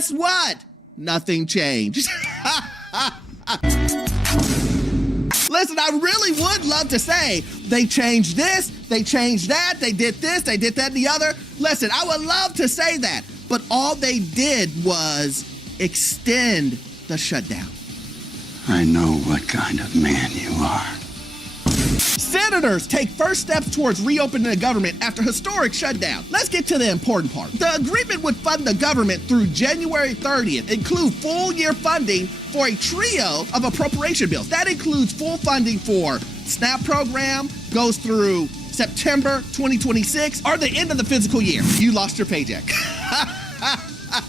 guess what? Nothing changed. Listen, I really would love to say they changed this, they changed that, they did this, they did that and the other. Listen, I would love to say that, but all they did was extend the shutdown. I know what kind of man you are. Senators take first steps towards reopening the government after historic shutdown. Let's get to the important part. The agreement would fund the government through January 30th, include full year funding for a trio of appropriation bills. That includes full funding for SNAP program, goes through September 2026, or the end of the fiscal year. You lost your paycheck.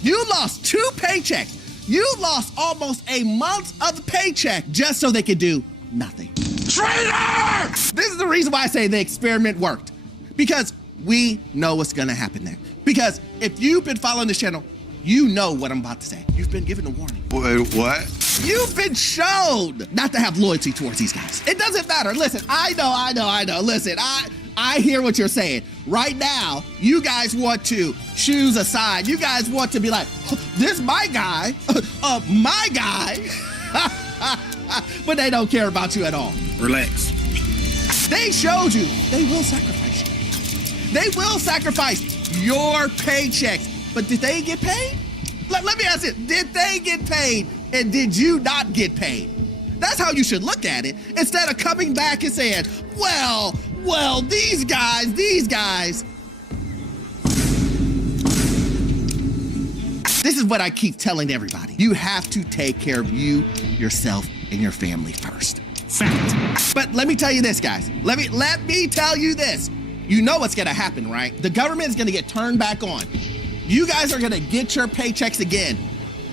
You lost 2 paychecks. You lost almost a month of the paycheck just so they could do nothing. Traitor! This is the reason why I say the experiment worked. Because we know what's gonna happen there. Because if you've been following this channel, you know what I'm about to say. You've been given a warning. Wait, what? You've been shown not to have loyalty towards these guys. It doesn't matter. Listen, I know. Listen, I hear what you're saying. Right now, you guys want to choose a side. You guys want to be like, this my guy, my guy. But they don't care about you at all. Relax. They showed you they will sacrifice you. They will sacrifice your paychecks. But did they get paid? Let me ask you, did they get paid and did you not get paid? That's how you should look at it, instead of coming back and saying, well, these guys. This is what I keep telling everybody. You have to take care of you, yourself, and your family first. Fact. But let me tell you this, guys. Let me tell you this. You know what's gonna happen, right? The government is gonna get turned back on. You guys are gonna get your paychecks again,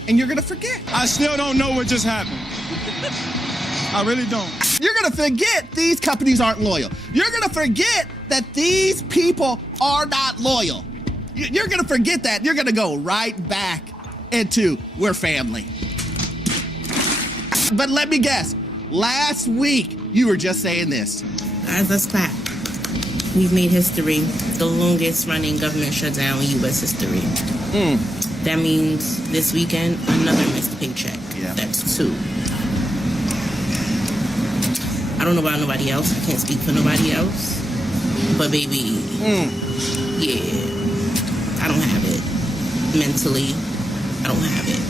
and you're gonna forget. I still don't know what just happened. I really don't. You're gonna forget these companies aren't loyal. You're gonna forget that these people are not loyal. You're gonna forget that. You're gonna go right back into we're family. But let me guess, last week you were just saying this. Guys, let's clap. We've made history, the longest running government shutdown in U.S. history. That means this weekend, another missed paycheck. Yeah. That's 2. I don't know about nobody else. I can't speak for nobody else. But baby, yeah, I don't have it. Mentally, I don't have it.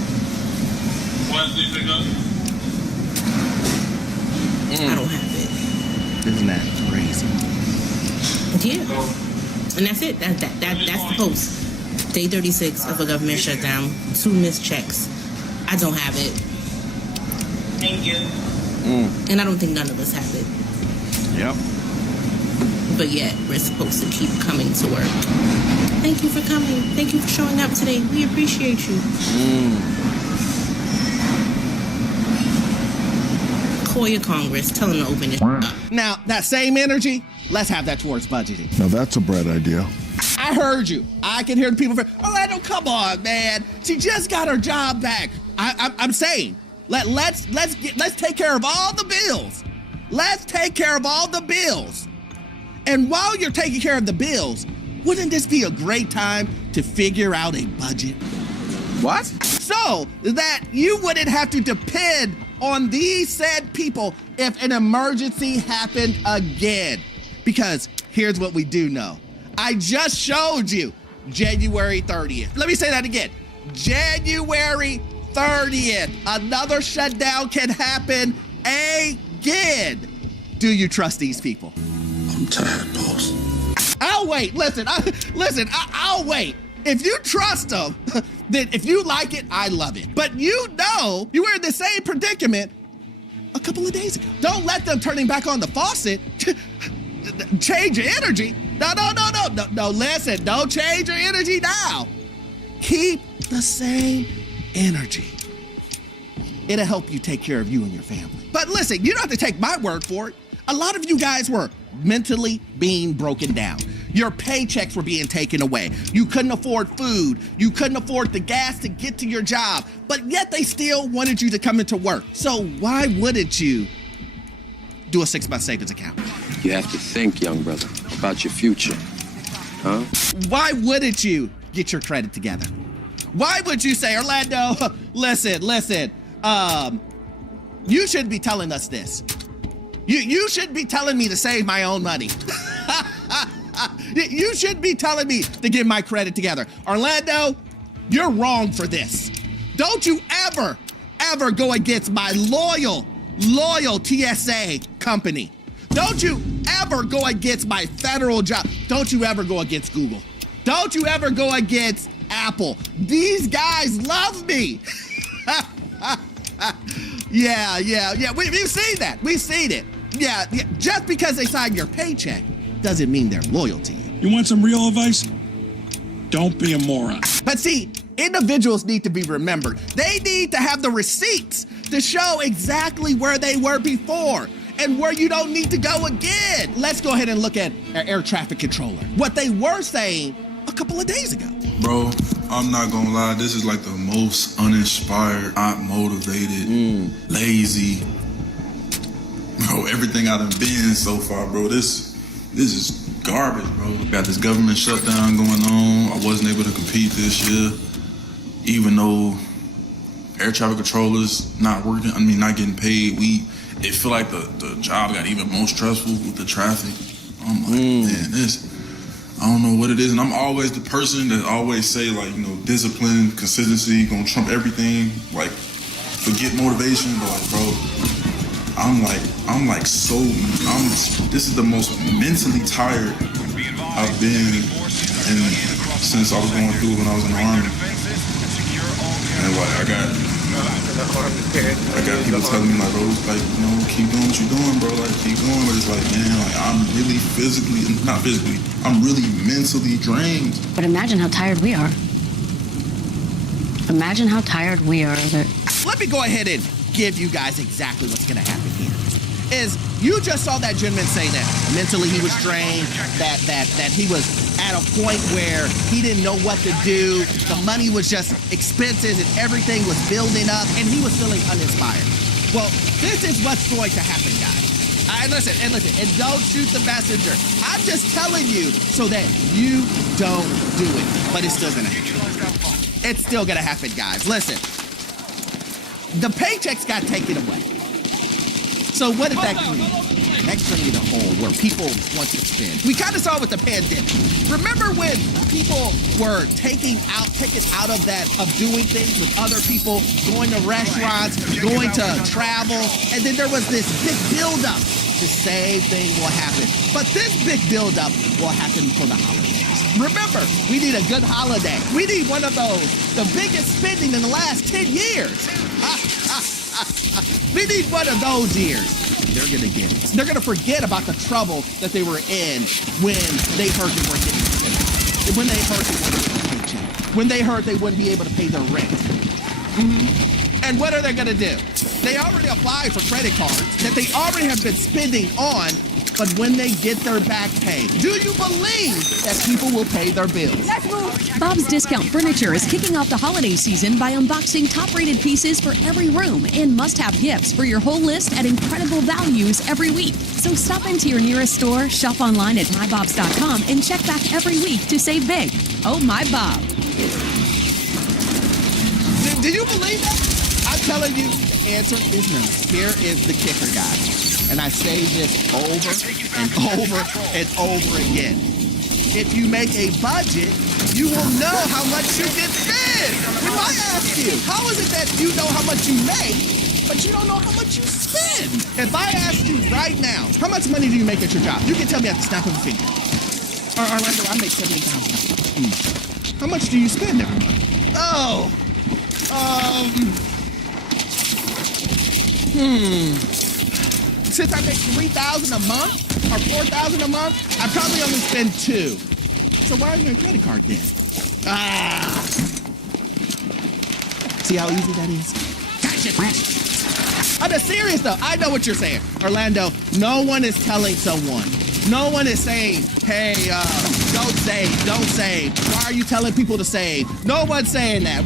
I don't have it. Isn't that crazy? Yeah. And that's it. That's the post. Day 36 of a government shutdown. 2 missed checks. I don't have it. Thank you. And I don't think none of us have it. Yep. But yet, we're supposed to keep coming to work. Thank you for coming. Thank you for showing up today. We appreciate you. Call your Congress. Tell them to open it up. Now, that same energy, let's have that towards budgeting. Now that's a bright idea. I heard you. I can hear the people. Orlando, come on, man. She just got her job back. I'm saying, let's take care of all the bills. Let's take care of all the bills. And while you're taking care of the bills, wouldn't this be a great time to figure out a budget? What? So that you wouldn't have to depend on these said people if an emergency happened again. Because here's what we do know. I just showed you January 30th. Let me say that again. January 30th. Another shutdown can happen again. Do you trust these people? I'm tired, boss. I'll wait. Listen, I'll wait. If you trust them, then if you like it, I love it. But you know you were in the same predicament a couple of days ago. Don't let them turning back on the faucet change your energy. No, listen, don't change your energy now. Keep the same energy. It'll help you take care of you and your family. But listen, you don't have to take my word for it. A lot of you guys were mentally being broken down. Your paychecks were being taken away. You couldn't afford food. You couldn't afford the gas to get to your job, but yet they still wanted you to come into work. So why wouldn't you do a 6-month savings account? You have to think, young brother, about your future. Huh? Why wouldn't you get your credit together? Why would you say, Orlando, listen, you shouldn't be telling us this. You shouldn't be telling me to save my own money. You shouldn't be telling me to get my credit together. Orlando, you're wrong for this. Don't you ever go against my loyal TSA company. Don't you ever go against my federal job. Don't you ever go against Google. Don't you ever go against Apple. These guys love me. Yeah. We've seen that. We've seen it. Yeah. Just because they sign your paycheck doesn't mean they're loyal to you. You want some real advice? Don't be a moron. But see, individuals need to be remembered. They need to have the receipts to show exactly where they were before and where you don't need to go again. Let's go ahead and look at our air traffic controller. What they were saying a couple of days ago. Bro, I'm not gonna lie, this is like the most uninspired, not motivated, lazy. Bro, everything I've been so far, bro, this is garbage, bro. Got this government shutdown going on. I wasn't able to compete this year, even though air traffic controllers not working, not getting paid. It feel like the job got even more stressful with the traffic. I'm like, man, I don't know what it is. And I'm always the person that always say, like, discipline, consistency, gonna trump everything. Like, forget motivation. But like, bro, this is the most mentally tired I've been since I was going through when I was in the Army. And like, I got people telling me, like, bro, like, keep doing what you're doing, bro, like, keep going. But it's like, man, like, I'm really I'm really mentally drained. But imagine how tired we are. Imagine how tired we are. Let me go ahead and give you guys exactly what's gonna happen here. You just saw that gentleman say that mentally he was drained, that he was at a point where he didn't know what to do. The money was just expensive and everything was building up and he was feeling uninspired. Well, this is what's going to happen, guys. And listen, and don't shoot the messenger. I'm just telling you so that you don't do it, but it's still gonna happen. It's still gonna happen, guys. Listen, the paychecks got taken away. So what did that create? That created a hole where people want to spend. We kind of saw it with the pandemic. Remember when people were taken out of doing things with other people, going to restaurants, going to travel, and then there was this big buildup. The same thing will happen. But this big buildup will happen for the holidays. Remember, we need a good holiday. We need one of those, the biggest spending in the last 10 years. We need one of those years. They're gonna get it. They're gonna forget about the trouble that they were in when they heard they weren't getting paid. When they heard they weren't getting a paycheck. When they heard they wouldn't be able to pay their rent. And what are they gonna do? They already applied for credit cards that they already have been spending on, but when they get their back pay, do you believe that people will pay their bills? Let's move. Bob's Discount Furniture is kicking off the holiday season by unboxing top-rated pieces for every room and must-have gifts for your whole list at incredible values every week. So stop into your nearest store, shop online at mybobs.com, and check back every week to save big. Oh, my Bob. Do you believe that? I'm telling you, the answer is no. Here is the kicker, guys. And I say this over and over and over again. If you make a budget, you will know how much you can spend. If I ask you, how is it that you know how much you make, but you don't know how much you spend? If I ask you right now, how much money do you make at your job? You can tell me at the snap of a finger. Orlando, I make $70,000. How much do you spend every month? Oh. Since I make $3,000 a month or $4,000 a month, I probably only spend $2,000. So why are you on a credit card then? See how easy that is? Gotcha. I'm just serious though. I know what you're saying, Orlando. No one is telling someone. No one is saying, hey, don't save. Why are you telling people to save? No one's saying that.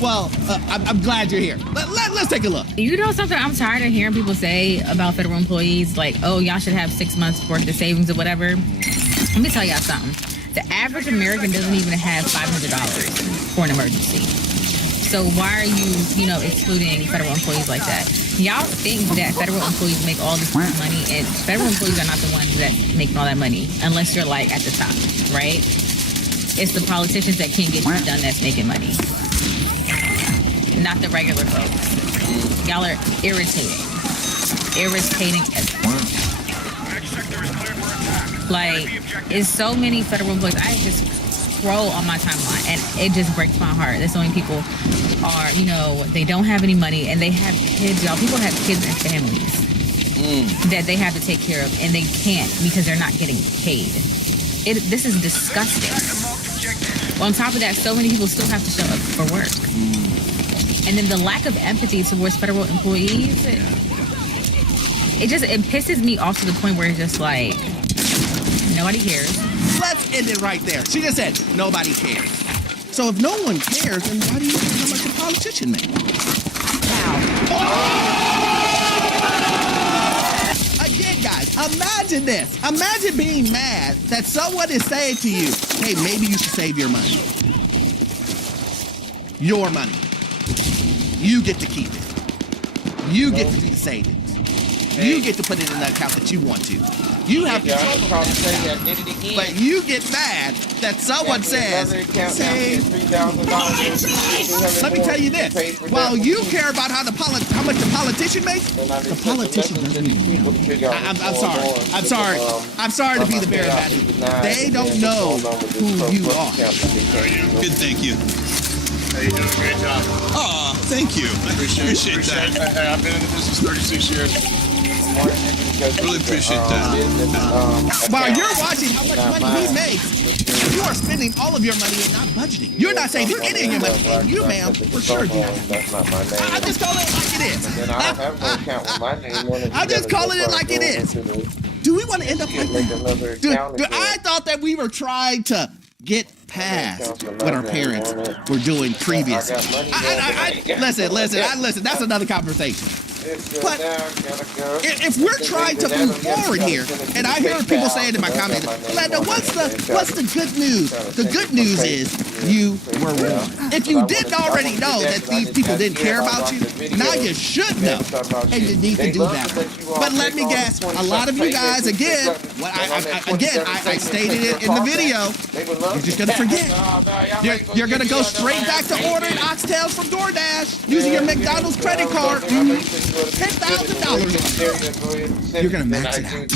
Well, I'm glad you're here. Let's take a look. You know something I'm tired of hearing people say about federal employees, like, oh, y'all should have 6 months worth of savings or whatever. Let me tell y'all something. The average American doesn't even have $500 for an emergency. So why are you excluding federal employees like that? Y'all think that federal employees make all this money, and federal employees are not the ones that make all that money, unless you're like at the top, right? It's the politicians that can't get shit done that's making money, not the regular folks. Y'all are irritating as like, it's so many federal employees. I just scroll on my timeline and it just breaks my heart that so many people are, they don't have any money and they have kids, y'all. People have kids and families that they have to take care of and they can't because they're not getting paid. This is disgusting. On top of that, so many people still have to show up for work. And then the lack of empathy towards federal employees, it pisses me off to the point where it's just like, nobody cares. Let's end it right there. She just said, nobody cares. So if no one cares, then why do you care how much a politician makes? Again, guys, imagine this. Imagine being mad that someone is saying to you, hey, maybe you should save your money. Your money. You get to keep it. You get to do the savings. You get to put it in the account that you want to. You have control over that. But you get mad that someone says, save. Let me tell you this. While you care about how much the politician makes, the politician doesn't even know. I'm sorry to be the bearer of bad news. They don't know who you are. Good, thank you. Hey, you're doing a great job. Oh, thank you. I appreciate that. Hey, I've been in the business 36 years. Really appreciate that. While you're watching how much money he makes, you are spending all of your money and not budgeting. You're not saving any of your money. And you, ma'am, for sure do not. I just call it like it is. I'm just calling it like it is. Do we want to end up like that? I thought that we were trying to get past what our parents were doing previously. Listen, that's another conversation. But if we're trying to move forward here, and I hear people saying in my comments, Orlando, what's the good news? The good news is you were wrong. If you didn't already know that these people didn't care about you, now you should know, and you need to do that. But let me guess, a lot of you guys, again, I stated it in the video, you're just gonna forget. You're gonna go straight back to ordering oxtails from DoorDash using your McDonald's credit card. $10,000. You're gonna max it out.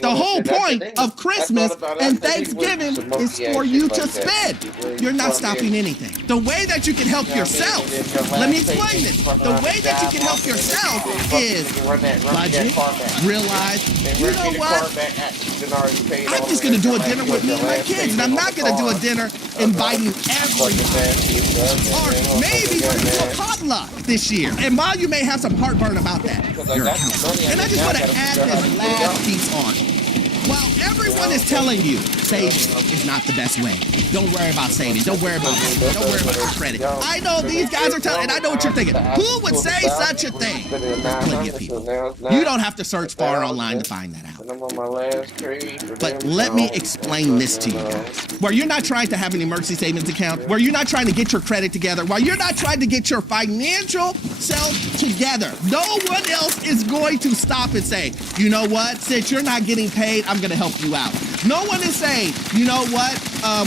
The whole point of Christmas and Thanksgiving is for you to spend. You're not stopping anything. The way that you can help yourself, let me explain this. The way that you can help yourself is budget, realize, you know what? I'm just gonna do a dinner with me and my kids, and I'm not gonna do a dinner inviting everybody. Or maybe we're gonna do a potluck this year. And while you may have some heartburn about that, you're accountable. And I just want to add this last piece on. While everyone is telling you saving is not the best way, don't worry about saving. Don't worry about money. Don't worry about your credit. I know these guys are telling, and I know what you're thinking. Who would say such a thing? There's plenty of people. You don't have to search far online to find that out. But let me explain this to you guys. Where you're not trying to have an emergency savings account, where you're not trying to get your credit together, while you're not trying to get your financial self together, no one else is going to stop and say, you know what, since you're not getting paid, I'm going to help you out. No one is saying, you know what,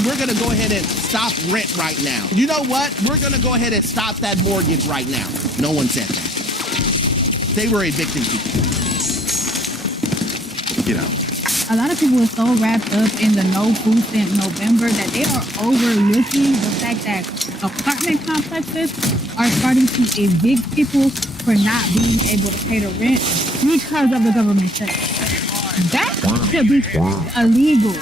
we're going to go ahead and stop rent right now. You know what, we're going to go ahead and stop that mortgage right now. No one said that. They were evicting people. You know. A lot of people are so wrapped up in the no food stamp November that they are overlooking the fact that apartment complexes are starting to evict people for not being able to pay the rent because of the government shutdown. That should be illegal.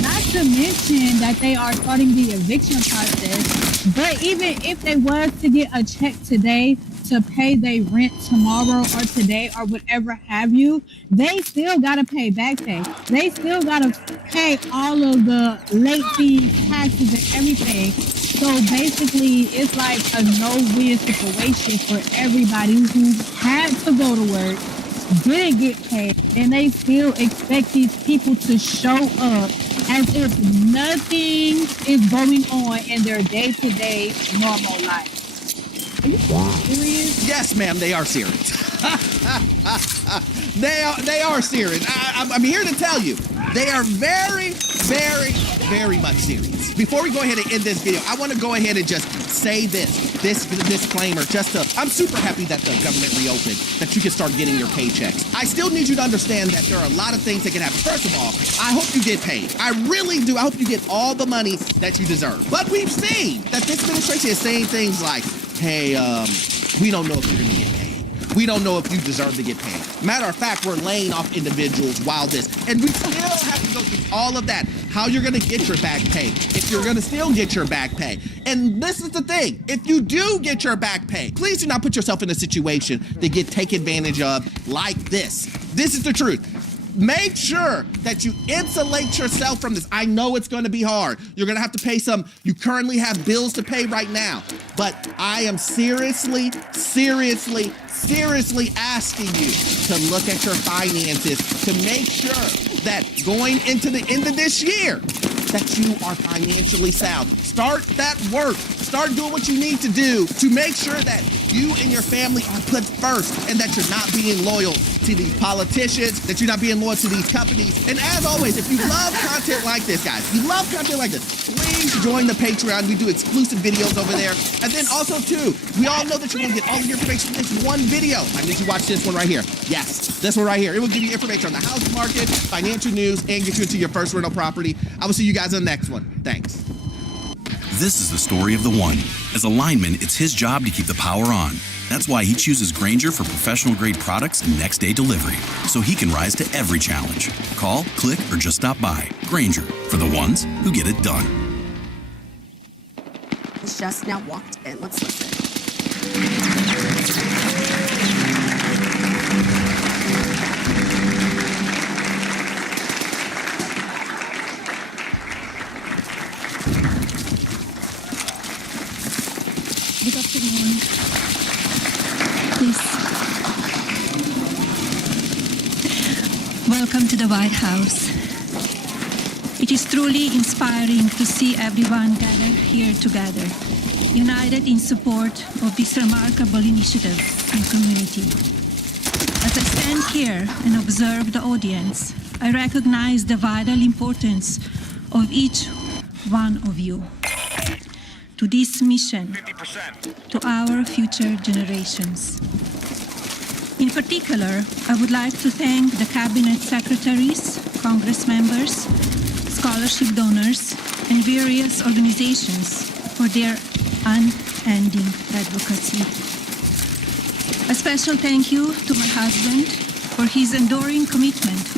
Not to mention that they are starting the eviction process. But even if they was to get a check today to pay their rent tomorrow or today or whatever have you, they still got to pay back pay. They still got to pay all of the late fees, taxes, and everything. So basically, it's like a no-win situation for everybody who had to go to work, didn't get paid, and they still expect these people to show up as if nothing is going on in their day-to-day normal life. Are you serious? Yes, ma'am, they are serious. They are serious. I'm here to tell you, they are very, very, very much serious. Before we go ahead and end this video, I want to go ahead and just say this disclaimer. I'm super happy that the government reopened, that you can start getting your paychecks. I still need you to understand that there are a lot of things that can happen. First of all, I hope you get paid. I really do. I hope you get all the money that you deserve. But we've seen that this administration is saying things like, hey, we don't know if you're going to get paid. We don't know if you deserve to get paid. Matter of fact, we're laying off individuals while this, and we still have to go through all of that. How you're gonna get your back pay, if you're gonna still get your back pay. And this is the thing, if you do get your back pay, please do not put yourself in a situation to get taken advantage of like this. This is the truth. Make sure that you insulate yourself from this. I know it's gonna be hard. You're gonna have to pay some, you currently have bills to pay right now, but I am seriously asking you to look at your finances to make sure that going into the end of this year, that you are financially sound. Start that work. Start doing what you need to do to make sure that you and your family are put first and that you're not being loyal to these politicians, that you're not being loyal to these companies. And as always, if you love content like this, guys, if you love content like this, please join the Patreon. We do exclusive videos over there. And then also, too, we all know that you're going to get all of your information from this one video. I need you to watch this one right here. Yes, this one right here. It will give you information on the house market, financial news, and get you into your first rental property. I will see you guys on the next one. Thanks. This is the story of the one. As a lineman, it's his job to keep the power on. That's why he chooses Grainger for professional-grade products and next-day delivery, so he can rise to every challenge. Call, click, or just stop by. Grainger, for the ones who get it done. Just now walked in. Let's listen. Good afternoon. Please. Welcome to the White House. It is truly inspiring to see everyone gathered here together, united in support of this remarkable initiative and community. As I stand here and observe the audience, I recognize the vital importance of each one of you to this mission, 50%. To our future generations. In particular, I would like to thank the Cabinet Secretaries, Congress members, scholarship donors, and various organizations for their unending advocacy. A special thank you to my husband for his enduring commitment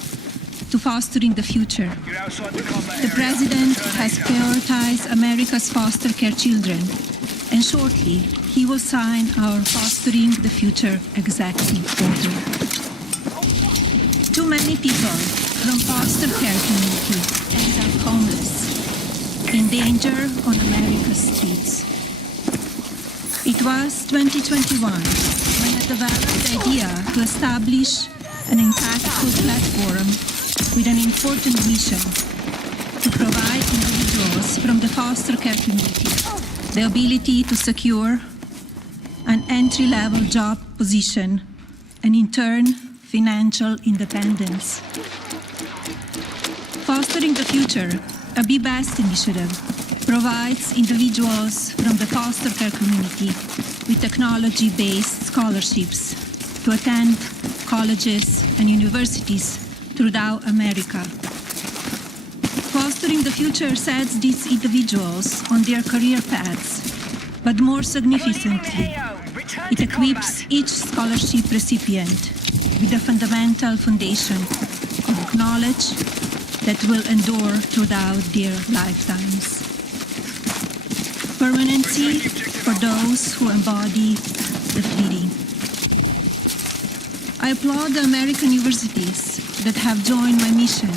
to fostering the future. The President has prioritized America's foster care children, and shortly he will sign our Fostering the Future Executive Order. Too many people from foster care community end up homeless, in danger on America's streets. It was 2021 when I developed the idea to establish an impactful platform with an important mission to provide individuals from the foster care community the ability to secure an entry-level job position and, in turn, financial independence. Fostering the Future, a BBEST initiative, provides individuals from the foster care community with technology-based scholarships to attend colleges and universities throughout America. Fostering the Future sets these individuals on their career paths, but more significantly, it equips each scholarship recipient with a fundamental foundation of knowledge that will endure throughout their lifetimes. Permanency for those who embody the fleeting. I applaud the American universities that have joined my mission,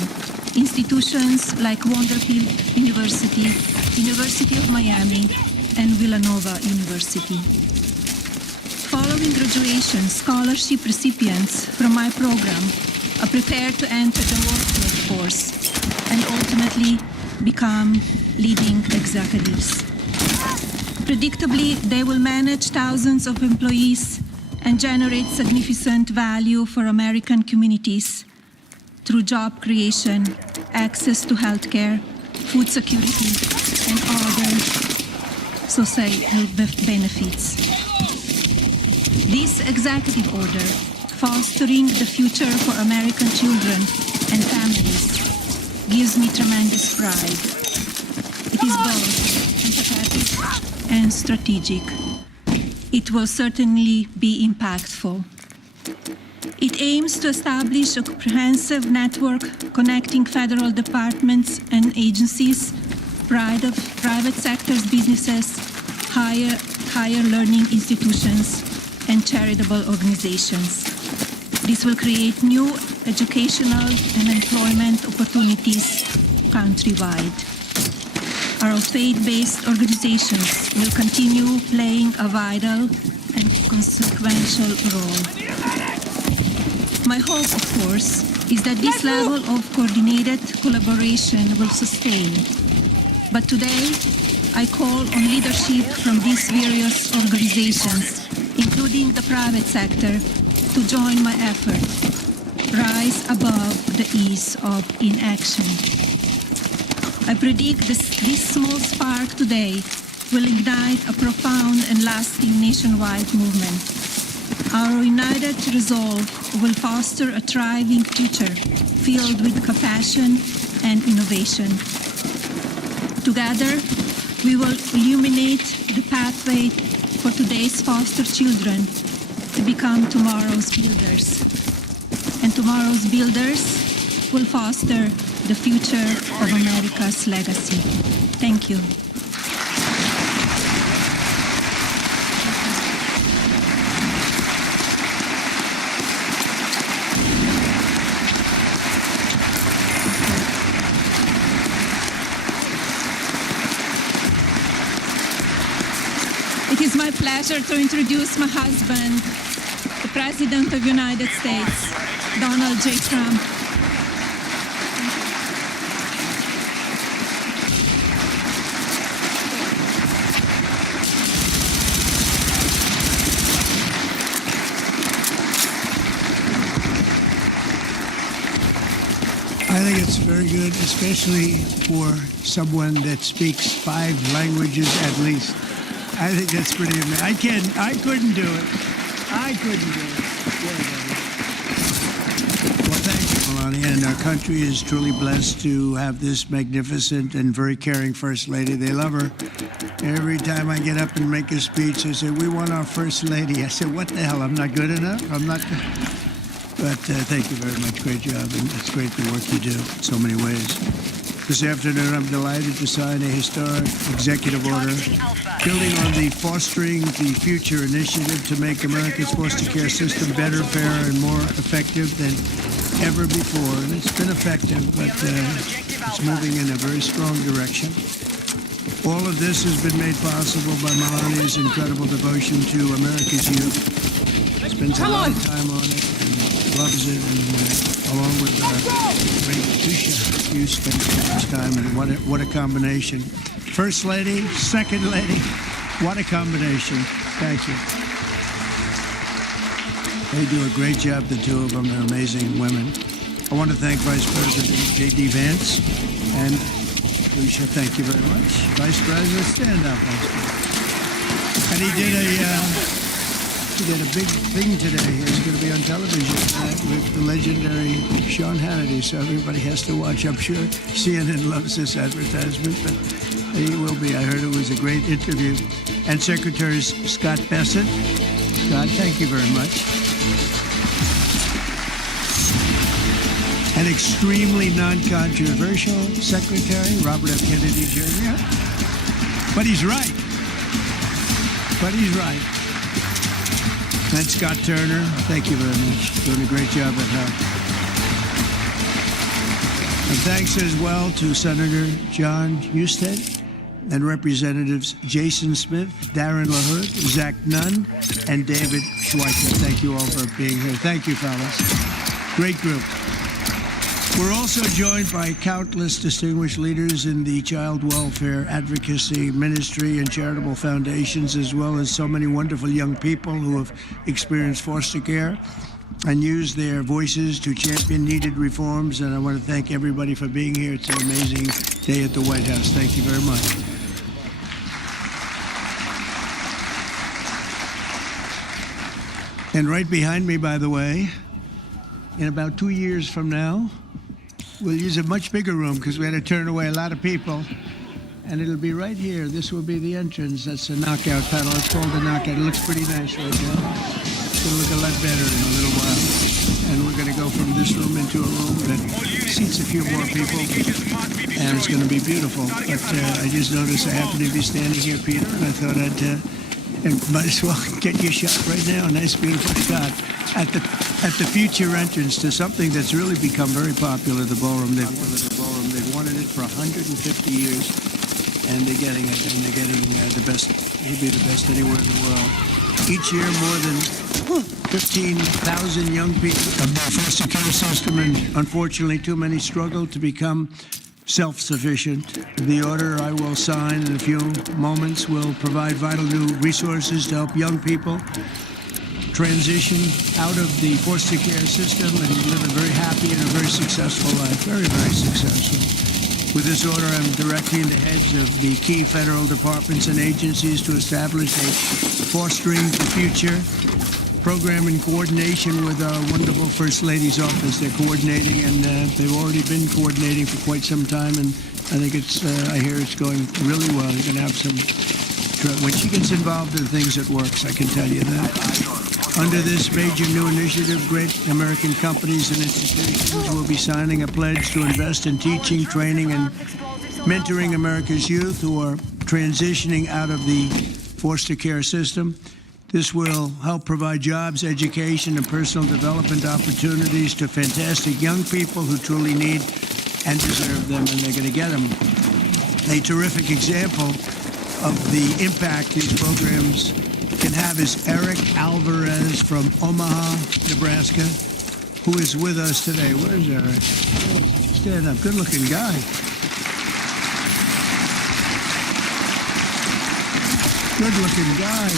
institutions like Vanderbilt University, University of Miami, and Villanova University. following graduation, scholarship recipients from my program are prepared to enter the workforce and ultimately become leading executives. Predictably, they will manage thousands of employees and generate significant value for American communities through job creation, access to healthcare, food security, and other societal benefits. This executive order, fostering the future for American children and families, gives me tremendous pride. It is both empathetic and strategic. It will certainly be impactful. It aims to establish a comprehensive network connecting federal departments and agencies, private sector's businesses, higher learning institutions, and charitable organizations. This will create new educational and employment opportunities countrywide. Our faith-based organizations will continue playing a vital and consequential role. My hope, of course, is that this level of coordinated collaboration will sustain. But today, I call on leadership from these various organizations, including the private sector, to join my effort. Rise above the ease of inaction. I predict this small spark today will ignite a profound and lasting nationwide movement. Our united resolve will foster a thriving future filled with compassion and innovation. Together, we will illuminate the pathway for today's foster children to become tomorrow's builders. And tomorrow's builders will foster the future of America's legacy. Thank you. It is my pleasure to introduce my husband, the President of the United States, Donald J. Trump. I think it's very good, especially for someone that speaks 5 languages at least. I think that's pretty amazing. I couldn't do it. I couldn't do it. Well, thank you, Melania. And our country is truly blessed to have this magnificent and very caring First Lady. They love her. Every time I get up and make a speech, they say, "We want our First Lady." I said, "What the hell? I'm not good enough? I'm not..." But thank you very much. Great job. And it's great the work you do in so many ways. This afternoon, I'm delighted to sign a historic executive order building on the Fostering the Future initiative to make America's foster care system better, fairer, and more effective than ever before. And it's been effective, but it's moving in a very strong direction. All of this has been made possible by Melania's incredible devotion to America's youth. Spends a lot of time on it and loves it, and along with great Tusha, you spend so much time, and what a combination. First Lady, Second Lady, what a combination. Thank you. They do a great job, the two of them. They're amazing women. I want to thank Vice President J.D. Vance and Lucia. Thank you very much. Vice President, stand up, Vice President. And he did a big thing today. It's going to be on television tonight with the legendary Sean Hannity, so everybody has to watch. I'm sure CNN loves this advertisement, but he will be. I heard it was a great interview. And Secretary Scott Bessent. Scott, thank you very much. An extremely non-controversial Secretary, Robert F. Kennedy Jr. But he's right. And Scott Turner, thank you very much. Doing a great job at that. And thanks as well to Senator John Husted, and Representatives Jason Smith, Darren LaHood, Zach Nunn, and David Schweitzer. Thank you all for being here. Thank you, fellas. Great group. We're also joined by countless distinguished leaders in the child welfare advocacy ministry and charitable foundations, as well as so many wonderful young people who have experienced foster care and use their voices to champion needed reforms. And I want to thank everybody for being here. It's an amazing day at the White House. Thank you very much. And right behind me, by the way, in about 2 years from now, we'll use a much bigger room because we had to turn away a lot of people. And it'll be right here. This will be the entrance. That's a knockout pedal. It's called the knockout. It looks pretty nice right now. It's going to look a lot better in a little while. And we're going to go from this room into a room that seats a few more people. And it's going to be beautiful. But I just noticed I happen to be standing here, Peter, and I thought and might as well get your shot right now. Nice, beautiful shot at the future entrance to something that's really become very popular, the ballroom. They've wanted it for 150 years. And they're getting it, and they're getting the best. It'll be the best anywhere in the world. Each year, more than 15,000 young people come to the foster care system, and unfortunately, too many struggle to become self-sufficient. The order I will sign in a few moments will provide vital new resources to help young people transition out of the foster care system and live a very happy and a very successful life. Very, very successful. With this order, I'm directing the heads of the key federal departments and agencies to establish a Fostering the Future program in coordination with our wonderful First Lady's office. They're coordinating, and they've already been coordinating for quite some time, and I think I hear it's going really well. You're going to have some, when she gets involved in things, it works, I can tell you that. Under this major new initiative, great American companies and institutions will be signing a pledge to invest in teaching, training, and mentoring America's youth who are transitioning out of the foster care system. This will help provide jobs, education, and personal development opportunities to fantastic young people who truly need and deserve them, and they're going to get them. A terrific example of the impact these programs can have is Eric Alvarez from Omaha, Nebraska, who is with us today. Where's Eric? Stand up. Good-looking guy. Good-looking guy.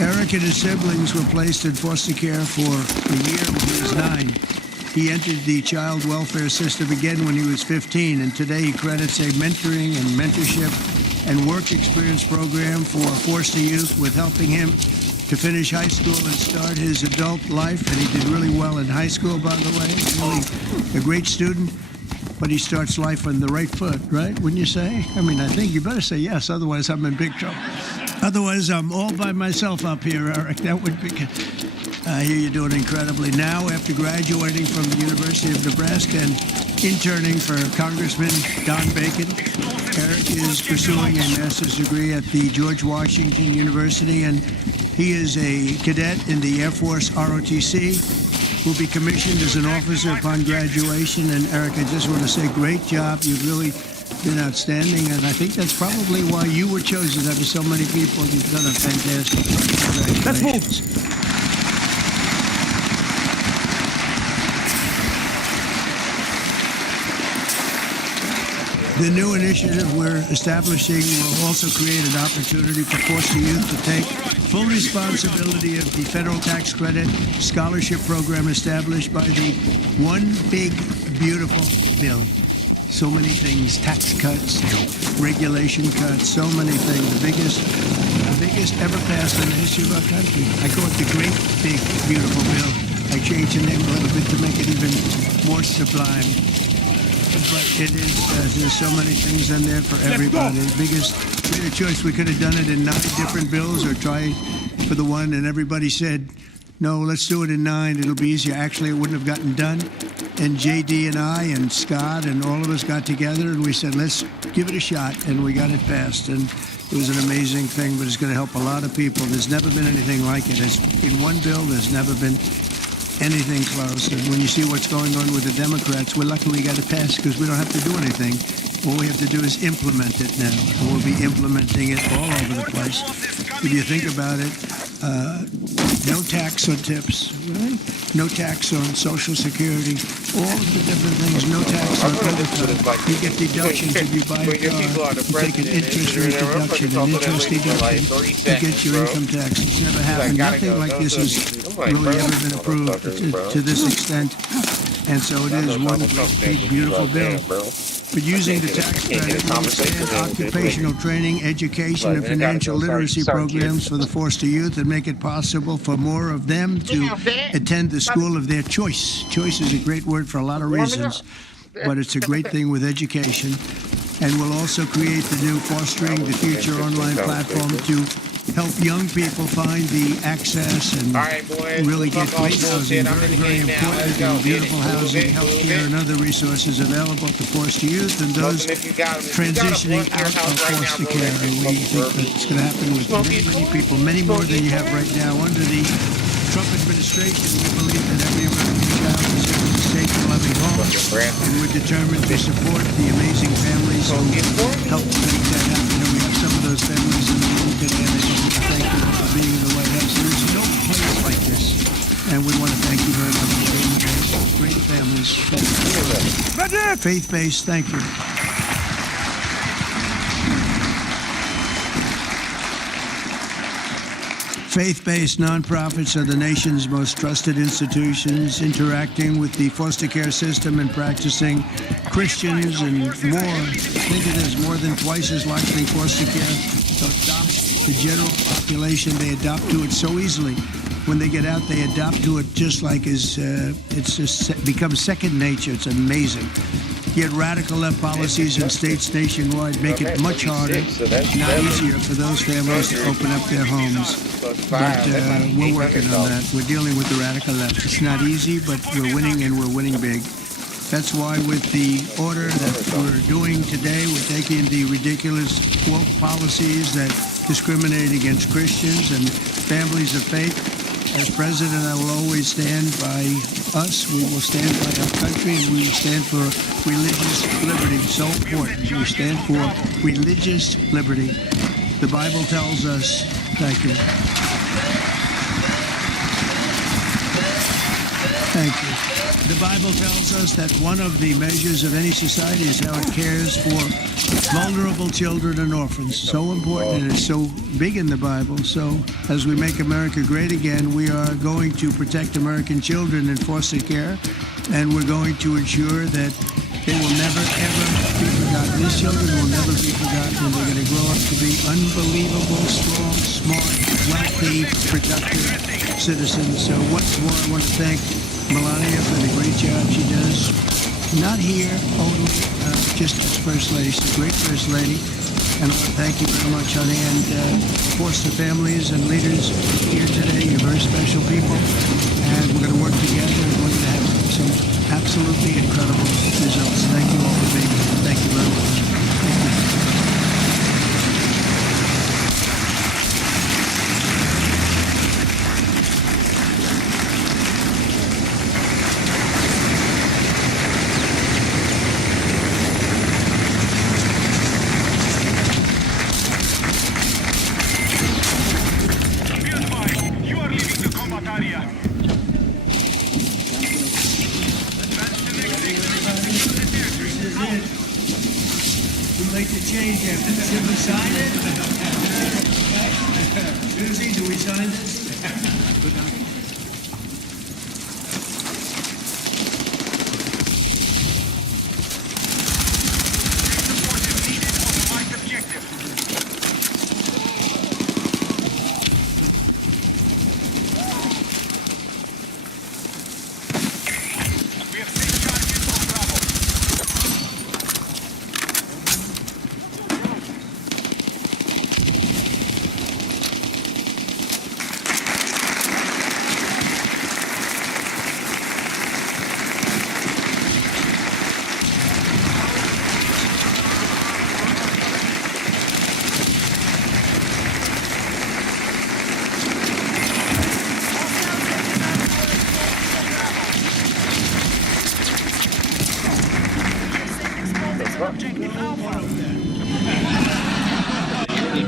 Eric and his siblings were placed in foster care for a year when he was 9. He entered the child welfare system again when he was 15, and today he credits a mentoring and mentorship and work experience program for foster youth with helping him to finish high school and start his adult life. And he did really well in high school, by the way. Really a great student, but he starts life on the right foot, right? Wouldn't you say? I mean, I think you better say yes, otherwise I'm in big trouble. Otherwise, I'm all by myself up here, Eric. That would be... I hear you're doing incredibly. Now, after graduating from the University of Nebraska and interning for Congressman Don Bacon, Eric is pursuing a master's degree at the George Washington University, and he is a cadet in the Air Force ROTC, will be commissioned as an officer upon graduation. And Eric, I just want to say, great job. You've really been outstanding, and I think that's probably why you were chosen out of so many people. You've done a fantastic job. Let's move. The new initiative we're establishing will also create an opportunity for foster youth to take full responsibility of the federal tax credit scholarship program established by the One Big Beautiful Bill. So many things, tax cuts, regulation cuts, so many things. The biggest ever passed in the history of our country. I call it the Great Big Beautiful Bill. I changed the name a little bit to make it even more sublime. But it is, there's so many things in there for everybody. We had a choice. We could have done it in 9 different bills or try for the one, and everybody said, no, let's do it in 9. It'll be easier. Actually, it wouldn't have gotten done. And JD and I and Scott and all of us got together, and we said, let's give it a shot, and we got it passed. And it was an amazing thing, but it's going to help a lot of people. There's never been anything like it. In one bill, there's never been anything close. And when you see what's going on with the Democrats, we're lucky we got it passed because we don't have to do anything. All we have to do is implement it now. And we'll be implementing it all over the place. If you think about it, no tax on tips, right? No tax on Social Security, all of the different things, no tax on overtime. You get deductions if you buy a car. You take an interest rate deduction, an interest deduction to get your income tax. It's never happened. Nothing like this has really ever been approved to this extent. And so it is one big, beautiful bill. But using the tax credit, we expand occupational training, education, and financial literacy programs for the foster youth and make it possible for more of them to attend the school of their choice. Choice is a great word for a lot of reasons, but it's a great thing with education. And we'll also create the new Fostering the Future online platform to help young people find the access and really get great housing. Very, very important. And beautiful housing, healthcare, and other resources available to foster youth and those transitioning out of foster care. And we think that it's going to happen with many, many people, many more than you have right now. Under the Trump administration, we believe that every American child deserves a safe and loving home. And we're determined to support the amazing families who help make that happen. And we have some of those families in the room today. And I just want to thank you for being in the White House. There's no place like this. And we want to thank you very much for being here. Great families. Faith-based, thank you. Faith-based nonprofits are the nation's most trusted institutions, interacting with the foster care system and practicing Christians and more. Think of this, more than twice as likely foster care to adopt the general population. They adopt to it so easily. When they get out, they adopt to it just like it's just becomes second nature. It's amazing. Yet radical left policies in states nationwide make it much harder, not easier for those families to open up their homes. But we're working on that. We're dealing with the radical left. It's not easy, but we're winning, and we're winning big. That's why with the order that we're doing today, we're taking the ridiculous woke policies that discriminate against Christians and families of faith. As president, I will always stand by us. We will stand by our country, and we will stand for religious liberty. So important. We stand for religious liberty. The Bible tells us, thank you. Thank you. The Bible tells us that one of the measures of any society is how it cares for vulnerable children and orphans. So important, and it's so big in the Bible. So as we make America great again, we are going to protect American children in foster care, and we're going to ensure that they will never, ever be forgotten. These children will never be forgotten, and they're going to grow up to be unbelievable, strong, smart, wealthy, productive citizens. So once more, I want to thank Melania for the great job she does. Not here only, just as First Lady. She's a great First Lady. And I want to thank you very much, honey. And foster families and leaders here today, you're very special people. And we're going to work together, and we're going to have some absolutely incredible results. Thank you all for being here. Thank you very much. Thank you. Susie, do we sign this?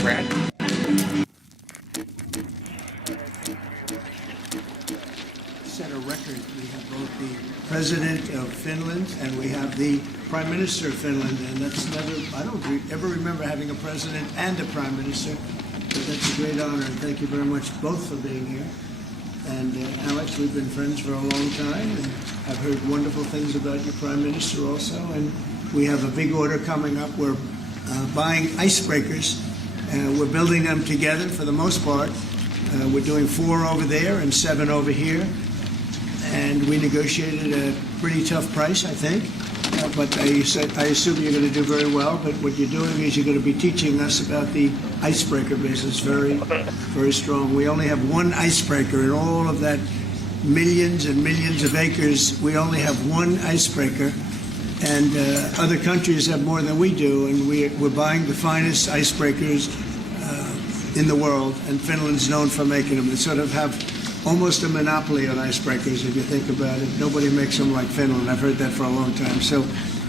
Brad. Set a record. We have both the President of Finland and we have the Prime Minister of Finland, and that's never, I don't ever remember having a President and a Prime Minister, but that's a great honor, and thank you very much both for being here. And Alex, we've been friends for a long time, and I've heard wonderful things about your Prime Minister also, and we have a big order coming up. We're buying icebreakers. We're building them together for the most part. We're doing 4 over there and 7 over here. And we negotiated a pretty tough price, I think. But I assume you're going to do very well. But what you're doing is you're going to be teaching us about the icebreaker business very, very strong. We only have 1 icebreaker in all of that millions and millions of acres. We only have 1 icebreaker. And other countries have more than we do. And we're buying the finest icebreakers in the world. And Finland's known for making them. They sort of have almost a monopoly on icebreakers, if you think about it. Nobody makes them like Finland. I've heard that for a long time. So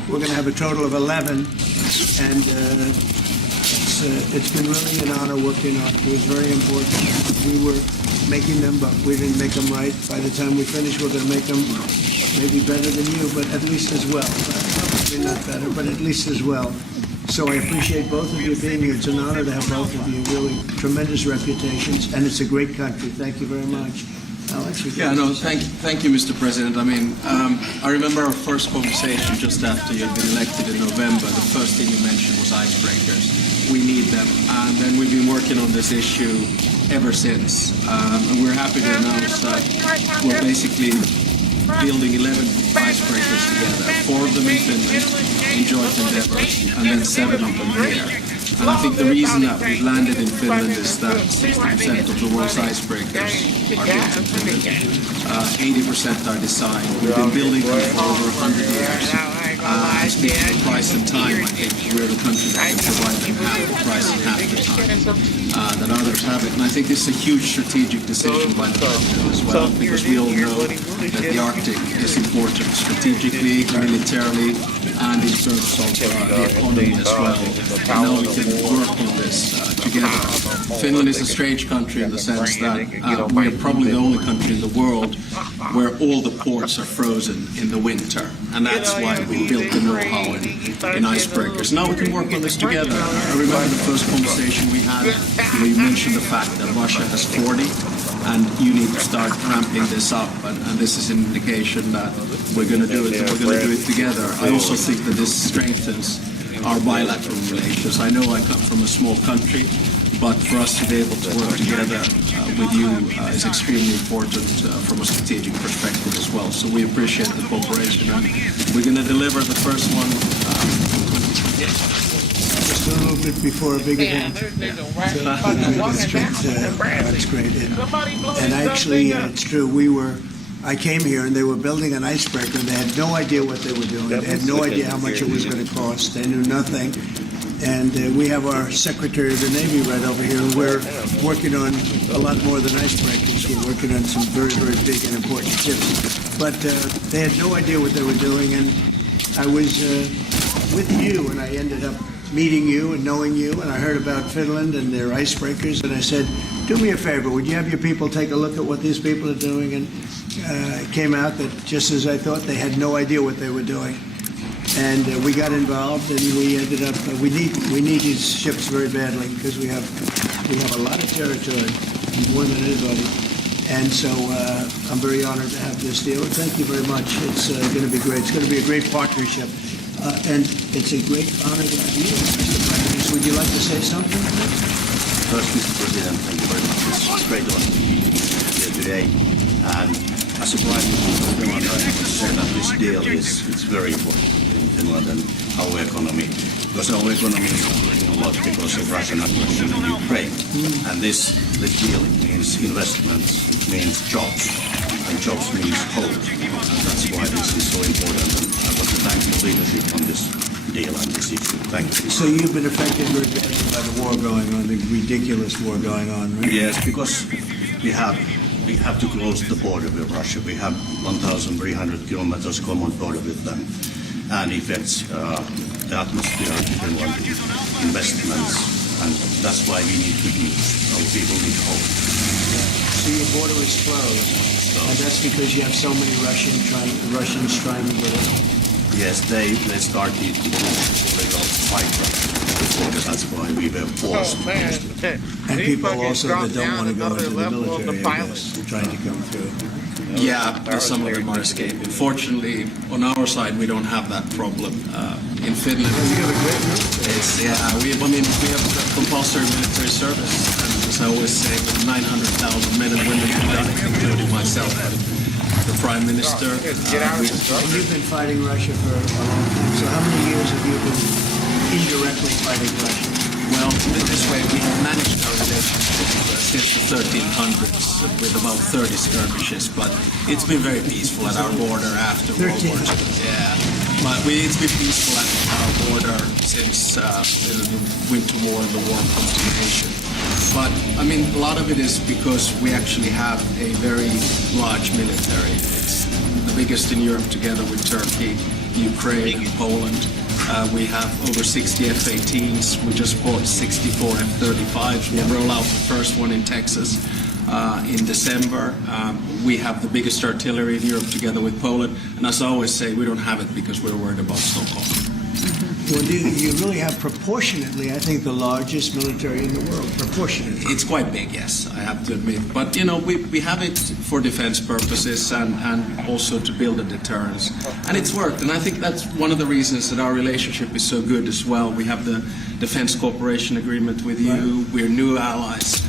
we're going to have a total of 11, and it's been really an honor working on it. It was very important. We were making them, but we didn't make them right. By the time we finish, we're going to make them maybe better than you, but at least as well. Probably not better, but at least as well. So I appreciate both of you being here. It's an honor to have both of you. Really tremendous reputations, and it's a great country. Thank you very much. Alex? Yeah, no, thank you, Mr. President. I mean, I remember our first conversation just after you had been elected in November. The first thing you mentioned was icebreakers. We need them. And then we've been working on this issue ever since. And we're happy to announce that we're basically building 11 icebreakers together, 4 of them in Finland, in joint endeavor, and then 7 of them here. And I think the reason that we've landed in Finland is that 60% of the world's icebreakers are built in Finland. 80% are designed. We've been building them for over 100 years. Speaking of price and time, I think we're the country that can provide them half the price and half the time that others have it. And I think this is a huge strategic decision by the president as well, because we all know that the Arctic is important strategically, militarily, and in terms of the economy as well. And now we can work on this together. Finland is a strange country in the sense that we are probably the only country in the world where all the ports are frozen in the winter. And that's why we built the know-how in icebreakers. Now we can work on this together. I remember the first conversation we had, you mentioned the fact that Russia has 40, and you need to start ramping this up. And this is an indication that we're going to do it, and we're going to do it together. I also think that this strengthens our bilateral relations. I know I come from a small country, but for us to be able to work together with you is extremely important from a strategic perspective as well. So we appreciate the cooperation, and we're going to deliver the first one. Just a little bit before a big event. That's great. And actually, it's true. I came here and they were building an icebreaker and they had no idea what they were doing. They had no idea how much it was going to cost. They knew nothing. And we have our Secretary of the Navy right over here. We're working on a lot more than icebreakers. We're working on some very, very big and important ships. But they had no idea what they were doing. And I was with you, and I ended up meeting you and knowing you, and I heard about Finland and their icebreakers, and I said, do me a favor, would you have your people take a look at what these people are doing? And it came out that, just as I thought, they had no idea what they were doing. And we got involved, and we ended up, we need these ships very badly, because we have a lot of territory, more than anybody. And so I'm very honored to have this deal. Thank you very much. It's going to be great. It's going to be a great partnership. And it's a great honor to have you, Mr. Prime Minister. Would you like to say something? First, Mr. President, thank you very much. It's great to have you here today. And as a Prime Minister, I want to say that this deal is very important in Finland and our economy. Because our economy is suffering a lot because of Russian aggression in Ukraine. And this deal, it means investments, it means jobs. And jobs means hope. And that's why this is so important. And I want to thank your leadership on this deal and this issue. Thank you. So you've been affected very badly by the war going on, the ridiculous war going on, right? Yes, because we have to close the border with Russia. We have 1,300 kilometers common border with them. And affects the atmosphere in Finland, investments, And that's why we need good news. Our people need hope. So your border is closed, and that's because you have so many Russians trying to get in. Yes, they started to fight because that's why we were forced. And people also that don't want to go into the military, I guess, trying to come through. Yeah, some of them are escaping. Fortunately, on our side, we don't have that problem. In Finland, you have a great military. we have compulsory military service, and as I always say, with 900,000 men and women who died, including myself, the Prime Minister. And you've been fighting Russia for a long time. So how many years have you been indirectly fighting Russia? Well, this way, we have managed our relationship since the 1300s with about 30 skirmishes, but it's been very peaceful at our border after World War II. Yeah, but it's been peaceful at our border since the Winter War and the War of Continuation. But, I mean, a lot of it is because we actually have a very large military. It's the biggest in Europe together with Turkey, Ukraine, and Poland. We have over 60 F-18s. We just bought 64 F-35s. We'll roll out the first one in Texas in December. We have the biggest artillery in Europe together with Poland. And as I always say, we don't have it because we're worried about Stockholm. Well, you really have proportionately, I think, the largest military in the world, proportionately. It's quite big, yes, I have to admit. But, you know, we have it for defense purposes and also to build a deterrence. And it's worked. And I think that's one of the reasons that our relationship is so good as well. We have the Defense Cooperation Agreement with you. Right. We're new allies.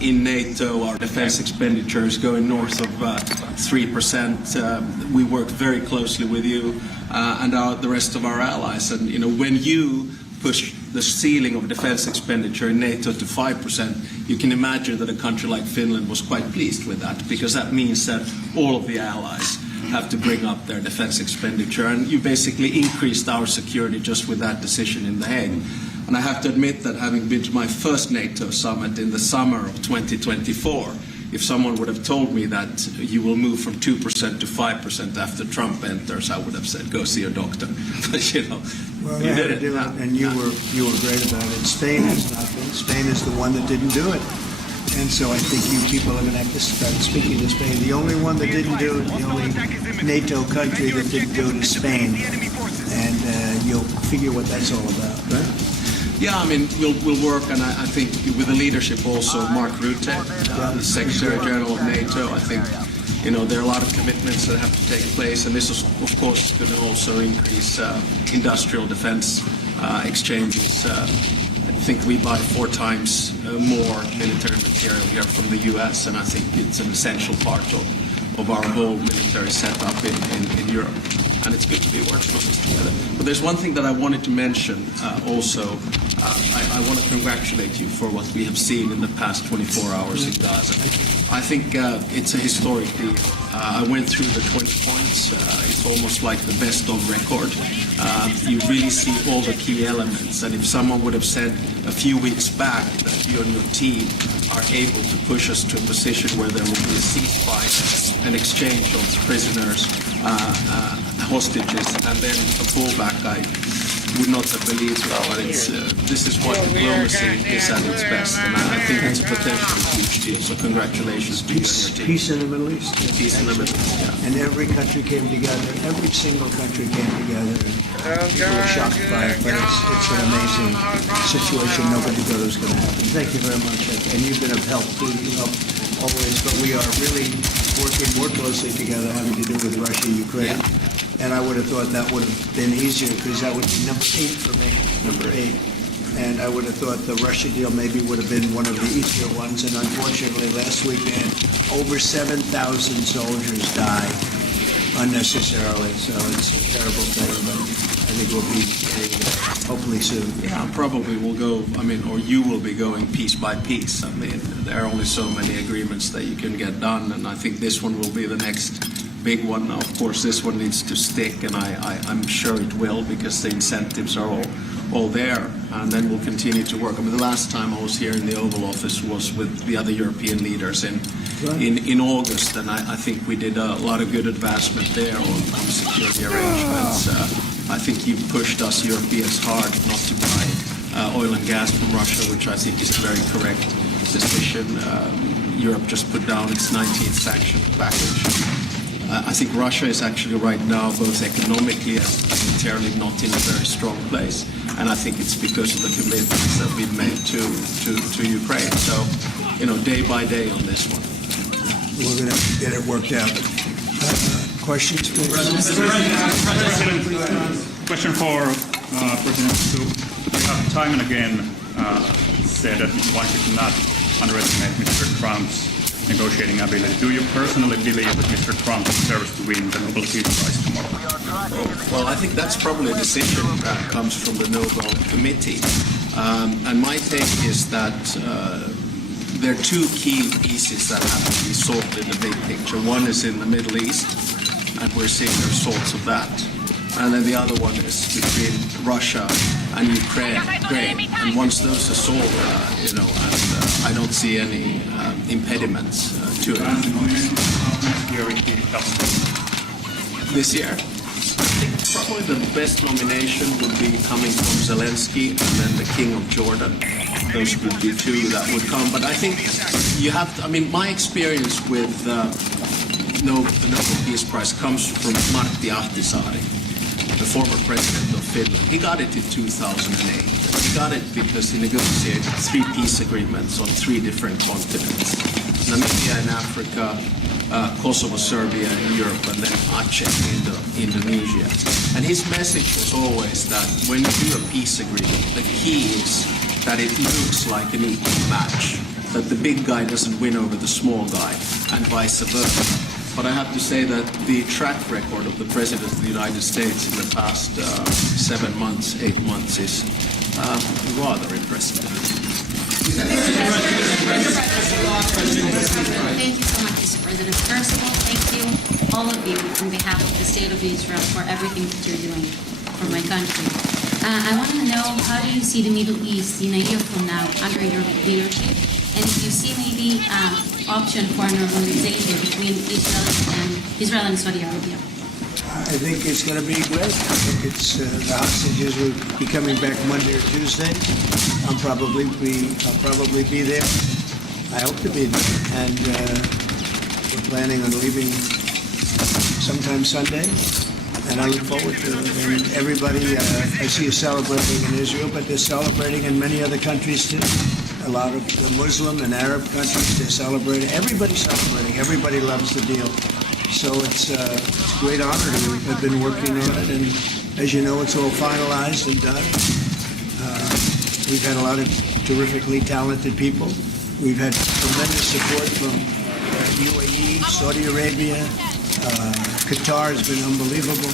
In NATO, our defense expenditure is going north of 3%. We work very closely with you and the rest of our allies. And, you know, when you push the ceiling of defense expenditure in NATO to 5%, you can imagine that a country like Finland was quite pleased with that, because that means that all of the allies have to bring up their defense expenditure. And you basically increased our security just with that decision in The Hague. And I have to admit that having been to my first NATO summit in the summer of 2024, if someone would have told me that you will move from 2% to 5% after Trump enters, I would have said, go see your doctor. But, you know, well, you had to do it, and you were great about it. Spain has not been. Spain is the one that didn't do it. And so I think you people are going to have to start speaking to Spain. The only one that didn't do it, the only NATO country that didn't do it is Spain. And you'll figure what that's all about, right? Yeah, I mean, we'll work, and I think with the leadership also, Mark Rutte, the Secretary General of NATO, I think, you know, there are a lot of commitments that have to take place, and this is, of course, going to also increase industrial defense exchanges. I think we buy 4 times more military material here from the U.S., and I think it's an essential part of our whole military setup in Europe. And it's good to be working on this together. But there's one thing that I wanted to mention also. I want to congratulate you for what we have seen in the past 24 hours in Gaza. I think it's a historic deal. I went through the 20 points. It's almost like the best of record. You really see all the key elements. And if someone would have said a few weeks back that you and your team are able to push us to a position where there will be a ceasefire, an exchange of prisoners, hostages, and then a pullback, I would not have believed it, but this is what diplomacy is at its best, and I think it's a potentially huge deal, so congratulations to you and your team. Peace in the Middle East. Peace in the Middle East, yeah. And every country came together, every single country came together, and people were shocked by it, but it's an amazing situation. Nobody thought it was going to happen. Thank you very much, and you've been of help too, always, but we are really working more closely together having to do with Russia, Ukraine. Yeah. And I would have thought that would have been easier because that would be number 8 for me, number 8. And I would have thought the Russia deal maybe would have been one of the easier ones. And unfortunately, last weekend, over 7,000 soldiers died unnecessarily. So it's a terrible thing, but I think we'll be hopefully soon. Yeah, probably we'll go, I mean, or you will be going piece by piece. I mean, there are only so many agreements that you can get done, and I think this one will be the next big one. Now, of course, this one needs to stick, and I'm sure it will, because the incentives are all there, and then we'll continue to work. I mean, the last time I was here in the Oval Office was with the other European leaders in August, and I think we did a lot of good advancement there on security arrangements. I think you pushed us Europeans hard not to buy oil and gas from Russia, which I think is a very correct decision. Europe just put down its 19th sanction package. I think Russia is actually right now, both economically and militarily, not in a very strong place. And I think it's because of the commitments that we've made to Ukraine. So, day by day on this one. We're going to get it worked out. Questions, please? Question for President Stubb. You have time and again said that one should not underestimate Mr. Trump's negotiating ability. Do you personally believe that Mr. Trump deserves to win the Nobel Peace Prize tomorrow? Well, I think that's probably a decision that comes from the Nobel Committee. And my take is that there are two key pieces that have to be solved in the big picture. One is in the Middle East, and we're seeing the results of that. And then the other one is between Russia and Ukraine. And once those are solved, I don't see any impediments to it. This year, I think probably the best nomination would be coming from Zelensky and then the King of Jordan. Those would be two that would come. But I think you have to, my experience with the Nobel Peace Prize comes from Martti Ahtisaari, the former president of Finland. He got it in 2008. He got it because he negotiated 3 peace agreements on 3 different continents. Namibia in Africa, Kosovo, Serbia in Europe, and then Aceh in Indonesia. And his message was always that when you do a peace agreement, the key is that it looks like an equal match, that the big guy doesn't win over the small guy, and vice versa. But I have to say that the track record of the President of the United States in the past 7 months, 8 months is rather impressive. Thank you so much, Mr. President. First of all, thank you, all of you, on behalf of the State of Israel, for everything that you're doing for my country. I want to know, how do you see the Middle East in a year from now under your leadership? And if you see maybe option for normalization between Israel and Saudi Arabia? I think it's going to be great. I think it's the hostages will be coming back Monday or Tuesday. I'll probably be there. I hope to be there, and we're planning on leaving sometime Sunday. And I look forward to it. And everybody, I see is celebrating in Israel, but they're celebrating in many other countries too. A lot of the Muslim and Arab countries, they're celebrating. Everybody's celebrating. Everybody loves the deal. So it's a great honor to have been working on it. And as you know, it's all finalized and done. We've had a lot of terrifically talented people. We've had tremendous support from UAE, Saudi Arabia. Qatar has been unbelievable.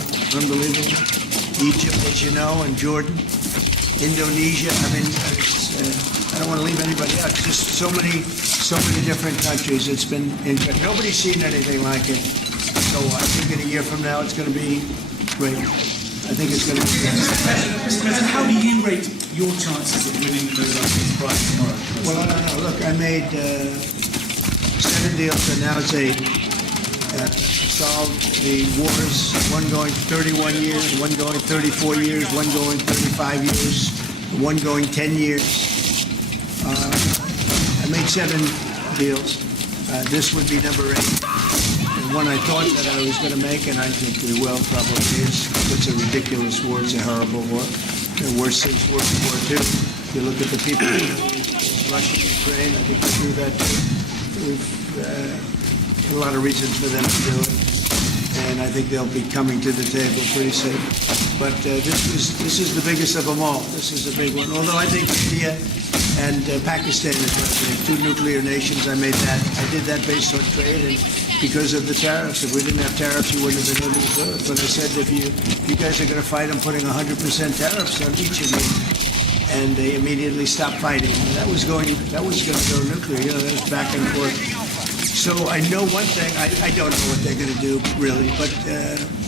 Egypt, as you know, and Jordan. Indonesia, I don't want to leave anybody out. Just so many different countries. It's been incredible. Nobody's seen anything like it. So I think in a year from now, it's going to be great. I think it's going to be great. Mr. President, how do you rate your chances of winning the Nobel Peace Prize tomorrow? Well, I don't know. Look, I made 7 deals, and now it's 8. Solved the wars, one going 31 years, one going 34 years, one going 35 years, one going 10 years. I made 7 deals. This would be number 8. And one I thought that I was going to make, and I think we will probably, is it's a ridiculous war. It's a horrible war. The worst since World War II. If you look at the people in Russia, Ukraine, I think we do that too. We've a lot of reasons for them to do it. And I think they'll be coming to the table pretty soon. But this is the biggest of them all. This is a big one. Although I think India and Pakistan is two nuclear nations. I did that based on trade and because of the tariffs. If we didn't have tariffs, you wouldn't have been able to do it. But I said, if you guys are going to fight, I'm putting 100% tariffs on each of you. And they immediately stopped fighting. And that was going to go nuclear. That was back and forth. So I know one thing. I don't know what they're going to do, really. But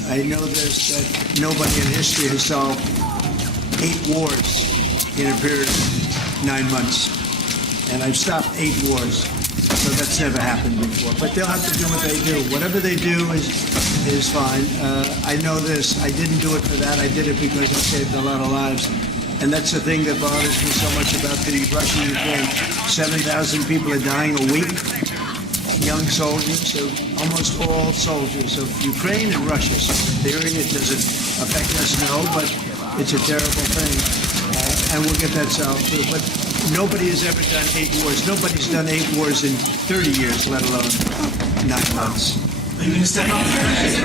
I know this, that nobody in history has solved 8 wars in a period of 9 months. And I've stopped 8 wars. So that's never happened before. But they'll have to do what they do. Whatever they do is fine. I know this. I didn't do it for that. I did it because it saved a lot of lives. And that's the thing that bothers me so much about the Russia-Ukraine. 7,000 people are dying a week. Young soldiers, almost all soldiers of Ukraine and Russia. So in theory, it doesn't affect us, no, but it's a terrible thing. And we'll get that solved too. But nobody has ever done 8 wars. Nobody's done 8 wars in 30 years, let alone 9 months. Are you going to step up the pressure?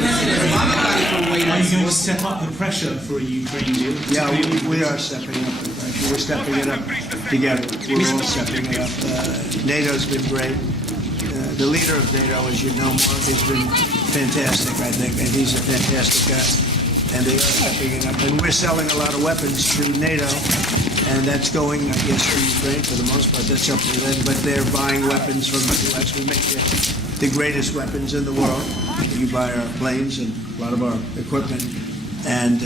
Are you going to step up the pressure for a Ukraine deal? Yeah, we are stepping up the pressure. We're stepping it up together. We're all stepping it up. NATO's been great. The leader of NATO, as you know, Mark, has been fantastic, I think, and he's a fantastic guy. And they are stepping it up. And we're selling a lot of weapons to NATO, and that's going, I guess, to Ukraine for the most part. That's up to them. But they're buying weapons from the U.S. We make the greatest weapons in the world. You buy our planes and a lot of our equipment. And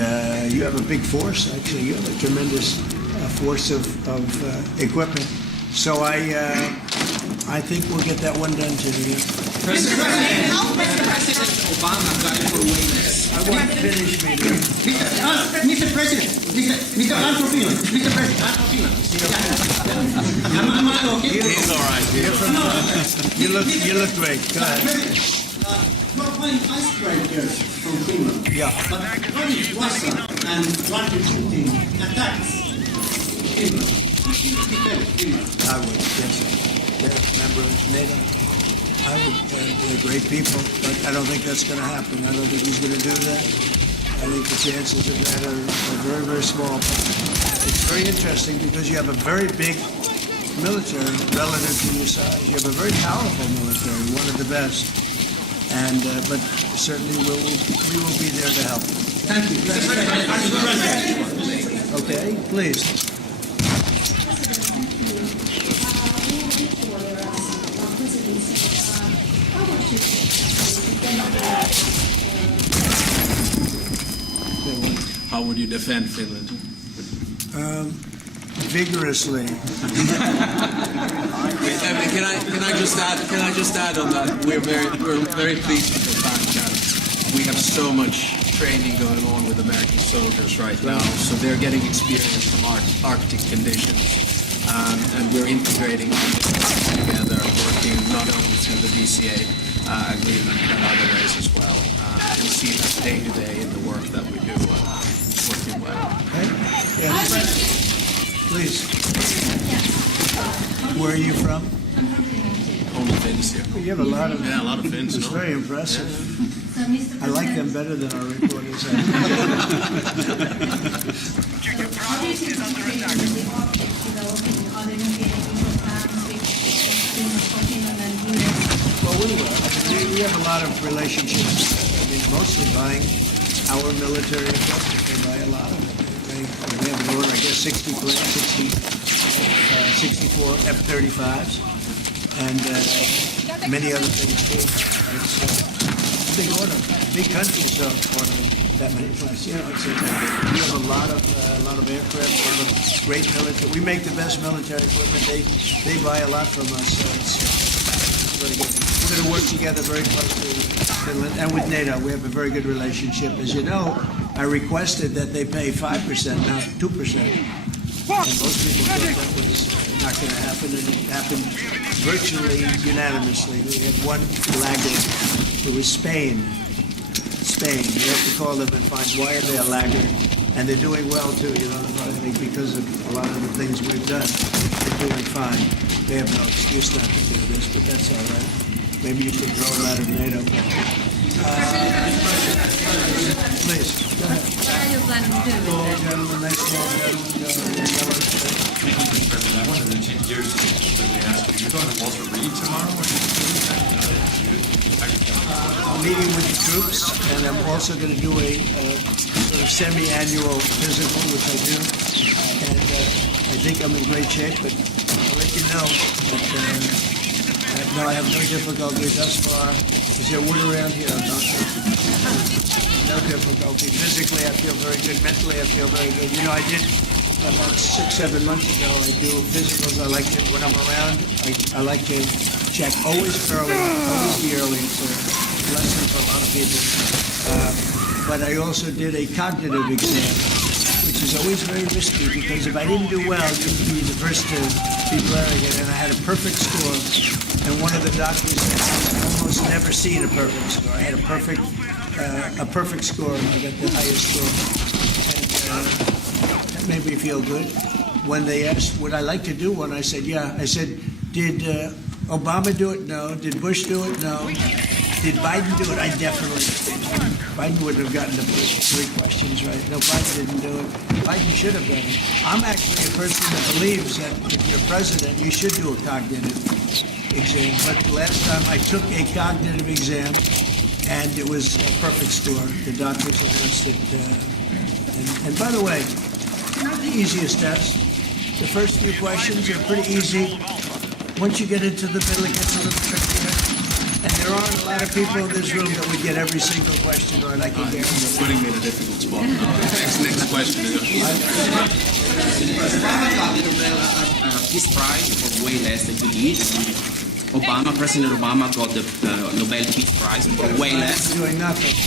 you have a big force, actually. You have a tremendous force of equipment. So I think we'll get that one done too. Yeah. Mr. President, how President Obama got for waivers? I want to finish, maybe. Mr. President, Mr. Anthropino, Mr. President, Anthropino. Am I okay? He's all right. You look great. Go ahead. You're buying icebreakers from Finland. Yeah. But when is Russia and Vladimir Putin attacks Finland? I would, yes. They're a member of NATO. I would. They're great people, but I don't think that's going to happen. I don't think he's going to do that. I think the chances of that are very, very small. It's very interesting because you have a very big military relative to your size. You have a very powerful military, one of the best. And but certainly we will be there to help. Thank you. Okay, please. How would you defend Finland? Vigorously. Can I just add on that? We're very pleased with the fact that we have so much training going on with American soldiers right now. So they're getting experience from Arctic conditions, and we're integrating together, working not only through the DCA agreement but other ways as well. And see that day to day in the work that we do, working well. Yes. Please. Where are you from? Only Finns here. You have a lot of Finns. It's very impressive. I like them better than our reporters. Well, we will. We have a lot of relationships. I mean, mostly buying our military equipment. They buy a lot of it. We have an order, I guess, 64 F-35s, and many other things too. It's a big order. Big countries don't order that many planes. You know, we have a lot of aircraft, a lot of great military. We make the best military equipment. They buy a lot from us, so it's very good. We're going to work together very closely with Finland and with NATO. We have a very good relationship. As you know, I requested that they pay 5%, not 2%. And most people thought that was not going to happen, and it happened virtually unanimously. We had one laggard. It was Spain. You have to call them and find why are they a laggard. And they're doing well, too, you know, I think because of a lot of the things we've done. They're doing fine. They have no excuse not to do this, but that's all right. Maybe you should throw them out of NATO. Please, go ahead. What are you planning to do with it? Gentlemen, nice small gentlemen. Mr. President, I wanted to change gears and quickly ask you, you're going to Walter Reed tomorrow? I'm meeting with the troops, and I'm also going to do a sort of semi-annual physical, which I do. And I think I'm in great shape, but I'll let you know. But I have no difficulty thus far. Is there wood around here? No difficulty. Physically, I feel very good. Mentally, I feel very good. You know, I did about 6-7 months ago. I do physicals. I like to, when I'm around, I like to check always early, always be early. It's a lesson for a lot of people. But I also did a cognitive exam. which is always very risky because if I didn't do well, you'd be the first to be blaring it. And I had a perfect score, and one of the doctors said, I've almost never seen a perfect score. I had a perfect score. I got the highest score, and that made me feel good. When they asked would I like to do one, I said yeah. I said, did Obama do it? No. Did Bush do it? No. Did Biden do it? I definitely did. Biden wouldn't have gotten the first 3 questions right. No, Biden didn't do it. Biden should have done it. I'm actually a person that believes that if you're president, you should do a cognitive exam. But last time I took a cognitive exam, and it was a perfect score. The doctors announced it. And by the way, not the easiest test. The first few questions are pretty easy. Once you get into the middle, it gets a little trickier. And there aren't a lot of people in this room that would get every single question right. I can guarantee. It's putting me in a difficult spot. Next question. Obama got the Nobel Peace Prize for way less than he did. President Obama got the Nobel Peace Prize for way less. Doing nothing.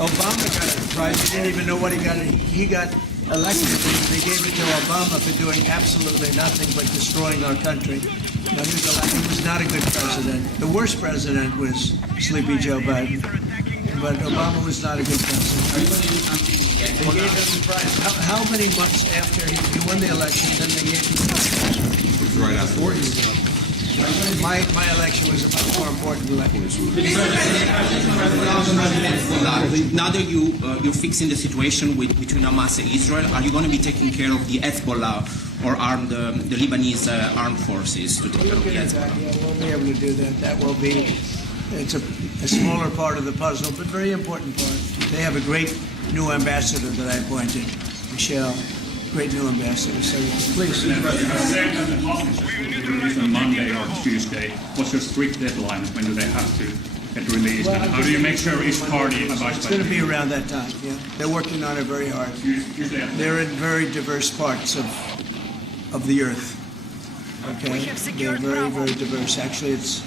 Obama got the prize. He didn't even know what he got. He got elected. They gave it to Obama for doing absolutely nothing but destroying our country. Now, he was not a good president. The worst president was Sleepy Joe Biden. But Obama was not a good president. They gave him the prize. How many months after he won the election, then they gave him the prize? It was right after. My election was a much more important election. Now that you're fixing the situation between Hamas and Israel, are you going to be taking care of the Hezbollah or the Lebanese armed forces to take care of the Hezbollah? Yeah, we'll be able to do that. That will be, it's a smaller part of the puzzle, but very important part. They have a great new ambassador that I appointed, Michelle. Great new ambassador. So please. On Monday or Tuesday, what's your strict deadline? When do they have to get released? Well, and how do you make sure each party abides it's by going to be around that time, yeah. They're working on it very hard. They're in very diverse parts of the earth. Okay? They're very, very diverse. Actually, it's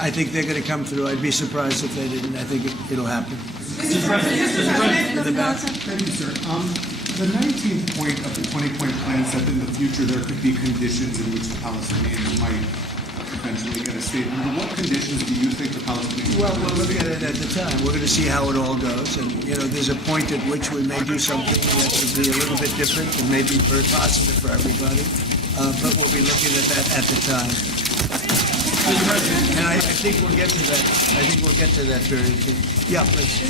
I think they're going to come through. I'd be surprised if they didn't. I think it'll happen. Mr. President. Thank you, sir. The 19th point of the 20-point plan said that in the future there could be conditions in which the Palestinians might eventually get a state. Under what conditions do you think the Palestinians? Well, we'll look at it at the time. We're going to see how it all goes, and there's a point at which we may do something that will be a little bit different and maybe very positive for everybody. But we'll be looking at that at the time. And I think we'll get to that. I think we'll get to that period too. Yeah, please.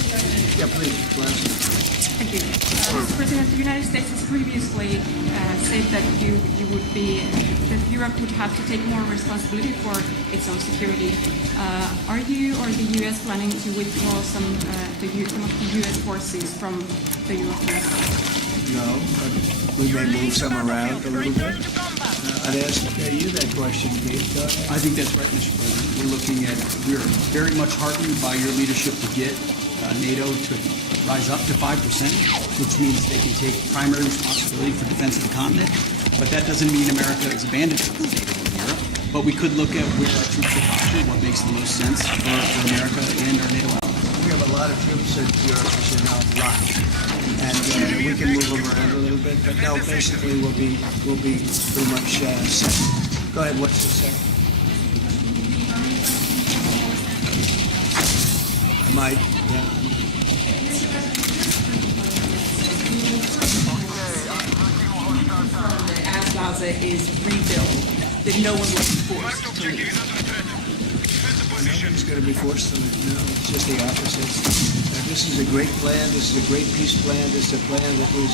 Yeah, please. Thank you. Mr. President, the United States has previously said that that Europe would have to take more responsibility for its own security. Are you or the U.S. planning to withdraw some of the U.S. forces from the European side? No, but we may move some around a little bit. I'd ask you that question, Pete. I think that's right, Mr. President. We're very much heartened by your leadership to get NATO to rise up to 5%, which means they can take primary responsibility for defense of the continent. But that doesn't mean America is abandoned to NATO in Europe. But we could look at where our troops are posted, what makes the most sense for America and our NATO allies. We have a lot of troops in Europe, as you know, a lot. And we can move them around a little bit, but no, basically we'll be pretty much set. Go ahead, what's the second? I might, yeah. As Gaza is rebuilt, that no one will be forced to leave. Nobody's going to be forced to leave. No, it's just the opposite. This is a great plan. This is a great peace plan. This is a plan that was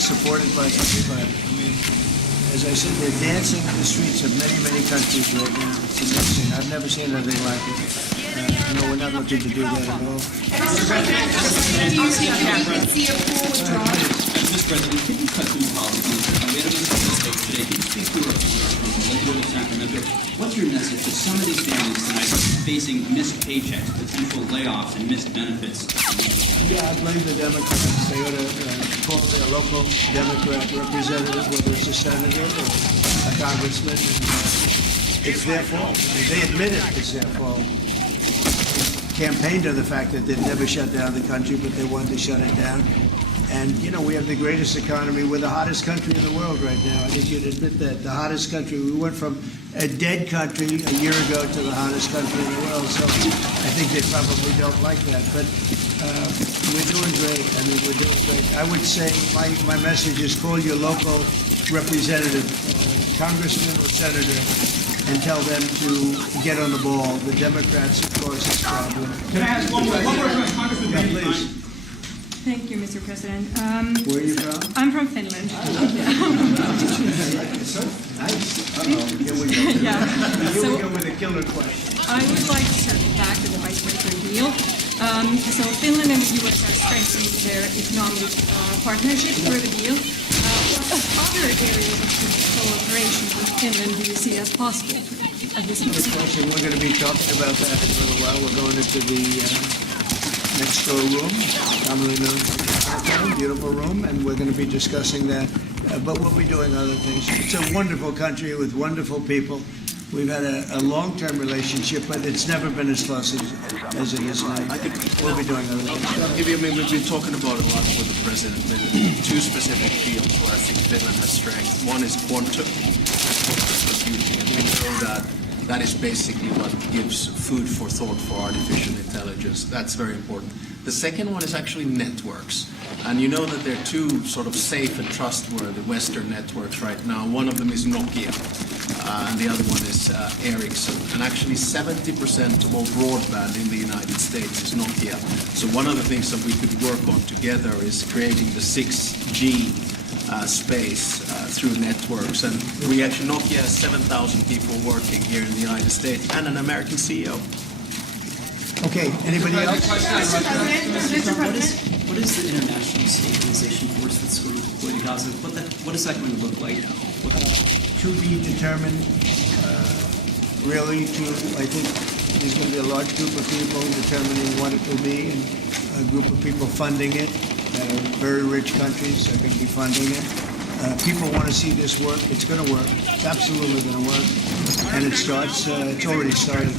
supported by everybody. I mean, as I said, they're dancing in the streets of many, many countries right now. It's amazing. I've never seen anything like it. No, we're not looking to do that at all. Mr. President, can you cut through politics? We had a minister today. Can you speak to Sacramento? What's your message to some of these families tonight facing missed paychecks, potential layoffs, and missed benefits? Yeah, I blame the Democrats. They ought to call their local Democrat representative, whether it's a senator or a congressman. It's their fault. They admit it. It's their fault. Campaigned on the fact that they'd never shut down the country, but they wanted to shut it down. And, you know, we have the greatest economy. We're the hottest country in the world right now. I think you'd admit that. The hottest country. We went from a dead country a year ago to the hottest country in the world. So I think they probably don't like that. But we're doing great. I mean, we're doing great. I would say my message is call your local representative, congressman or senator, and tell them to get on the ball. The Democrats, of course, is a problem. Can I ask one more question, Congressman? Yeah, please. Thank you, Mr. President. Where are you from? I'm from Finland. It's so nice. Here we go. Yeah. Here we go with a killer question. I would like to circle back to the icebreaker deal. So Finland and the U.S. are strengthening their economic partnership through the deal. What other areas of cooperation with Finland do you see as possible at this Good point? question. We're going to be talking about that in a little while. We're going into the next door room, commonly known as the beautiful room, and we're going to be discussing that. But we'll be doing other things. It's a wonderful country with wonderful people. We've had a long-term relationship, but it's never been as close as it is now. We'll be doing other things. I mean, we've been talking about a lot with the president, but two specific fields where I think Finland has strength. One is quantum computing, and we know that is basically what gives food for thought for artificial intelligence. That's very important. The second one is actually networks. And you know that there are two sort of safe and trustworthy Western networks right now. One of them is Nokia, and the other one is Ericsson. And actually 70% of all broadband in the United States is Nokia. So one of the things that we could work on together is creating the 6G space through networks. And we actually, Nokia has 7,000 people working here in the United States and an American CEO. Okay, anybody else? What is the international stabilization force that's going to deploy to Gaza? What is that going to look like? To be determined, really, I think there's going to be a large group of people determining what it will be, and a group of people funding it. Very rich countries are going to be funding it. People want to see this work. It's going to work. It's absolutely going to work. And it starts, it's already started.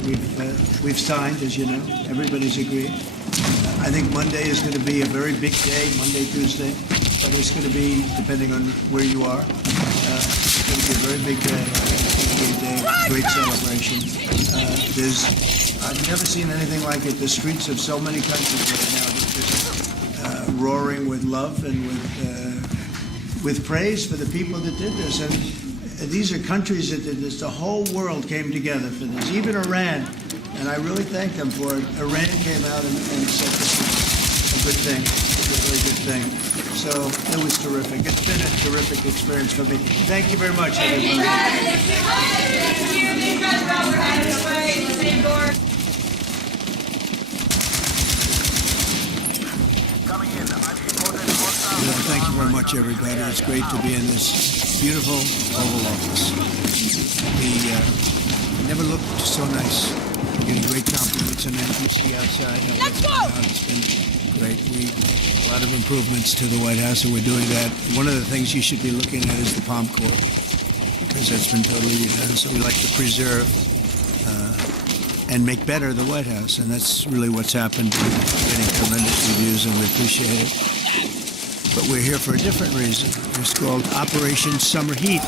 We've signed, as you know. Everybody's agreed. I think Monday is going to be a very big day, Monday, Tuesday. But it's going to be, depending on where you are, it's going to be a very big day. It's going to be a day of great celebration. I've never seen anything like it. The streets of so many countries right now are just roaring with love and with praise for the people that did this. And these are countries that did this. The whole world came together for this, even Iran. And I really thank them for it. Iran came out and said this was a good thing. It's a very good thing. So it was terrific. It's been a terrific experience for me. Thank you very much, everybody. Thank you very much, everybody. It's great to be in this beautiful Oval Office. We never looked so nice. We're getting great compliments on NBC outside. Let's go! It's been great. A lot of improvements to the White House, and we're doing that. One of the things you should be looking at is the Palm Court, because that's been totally redone. So we like to preserve and make better the White House, and that's really what's happened. We're getting tremendous reviews, and we appreciate it. But we're here for a different reason. It's called Operation Summer Heat,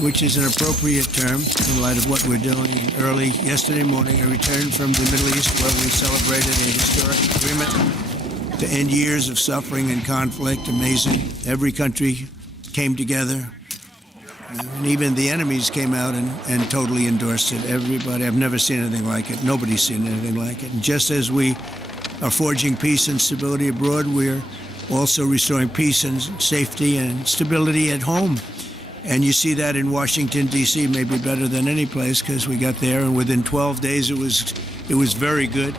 which is an appropriate term in light of what we're doing. Early yesterday morning, I returned from the Middle East, where we celebrated a historic agreement to end years of suffering and conflict. Amazing. Every country came together, and even the enemies came out and totally endorsed it. Everybody, I've never seen anything like it. Nobody's seen anything like it. And just as we are forging peace and stability abroad, we're also restoring peace and safety and stability at home. And you see that in Washington, D.C., maybe better than any place, because we got there, and within 12 days it was very good.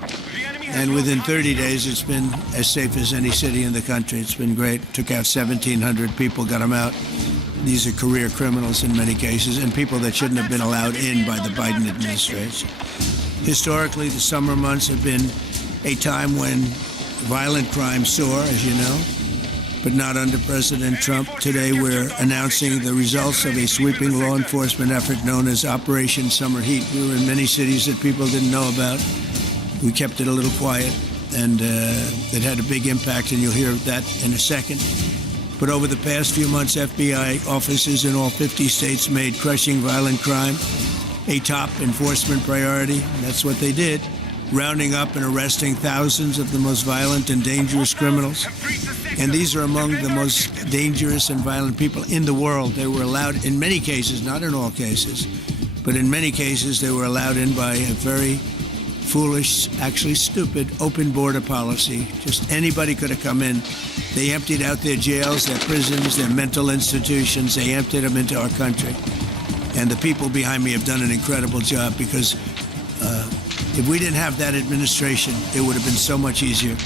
And within 30 days it's been as safe as any city in the country. It's been great. Took out 1,700 people, got them out. These are career criminals in many cases, and people that shouldn't have been allowed in by the Biden administration. Historically, the summer months have been a time when violent crime soar, as you know, but not under President Trump. Today we're announcing the results of a sweeping law enforcement effort known as Operation Summer Heat. We were in many cities that people didn't know about. We kept it a little quiet. and it had a big impact, and you'll hear that in a second. But over the past few months, FBI officers in all 50 states made crushing violent crime a top enforcement priority. And that's what they did, rounding up and arresting thousands of the most violent and dangerous criminals. And these are among the most dangerous and violent people in the world. They were allowed, in many cases, not in all cases, but in many cases, they were allowed in by a very foolish, actually stupid, open border policy. Just anybody could have come in. They emptied out their jails, their prisons, their mental institutions. They emptied them into our country. And the people behind me have done an incredible job, because if we didn't have that administration, it would have been so much easier.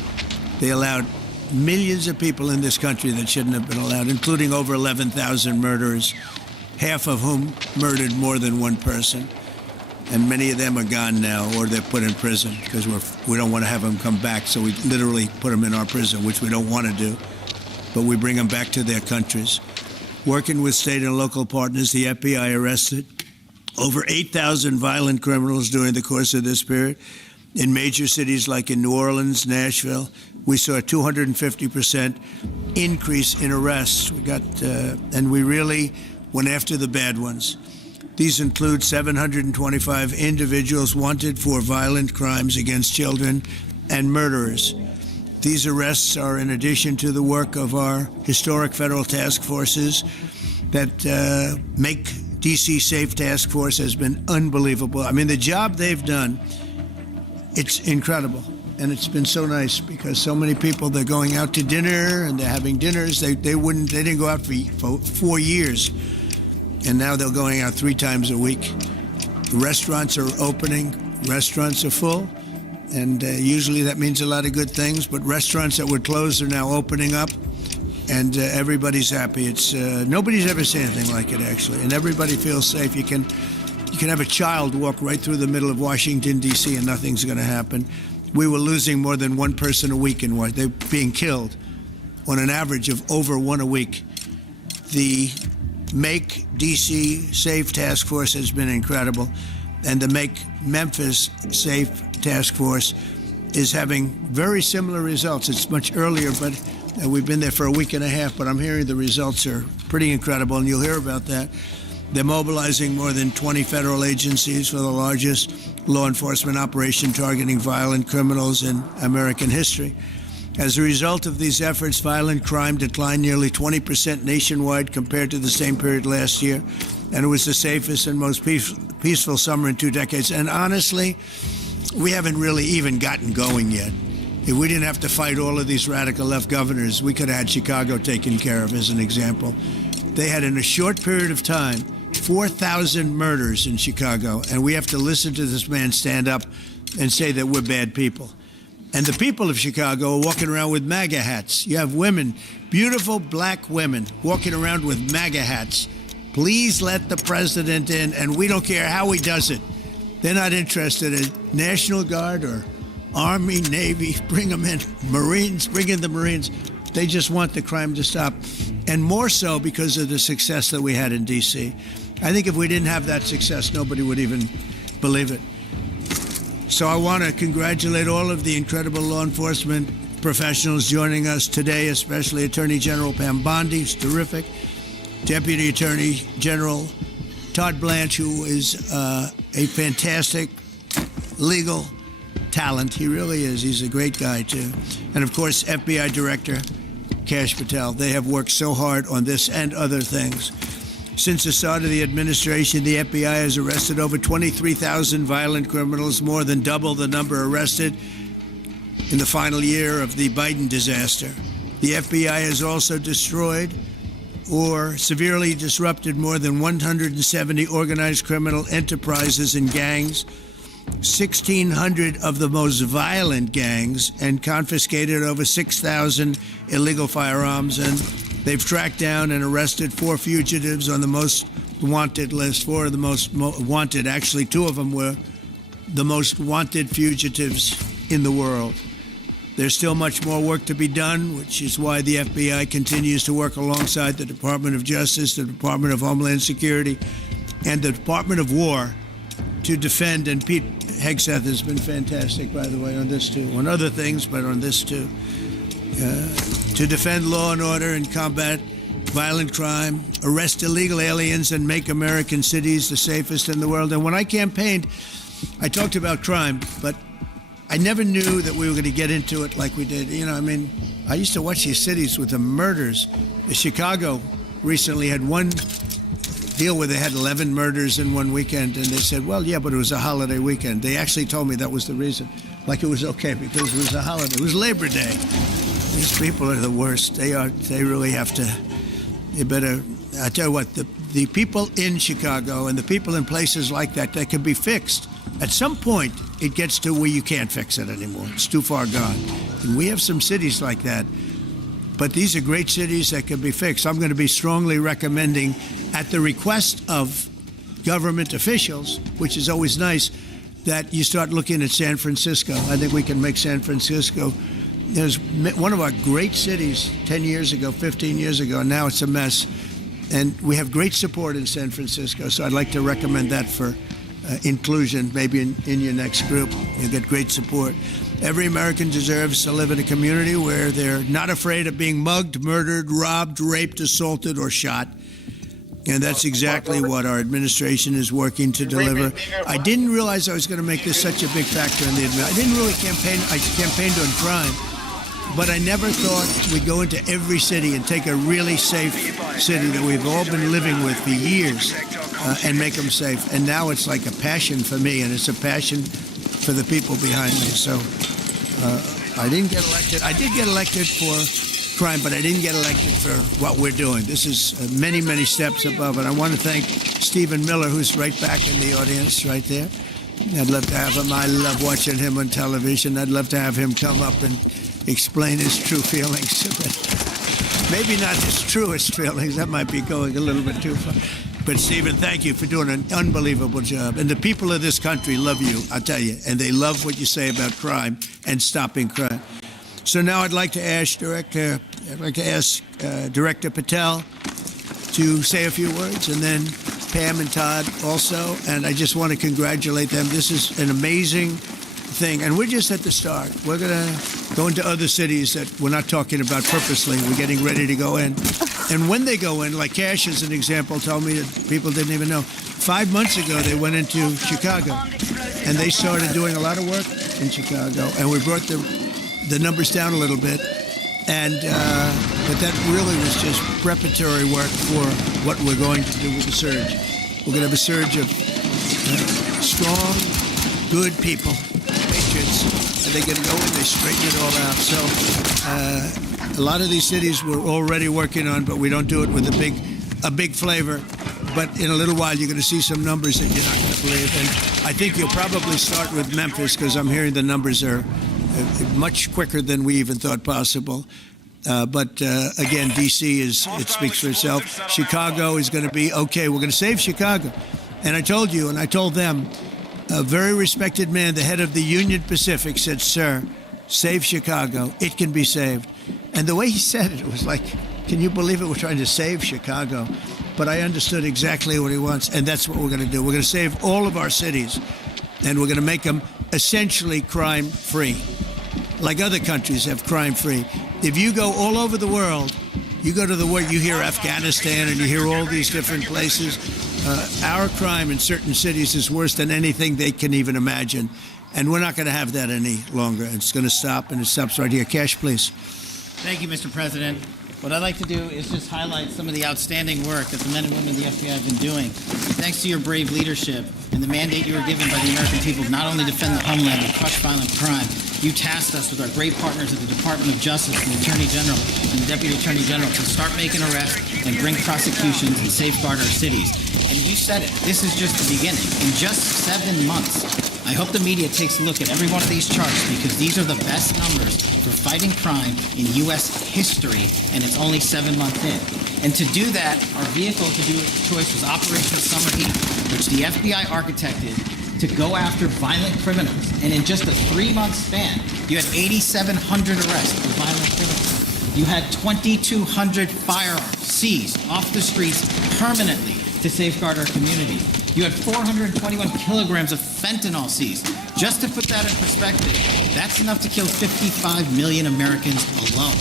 They allowed millions of people in this country that shouldn't have been allowed, including over 11,000 murderers, half of whom murdered more than one person. And many of them are gone now, or they're put in prison, because we don't want to have them come back. So we literally put them in our prison, which we don't want to do. But we bring them back to their countries. Working with state and local partners, the FBI arrested over 8,000 violent criminals during the course of this period. In major cities like in New Orleans, Nashville, we saw a 250% increase in arrests. And we really went after the bad ones. These include 725 individuals wanted for violent crimes against children and murderers. These arrests are in addition to the work of our historic federal task forces that Make D.C. Safe Task Force has been unbelievable. I mean, the job they've done, it's incredible. And it's been so nice, because so many people, they're going out to dinner and they're having dinners. They didn't go out for 4 years. And now they're going out 3 times a week. Restaurants are opening. Restaurants are full. And usually that means a lot of good things. But restaurants that were closed are now opening up. And everybody's happy. It's nobody's ever seen anything like it, actually. And everybody feels safe. You can have a child walk right through the middle of Washington, D.C., and nothing's going to happen. We were losing more than one person a week in Washington. They're being killed on an average of over one a week. The Make D.C. Safe Task Force has been incredible, and the Make Memphis Safe Task Force is having very similar results. It's much earlier, but we've been there for a week and a half, but I'm hearing the results are pretty incredible, and you'll hear about that. They're mobilizing more than 20 federal agencies for the largest law enforcement operation targeting violent criminals in American history. As a result of these efforts, violent crime declined nearly 20% nationwide compared to the same period last year, and it was the safest and most peaceful summer in 2 decades. And honestly, we haven't really even gotten going yet. If we didn't have to fight all of these radical left governors, we could have had Chicago taken care of, as an example. They had, in a short period of time, 4,000 murders in Chicago, and we have to listen to this man stand up and say that we're bad people. And the people of Chicago are walking around with MAGA hats. You have women, beautiful black women, walking around with MAGA hats. Please let the president in, and we don't care how he does it. They're not interested in National Guard or Army, Navy, bring them in. Marines, bring in the Marines. They just want the crime to stop. And more so because of the success that we had in D.C. I think if we didn't have that success, nobody would even believe it. So I want to congratulate all of the incredible law enforcement professionals joining us today, especially Attorney General Pam Bondi, who's terrific, Deputy Attorney General Todd Blanche, who is a fantastic legal talent. He really is. He's a great guy, too. And, of course, FBI Director Kash Patel. They have worked so hard on this and other things. Since the start of the administration, the FBI has arrested over 23,000 violent criminals, more than double the number arrested in the final year of the Biden disaster. The FBI has also destroyed or severely disrupted more than 170 organized criminal enterprises and gangs, 1,600 of the most violent gangs, and confiscated over 6,000 illegal firearms. And they've tracked down and arrested 4 fugitives on the most wanted list. 4 of the most wanted. Actually, 2 of them were the most wanted fugitives in the world. There's still much more work to be done, which is why the FBI continues to work alongside the Department of Justice, the Department of Homeland Security, and the Department of War to defend, and Pete Hegseth has been fantastic, by the way, on this too, on other things, but on this too, to defend law and order and combat violent crime, arrest illegal aliens, and make American cities the safest in the world. And when I campaigned, I talked about crime, but I never knew that we were going to get into it like we did. You know, I mean, I used to watch these cities with the murders. Chicago recently had one deal where they had 11 murders in one weekend, and they said, well, yeah, but it was a holiday weekend. They actually told me that was the reason. Like it was okay because it was a holiday. It was Labor Day. These people are the worst. They really have to. You better. I tell you what, the people in Chicago and the people in places like that can be fixed. At some point, it gets to where you can't fix it anymore. It's too far gone. And we have some cities like that. But these are great cities that can be fixed. I'm going to be strongly recommending, at the request of government officials, which is always nice, that you start looking at San Francisco. I think we can make San Francisco. There's one of our great cities 10 years ago, 15 years ago, and now it's a mess. And we have great support in San Francisco, so I'd like to recommend that for inclusion, maybe in your next group. You'll get great support. Every American deserves to live in a community where they're not afraid of being mugged, murdered, robbed, raped, assaulted, or shot. And that's exactly what our administration is working to deliver. I didn't realize I was going to make this such a big factor in the administration. I didn't really campaign. I campaigned on crime. But I never thought we'd go into every city and take a really safe city that we've all been living with for years and make them safe. And now it's like a passion for me, and it's a passion for the people behind me. So I didn't get elected. I did get elected for crime, but I didn't get elected for what we're doing. This is many, many steps above. And I want to thank Stephen Miller, who's right back in the audience right there. I'd love to have him. I love watching him on television. I'd love to have him come up and explain his true feelings. Maybe not his truest feelings. That might be going a little bit too far. But Stephen, thank you for doing an unbelievable job. And the people of this country love you, I'll tell you. And they love what you say about crime and stopping crime. So now I'd like to ask Director Patel to say a few words, and then Pam and Todd also. And I just want to congratulate them. This is an amazing thing, and we're just at the start. We're going to go into other cities that we're not talking about purposely. We're getting ready to go in. And when they go in, like Cash as an example told me that people didn't even know. 5 months ago, they went into Chicago, and they started doing a lot of work in Chicago, and we brought the numbers down a little bit. And but that really was just preparatory work for what we're going to do with the surge. We're going to have a surge of strong, good people, patriots, and they're going to go in, they straighten it all out. So a lot of these cities we're already working on, but we don't do it with a big flavor. But in a little while, you're going to see some numbers that you're not going to believe. And I think you'll probably start with Memphis, because I'm hearing the numbers are much quicker than we even thought possible. But again, D.C. it speaks for itself. Chicago is going to be okay. We're going to save Chicago. And I told you, and I told them, a very respected man, the head of the Union Pacific, said, "Sir, save Chicago. It can be saved." And the way he said it, it was like, can you believe it? We're trying to save Chicago. But I understood exactly what he wants, and that's what we're going to do. We're going to save all of our cities, and we're going to make them essentially crime-free, like other countries have crime-free. If you go all over the world, you go to the world, you hear Afghanistan, and you hear all these different places. Our crime in certain cities is worse than anything they can even imagine, and we're not going to have that any longer. It's going to stop, and it stops right here. Cash, please. Thank you, Mr. President. What I'd like to do is just highlight some of the outstanding work that the men and women of the FBI have been doing. Thanks to your brave leadership and the mandate you were given by the American people to not only defend the homeland but crush violent crime, you tasked us with our great partners at the Department of Justice and the Attorney General and the Deputy Attorney General to start making arrests and bring prosecutions and safeguard our cities. And you said it, this is just the beginning. In just 7 months, I hope the media takes a look at every one of these charts, because these are the best numbers for fighting crime in U.S. history, and it's only 7 months in. And to do that, our vehicle to do choice was Operation Summer Heat, which the FBI architected to go after violent criminals. And in just a 3-month span, you had 8,700 arrests for violent criminals. You had 2,200 firearms seized off the streets permanently to safeguard our community. You had 421 kilograms of fentanyl seized. Just to put that in perspective, that's enough to kill 55 million Americans alone.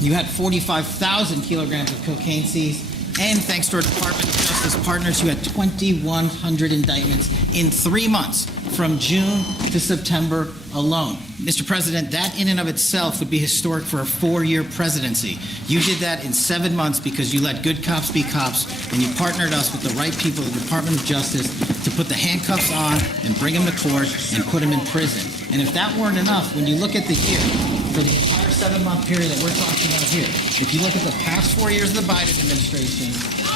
You had 45,000 kilograms of cocaine seized. And thanks to our Department of Justice partners, you had 2,100 indictments in 3 months, from June to September alone. Mr. President, that in and of itself would be historic for a 4-year presidency. You did that in 7 months because you let good cops be cops, and you partnered us with the right people at the Department of Justice to put the handcuffs on and bring them to court and put them in prison. And if that weren't enough, when you look at the year, for the entire 7-month period that we're talking about here, if you look at the past 4 years of the Biden administration,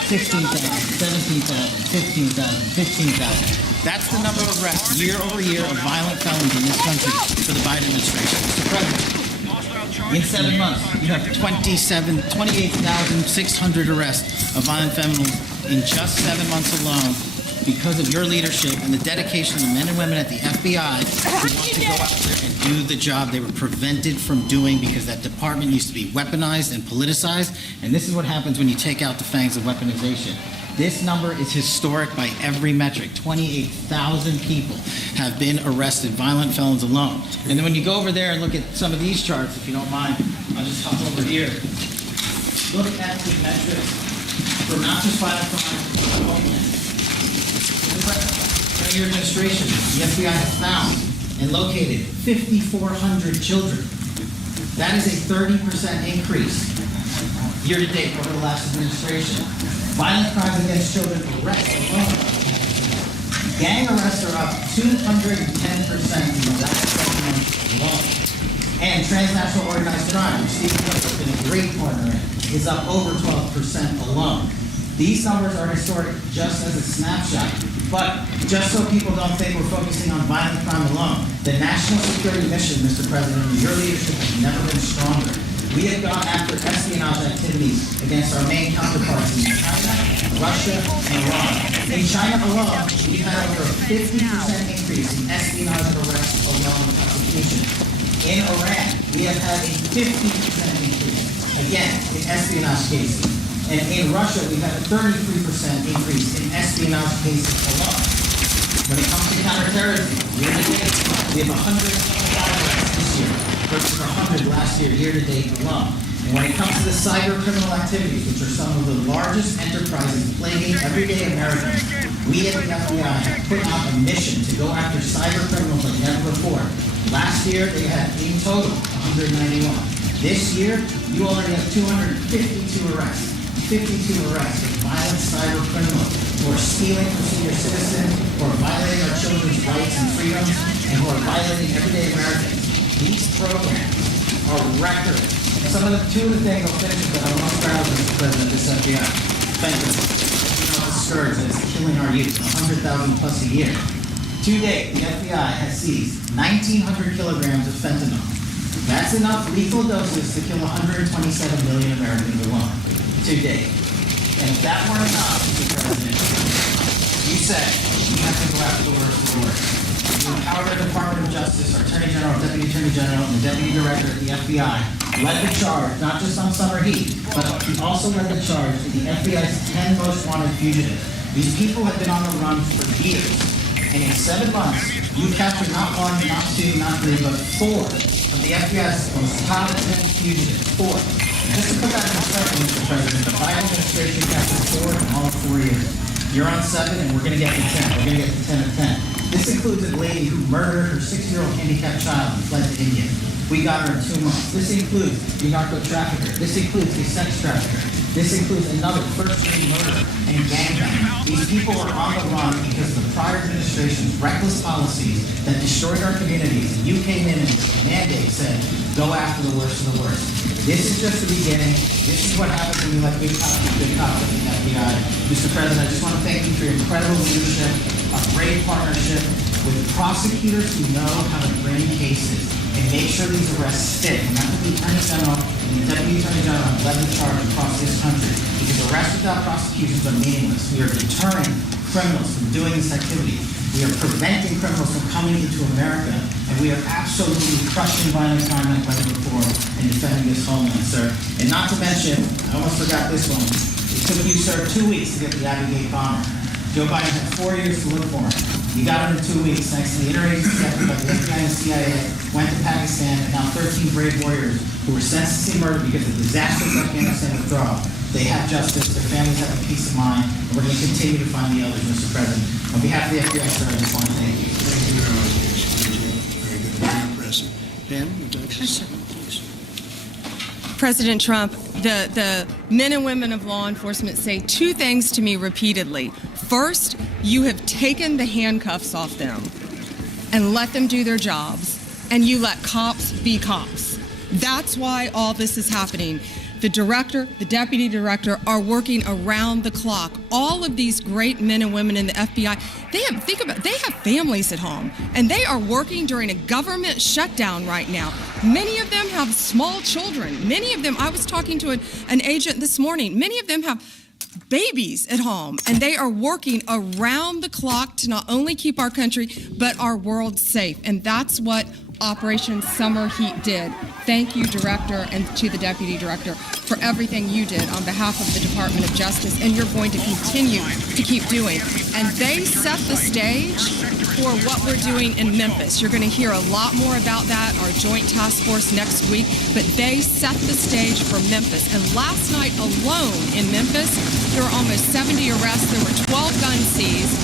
16,000, 17,000, 15,000, 15,000. That's the number of arrests year over year of violent felons in this country for the Biden administration. Mr. President, in 7 months, you have 28,600 arrests of violent felons in just 7 months alone because of your leadership and the dedication of the men and women at the FBI who want to go out there and do the job they were prevented from doing because that department used to be weaponized and politicized. And this is what happens when you take out the fangs of weaponization. This number is historic by every metric. 28,000 people have been arrested, violent felons alone. And then when you go over there and look at some of these charts, if you don't mind, I'll just hop over here. Look at the metrics for not just violent crime, but homeland. During your administration, the FBI has found and located 5,400 children. That is a 30% increase year to date over the last administration. Violent crimes against children arrests alone. Gang arrests are up 210% in the last 7 months alone. And transnational organized crime, which Steve Miller has been a great partner in, is up over 12% alone. These numbers are historic just as a snapshot. But just so people don't think we're focusing on violent crime alone, the national security mission, Mr. President, and your leadership has never been stronger. We have gone after espionage activities against our main counterparts in China, Russia, and Iran. In China alone, we've had over a 50% increase in espionage and arrests alone in prosecution. In Iran, we have had a 50% increase, again, in espionage cases. And in Russia, we've had a 33% increase in espionage cases alone. When it comes to counterterrorism, year to date, we have 125 arrests this year versus 100 last year to date alone. And when it comes to the cyber criminal activities, which are some of the largest enterprises plaguing everyday Americans, we at the FBI have put out a mission to go after cyber criminals like never before. Last year, they had in total 191. This year, you already have 252 arrests. 52 arrests of violent cyber criminals who are stealing from senior citizens, who are violating our children's rights and freedoms, and who are violating everyday Americans. These programs are record. And two of the things I'll finish with that I'm most proud of, Mr. President, this FBI. Thank you. You know, the scourge that is killing our youth, 100,000 plus a year. To date, the FBI has seized 1,900 kilograms of fentanyl. That's enough lethal doses to kill 127 million Americans alone. To date. And if that weren't enough, Mr. President, you said we have to go after the worst of the worst. You empowered our Department of Justice, our Attorney General, Deputy Attorney General, and the Deputy Director at the FBI, led the charge, not just on summer heat, but he also led the charge to the FBI's 10 most wanted fugitives. These people have been on the run for years. And in 7 months, you captured not 1, not 2, not 3, but 4 of the FBI's most top 10 fugitives. 4. Just to put that in perspective, Mr. President, the Biden administration captured 4 in all 4 years. You're on 7, and we're going to get to 10. We're going to get to 10 of 10. This includes a lady who murdered her 6-year-old handicapped child and fled to India. We got her in 2 months. This includes a narco trafficker. This includes a sex trafficker. This includes another first-degree murder and gangbang. These people are on the run because of the prior administration's reckless policies that destroyed our communities. And you came in and the mandate said, go after the worst of the worst. This is just the beginning. This is what happens when you let good cops be good cops at the FBI. Mr. President, I just want to thank you for your incredible leadership, a great partnership with prosecutors who know how to bring cases and make sure these arrests stick. And that's what the Attorney General and the Deputy Attorney General have led the charge across this country. Because arrests without prosecutions are meaningless. We are deterring criminals from doing this activity. We are preventing criminals from coming into America, and we are absolutely crushing violent crime like never before and defending this homeland, sir. And not to mention, I almost forgot this one. It took you, sir, 2 weeks to get the Abbey Gate bomber. Joe Biden had 4 years to look for him. He got him in 2 weeks thanks to the interagency effort by the FBI and the CIA, went to Pakistan, and now 13 brave warriors who were sentenced to murder because of disastrous Afghanistan withdrawal. They have justice, their families have a peace of mind, and we're going to continue to find the others, Mr. President. On behalf of the FBI, sir, I just want to thank you. Thank you very much. Very good. Very impressive. Pam, would you like to say something, please? President Trump, the men and women of law enforcement say two things to me repeatedly. First, you have taken the handcuffs off them and let them do their jobs, and you let cops be cops. That's why all this is happening. The director, the deputy director are working around the clock. All of these great men and women in the FBI, they have families at home, and they are working during a government shutdown right now. Many of them have small children. Many of them, I was talking to an agent this morning, many of them have babies at home, and they are working around the clock to not only keep our country, but our world safe. And that's what Operation Summer Heat did. Thank you, Director, and to the Deputy Director for everything you did on behalf of the Department of Justice, and you're going to continue to keep doing. And they set the stage for what we're doing in Memphis. You're going to hear a lot more about that, our joint task force next week, but they set the stage for Memphis. And last night alone in Memphis, there were almost 70 arrests. There were 12 gun seized.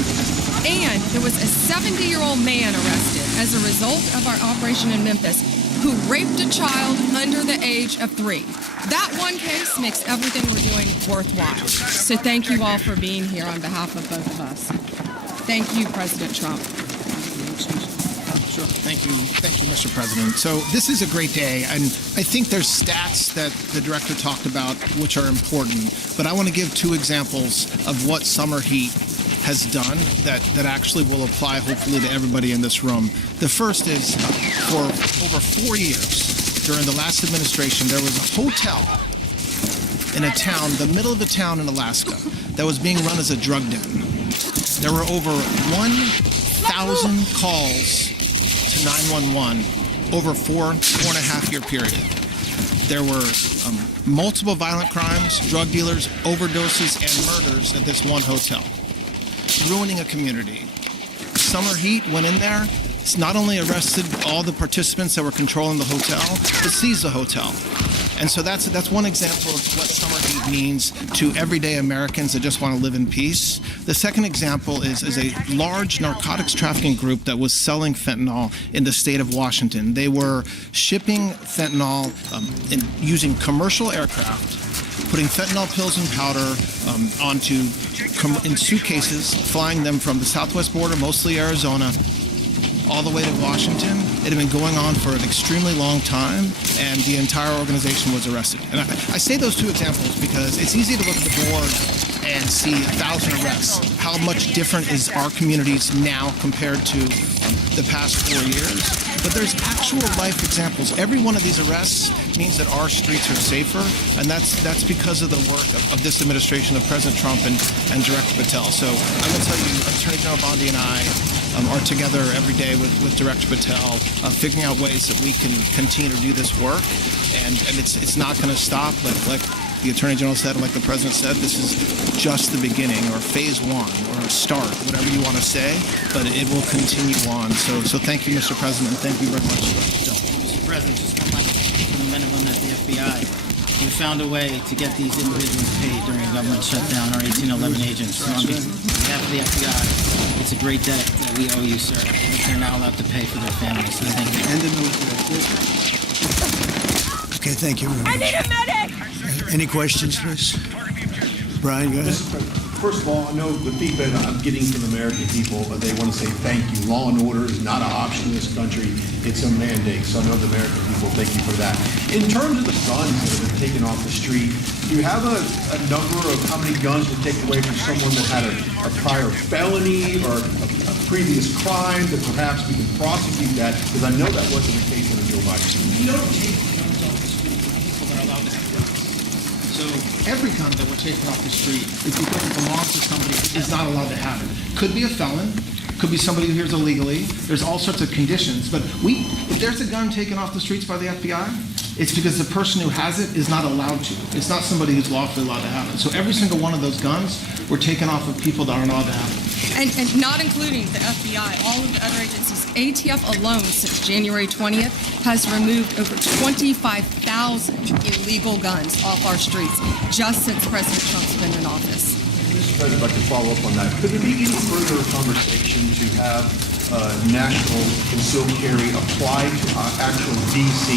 And there was a 70-year-old man arrested as a result of our operation in Memphis who raped a child under the age of 3. That one case makes everything we're doing worthwhile. So thank you all for being here on behalf of both of us. Thank you, President Trump. Sure. Thank you, Mr. President. So this is a great day, and I think there's stats that the director talked about which are important, but I want to give 2 examples of what Summer Heat has done that actually will apply hopefully to everybody in this room. The first is for over 4 years during the last administration, there was a hotel in a town, the middle of a town in Alaska, that was being run as a drug den. There were over 1,000 calls to 911 over 4.5 year period. There were multiple violent crimes, drug dealers, overdoses, and murders at this one hotel, ruining a community. Summer Heat went in there. It's not only arrested all the participants that were controlling the hotel, but seized the hotel. And so that's one example of what Summer Heat means to everyday Americans that just want to live in peace. The second example is a large narcotics trafficking group that was selling fentanyl in the state of Washington. They were shipping fentanyl using commercial aircraft, putting fentanyl pills and powder in suitcases, flying them from the southwest border, mostly Arizona, all the way to Washington. It had been going on for an extremely long time, and the entire organization was arrested. And I say those 2 examples because it's easy to look at the board and see 1,000 arrests. How much different is our communities now compared to the past 4 years? But there's actual life examples. Every one of these arrests means that our streets are safer, and that's because of the work of this administration, of President Trump and Director Patel. So I will tell you, Attorney General Bondi and I are together every day with Director Patel, figuring out ways that we can continue to do this work, and it's not going to stop. Like the Attorney General said, like the President said, this is just the beginning, or phase 1, or a start, whatever you want to say, but it will continue on. So thank you, Mr. President, and thank you very much. Mr. President, just one last thing from the men and women at the FBI. You found a way to get these individuals paid during a government shutdown, our 1811 agents. So on behalf of the FBI, it's a great debt that we owe you, sir. They're now allowed to pay for their families. So thank you. And the military. Okay, thank you. I need a medic! Any questions, please? Brian, go ahead. First of all, I know the feedback I'm getting from the American people, they want to say thank you. Law and order is not an option in this country. It's a mandate. So I know the American people thank you for that. In terms of the guns that have been taken off the street, do you have a number of how many guns were taken away from someone that had a prior felony or a previous crime that perhaps we can prosecute that? Because I know that wasn't the case under Joe Biden. We don't take guns off the street from people that are allowed to have guns. So every gun that we're taking off the street is because it belongs to somebody who is not allowed to have it. Could be a felon, could be somebody who here's illegally. There's all sorts of conditions. But if there's a gun taken off the streets by the FBI, it's because the person who has it is not allowed to. It's not somebody who's lawfully allowed to have it. So every single one of those guns were taken off of people that aren't allowed to have it. And not including the FBI, all of the other agencies. ATF alone, since January 20th, has removed over 25,000 illegal guns off our streets just since President Trump's been in office. Mr. President, if I could follow up on that, could there be any further conversation to have national concealed carry apply to actual DC?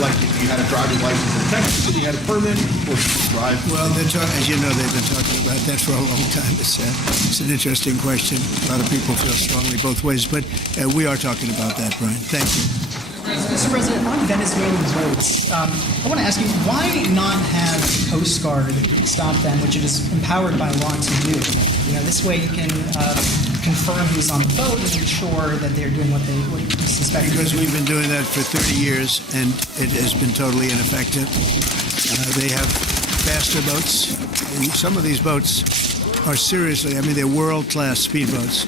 Like if you had a driver's license in Texas and you had a permit, or drive? Well, as you know, they've been talking about that for a long time. It's an interesting question. A lot of people feel strongly both ways, but we are talking about that, Brian. Thank you. Mr. President, on Venezuelan votes, I want to ask you, why not have the Coast Guard stop them, which it is empowered by law to do? You know, this way you can confirm who's on the boat and ensure that they're doing what you suspect. Because we've been doing that for 30 years, and it has been totally ineffective. They have faster boats. And some of these boats are seriously, they're world-class speedboats,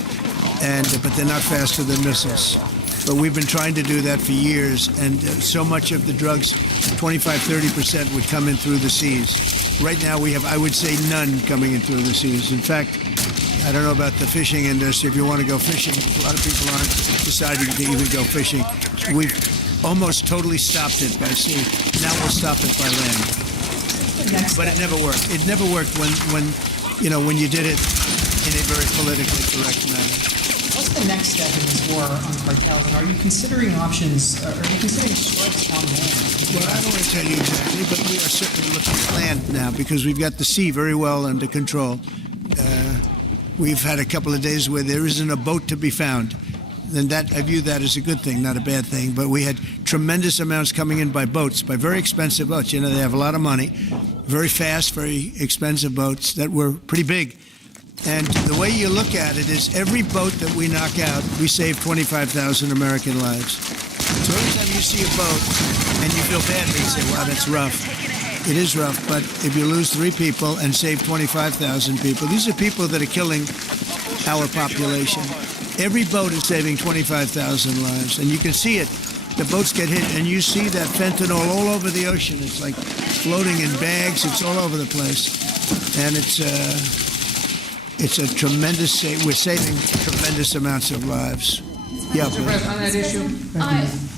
but they're not faster than missiles. But we've been trying to do that for years, and so much of the drugs, 25-30%, would come in through the seas. Right now we have, I would say, none coming in through the seas. In fact, I don't know about the fishing industry. If you want to go fishing, a lot of people aren't deciding to even go fishing. We've almost totally stopped it by sea. Now we'll stop it by land. But it never worked. It never worked when you did it in a very politically correct manner. What's the next step in this war on cartels? And are you considering options, are you considering strikes on land? Well, I don't want to tell you exactly, but we are certainly looking at land now because we've got the sea very well under control. We've had a couple of days where there isn't a boat to be found. Then I view that as a good thing, not a bad thing. But we had tremendous amounts coming in by boats, by very expensive boats. You know, they have a lot of money, very fast, very expensive boats that were pretty big. And the way you look at it is every boat that we knock out, we save 25,000 American lives. So every time you see a boat and you feel badly, you say, wow, that's rough. It is rough, but if you lose 3 people and save 25,000 people, these are people that are killing our population. Every boat is saving 25,000 lives, and you can see it. The boats get hit, and you see that fentanyl all over the ocean. It's like floating in bags. It's all over the place, and it's a tremendous. We're saving tremendous amounts of lives. Yeah, Mr. President, on that issue.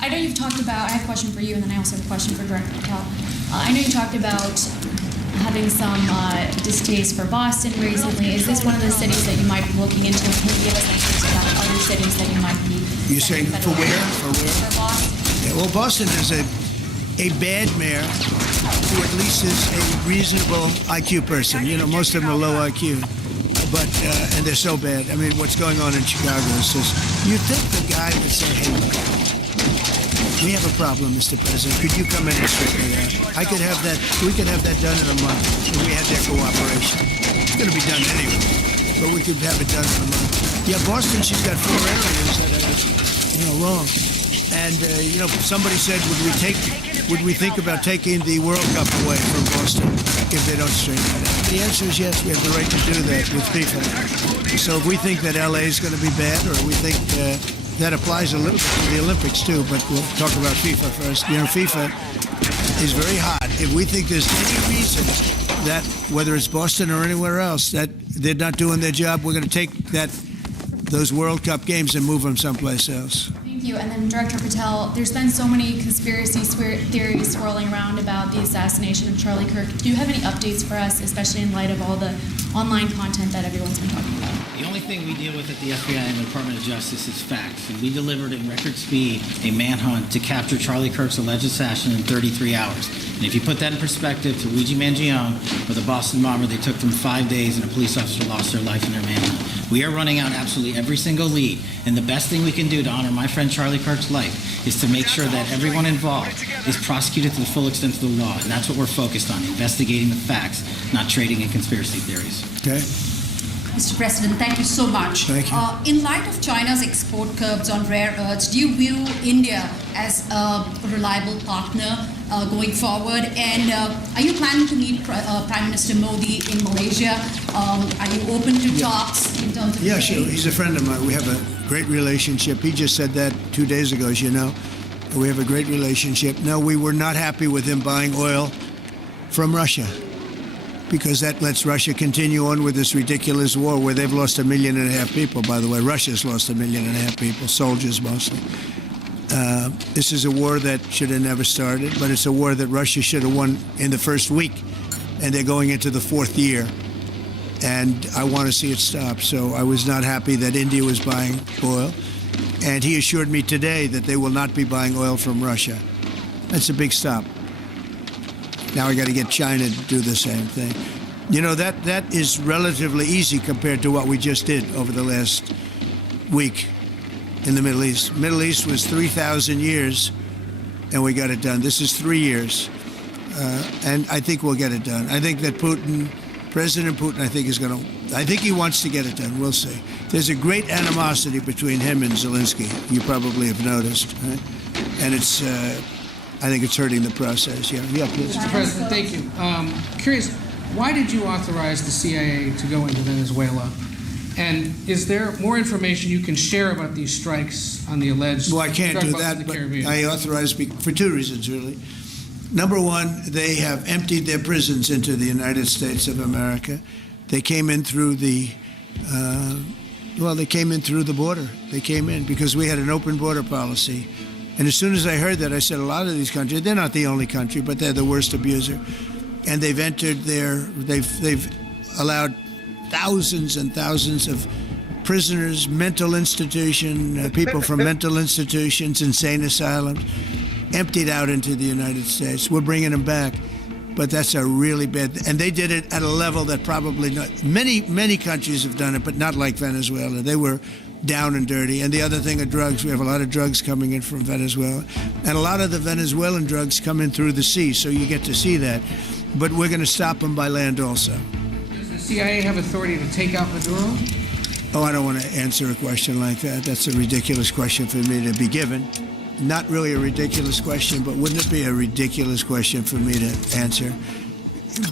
I know you've talked about. I have a question for you, and then I also have a question for Director Patel. I know you talked about having some distaste for Boston recently. Is this one of the cities that you might be looking into? Can you give us ideas about other cities that you might be? You're saying for where? For Boston. Yeah, well, Boston is a bad mayor who at least is a reasonable IQ person. You know, most of them are low IQ. But, and they're so bad. I mean, what's going on in Chicago is just, you'd think the guy would say, hey, we have a problem, Mr. President. Could you come in and straighten it out? We could have that done in a month if we had their cooperation. It's going to be done anyway, but we could have it done in a month. Yeah, Boston, she's got 4 areas that are, wrong. And, somebody said, would we think about taking the World Cup away from Boston if they don't straighten it out? The answer is yes, we have the right to do that with FIFA. So if we think that LA is going to be bad, or we think that applies a little bit to the Olympics too, but we'll talk about FIFA first. You know, FIFA is very hot. If we think there's any reason that, whether it's Boston or anywhere else, that they're not doing their job, we're going to take those World Cup games and move them someplace else. Thank you. And then Director Patel, there's been so many conspiracy theories swirling around about the assassination of Charlie Kirk. Do you have any updates for us, especially in light of all the online content that everyone's been talking about? The only thing we deal with at the FBI and the Department of Justice is facts. And we delivered in record speed a manhunt to capture Charlie Kirk's alleged assassin in 33 hours. And if you put that in perspective to Luigi Mangione or the Boston bomber, they took them 5 days and a police officer lost their life in their manhunt. We are running out absolutely every single lead. And the best thing we can do to honor my friend Charlie Kirk's life is to make sure that everyone involved is prosecuted to the full extent of the law. And that's what we're focused on, investigating the facts, not trading in conspiracy theories. Okay. Mr. President, thank you so much. Thank you. In light of China's export curbs on rare earths, do you view India as a reliable partner going forward? And are you planning to meet Prime Minister Modi in Malaysia? Are you open to talks in terms of... Yeah, sure. He's a friend of mine. We have a great relationship. He just said that 2 days ago, as you know. We have a great relationship. No, we were not happy with him buying oil from Russia. because that lets Russia continue on with this ridiculous war where they've lost 1.5 million people, by the way. Russia's lost 1.5 million people, soldiers mostly. This is a war that should have never started, but it's a war that Russia should have won in the first week, and they're going into the 4th year. And I want to see it stop. So I was not happy that India was buying oil. And he assured me today that they will not be buying oil from Russia. That's a big stop. Now I got to get China to do the same thing. You know, that is relatively easy compared to what we just did over the last week in the Middle East. Middle East was 3,000 years, and we got it done. This is 3 years. And I think we'll get it done. I think that President Putin, I think he wants to get it done. We'll see. There's a great animosity between him and Zelensky. You probably have noticed, right? And it's, I think it's hurting the process. Yeah, please. Mr. President, thank you. Curious, why did you authorize the CIA to go into Venezuela? And is there more information you can share about these strikes on the alleged? Well, I can't do that, but I authorized for 2 reasons, really. Number one, they have emptied their prisons into the United States of America. They came in through the, they came in through the border. They came in because we had an open border policy. And as soon as I heard that, I said a lot of these countries, they're not the only country, but they're the worst abuser. And they've entered they've allowed thousands and thousands of prisoners, mental institution, people from mental institutions, insane asylums, emptied out into the United States. We're bringing them back, but that's a really bad. And they did it at a level that probably not many countries have done it, but not like Venezuela. They were down and dirty. And the other thing are drugs. We have a lot of drugs coming in from Venezuela, and a lot of the Venezuelan drugs come in through the sea, so you get to see that. But we're going to stop them by land also. Does the CIA have authority to take out Maduro? Oh, I don't want to answer a question like that. That's a ridiculous question for me to be given. Not really a ridiculous question, but wouldn't it be a ridiculous question for me to answer?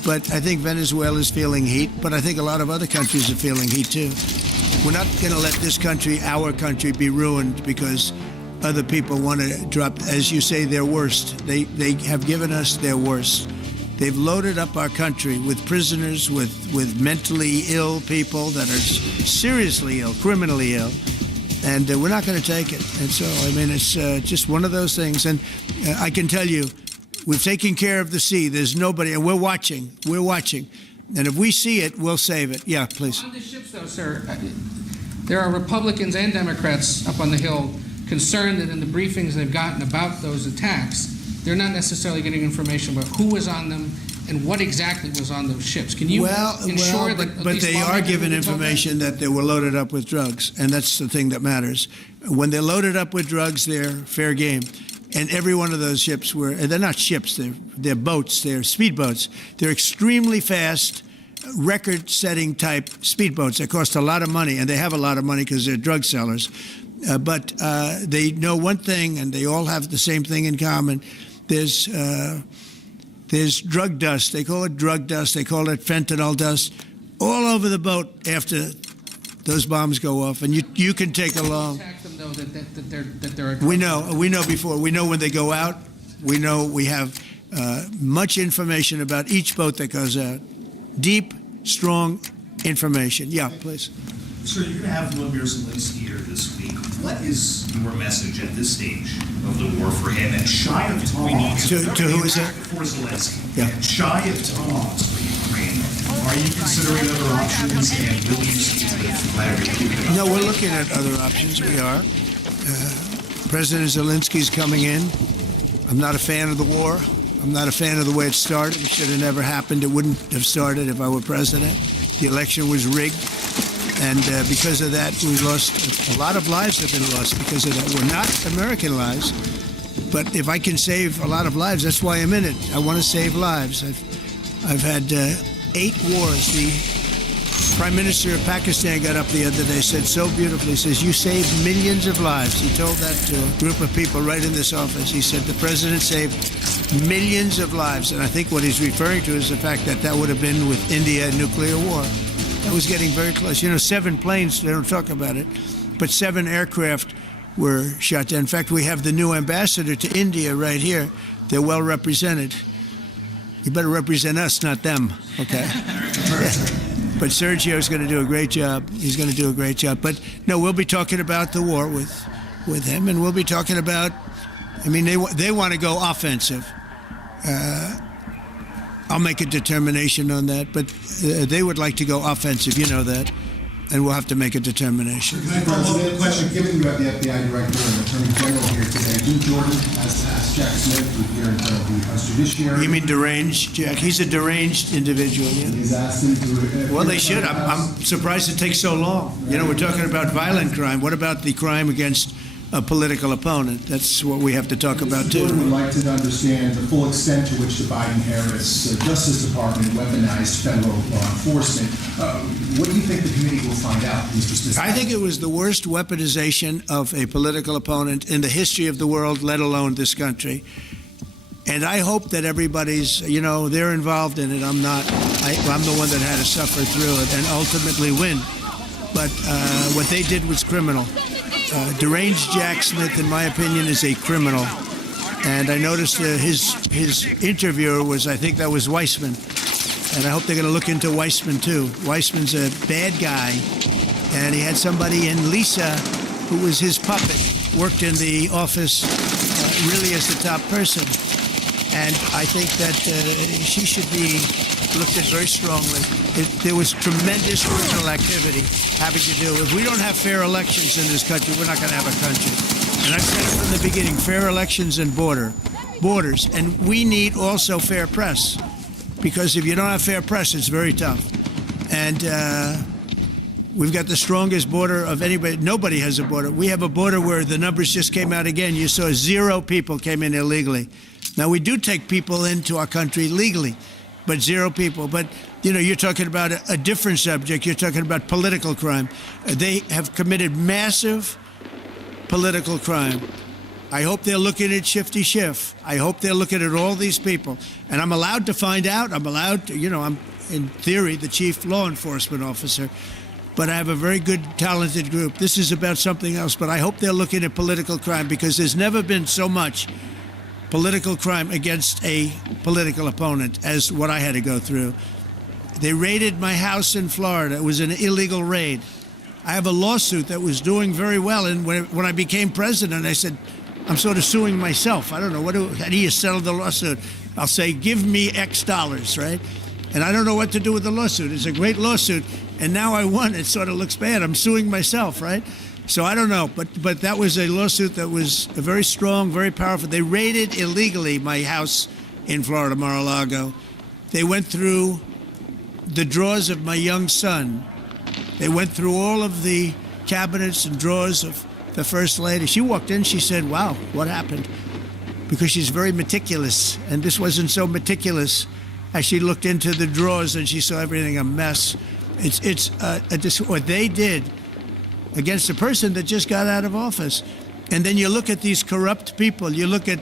But I think Venezuela is feeling heat, but I think a lot of other countries are feeling heat too. We're not going to let this country, our country, be ruined because other people want to drop, as you say, their worst. They have given us their worst. They've loaded up our country with prisoners, with mentally ill people that are seriously ill, criminally ill. And we're not going to take it. And so, I mean, it's just one of those things. And I can tell you, we've taken care of the sea. There's nobody, and we're watching. We're watching. And if we see it, we'll save it. Yeah, please. On the ships, though, sir, there are Republicans and Democrats up on the Hill concerned that in the briefings they've gotten about those attacks, they're not necessarily getting information about who was on them and what exactly was on those ships. Can you ensure that? But they are given information that they were loaded up with drugs, and that's the thing that matters. When they're loaded up with drugs, they're fair game. And every one of those ships they're not ships, they're boats, they're speedboats. They're extremely fast, record-setting type speedboats that cost a lot of money, and they have a lot of money because they're drug sellers. But they know one thing, and they all have the same thing in common. There's drug dust. They call it drug dust. They call it fentanyl dust all over the boat after those bombs go off. And you can take along. Attack them, though, that they're We know before. We know when they go out. We know we have much information about each boat that goes out. Deep, strong information. Yeah, please. Sir, you're going to have Vladimir Zelensky here this week. What is your message at this stage of the war for him? And shy of tomahawks. To who is that? For Zelensky. Yeah. And shy of tomahawks for Ukraine. Are you considering other options? And will you speak to Vladimir? No, we're looking at other options. We are. President Zelensky's coming in. I'm not a fan of the war. I'm not a fan of the way it started. It should have never happened. It wouldn't have started if I were president. The election was rigged. And because of that, we lost a lot of lives have been lost because of that. We're not American lives, but if I can save a lot of lives, that's why I'm in it. I want to save lives. I've had 8 wars. The Prime Minister of Pakistan got up the other day, said so beautifully, he says, you saved millions of lives. He told that to a group of people right in this office. He said the president saved millions of lives. And I think what he's referring to is the fact that that would have been with India a nuclear war. That was getting very close. 7 planes, they don't talk about it, but 7 aircraft were shot down. In fact, we have the new ambassador to India right here. They're well represented. You better represent us, not them, okay? But Sergio's going to do a great job. He's going to do a great job. But no, we'll be talking about the war with him, and we'll be talking about, I mean, they want to go offensive. I'll make a determination on that, but they would like to go offensive, you know that, and we'll have to make a determination. Can I follow up a question? Given you have the FBI Director and Attorney General here today, Dean Jordan has asked Jack Smith, who's here in front of the House Judiciary. You mean deranged, Jack? He's a deranged individual, yeah. He's asked him to... Well, they should. I'm surprised it takes so long. You know, we're talking about violent crime. What about the crime against a political opponent? That's what we have to talk about, too. Jordan would like to understand the full extent to which the Biden-Harris Justice Department weaponized federal law enforcement. What do you think the committee will find out, Mr. Smith? I think it was the worst weaponization of a political opponent in the history of the world, let alone this country. And I hope that everybody's, you know, they're involved in it. I'm not. I'm the one that had to suffer through it and ultimately win. But what they did was criminal. Deranged Jack Smith, in my opinion, is a criminal. And I noticed his interviewer was, I think that was Weissman. And I hope they're going to look into Weissman, too. Weissman's a bad guy. And he had somebody in Lisa, who was his puppet, worked in the office really as the top person. And I think that she should be looked at very strongly. There was tremendous criminal activity having to do. If we don't have fair elections in this country, we're not going to have a country. And I've said it from the beginning, fair elections and borders. And we need also fair press. Because if you don't have fair press, it's very tough. And we've got the strongest border of anybody. Nobody has a border. We have a border where the numbers just came out again. You saw 0 people came in illegally. Now, we do take people into our country legally, but 0 people. But, you know, you're talking about a different subject. You're talking about political crime. They have committed massive political crime. I hope they're looking at Shifty Schiff. I hope they're looking at all these people. And I'm allowed to find out. I'm allowed to, you know, I'm, in theory, the chief law enforcement officer. But I have a very good, talented group. This is about something else. But I hope they're looking at political crime, because there's never been so much political crime against a political opponent as what I had to go through. They raided my house in Florida. It was an illegal raid. I have a lawsuit that was doing very well. And when I became president, I said, I'm sort of suing myself. I don't know. How do you settle the lawsuit? I'll say, give me X dollars, right? And I don't know what to do with the lawsuit. It's a great lawsuit. And now I won. It sort of looks bad. I'm suing myself, right? So I don't know. But that was a lawsuit that was very strong, very powerful. They raided illegally my house in Florida, Mar-a-Lago. They went through the drawers of my young son. They went through all of the cabinets and drawers of the First Lady. She walked in, she said, wow, what happened? Because she's very meticulous, and this wasn't so meticulous. As she looked into the drawers and she saw everything a mess. It's what they did against a person that just got out of office. And then you look at these corrupt people. You look at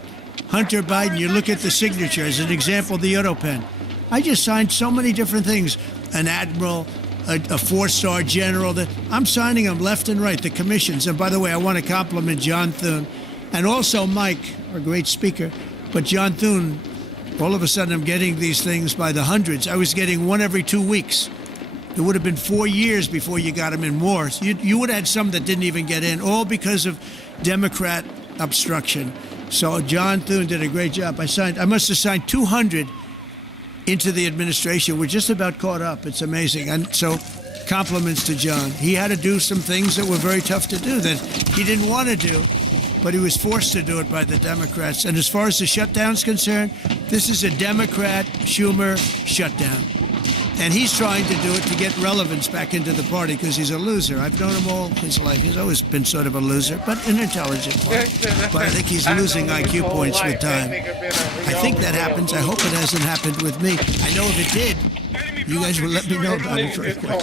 Hunter Biden. You look at the signature. As an example, the Europen. I just signed so many different things. An admiral, a 4-star general. I'm signing them left and right, the commissions. And by the way, I want to compliment John Thune and also Mike, our great speaker. But John Thune, all of a sudden I'm getting these things by the hundreds. I was getting one every 2 weeks. It would have been 4 years before you got them in more. You would have had some that didn't even get in, all because of Democrat obstruction. So John Thune did a great job. I must have signed 200 into the administration. We're just about caught up. It's amazing. And so compliments to John. He had to do some things that were very tough to do that he didn't want to do, but he was forced to do it by the Democrats. And as far as the shutdown's concerned, this is a Democrat Schumer shutdown. And he's trying to do it to get relevance back into the party because he's a loser. I've known him all his life. He's always been sort of a loser, but an intelligent one. But I think he's losing IQ points with time. I think that happens. I hope it hasn't happened with me. I know if it did, you guys will let me know about it very quickly.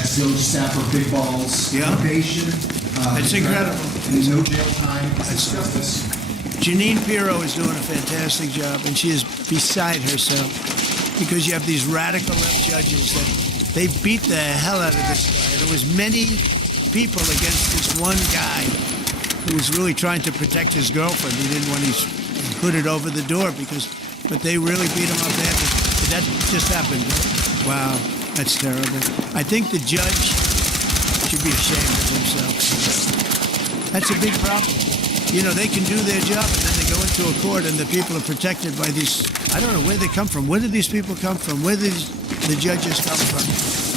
Ex-village staffer Big Balls, probation. It's incredible. No jail time. It's justice. Janine Pirro is doing a fantastic job, and she is beside herself because you have these radical left judges that they beat the hell out of this guy. There was many people against this one guy, who was really trying to protect his girlfriend. He didn't want his hooded over the door but they really beat him up bad. That just happened. Wow, that's terrible. I think the judge should be ashamed of himself. That's a big problem. You know, they can do their job and then they go into a court and the people are protected by these, I don't know where they come from. Where do these people come from? Where do the judges come from?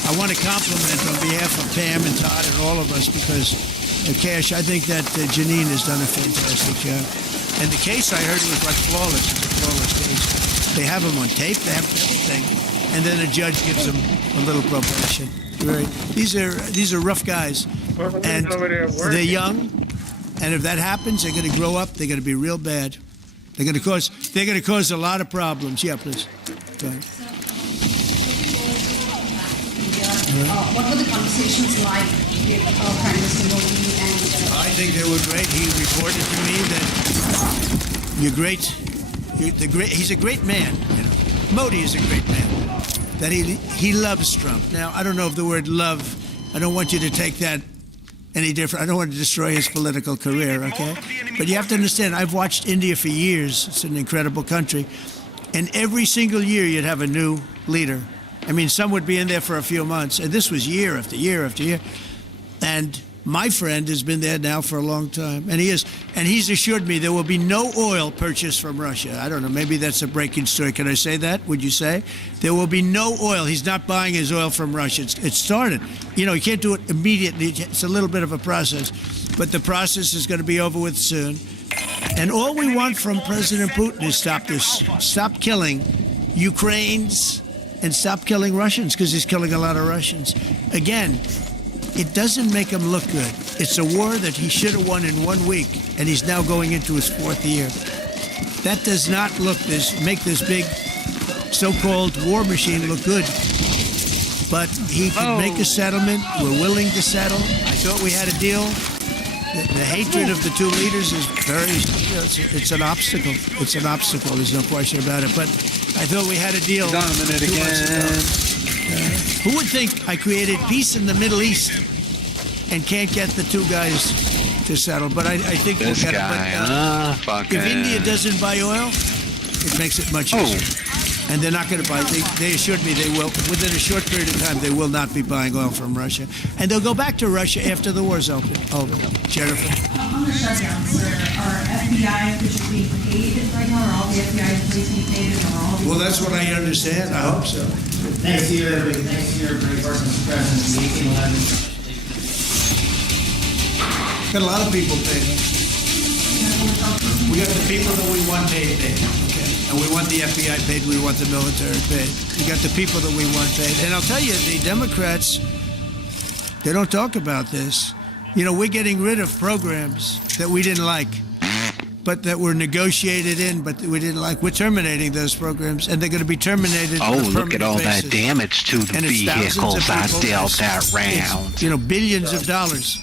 I want to compliment on behalf of Pam and Todd and all of us because, Cash, I think that Janine has done a fantastic job. And the case I heard was like flawless. It's a flawless case. They have them on tape. They have everything. And then a judge gives them a little probation. Right? These are rough guys. And they're young. And if that happens, they're going to grow up. They're going to be real bad. They're going to cause a lot of problems. Yeah, please. Go ahead. What were the conversations like with Prime Minister Modi and? I think they were great. He reported to me that he's a great man. You know, Modi is a great man. That he loves Trump. Now, I don't know if the word love. I don't want you to take that any different. I don't want to destroy his political career, okay? But you have to understand, I've watched India for years. It's an incredible country. And every single year you'd have a new leader. I mean, some would be in there for a few months. And this was year after year after year. And my friend has been there now for a long time. And he's assured me there will be no oil purchased from Russia. I don't know, maybe that's a breaking story. Can I say that? Would you say? There will be no oil. He's not buying his oil from Russia. It started. You know, you can't do it immediately. It's a little bit of a process. But the process is going to be over with soon. And all we want from President Putin is stop this. Stop killing Ukrainians and stop killing Russians, because he's killing a lot of Russians. Again, it doesn't make him look good. It's a war that he should have won in 1 week, and he's now going into his 4th year. That does not make this big so-called war machine look good. But he can make a settlement. We're willing to settle. I thought we had a deal. The hatred of the two leaders is it's an obstacle. It's an obstacle. There's no question about it. But I thought we had a deal. Dominant again. Who would think I created peace in the Middle East and can't get the two guys to settle? But I think this we'll get it. If India doesn't buy oil, it makes it much easier. And they're not going to buy. They assured me they will. Within a short period of time, they will not be buying oil from Russia. And they'll go back to Russia after the war's over. Jennifer. On the shutdown, sir, are FBI officials being paid right now? Are all the FBI employees being paid? Well, that's what I understand. I hope so. Thanks to your great work, Mr. President. The 1811. Got a lot of people paid. We got the people that we want paid. And we want the FBI paid, we want the military paid. We got the people that we want paid. And I'll tell you, the Democrats, they don't talk about this. You know, we're getting rid of programs that we didn't like, but that were negotiated in, but we didn't like. We're terminating those programs, and they're going to be terminated on a permanent look at all basis. That damage to the vehicles I dealt that round. It's, you know, billions of dollars.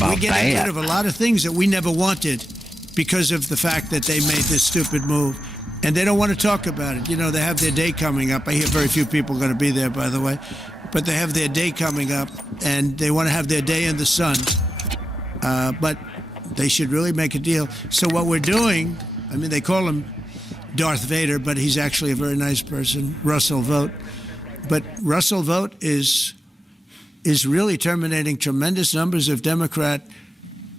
We're getting rid of a lot of things that we never wanted because of the fact that they made this stupid move. And they don't want to talk about it. You know, they have their day coming up. I hear very few people are going to be there, by the way. But they have their day coming up, and they want to have their day in the sun. But they should really make a deal. So what we're doing, I mean, they call him Darth Vader, but he's actually a very nice person, Russell Vogt. But Russell Vogt is really terminating tremendous numbers of Democrat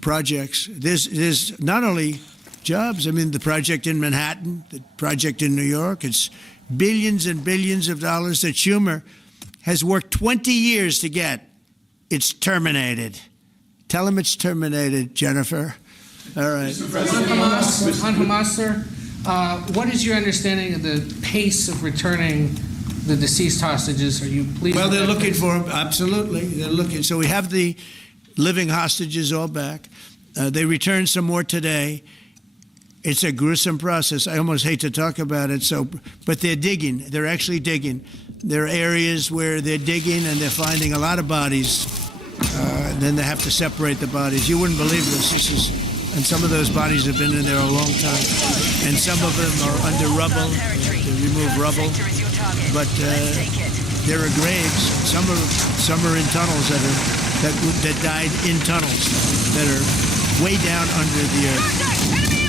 projects. There's not only jobs. I mean, the project in Manhattan, the project in New York, it's billions and billions of dollars that Schumer has worked 20 years to get. It's terminated. Tell him it's terminated, Jennifer. All right. On Hamas, sir, what is your understanding of the pace of returning the deceased hostages? Are you pleased? Well, they're looking for them. Absolutely. They're looking. So we have the living hostages all back. They returned some more today. It's a gruesome process. I almost hate to talk about it. But they're digging. They're actually digging. There are areas where they're digging and they're finding a lot of bodies. Then they have to separate the bodies. You wouldn't believe this. And some of those bodies have been in there a long time. And some of them are under rubble. They remove rubble. But there are graves. Some are in tunnels that died in tunnels that are way down under the earth.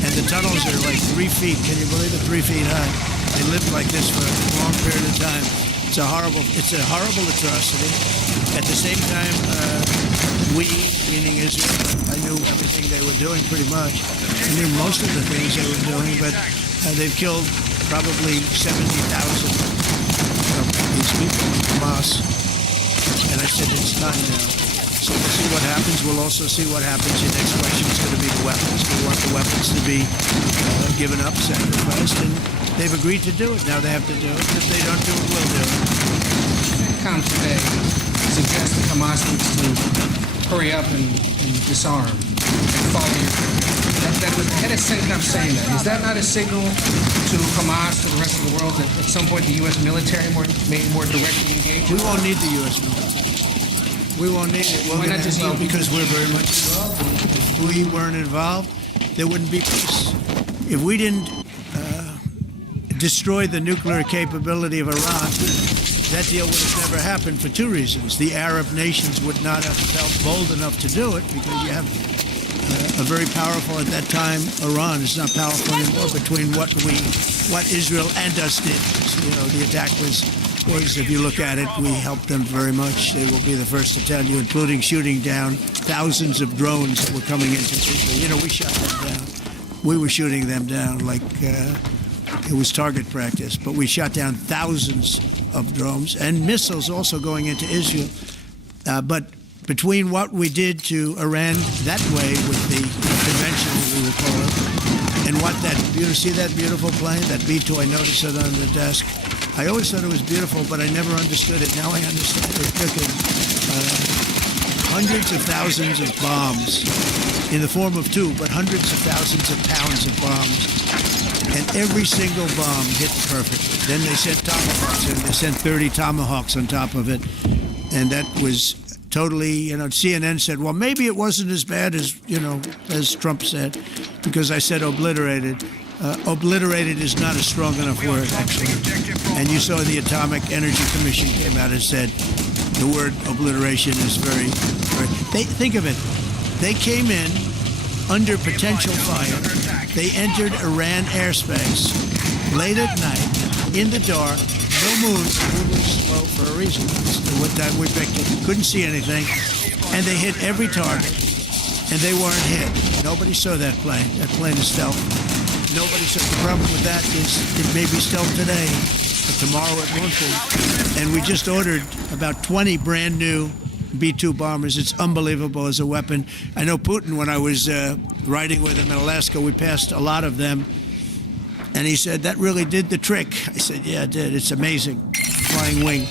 And the tunnels are like 3 feet. Can you believe it? 3 feet high. They lived like this for a long period of time. It's a horrible atrocity. At the same time, we, meaning Israel, I knew everything they were doing pretty much. I knew most of the things they were doing, but they've killed probably 70,000 of these people, Hamas. And I said, it's time now. So we'll see what happens. We'll also see what happens. Your next question is going to be the weapons. We want the weapons to be given up, sacrificed, and they've agreed to do it. Now they have to do it. If they don't do it, we'll do it. CENTCOM today suggests that Hamas needs to hurry up and disarm and follow your. That was the head of CENTCOM saying that. Is that not a signal to Hamas, to the rest of the world, that at some point the U.S. military may more directly engage? We won't need the U.S. military. We won't need it. Why not just because we're very much involved. If we weren't involved, there wouldn't be peace. If we didn't destroy the nuclear capability of Iran, that deal would have never happened for two reasons. The Arab nations would not have felt bold enough to do it because you have a very powerful, at that time, Iran is not powerful anymore between what Israel and us did. So, you know, the attack was, if you look at it, we helped them very much. They will be the first to tell you, including shooting down thousands of drones that were coming into Israel. You know, we shot them down. We were shooting them down like it was target practice, but we shot down thousands of drones and missiles also going into Israel. But between what we did to Iran that way with the convention, we will call it, and what that, you see that beautiful plane, that B-2, I noticed it on the desk. I always thought it was beautiful, but I never understood it. Now I understand it. Freaking hundreds of thousands of bombs in the form of two, but hundreds of thousands of pounds of bombs. And every single bomb hit perfectly. Then they sent Tomahawks, and they sent 30 Tomahawks on top of it. And that was totally, you know, CNN said, well, maybe it wasn't as bad as, you know, as Trump said, because I said obliterated. Obliterated is not a strong enough word, actually. And you saw the Atomic Energy Commission came out and said the word obliteration is very, think of it. They came in under potential fire. They entered Iran airspace late at night, in the dark, no moon. The moon was low for a reason. What time we picked it, couldn't see anything. And they hit every target, and they weren't hit. Nobody saw that plane. That plane is stealth. Nobody said the problem with that is it may be stealth today, but tomorrow it won't be. And we just ordered about 20 brand new B-2 bombers. It's unbelievable as a weapon. I know Putin, when I was riding with him in Alaska, we passed a lot of them. And he said, that really did the trick. I said, yeah, it did. It's amazing. Flying wing.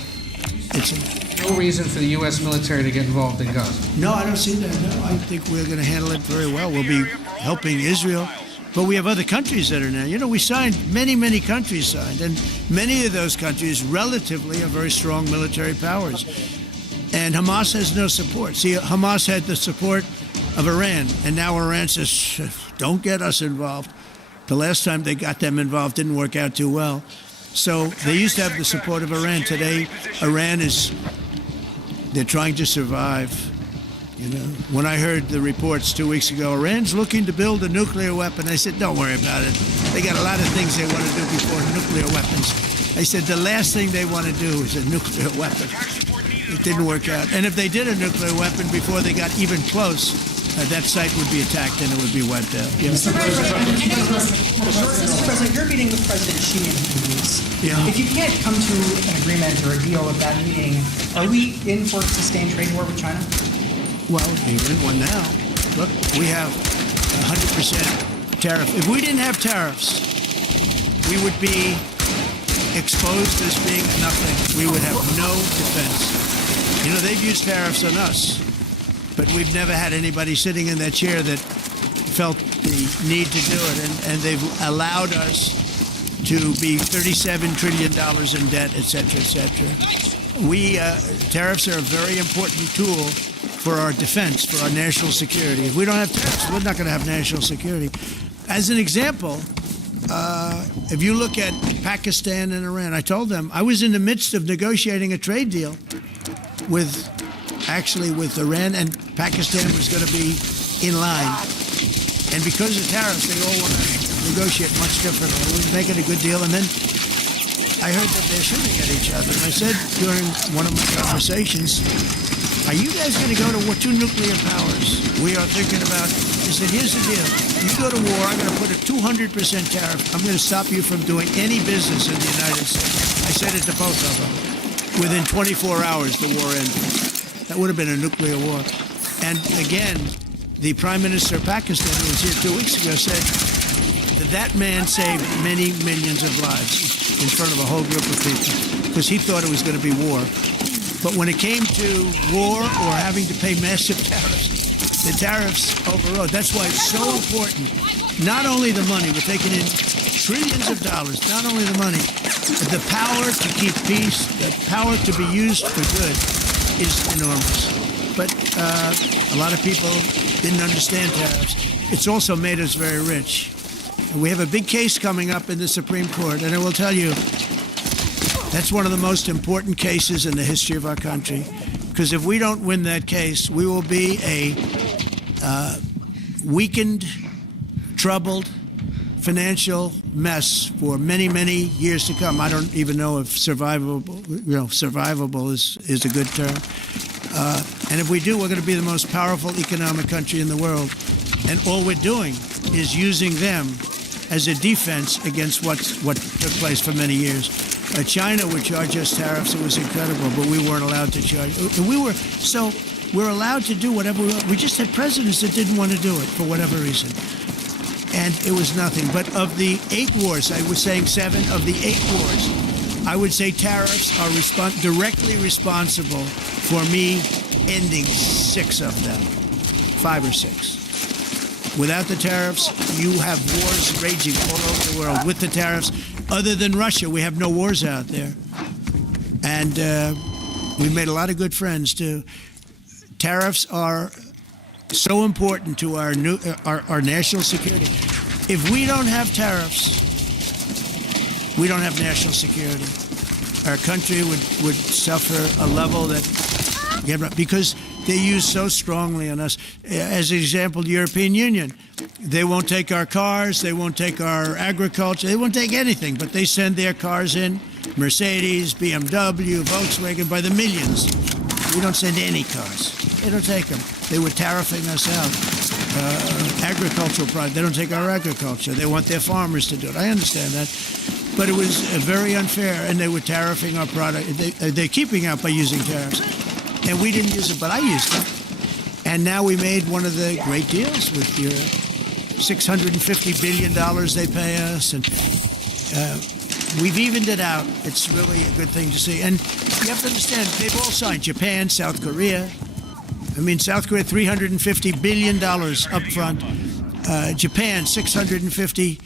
No reason for the U.S. military to get involved in Gaza. No, I don't see that. No, I think we're going to handle it very well. We'll be helping Israel. But we have other countries that are now. You know, we signed, many countries signed. And many of those countries relatively are very strong military powers. And Hamas has no support. See, Hamas had the support of Iran. And now Iran says, don't get us involved. The last time they got them involved didn't work out too well. So they used to have the support of Iran. Today, Iran they're trying to survive. You know, when I heard the reports 2 weeks ago, Iran's looking to build a nuclear weapon, I said, don't worry about it. They got a lot of things they want to do before nuclear weapons. I said, the last thing they want to do is a nuclear weapon. It didn't work out. And if they did a nuclear weapon before they got even close, that site would be attacked and it would be wiped out. Yeah. Mr. President, you're meeting with President Xi in a few weeks. Yeah. If you can't come to an agreement or a deal at that meeting, are we in for a sustained trade war with China? Well, you're in one now. Look, we have 100% tariff. If we didn't have tariffs, we would be exposed as being nothing. We would have no defense. You know, they've used tariffs on us, but we've never had anybody sitting in that chair that felt the need to do it, and they've allowed us to be $37 trillion in debt, et cetera, et cetera. Tariffs are a very important tool for our defense, for our national security. If we don't have tariffs, we're not going to have national security. As an example, if you look at Pakistan and Iran, I told them I was in the midst of negotiating a trade deal with Iran, and Pakistan was going to be in line. And because of tariffs, they all want to negotiate much differently. We're making a good deal, and then I heard that they're shooting at each other. And I said during one of my conversations, are you guys going to go to war? 2 nuclear powers. We are thinking about, I said, here's the deal. You go to war, I'm going to put a 200% tariff. I'm going to stop you from doing any business in the United States. I said it to both of them. Within 24 hours, the war ended. That would have been a nuclear war. And again, the Prime Minister of Pakistan, who was here 2 weeks ago, said that man saved many millions of lives in front of a whole group of people because he thought it was going to be war. But when it came to war or having to pay massive tariffs, the tariffs overrode. That's why it's so important. Not only the money, we're taking in trillions of dollars, not only the money, the power to keep peace, the power to be used for good is enormous. But a lot of people didn't understand tariffs. It's also made us very rich. And we have a big case coming up in the Supreme Court, and I will tell you, that's one of the most important cases in the history of our country. Because if we don't win that case, we will be a weakened, troubled, financial mess for many, many years to come. I don't even know if survivable is a good term. And if we do, we're going to be the most powerful economic country in the world. And all we're doing is using them as a defense against what took place for many years. China would charge us tariffs. It was incredible, but we weren't allowed to charge. We're allowed to do whatever we want. We just had presidents that didn't want to do it for whatever reason. And it was nothing. But of the 8 wars, I was saying 7, of the 8 wars, I would say tariffs are directly responsible for me ending 6 of them, 5 or 6. Without the tariffs, you have wars raging all over the world. With the tariffs, other than Russia, we have no wars out there. And we've made a lot of good friends, too. Tariffs are so important to our national security. If we don't have tariffs, we don't have national security. Our country would suffer a level that, because they use so strongly on us. As an example, the European Union, they won't take our cars, they won't take our agriculture, they won't take anything, but they send their cars in, Mercedes, BMW, Volkswagen, by the millions. We don't send any cars. They don't take them. They were tariffing us out. Agricultural products, they don't take our agriculture. They want their farmers to do it. I understand that. But it was very unfair, and they were tariffing our product. They're keeping out by using tariffs. And we didn't use it, but I used it. And now we made one of the great deals with Europe. $650 billion they pay us, and we've evened it out. It's really a good thing to see. And you have to understand, they've all signed. Japan, South Korea. South Korea, $350 billion up front. Japan, $650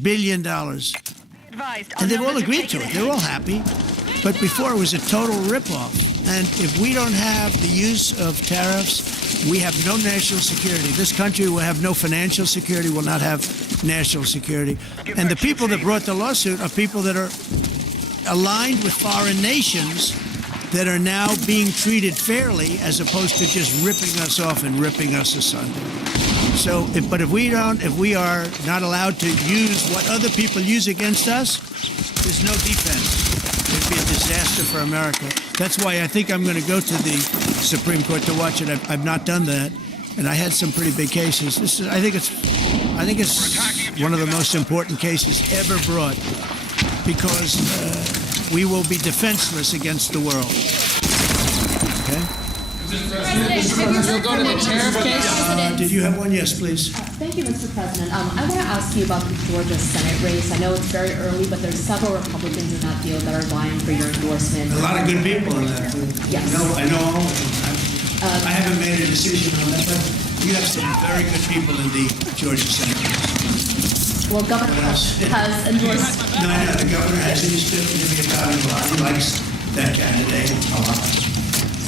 billion. And they've all agreed to it. They're all happy. But before, it was a total ripoff. And if we don't have the use of tariffs, we have no national security. This country will have no financial security, will not have national security. And the people that brought the lawsuit are people that are aligned with foreign nations that are now being treated fairly as opposed to just ripping us off and ripping us asunder. So, if we are not allowed to use what other people use against us, there's no defense. It'd be a disaster for America. That's why I think I'm going to go to the Supreme Court to watch it. I've not done that, and I had some pretty big cases. I think it's one of the most important cases ever brought because we will be defenseless against the world. Okay. We'll go to the tariff case. Did you have one? Yes, please. Thank you, Mr. President. I want to ask you about the Georgia Senate race. I know it's very early, but there's several Republicans in that field that are vying for your endorsement. A lot of good people in that. Yes. I know all of them. I haven't made a decision on that, but you have some very good people in the Georgia Senate race. Well, Governor has endorsed. No, the governor has insisted to be about a lot. He likes that candidate a lot.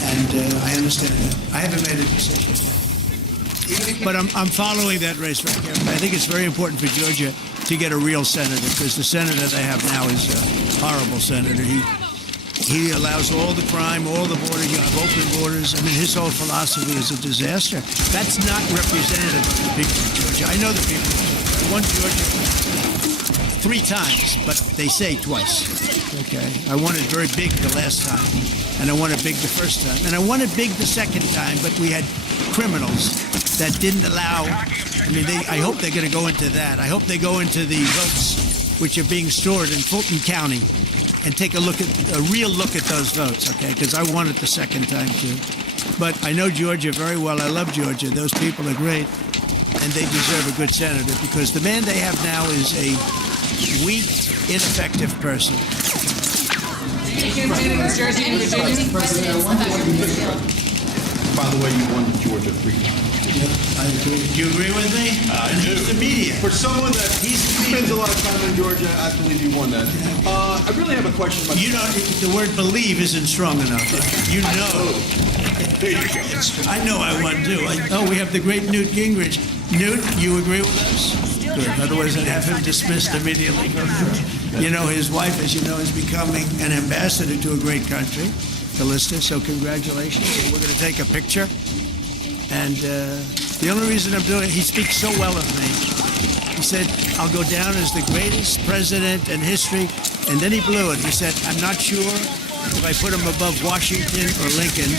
And I understand that. I haven't made a decision yet. But I'm following that race very carefully. I think it's very important for Georgia to get a real senator because the senator they have now is a horrible senator. He allows all the crime, all the borders. You have open borders. I mean, his whole philosophy is a disaster. That's not representative of the people of Georgia. I know the people. I won Georgia 3 times, but they say twice. Okay, I won it very big the last time, and I won it big the first time, and I won it big the second time. But we had criminals that didn't allow. I mean, I hope they're going to go into that. I hope they go into the votes which are being stored in Fulton County and take a real look at those votes, okay? Because I won it the second time, too. But I know Georgia very well. I love Georgia. Those people are great, and they deserve a good senator because the man they have now is a weak, ineffective person. By the way, you won Georgia 3 times. Do you agree with me? I do. He's the media. For someone that spends a lot of time in Georgia, I believe you won that. I really have a question about... You know, the word believe isn't strong enough. You know. I know I won, too. We have the great Newt Gingrich. Newt, you agree with us? Good. Otherwise, I'd have him dismissed immediately. You know, his wife, as you know, is becoming an ambassador to a great country, Callista, so congratulations. We're going to take a picture. And the only reason I'm doing it, he speaks so well of me. He said, I'll go down as the greatest president in history. And then he blew it. He said, I'm not sure if I put him above Washington or Lincoln.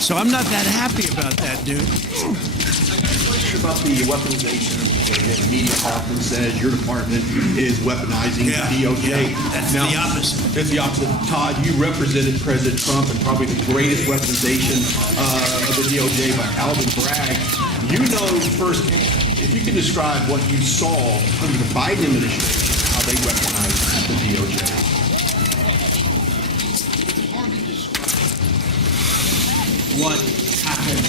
So I'm not that happy about that, dude. About the weaponization. The media often says your department is weaponizing the DOJ. That's the opposite. It's the opposite. Todd, you represented President Trump in probably the greatest weaponization of the DOJ by Alvin Bragg. You know firsthand, if you could describe what you saw under the Biden administration, how they weaponized the DOJ. What happened?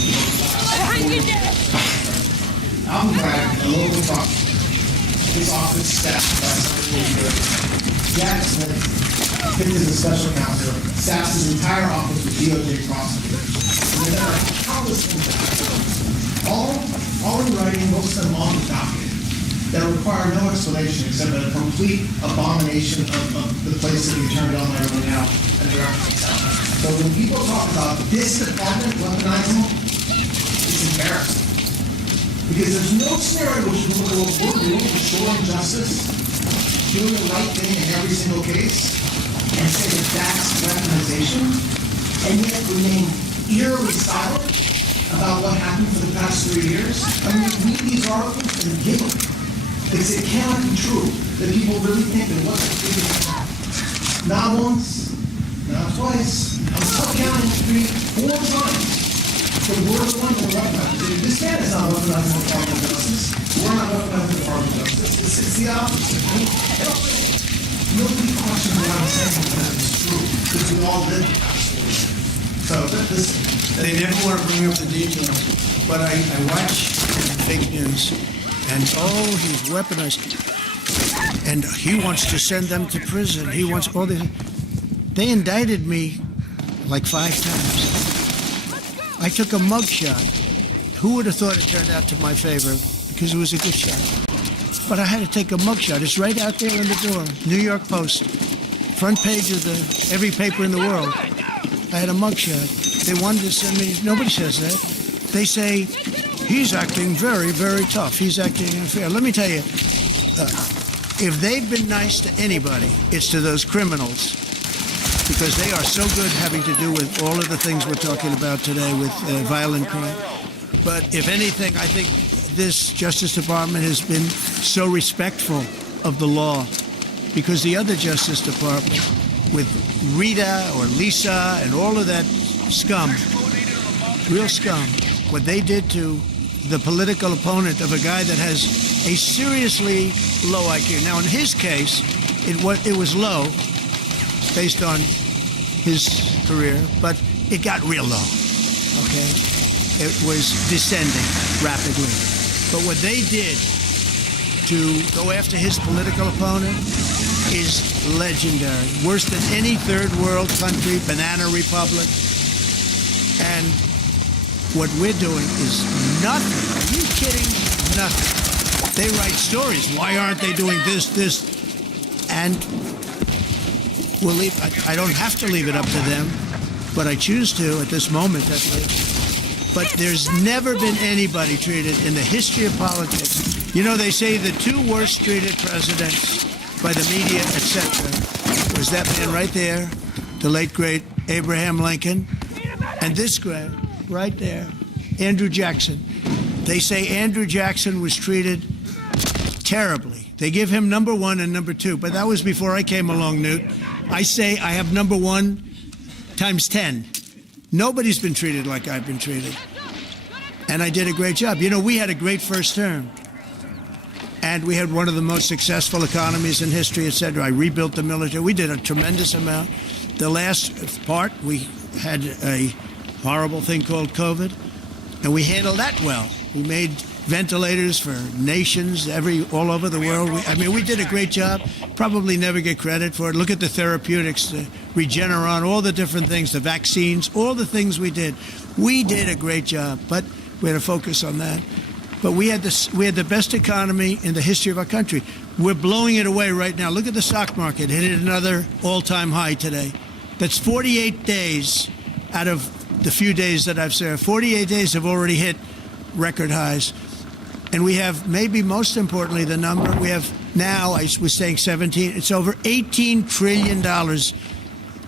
Alvin Bragg, a local prosecutor, his office staffed by Jack Smith, picked as a special counsel, staffs his entire office with DOJ prosecutors. And there are countless things that happen. All in writing, most of them on the docket, that require no explanation except a complete abomination of the place that we turned on right now and the reference. So when people talk about this department weaponizing, it's embarrassing. Because there's no scenario which we're doing restoring justice, doing the right thing in every single case, and say that that's weaponization, and yet remain eerily silent about what happened for the past 3 years. I mean, read these articles and giggle. Because it cannot be true that people really think that what's the not once, not twice, I'm still counting 3, 4 times. So we're the ones that weaponize. This man is not weaponizing the Department of Justice. We're not weaponizing the Department of Justice. It's the opposite. I mean, nobody questions what I'm saying because it's true. Because we all live the past 4 years. So listen. They never want to bring up the details. But I watch fake news, and he's weaponized. And he wants to send them to prison. He wants all this. They indicted me like 5 times. I took a mugshot. Who would have thought it turned out to my favor? Because it was a good shot. But I had to take a mugshot. It's right out there in the door. New York Post. Front page of every paper in the world. I had a mugshot. They wanted to send me. Nobody says that. They say, he's acting very, very tough. He's acting unfair. Let me tell you, if they've been nice to anybody, it's to those criminals. Because they are so good having to do with all of the things we're talking about today with violent crime. But if anything, I think this Justice Department has been so respectful of the law because the other Justice Department with Rita or Lisa and all of that scum, real scum, what they did to the political opponent of a guy that has a seriously low IQ. Now, in his case, it was low based on his career, but it got real low, okay? It was descending rapidly. But what they did to go after his political opponent is legendary. Worse than any third world country, banana republic. And what we're doing is nothing. Are you kidding? Nothing. They write stories. Why aren't they doing this? And we'll leave. I don't have to leave it up to them, but I choose to at this moment, at least. But there's never been anybody treated in the history of politics. You know, they say the two worst treated presidents by the media, etc., was that man right there, the late, great Abraham Lincoln, and this guy right there, Andrew Jackson. They say Andrew Jackson was treated terribly. They give him number 1 and number 2, but that was before I came along, Newt. I say I have number 1 times 10. Nobody's been treated like I've been treated. And I did a great job. You know, we had a great first term. And we had one of the most successful economies in history, etc. I rebuilt the military. We did a tremendous amount. The last part, we had a horrible thing called COVID, and we handled that well. We made ventilators for nations all over the world. We did a great job. Probably never get credit for it. Look at the therapeutics, the Regeneron, all the different things, the vaccines, all the things we did. We did a great job, but we had to focus on that. But we had the best economy in the history of our country. We're blowing it away right now. Look at the stock market. It hit another all-time high today. That's 48 days out of the few days that I've served. 48 days have already hit record highs. And we have, maybe most importantly, the number, we have now, I was saying 17, it's over $18 trillion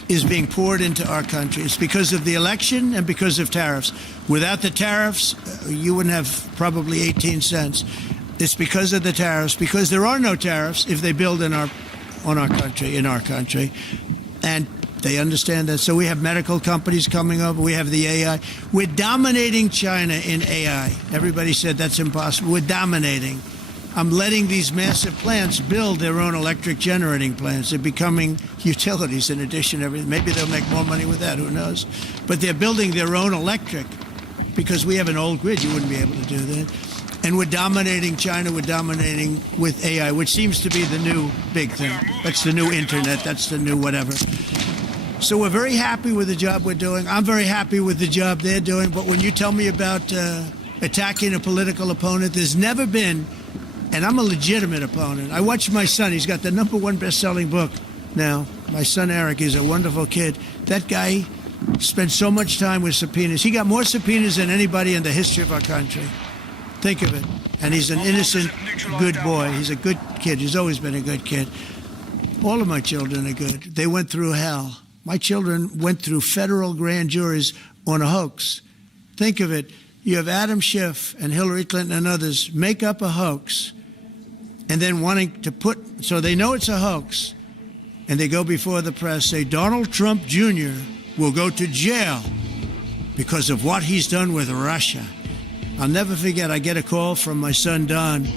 is being poured into our country. It's because of the election and because of tariffs. Without the tariffs, you wouldn't have probably 18 cents. It's because of the tariffs, because there are no tariffs if they build in our country. And they understand that. So we have medical companies coming over. We have the AI. We're dominating China in AI. Everybody said that's impossible. We're dominating. I'm letting these massive plants build their own electric generating plants. They're becoming utilities in addition to everything. Maybe they'll make more money with that, who knows? But they're building their own electric because we have an old grid. You wouldn't be able to do that. And we're dominating China. We're dominating with AI, which seems to be the new big thing. That's the new internet. That's the new whatever. So we're very happy with the job we're doing. I'm very happy with the job they're doing. But when you tell me about attacking a political opponent, there's never been, and I'm a legitimate opponent. I watched my son. He's got the #1 best-selling book now. My son, Eric, is a wonderful kid. That guy spent so much time with subpoenas. He got more subpoenas than anybody in the history of our country. Think of it. And he's an innocent, good boy. He's a good kid. He's always been a good kid. All of my children are good. They went through hell. My children went through federal grand juries on a hoax. Think of it. You have Adam Schiff and Hillary Clinton and others make up a hoax and then wanting to so they know it's a hoax, and they go before the press, say Donald Trump Jr. will go to jail because of what he's done with Russia. I'll never forget, I get a call from my son, Don,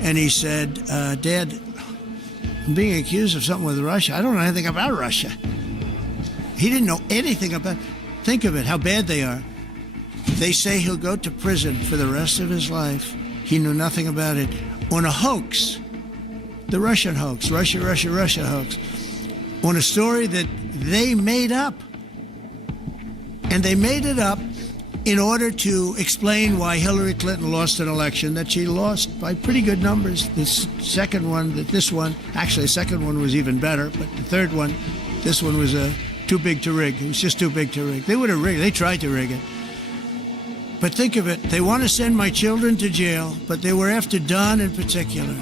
and he said, Dad, I'm being accused of something with Russia. I don't know anything about Russia. He didn't know anything about it. Think of it, how bad they are. They say he'll go to prison for the rest of his life. He knew nothing about it. On a hoax, the Russian hoax, Russia hoax, on a story that they made up. And they made it up in order to explain why Hillary Clinton lost an election that she lost by pretty good numbers. The second one was even better, but the third one, this one was too big to rig. It was just too big to rig. They would have rigged. They tried to rig it. But think of it. They want to send my children to jail, but they were after Don in particular.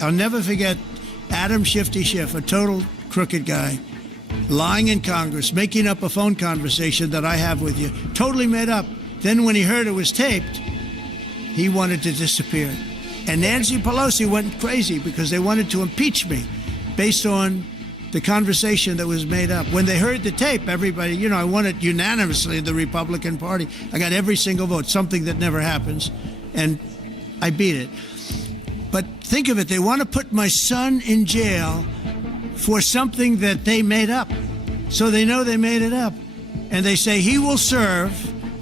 I'll never forget Adam Shifty Schiff, a total crooked guy, lying in Congress, making up a phone conversation that I have with you, totally made up. Then when he heard it was taped, he wanted to disappear. And Nancy Pelosi went crazy because they wanted to impeach me based on the conversation that was made up. When they heard the tape, everybody, I won it unanimously in the Republican Party. I got every single vote, something that never happens, and I beat it. But think of it, they want to put my son in jail for something that they made up. So they know they made it up. And they say he will serve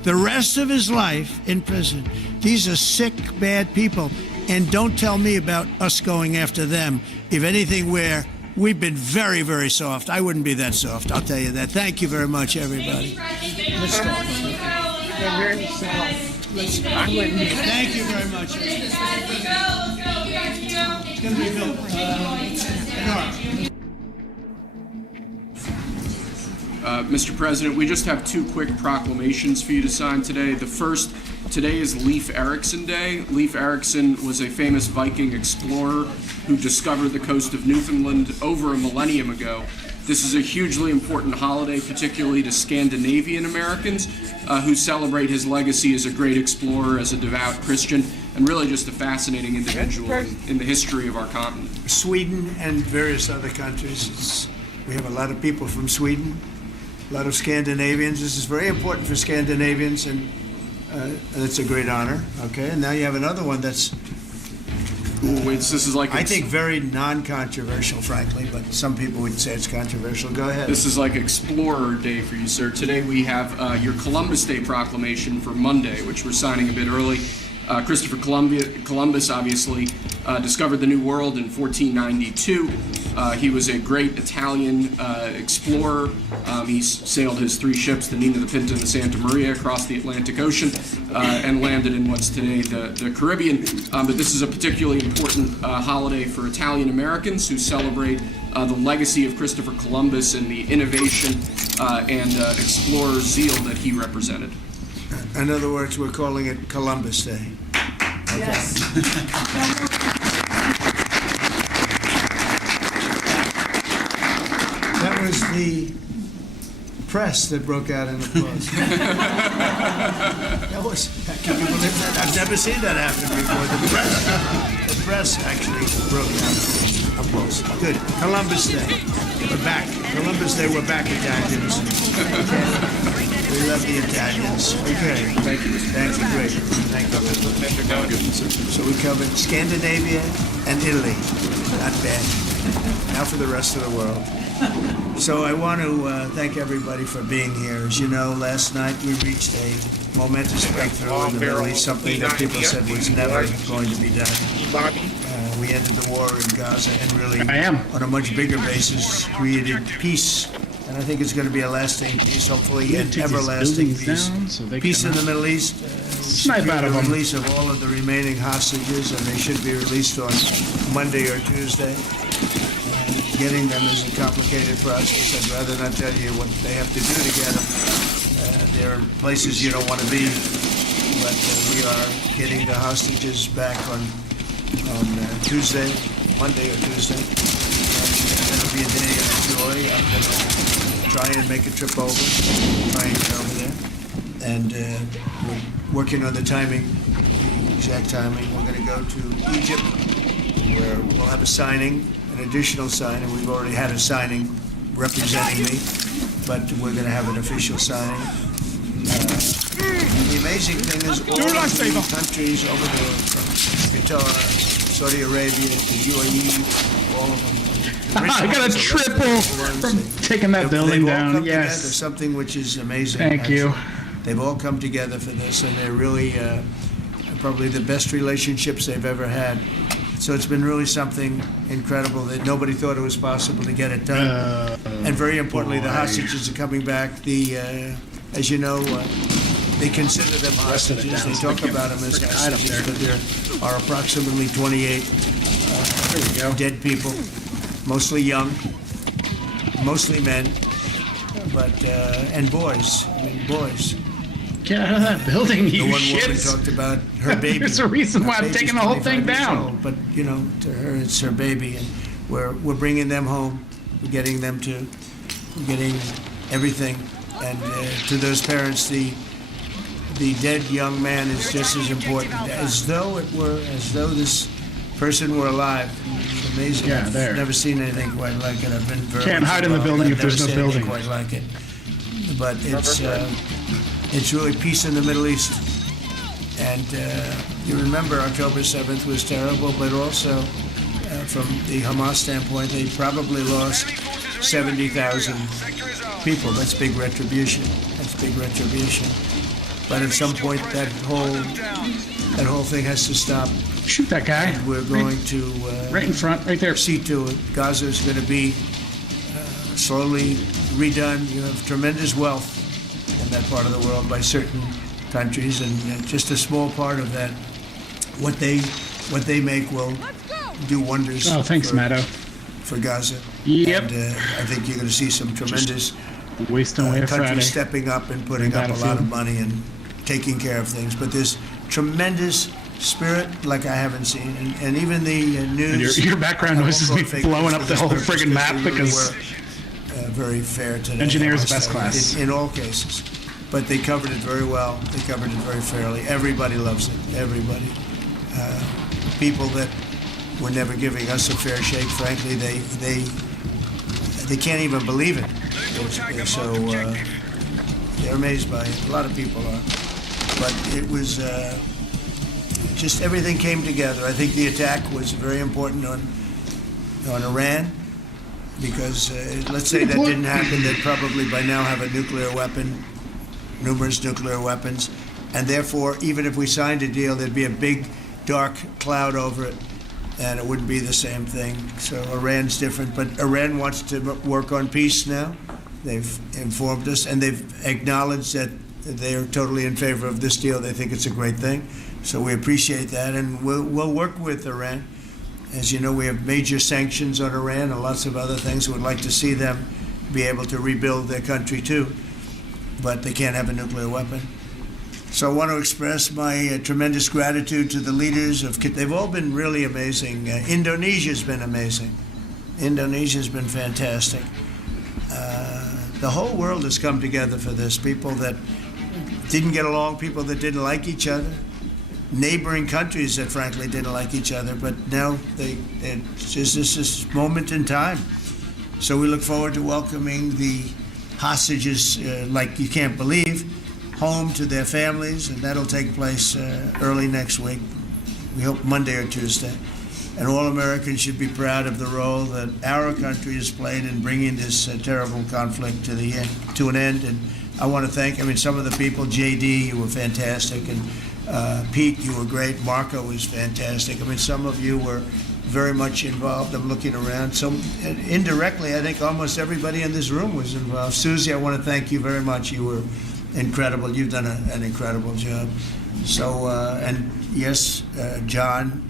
the rest of his life in prison. These are sick, bad people. And don't tell me about us going after them. If anything, we've been very, very soft. I wouldn't be that soft, I'll tell you that. Thank you very much, everybody. Let's go. They're very soft. Thank you very much. It's going to be built. Mr. President, we just have two quick proclamations for you to sign today. The first, today is Leif Erikson Day. Leif Erikson was a famous Viking explorer who discovered the coast of Newfoundland over a millennium ago. This is a hugely important holiday, particularly to Scandinavian Americans who celebrate his legacy as a great explorer, as a devout Christian, and really just a fascinating individual in the history of our continent. Sweden and various other countries. We have a lot of people from Sweden, a lot of Scandinavians. This is very important for Scandinavians, and it's a great honor. Okay, and now you have another one that's, this is like I think, very non-controversial, frankly, but some people would say it's controversial. Go ahead. This is like Explorer Day for you, sir. Today we have your Columbus Day proclamation for Monday, which we're signing a bit early. Christopher Columbus obviously discovered the New World in 1492. He was a great Italian explorer. He sailed his 3 ships, the Nina, the Pinta, and the Santa Maria, across the Atlantic Ocean and landed in what's today the Caribbean. But this is a particularly important holiday for Italian Americans who celebrate the legacy of Christopher Columbus and the innovation and explorer zeal that he represented. In other words, we're calling it Columbus Day. Okay. Yes. That was the press that broke out in applause. That was, can you believe that? I've never seen that happen before. The press actually broke out in applause. Good. Columbus Day. We're back. Columbus Day, we're back, Italians. We love the Italians. Okay. Thank you. Thank you. Great. Thank you. So we covered Scandinavia and Italy. Not bad. Now for the rest of the world. So I want to thank everybody for being here. As you know, last night we reached a momentous breakthrough in the Middle East, something that people said was never going to be done. We ended the war in Gaza and really, on a much bigger basis, created peace. And I think it's going to be a lasting peace, hopefully an everlasting peace. Peace in the Middle East. The release of all of the remaining hostages, and they should be released on Monday or Tuesday. Getting them is a complicated process. I'd rather not tell you what they have to do to get them. There are places you don't want to be, but we are getting the hostages back on Tuesday, Monday or Tuesday. And it'll be a day of joy. I'm going to try and make a trip over, try and get over there. And we're working on the timing, the exact timing. We're going to go to Egypt, where we'll have a signing, an additional signing. We've already had a signing representing me, but we're going to have an official signing. The amazing thing is all of the countries over there, from Qatar, Saudi Arabia, to UAE, all of them. I got a triple from taking that building down. Yes. Together, something which is amazing. Thank you. They've all come together for this, and they're really probably the best relationships they've ever had. So it's been really something incredible that nobody thought it was possible to get it done. And very importantly, the hostages are coming back. As you know, they consider them hostages. They talk about them as hostages, but there are approximately 28 dead people, mostly young, mostly men, but and boys. I mean, boys. Get out of that building, you The one shit. woman talked about her baby. There's a reason why I'm taking the whole thing down. But you know, to her, it's her baby, and we're bringing them home. We're getting them to, we're getting everything, and to those parents, the dead young man is just as important as though this person were alive. It's amazing. Yeah, I've there. never seen anything quite like it. I've been very Can't hide in the building if there's no building. Quite like it, but it's really peace in the Middle East. And you remember October 7th was terrible, but also from the Hamas standpoint, they probably lost 70,000 people. That's big retribution. That's big retribution. But at some point, that whole thing has to stop. Shoot that guy. And we're going to right in front, right there. See to it. Gaza is going to be slowly redone. You have tremendous wealth in that part of the world by certain countries, and just a small part of that, what they make will do wonders. Oh, thanks, Matto. For Gaza. Yep. And I think you're going to see some tremendous Wasting away countries Friday. stepping up and putting up a lot of money and taking care of things. But there's tremendous spirit like I haven't seen, and even the news. And your background noise is me blowing up the whole friggin' map because very fair today. engineers best class. In all cases, but they covered it very well. They covered it very fairly. Everybody loves it. Everybody. People that were never giving us a fair shake, frankly, they can't even believe it. So they're amazed by it. A lot of people are. But it was just everything came together. I think the attack was very important on Iran because let's say that didn't happen, they'd probably by now have a nuclear weapon, numerous nuclear weapons, and therefore even if we signed a deal, there'd be a big dark cloud over it, and it wouldn't be the same thing. So Iran's different, but Iran wants to work on peace now. They've informed us, and they've acknowledged that they're totally in favor of this deal. They think it's a great thing. So we appreciate that, and we'll work with Iran. As you know, we have major sanctions on Iran and lots of other things. We'd like to see them be able to rebuild their country too, but they can't have a nuclear weapon. So I want to express my tremendous gratitude to the leaders they've all been really amazing. Indonesia's been amazing. Indonesia's been fantastic. The whole world has come together for this. People that didn't get along, people that didn't like each other, neighboring countries that frankly didn't like each other, but now it's just this moment in time. So we look forward to welcoming the hostages like you can't believe home to their families, and that'll take place early next week. We hope Monday or Tuesday. And all Americans should be proud of the role that our country has played in bringing this terrible conflict to an end. And I want to thank, some of the people, JD, you were fantastic, and Pete, you were great. Marco was fantastic. Some of you were very much involved. I'm looking around. So indirectly, I think almost everybody in this room was involved. Susie, I want to thank you very much. You were incredible. You've done an incredible job. So, and yes, John,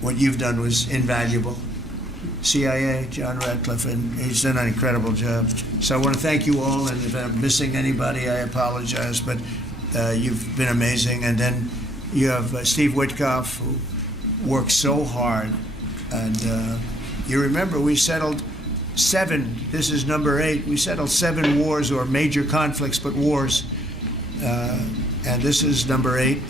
what you've done was invaluable. CIA, John Radcliffe, and he's done an incredible job. So I want to thank you all, and if I'm missing anybody, I apologize, but you've been amazing. And then you have Steve Witkoff, who worked so hard. And you remember we settled 7, this is number 8, we settled 7 wars or major conflicts, but wars. And this is number 8.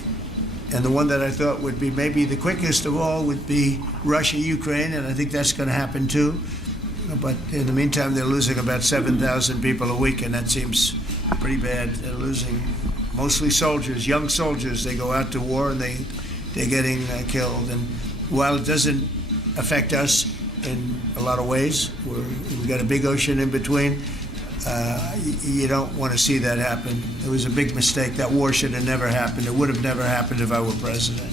And the one that I thought would be maybe the quickest of all would be Russia-Ukraine, and I think that's going to happen too. But in the meantime, they're losing about 7,000 people a week, and that seems pretty bad. They're losing mostly soldiers, young soldiers. They go out to war and they're getting killed. And while it doesn't affect us in a lot of ways, we've got a big ocean in between, you don't want to see that happen. It was a big mistake. That war should have never happened. It would have never happened if I were president.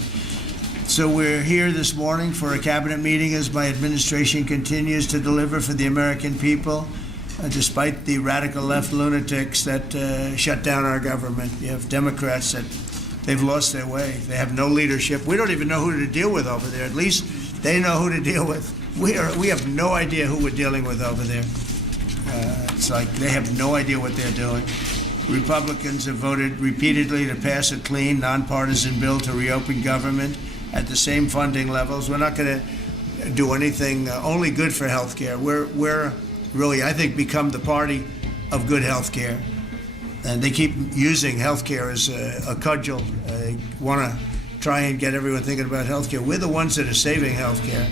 So we're here this morning for a cabinet meeting as my administration continues to deliver for the American people, despite the radical left lunatics that shut down our government. You have Democrats that they've lost their way. They have no leadership. We don't even know who to deal with over there. At least they know who to deal with. We have no idea who we're dealing with over there. It's like they have no idea what they're doing. Republicans have voted repeatedly to pass a clean, nonpartisan bill to reopen government at the same funding levels. We're not going to do anything only good for health care. We're really, I think, become the party of good health care. And they keep using health care as a cudgel. They want to try and get everyone thinking about health care. We're the ones that are saving health care.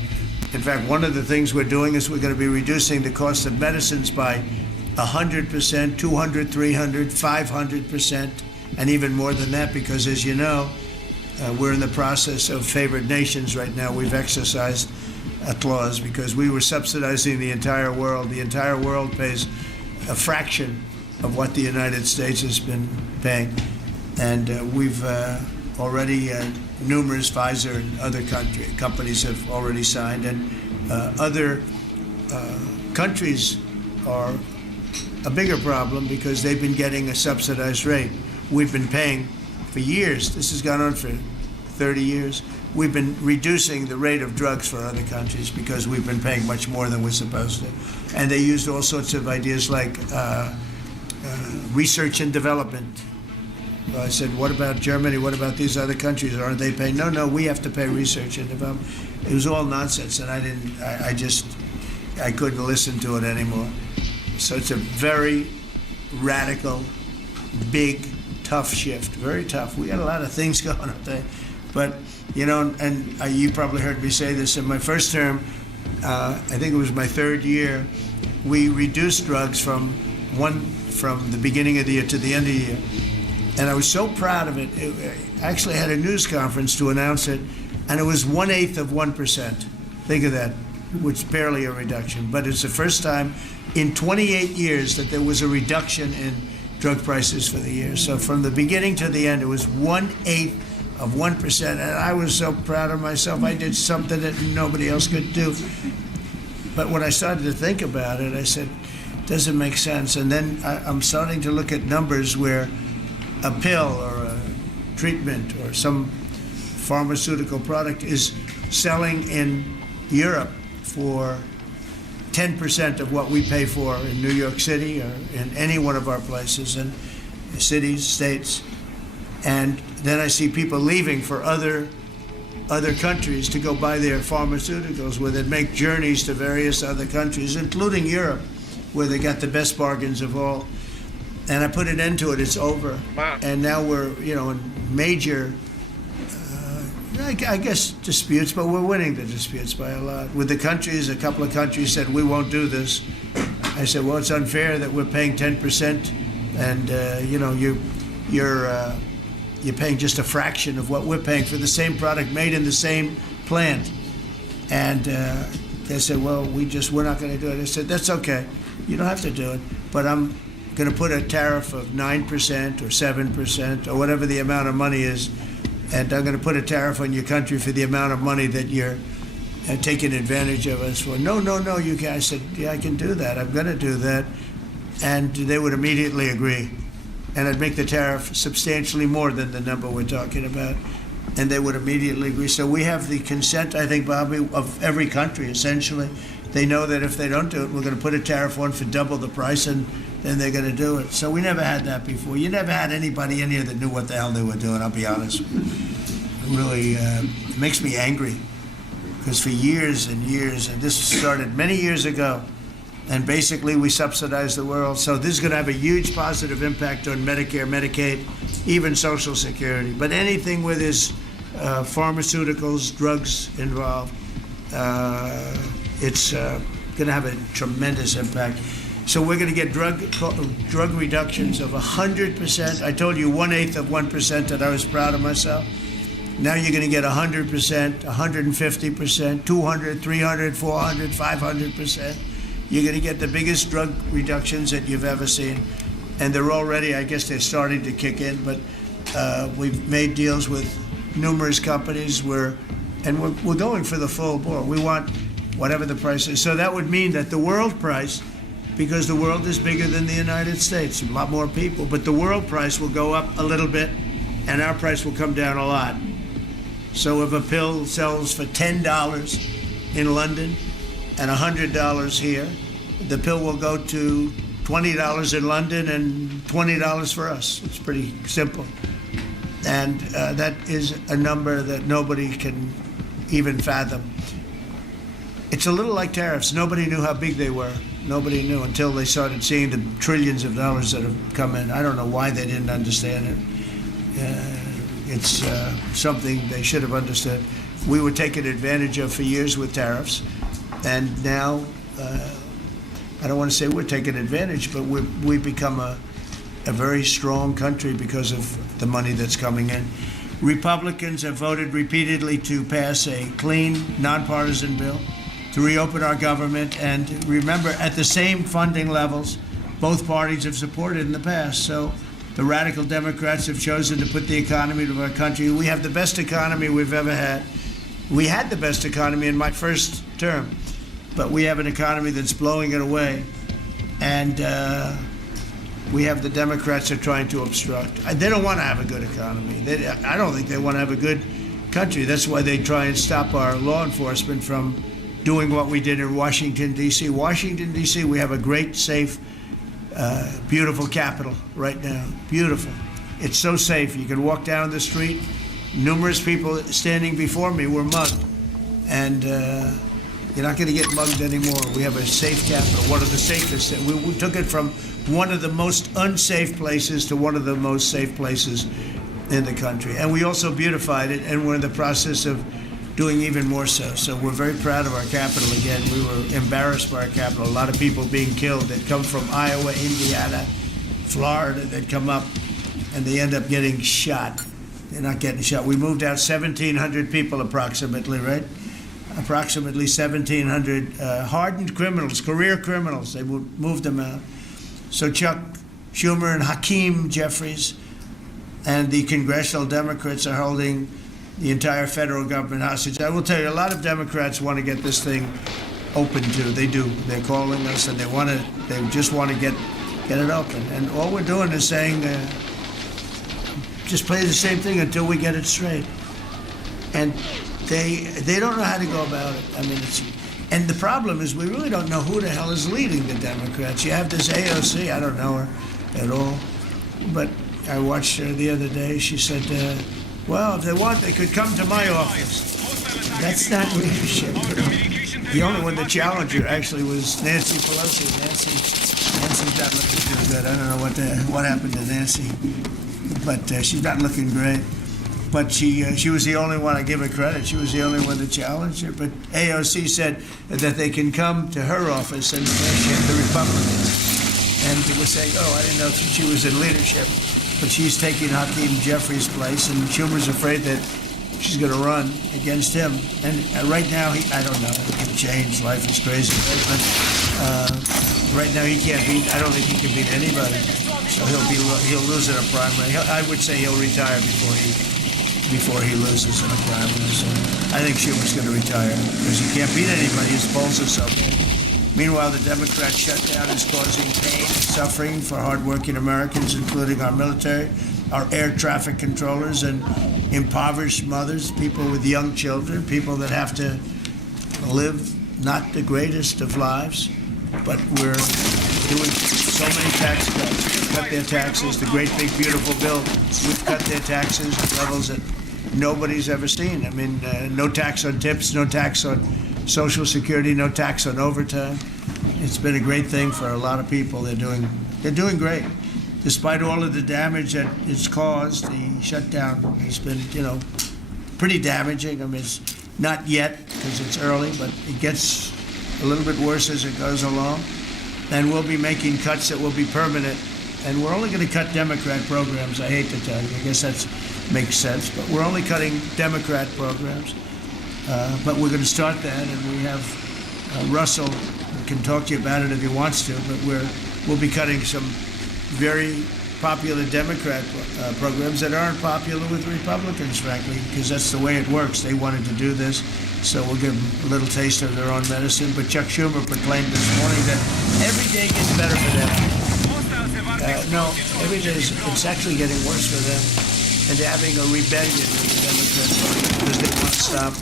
In fact, one of the things we're doing is we're going to be reducing the cost of medicines by 100%, 200, 300, 500%, and even more than that, because as you know, we're in the process of favored nations right now. We've exercised a clause because we were subsidizing the entire world. The entire world pays a fraction of what the United States has been paying. And we've already, numerous Pfizer and other companies have already signed, and other countries are a bigger problem because they've been getting a subsidized rate. We've been paying for years. This has gone on for 30 years. we've been reducing the rate of drugs for other countries because we've been paying much more than we're supposed to. And they used all sorts of ideas like research and development. I said, what about Germany? What about these other countries? Aren't they paying? No, we have to pay research and development. It was all nonsense, and I couldn't listen to it anymore. So it's a very radical, big, tough shift. Very tough. We got a lot of things going up there. But, you know, and you probably heard me say this in my first term, I think it was my third year, we reduced drugs from the beginning of the year to the end of the year. And I was so proud of it. I actually had a news conference to announce it, and it was 1/8 of 1%. Think of that, which is barely a reduction. But it's the first time in 28 years that there was a reduction in drug prices for the year. So from the beginning to the end, it was 1/8 of 1%. And I was so proud of myself. I did something that nobody else could do. But when I started to think about it, I said, doesn't make sense. And then I'm starting to look at numbers where a pill or a treatment or some pharmaceutical product is selling in Europe for 10% of what we pay for in New York City or in any one of our places and cities, states. And then I see people leaving for other countries to go buy their pharmaceuticals, where they make journeys to various other countries, including Europe, where they got the best bargains of all. And I put an end to it. It's over. Wow. And now we're, in major, I guess, disputes, but we're winning the disputes by a lot. With the countries, a couple of countries said, we won't do this. I said, well, it's unfair that we're paying 10%, and, you're paying just a fraction of what we're paying for the same product made in the same plant. And they said, well, we're not going to do it. I said, that's okay. You don't have to do it. But I'm going to put a tariff of 9% or 7% or whatever the amount of money is, and I'm going to put a tariff on your country for the amount of money that you're taking advantage of us for. No, you can't. I said, yeah, I can do that. I'm going to do that. And they would immediately agree. And I'd make the tariff substantially more than the number we're talking about. And they would immediately agree. So we have the consent, I think, Bobby, of every country, essentially. They know that if they don't do it, we're going to put a tariff on for double the price, and then they're going to do it. So we never had that before. You never had anybody in here that knew what the hell they were doing, I'll be honest. It really it makes me angry, because for years and years, and this started many years ago, and basically we subsidize the world. So this is going to have a huge positive impact on Medicare, Medicaid, even Social Security. But anything where there's pharmaceuticals, drugs involved, it's going to have a tremendous impact. So we're going to get drug reductions of 100%. I told you 1/8 of 1% that I was proud of myself. Now you're going to get 100%, 150%, 200, 300, 400, 500%. You're going to get the biggest drug reductions that you've ever seen. And they're already, I guess they're starting to kick in, but we've made deals with numerous companies and we're going for the full board. We want whatever the price is. So that would mean that the world price, because the world is bigger than the United States, a lot more people, but the world price will go up a little bit and our price will come down a lot. So if a pill sells for $10 in London and $100 here, the pill will go to $20 in London and $20 for us. It's pretty simple. And that is a number that nobody can even fathom. It's a little like tariffs. Nobody knew how big they were. Nobody knew until they started seeing the trillions of dollars that have come in. I don't know why they didn't understand it. It's something they should have understood. We were taken advantage of for years with tariffs, and now I don't want to say we're taking advantage, but we've become a very strong country because of the money that's coming in. Republicans have voted repeatedly to pass a clean, nonpartisan bill to reopen our government, and remember, at the same funding levels both parties have supported in the past. So the radical Democrats have chosen to put the economy of our country. We have the best economy we've ever had. We had the best economy in my first term, but we have an economy that's blowing it away, and we have the Democrats are trying to obstruct. They don't want to have a good economy. I don't think they want to have a good country. That's why they try and stop our law enforcement from doing what we did in Washington, D.C. Washington, D.C., we have a great, safe, beautiful capital right now. Beautiful. It's so safe. You can walk down the street. Numerous people standing before me were mugged. And you're not going to get mugged anymore. We have a safe capital, one of the safest. We took it from one of the most unsafe places to one of the most safe places in the country. And we also beautified it, and we're in the process of doing even more so. So we're very proud of our capital again. We were embarrassed by our capital. A lot of people being killed that come from Iowa, Indiana, Florida, that come up, and they end up getting shot. They're not getting shot. We moved out 1,700 people approximately, right? Approximately 1,700 hardened criminals, career criminals. They moved them out. So Chuck Schumer and Hakeem Jeffries and the congressional Democrats are holding the entire federal government hostage. I will tell you, a lot of Democrats want to get this thing open too. They do. They're calling us, and they just want to get it open. And all we're doing is saying, just play the same thing until we get it straight. And they don't know how to go about it. I mean, and the problem is we really don't know who the hell is leading the Democrats. You have this AOC. I don't know her at all, but I watched her the other day. She said, well, if they want, they could come to my office. That's not leadership. The only one that challenged her actually was Nancy Pelosi. Nancy's not looking too good. I don't know what happened to Nancy, but she's not looking great. But she was the only one, I give her credit, she was the only one that challenged her. But AOC said that they can come to her office and negotiate the Republicans. And they were saying, oh, I didn't know she was in leadership. But she's taking Hakeem Jeffries' place, and Schumer's afraid that she's going to run against him. And right now, I don't know, it can change, life is crazy, right? But right now he can't beat, I don't think he can beat anybody. So he'll lose in a primary. I would say he'll retire before he loses in a primary. So I think Schumer's going to retire because he can't beat anybody. His polls are so bad. Meanwhile, the Democrat shutdown is causing pain and suffering for hardworking Americans, including our military, our air traffic controllers, and impoverished mothers, people with young children, people that have to live not the greatest of lives. But we're doing so many tax cuts. We've cut their taxes, the great big beautiful bill. We've cut their taxes at levels that nobody's ever seen. I mean, no tax on tips, no tax on Social Security, no tax on overtime. It's been a great thing for a lot of people. They're doing great. Despite all of the damage that it's caused, the shutdown has been, pretty damaging. I mean, it's not yet because it's early, but it gets a little bit worse as it goes along. And we'll be making cuts that will be permanent. And we're only going to cut Democrat programs. I hate to tell you. I guess that makes sense. But we're only cutting Democrat programs. But we're going to start that. And we have Russell can talk to you about it if he wants to. But we'll be cutting some very popular Democrat programs that aren't popular with Republicans, frankly, because that's the way it works. They wanted to do this. So we'll give them a little taste of their own medicine. But Chuck Schumer proclaimed this morning that every day gets better for them. No, every day it's actually getting worse for them. And they're having a rebellion in the Democrat Party because they want to stop.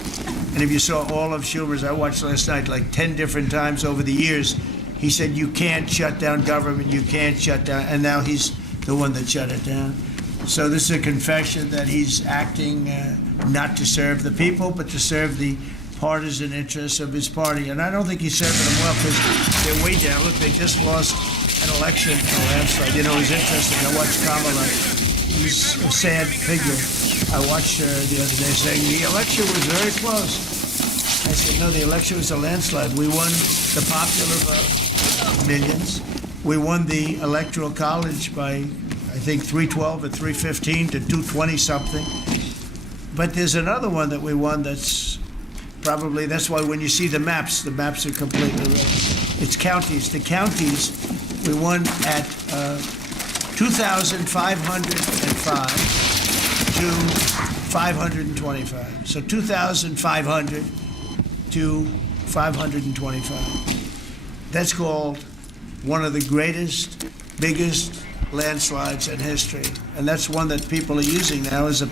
And if you saw all of Schumer's, I watched last night like 10 different times over the years, he said, you can't shut down government, you can't shut down. And now he's the one that shut it down. So this is a confession that he's acting not to serve the people, but to serve the partisan interests of his party. And I don't think he's serving them well because they're way down. Look, they just lost an election in a landslide. You know, it was interesting. I watched Kamala. He's a sad figure. I watched her the other day saying the election was very close. I said, no, the election was a landslide. We won the popular vote, millions. We won the Electoral College by, I think, 312 or 315 to 220 something. But there's another one that we won that's probably, that's why when you see the maps are completely red. It's counties. The counties, we won at 2,505 to 525. So 2,500 to 525. That's called one of the greatest, biggest landslides in history. And that's one that people are using now as a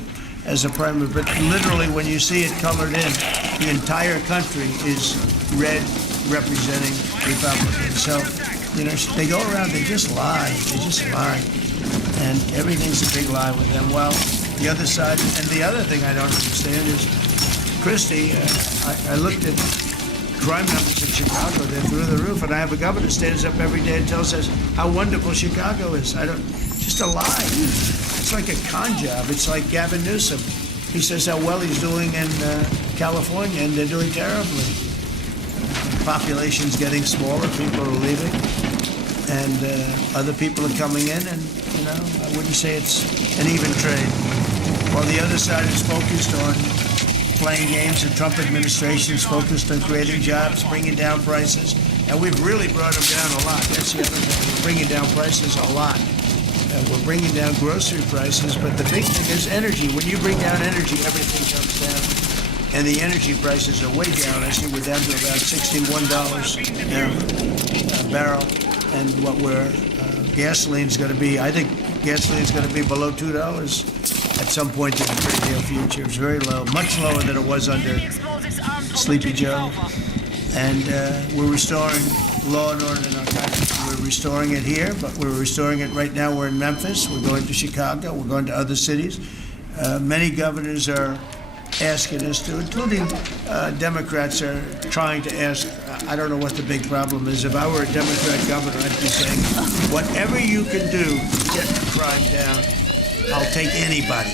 as a primary, but literally when you see it colored in, the entire country is red representing Republicans. So, you know, they go around, they just lie. And everything's a big lie with them. Well, the other side, and the other thing I don't understand is, Christie, I looked at crime numbers in Chicago, they're through the roof, and I have a governor who stands up every day and tells us how wonderful Chicago is. Just a lie. It's like a con job. It's like Gavin Newsom. He says how well he's doing in California, and they're doing terribly. Population's getting smaller, people are leaving, and other people are coming in, and, you know, I wouldn't say it's an even trade. While the other side is focused on playing games, the Trump administration is focused on creating jobs, bringing down prices, and we've really brought them down a lot. That's the other thing. We're bringing down prices a lot. We're bringing down grocery prices, but the big thing is energy. When you bring down energy, everything comes down. And the energy prices are way down. I see we're down to about $61 a barrel. And what gasoline's going to be, I think gasoline's going to be below $2 at some point in the very near future. It's very low, much lower than it was under Sleepy Joe. And we're restoring law and order in our country. We're restoring it here, but we're restoring it right now. We're in Memphis. We're going to Chicago. We're going to other cities. Many governors are asking us to, including Democrats are trying to ask. I don't know what the big problem is. If I were a Democrat governor, I'd be saying, whatever you can do to get crime down, I'll take anybody.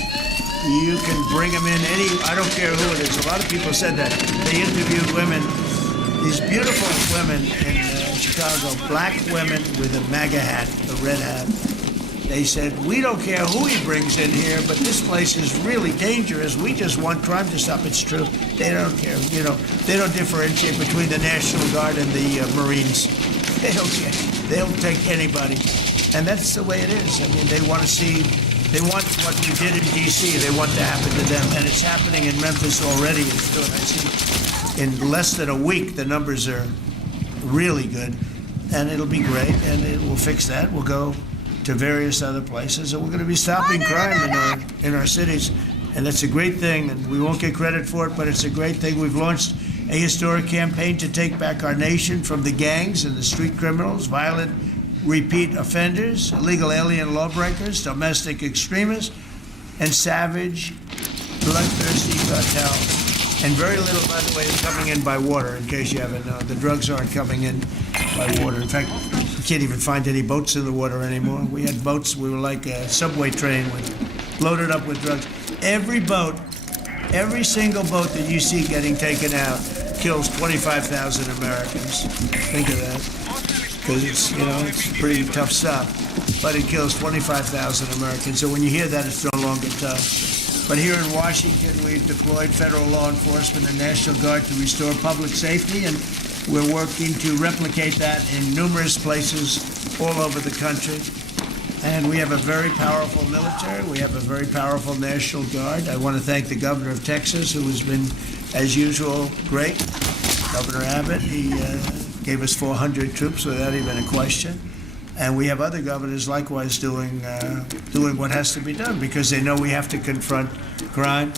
You can bring them in I don't care who it is. A lot of people said that. They interviewed women, these beautiful women in Chicago, black women with a MAGA hat, a red hat. They said, we don't care who he brings in here, but this place is really dangerous. We just want crime to stop. It's true. They don't care. You know, they don't differentiate between the National Guard and the Marines. They don't care. They'll take anybody. And that's the way it is. I mean, they want what we did in D.C., they want to happen to them. And it's happening in Memphis already. It's doing, I see, in less than a week, the numbers are really good. And it'll be great, and it will fix that. We'll go to various other places, and we're going to be stopping crime in our cities, and that's a great thing, and we won't get credit for it, but it's a great thing. We've launched a historic campaign to take back our nation from the gangs and the street criminals, violent repeat offenders, illegal alien lawbreakers, domestic extremists, and savage, bloodthirsty cartels. And very little, by the way, is coming in by water, in case you haven't known. The drugs aren't coming in by water. In fact, you can't even find any boats in the water anymore. We had boats, we were like a subway train loaded up with drugs. Every single boat that you see getting taken out kills 25,000 Americans. Think of that. Because it's pretty tough stuff. But it kills 25,000 Americans. So when you hear that, it's no longer tough. But here in Washington, we've deployed federal law enforcement and National Guard to restore public safety, and we're working to replicate that in numerous places all over the country. And we have a very powerful military. We have a very powerful National Guard. I want to thank the governor of Texas, who has been, as usual, great. Governor Abbott, he gave us 400 troops without even a question. And we have other governors likewise doing what has to be done because they know we have to confront crime.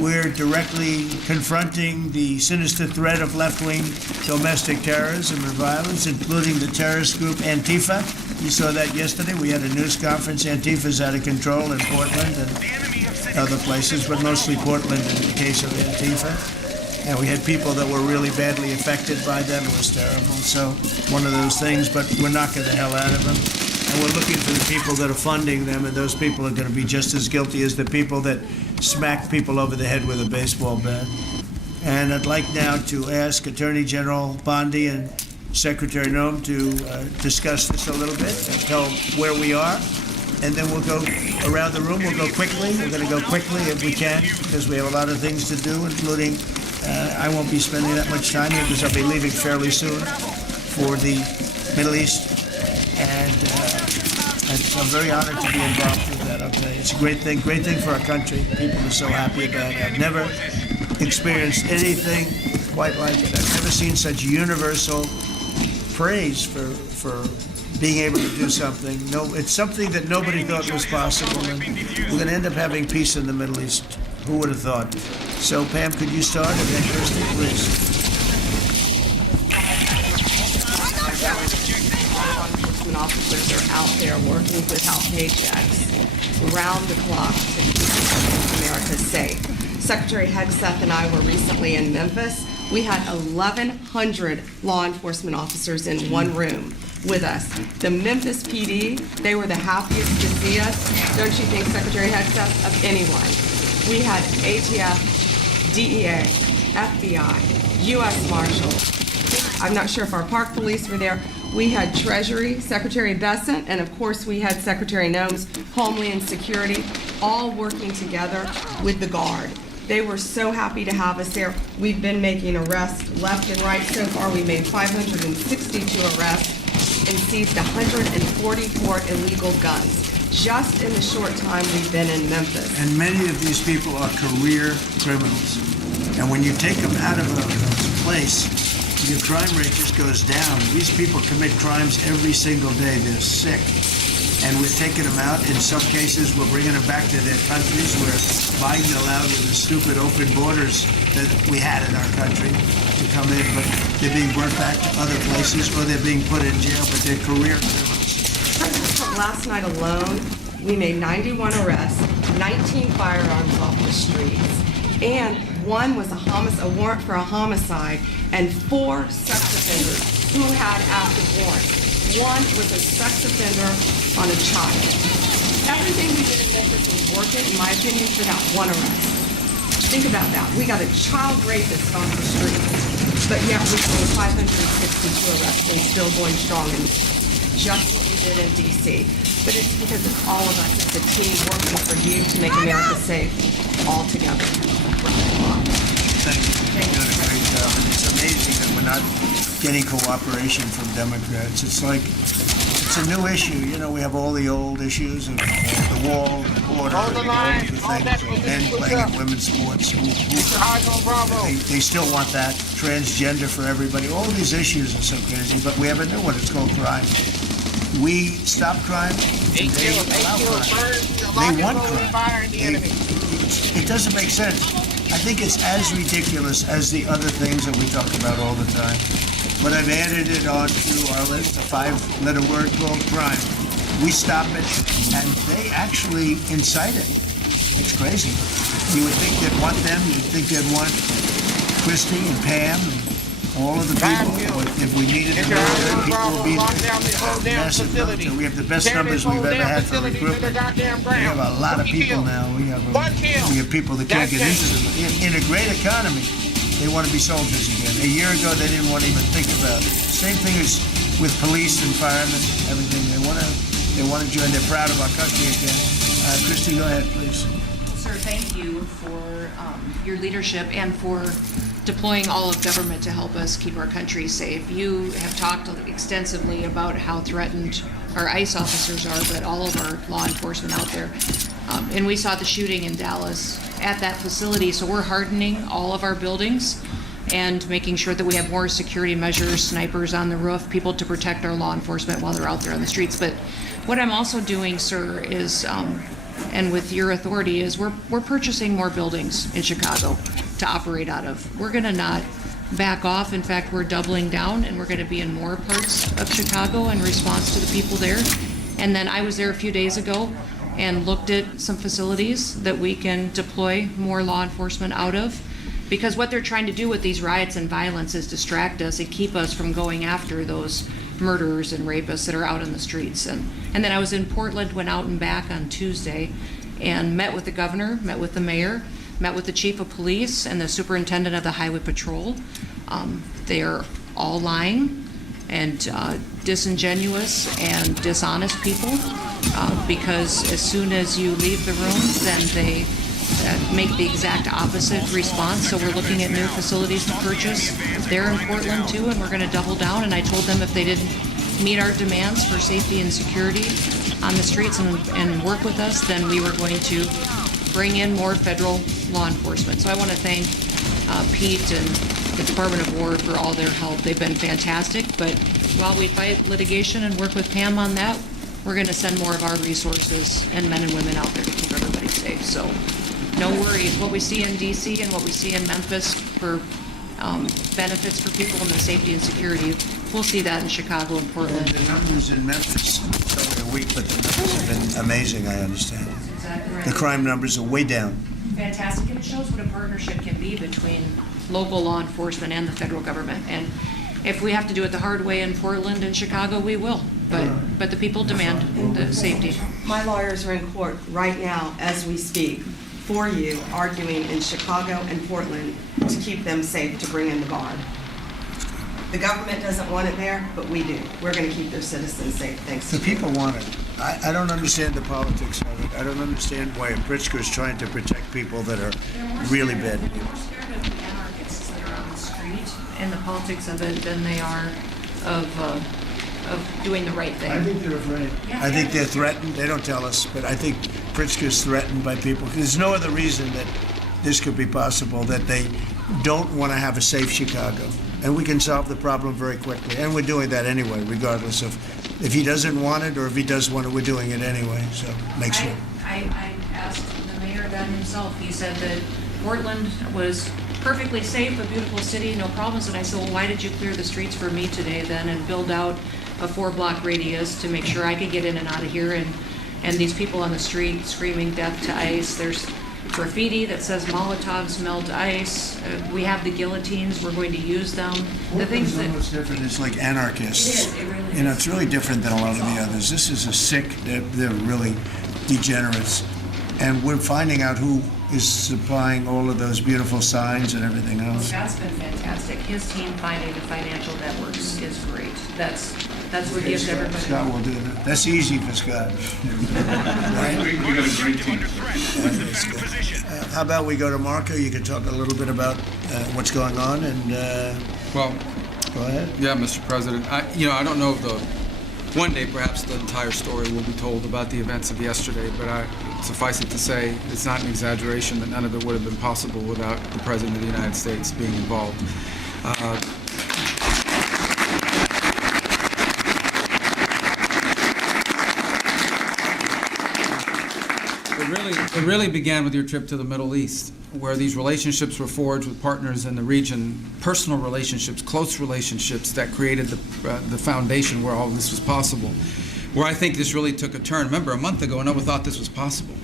We're directly confronting the sinister threat of left-wing domestic terrorism and violence, including the terrorist group Antifa. You saw that yesterday. We had a news conference. Antifa's out of control in Portland and other places, but mostly Portland in the case of Antifa. And we had people that were really badly affected by them. It was terrible. So one of those things, but we're knocking the hell out of them. And we're looking for the people that are funding them, and those people are going to be just as guilty as the people that smack people over the head with a baseball bat. And I'd like now to ask Attorney General Bondi and Secretary Noem to discuss this a little bit and tell where we are. And then we'll go around the room. We'll go quickly. We're going to go quickly if we can because we have a lot of things to do, including I won't be spending that much time here because I'll be leaving fairly soon for the Middle East. And I'm very honored to be involved with that, I'll tell you. It's a great thing for our country. People are so happy about it. I've never experienced anything quite like it. I've never seen such universal praise for being able to do something. No, it's something that nobody thought was possible. And we're going to end up having peace in the Middle East. Who would have thought? So, Pam, could you start? And then Christy, please. Law enforcement officers are out there working without paychecks, round the clock to keep America safe. Secretary Hegseth and I were recently in Memphis. We had 1,100 law enforcement officers in one room with us. The Memphis PD, they were the happiest to see us, don't you think, Secretary Hegseth, of anyone. We had ATF, DEA, FBI, U.S. Marshals. I'm not sure if our park police were there. We had Treasury, Secretary Bessent, and of course we had Secretary Noem's Homeland Security, all working together with the Guard. They were so happy to have us there. We've been making arrests left and right. So far, we made 562 arrests and seized 144 illegal guns just in the short time we've been in Memphis. And many of these people are career criminals. And when you take them out of a place, your crime rate just goes down. These people commit crimes every single day. They're sick. And we're taking them out. In some cases, we're bringing them back to their countries where Biden allowed with the stupid open borders that we had in our country to come in. But they're being brought back to other places or they're being put in jail, but they're career criminals. Last night alone, we made 91 arrests, 19 firearms off the streets, and one was a warrant for a homicide, and 4 sex offenders who had active warrants. One was a sex offender on a child. Everything we did in Memphis was working, in my opinion, for that one arrest. Think about that. We got a child rapist off the streets, but yet we made 562 arrests and still going strong in just what we did in D.C. But it's because of all of us as a team working for you to make America safe all together. Thank you. You're doing a great job. And it's amazing that we're not getting cooperation from Democrats. It's like, it's a new issue. You know, we have all the old issues of the wall, the border, all the things, men playing in women's sports. They still want that. Transgender for everybody. All these issues are so crazy, but we have a new one. It's called crime. We stop crime, and they allow crime. They want crime. It doesn't make sense. I think it's as ridiculous as the other things that we talk about all the time. But I've added it on to our list, a 5-letter word called crime. We stop it, and they actually incite it. It's crazy. You would think they'd want them. You'd think they'd want Christy and Pam and all of the people. If we needed them, people would be massive. We have the best numbers we've ever had for recruitment. We have a lot of people now. We have people that can't get into them. In a great economy, they want to be soldiers again. A year ago, they didn't want to even think about it. Same thing as with police and firemen, everything. They want to join. They're proud of our country again. Christy, go ahead, please. Sir, thank you for your leadership and for deploying all of government to help us keep our country safe. You have talked extensively about how threatened our ICE officers are, but all of our law enforcement out there. And we saw the shooting in Dallas at that facility, so we're hardening all of our buildings and making sure that we have more security measures, snipers on the roof, people to protect our law enforcement while they're out there on the streets. But what I'm also doing, sir, is, and with your authority, is we're purchasing more buildings in Chicago to operate out of. We're going to not back off. In fact, we're doubling down, and we're going to be in more parts of Chicago in response to the people there. And then I was there a few days ago and looked at some facilities that we can deploy more law enforcement out of, because what they're trying to do with these riots and violence is distract us and keep us from going after those murderers and rapists that are out in the streets. And then I was in Portland, went out and back on Tuesday and met with the governor, met with the mayor, met with the chief of police and the superintendent of the highway patrol. They're all lying and disingenuous and dishonest people, because as soon as you leave the room, then they make the exact opposite response. So we're looking at new facilities to purchase. They're in Portland too, and we're going to double down. And I told them if they didn't meet our demands for safety and security on the streets and work with us, then we were going to bring in more federal law enforcement. So I want to thank Pete and the Department of War for all their help. They've been fantastic, but while we fight litigation and work with Pam on that, we're going to send more of our resources and men and women out there to keep everybody safe. So no worries. What we see in DC and what we see in Memphis for benefits for people and the safety and security, we'll see that in Chicago and Portland. The numbers in Memphis, it's only a week, but the numbers have been amazing, I understand. Exactly right. The crime numbers are way down. Fantastic, and it shows what a partnership can be between local law enforcement and the federal government. And if we have to do it the hard way in Portland and Chicago, we will. But the people demand the safety. My lawyers are in court right now as we speak for you, arguing in Chicago and Portland to keep them safe, to bring in the guard. The government doesn't want it there, but we do. We're going to keep their citizens safe, thanks to The people want it. I don't understand the politics of it. I don't understand why Pritzker is trying to protect people that are really bad. They're more scared of the anarchists that are on the street and the politics of it than they are of doing the right thing. I think they're afraid. I think they're threatened. They don't tell us, but I think Pritzker's threatened by people. There's no other reason that this could be possible, that they don't want to have a safe Chicago. And we can solve the problem very quickly. And we're doing that anyway, regardless of if he doesn't want it or if he does want it, we're doing it anyway. So make sure. I asked the mayor that himself. He said that Portland was perfectly safe, a beautiful city, no problems. And I said, well, why did you clear the streets for me today then and build out a 4-block radius to make sure I could get in and out of here? And these people on the street screaming death to ICE. There's graffiti that says Molotovs melt ice. We have the guillotines. We're going to use them. The things that What's different is like anarchists. It really You know, it's really different than a lot of the others. This is a sick, they're really degenerates. And we're finding out who is supplying all of those beautiful signs and everything else. Scott's been fantastic. His team finding the financial networks is great. That's what gives everybody. Scott will do that. That's easy for Scott. Right? We got a great team. How about we go to Marco? You can talk a little bit about what's going on and well, go ahead. Yeah, Mr. President. I don't know if one day perhaps the entire story will be told about the events of yesterday, but suffice it to say, it's not an exaggeration that none of it would have been possible without the President of the United States being involved. It really began with your trip to the Middle East, where these relationships were forged with partners in the region, personal relationships, close relationships that created the foundation where all this was possible. Where I think this really took a turn. Remember, a month ago, no one thought this was possible.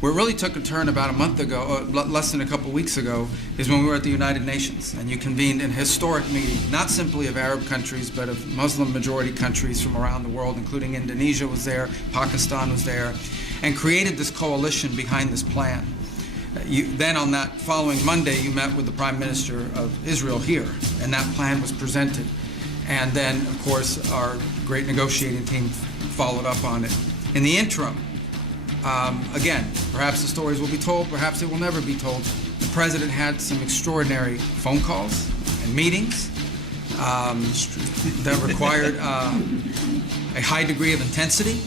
Where it really took a turn about a month ago, less than a couple weeks ago, is when we were at the United Nations, and you convened an historic meeting, not simply of Arab countries, but of Muslim-majority countries from around the world, including Indonesia was there, Pakistan was there, and created this coalition behind this plan. Then on that following Monday, you met with the Prime Minister of Israel here, and that plan was presented. And then, of course, our great negotiating team followed up on it. In the interim, again, perhaps the stories will be told, perhaps they will never be told. The President had some extraordinary phone calls and meetings that required a high degree of intensity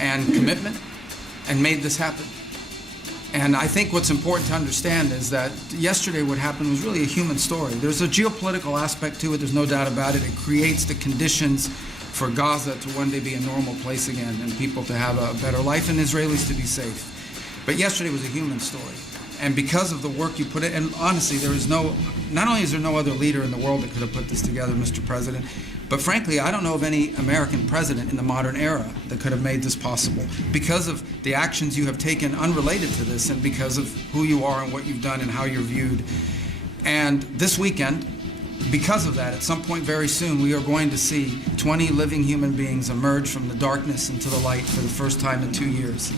and commitment, and made this happen. And I think what's important to understand is that yesterday what happened was really a human story. There's a geopolitical aspect to it, there's no doubt about it. It creates the conditions for Gaza to one day be a normal place again and people to have a better life and Israelis to be safe. But yesterday was a human story. And because of the work you put in, and honestly, not only is there no other leader in the world that could have put this together, Mr. President, but frankly, I don't know of any American president in the modern era that could have made this possible because of the actions you have taken unrelated to this and because of who you are and what you've done and how you're viewed. And this weekend, because of that, at some point very soon, we are going to see 20 living human beings emerge from the darkness into the light for the first time in 2 years.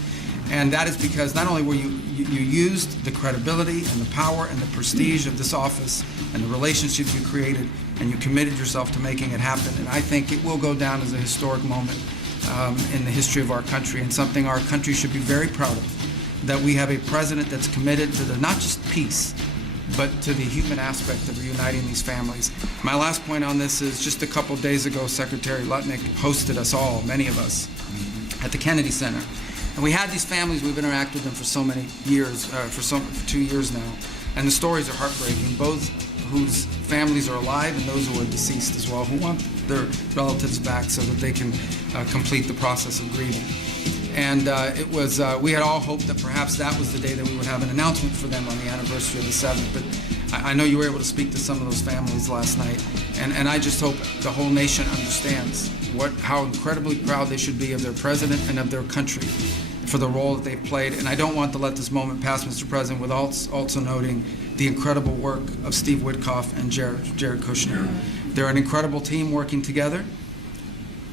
And that is because not only were you used the credibility and the power and the prestige of this office and the relationships you created, and you committed yourself to making it happen. And I think it will go down as a historic moment in the history of our country, and something our country should be very proud of, that we have a president that's committed to not just peace, but to the human aspect of reuniting these families. My last point on this is just a couple days ago, Secretary Lutnick hosted us all, many of us, at the Kennedy Center. And we had these families, we've interacted with them for so many years, for 2 years now. And the stories are heartbreaking, both whose families are alive and those who are deceased as well, who want their relatives back so that they can complete the process of grieving. And it was, we had all hoped that perhaps that was the day that we would have an announcement for them on the anniversary of the 7th. But I know you were able to speak to some of those families last night. And I just hope the whole nation understands how incredibly proud they should be of their president and of their country for the role that they've played. And I don't want to let this moment pass, Mr. President, without also noting the incredible work of Steve Witkoff and Jared Kushner. They're an incredible team working together,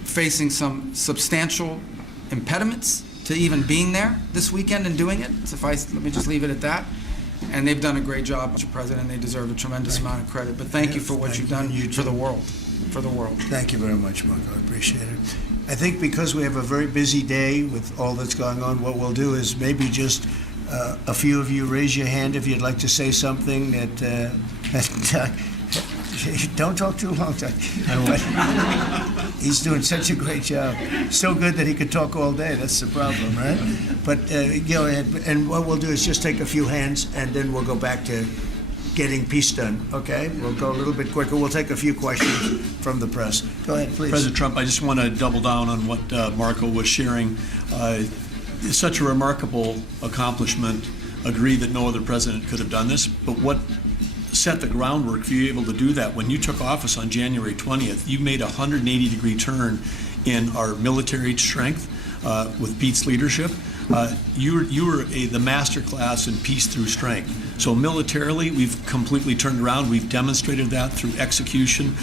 facing some substantial impediments to even being there this weekend and doing it. Let me just leave it at that. And they've done a great job, Mr. President, and they deserve a tremendous amount of credit. But thank you for what you've done for the world. For the world. Thank you very much, Marco. I appreciate it. I think because we have a very busy day with all that's going on, what we'll do is maybe just a few of you raise your hand if you'd like to say something that don't talk too long. He's doing such a great job. So good that he could talk all day. That's the problem, right? But go ahead. And what we'll do is just take a few hands, and then we'll go back to getting peace done, okay? We'll go a little bit quicker. We'll take a few questions from the press. Go ahead, please. President Trump, I just want to double down on what Marco was sharing. It's such a remarkable accomplishment. Agree that no other president could have done this, but what set the groundwork for you able to do that? When you took office on January 20th, you made a 180-degree turn in our military strength with Pete's leadership. You were the master class in peace through strength. So militarily, we've completely turned around. We've demonstrated that through execution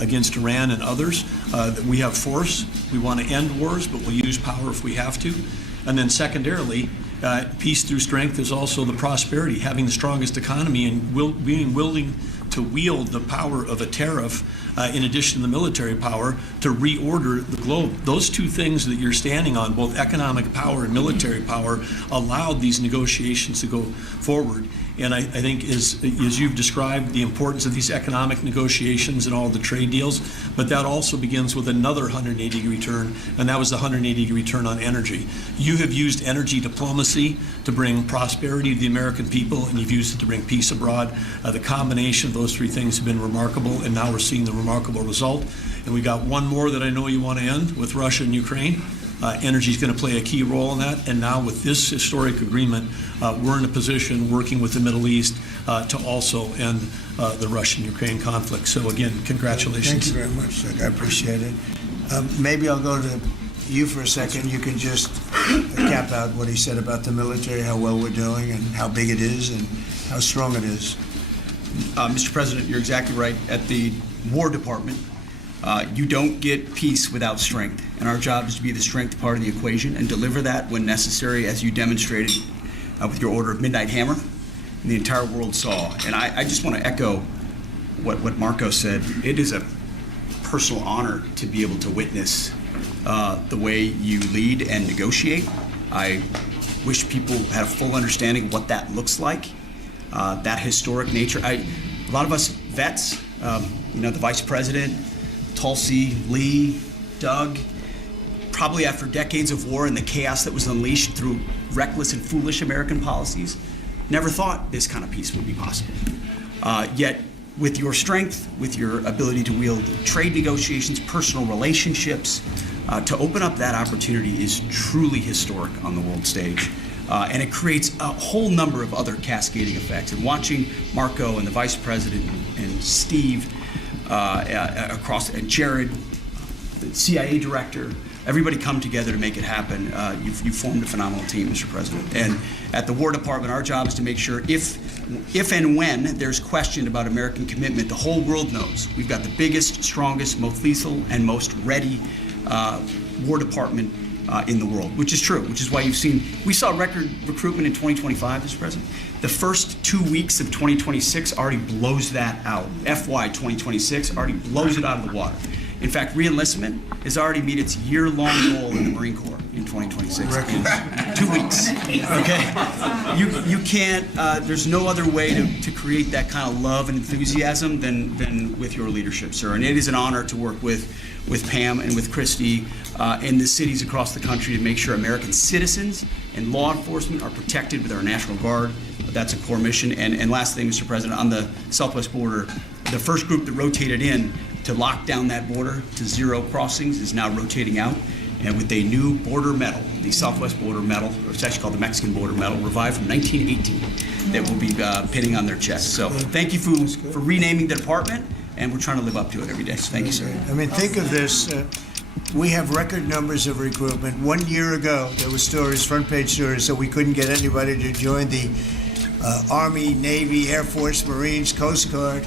against Iran and others. That we have force. We want to end wars, but we'll use power if we have to. And then secondarily, peace through strength is also the prosperity, having the strongest economy and being willing to wield the power of a tariff in addition to the military power to reorder the globe. Those two things that you're standing on, both economic power and military power, allowed these negotiations to go forward. And I think as you've described the importance of these economic negotiations and all the trade deals, but that also begins with another 180-degree turn, and that was the 180-degree turn on energy. You have used energy diplomacy to bring prosperity to the American people, and you've used it to bring peace abroad. The combination of those three things have been remarkable, and now we're seeing the remarkable result. And we got one more that I know you want to end with Russia and Ukraine. Energy is going to play a key role in that, and now with this historic agreement, we're in a position working with the Middle East to also end the Russian-Ukraine conflict. So again, congratulations. Thank you very much, Doug. I appreciate it. Maybe I'll go to you for a second. You can just cap out what he said about the military, how well we're doing, and how big it is, and how strong it is. Mr. President, you're exactly right. At the War Department, you don't get peace without strength, and our job is to be the strength part of the equation and deliver that when necessary, as you demonstrated with your order of Midnight Hammer, and the entire world saw. And I just want to echo what Marco said. It is a personal honor to be able to witness the way you lead and negotiate. I wish people had a full understanding of what that looks like, that historic nature. A lot of us vets, the Vice President, Tulsi, Lee, Doug, probably after decades of war and the chaos that was unleashed through reckless and foolish American policies, never thought this kind of peace would be possible. Yet, with your strength, with your ability to wield trade negotiations, personal relationships, to open up that opportunity is truly historic on the world stage. And it creates a whole number of other cascading effects. And watching Marco and the Vice President and Steve and Jared, the CIA director, everybody come together to make it happen. You've formed a phenomenal team, Mr. President. And at the War Department, our job is to make sure if and when there's question about American commitment, the whole world knows we've got the biggest, strongest, most lethal, and most ready War Department in the world, which is true, which is why we saw record recruitment in 2025, Mr. President. The first 2 weeks of 2026 already blows that out. FY 2026 already blows it out of the water. In fact, re-enlistment has already met its year-long goal in the Marine Corps in 2026. In 2 weeks. Okay? You can't, there's no other way to create that kind of love and enthusiasm than with your leadership, sir. And it is an honor to work with Pam and with Christy and the cities across the country to make sure American citizens and law enforcement are protected with our National Guard. That's a core mission. And last thing, Mr. President, on the southwest border, the first group that rotated in to lock down that border to 0 crossings is now rotating out. and with a new border medal, the Southwest Border Medal, or it's actually called the Mexican Border Medal, revived from 1918, that will be pinning on their chest. So thank you for renaming the department, and we're trying to live up to it every day. Thank you, sir. I mean, think of this. We have record numbers of recruitment. 1 year ago, there were stories, front page stories, that we couldn't get anybody to join the Army, Navy, Air Force, Marines, Coast Guard.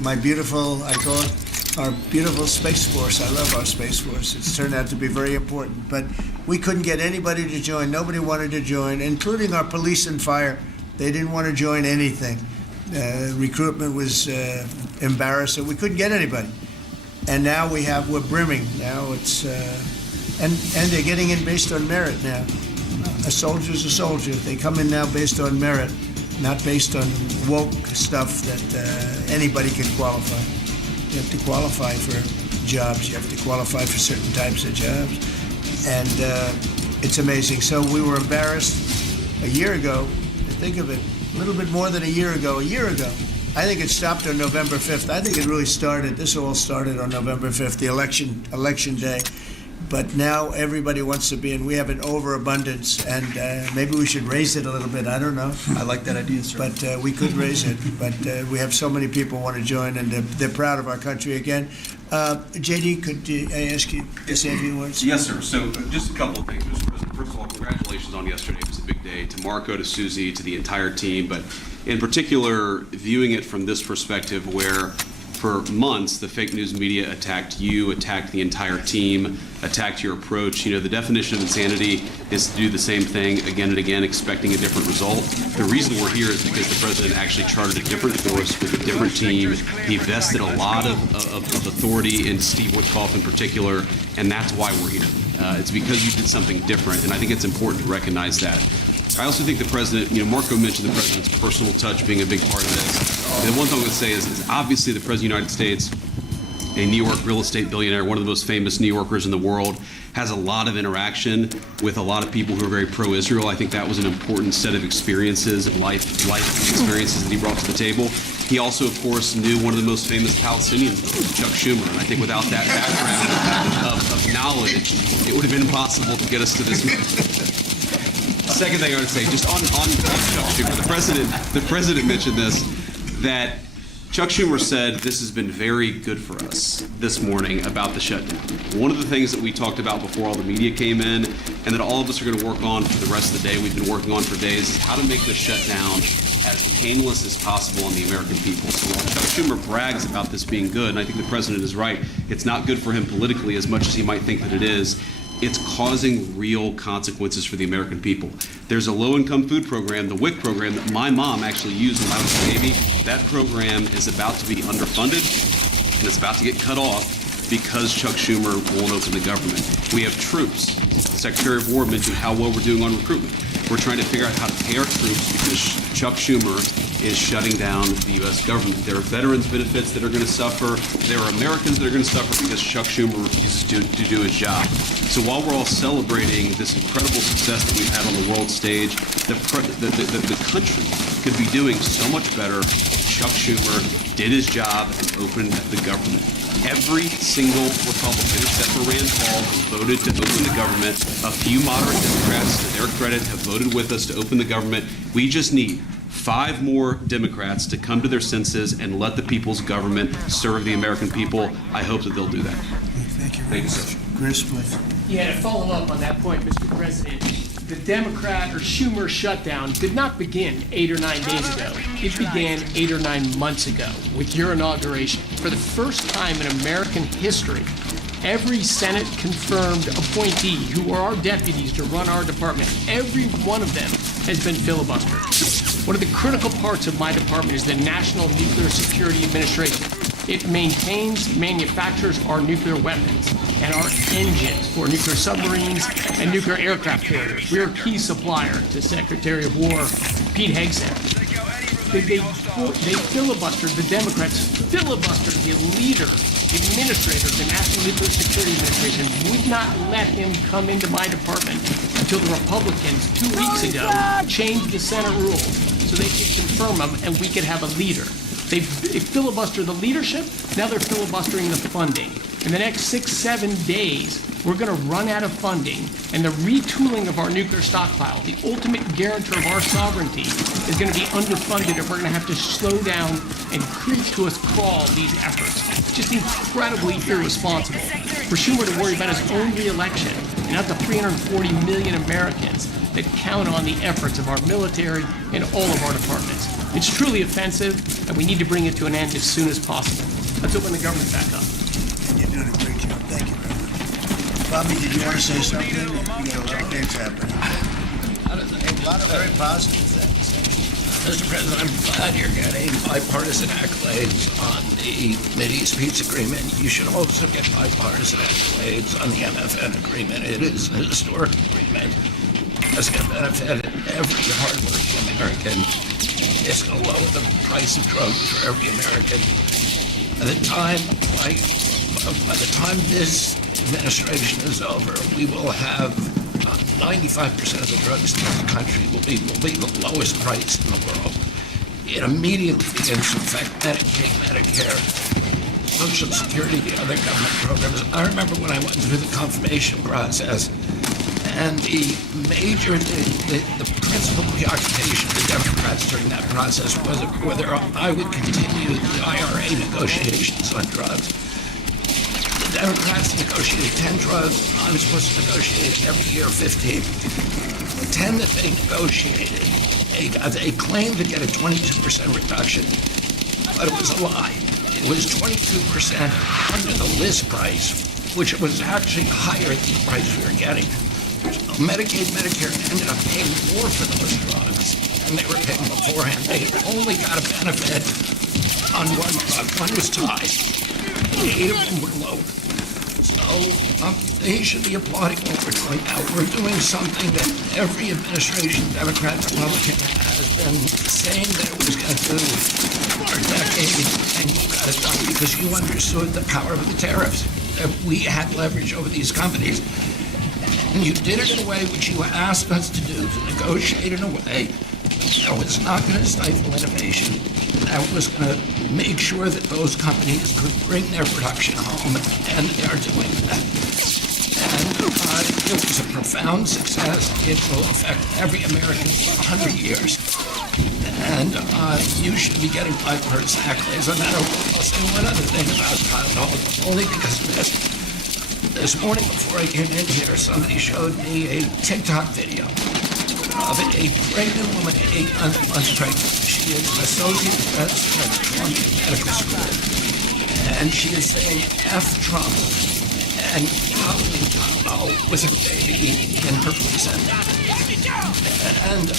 My beautiful, I call it, our beautiful Space Force. I love our Space Force. It's turned out to be very important. But we couldn't get anybody to join. Nobody wanted to join, including our police and fire. They didn't want to join anything. Recruitment was embarrassing. We couldn't get anybody. And now we're brimming. Now it's, and they're getting in based on merit now. A soldier's a soldier. They come in now based on merit, not based on woke stuff that anybody can qualify. You have to qualify for jobs. You have to qualify for certain types of jobs. And it's amazing. So we were embarrassed a year ago. Think of it, a little bit more than a year ago. I think it stopped on November 5th. I think it really started, this all started on November 5th, the election day. But now everybody wants to be in. We have an overabundance, and maybe we should raise it a little bit. I don't know. I like that idea, sir. But we could raise it. But we have so many people want to join, and they're proud of our country again. JD, could I ask you to say a few words? Yes, sir. So just a couple of things, Mr. President. First of all, congratulations on yesterday. It was a big day to Marco, to Susie, to the entire team. But in particular, viewing it from this perspective where for months, the fake news media attacked you, attacked the entire team, attacked your approach. You know, the definition of insanity is to do the same thing again and again, expecting a different result. The reason we're here is because the president actually charted a different course with a different team. He vested a lot of authority in Steve Witkoff in particular, and that's why we're here. It's because you did something different, and I think it's important to recognize that. I also think the president, you know, Marco mentioned the president's personal touch being a big part of this. And the one thing I'm going to say is obviously the president of the United States, a New York real estate billionaire, one of the most famous New Yorkers in the world, has a lot of interaction with a lot of people who are very pro-Israel. I think that was an important set of experiences and life experiences that he brought to the table. He also, of course, knew one of the most famous Palestinians, Chuck Schumer. And I think without that background of knowledge, it would have been impossible to get us to this moment. Second thing I would say, just on Chuck Schumer, the president mentioned this, that Chuck Schumer said this has been very good for us this morning about the shutdown. One of the things that we talked about before all the media came in, and that all of us are going to work on for the rest of the day, we've been working on for days, is how to make the shutdown as painless as possible on the American people. So while Chuck Schumer brags about this being good, and I think the president is right, it's not good for him politically as much as he might think that it is. It's causing real consequences for the American people. There's a low-income food program, the WIC program, that my mom actually used when I was a baby. That program is about to be underfunded, and it's about to get cut off because Chuck Schumer won't open the government. We have troops. The Secretary of War mentioned how well we're doing on recruitment. We're trying to figure out how to pay our troops because Chuck Schumer is shutting down the U.S. government. There are veterans benefits that are going to suffer. There are Americans that are going to suffer because Chuck Schumer refuses to do his job. So while we're all celebrating this incredible success that we've had on the world stage, the country could be doing so much better if Chuck Schumer did his job and opened the government. Every single Republican, except for Rand Paul, who voted to open the government. A few moderate Democrats, to their credit, have voted with us to open the government. We just need 5 more Democrats to come to their senses and let the people's government serve the American people. I hope that they'll do that. Thank you. Thank you, sir. Chris, please. Yeah, to follow up on that point, Mr. President, the Democrat or Schumer shutdown did not begin 8 or 9 days ago. It began 8 or 9 months ago with your inauguration. For the first time in American history, every Senate confirmed appointee who are our deputies to run our department, every one of them has been filibustered. One of the critical parts of my department is the National Nuclear Security Administration. It maintains, manufactures our nuclear weapons and our engines for nuclear submarines and nuclear aircraft carriers. We're a key supplier to Secretary of War Pete Hegseth. They filibustered, the Democrats filibustered the leader, the administrator of the National Nuclear Security Administration, would not let him come into my department until the Republicans 2 weeks ago changed the Senate rules so they could confirm him and we could have a leader. They filibustered the leadership, now they're filibustering the funding. In the next 6-7 days, we're going to run out of funding, and the retooling of our nuclear stockpile, the ultimate guarantor of our sovereignty, is going to be underfunded if we're going to have to slow down and creep to us crawl these efforts. It's just incredibly irresponsible for Schumer to worry about his own reelection and not the 340 million Americans that count on the efforts of our military and all of our departments. It's truly offensive, and we need to bring it to an end as soon as possible. Let's open the government back up. And you're doing a great job. Thank you, brother. Bobby, did you want to say something? You got a lot of things happening. A lot of very positive things. Mr. President, I'm glad you're getting bipartisan accolades on the Mideast peace agreement. You should also get bipartisan accolades on the MFN agreement. It is an historic agreement. It's going to benefit every hardworking American. It's going to lower the price of drugs for every American. By the time this administration is over, we will have 95% of the drugs in the country will be the lowest price in the world. It immediately begins to affect Medicaid, Medicare, Social Security, the other government programs. I remember when I went through the confirmation process, and the principal preoccupation of the Democrats during that process was whether I would continue the IRA negotiations on drugs. The Democrats negotiated 10 drugs. I was supposed to negotiate every year 15. The 10 that they negotiated, they claimed to get a 22% reduction, but it was a lie. It was 22% under the list price, which was actually higher than the price we were getting. Medicaid, Medicare ended up paying more for those drugs than they were paying beforehand. They only got a benefit on one drug. One was tied. 8 of them were low. So they should be applauding what we're doing now. We're doing something that every administration, Democrat, Republican, has been saying that it was going to do for decades, and you got it done because you understood the power of the tariffs, that we had leverage over these companies. And you did it in a way which you asked us to do, to negotiate in a way that was not going to stifle innovation, that was going to make sure that those companies could bring their production home, and they are doing that. And it was a profound success. It will affect every American for 100 years. And you should be getting bipartisan accolades on that. I'll say one other thing about Tylenol, only because of this. This morning before I came in here, somebody showed me a TikTok video of a pregnant woman, 8 months pregnant. She is an associate professor at Columbia Medical School, and she is saying F Trump, and probably Tylenol was a baby in her placenta. And the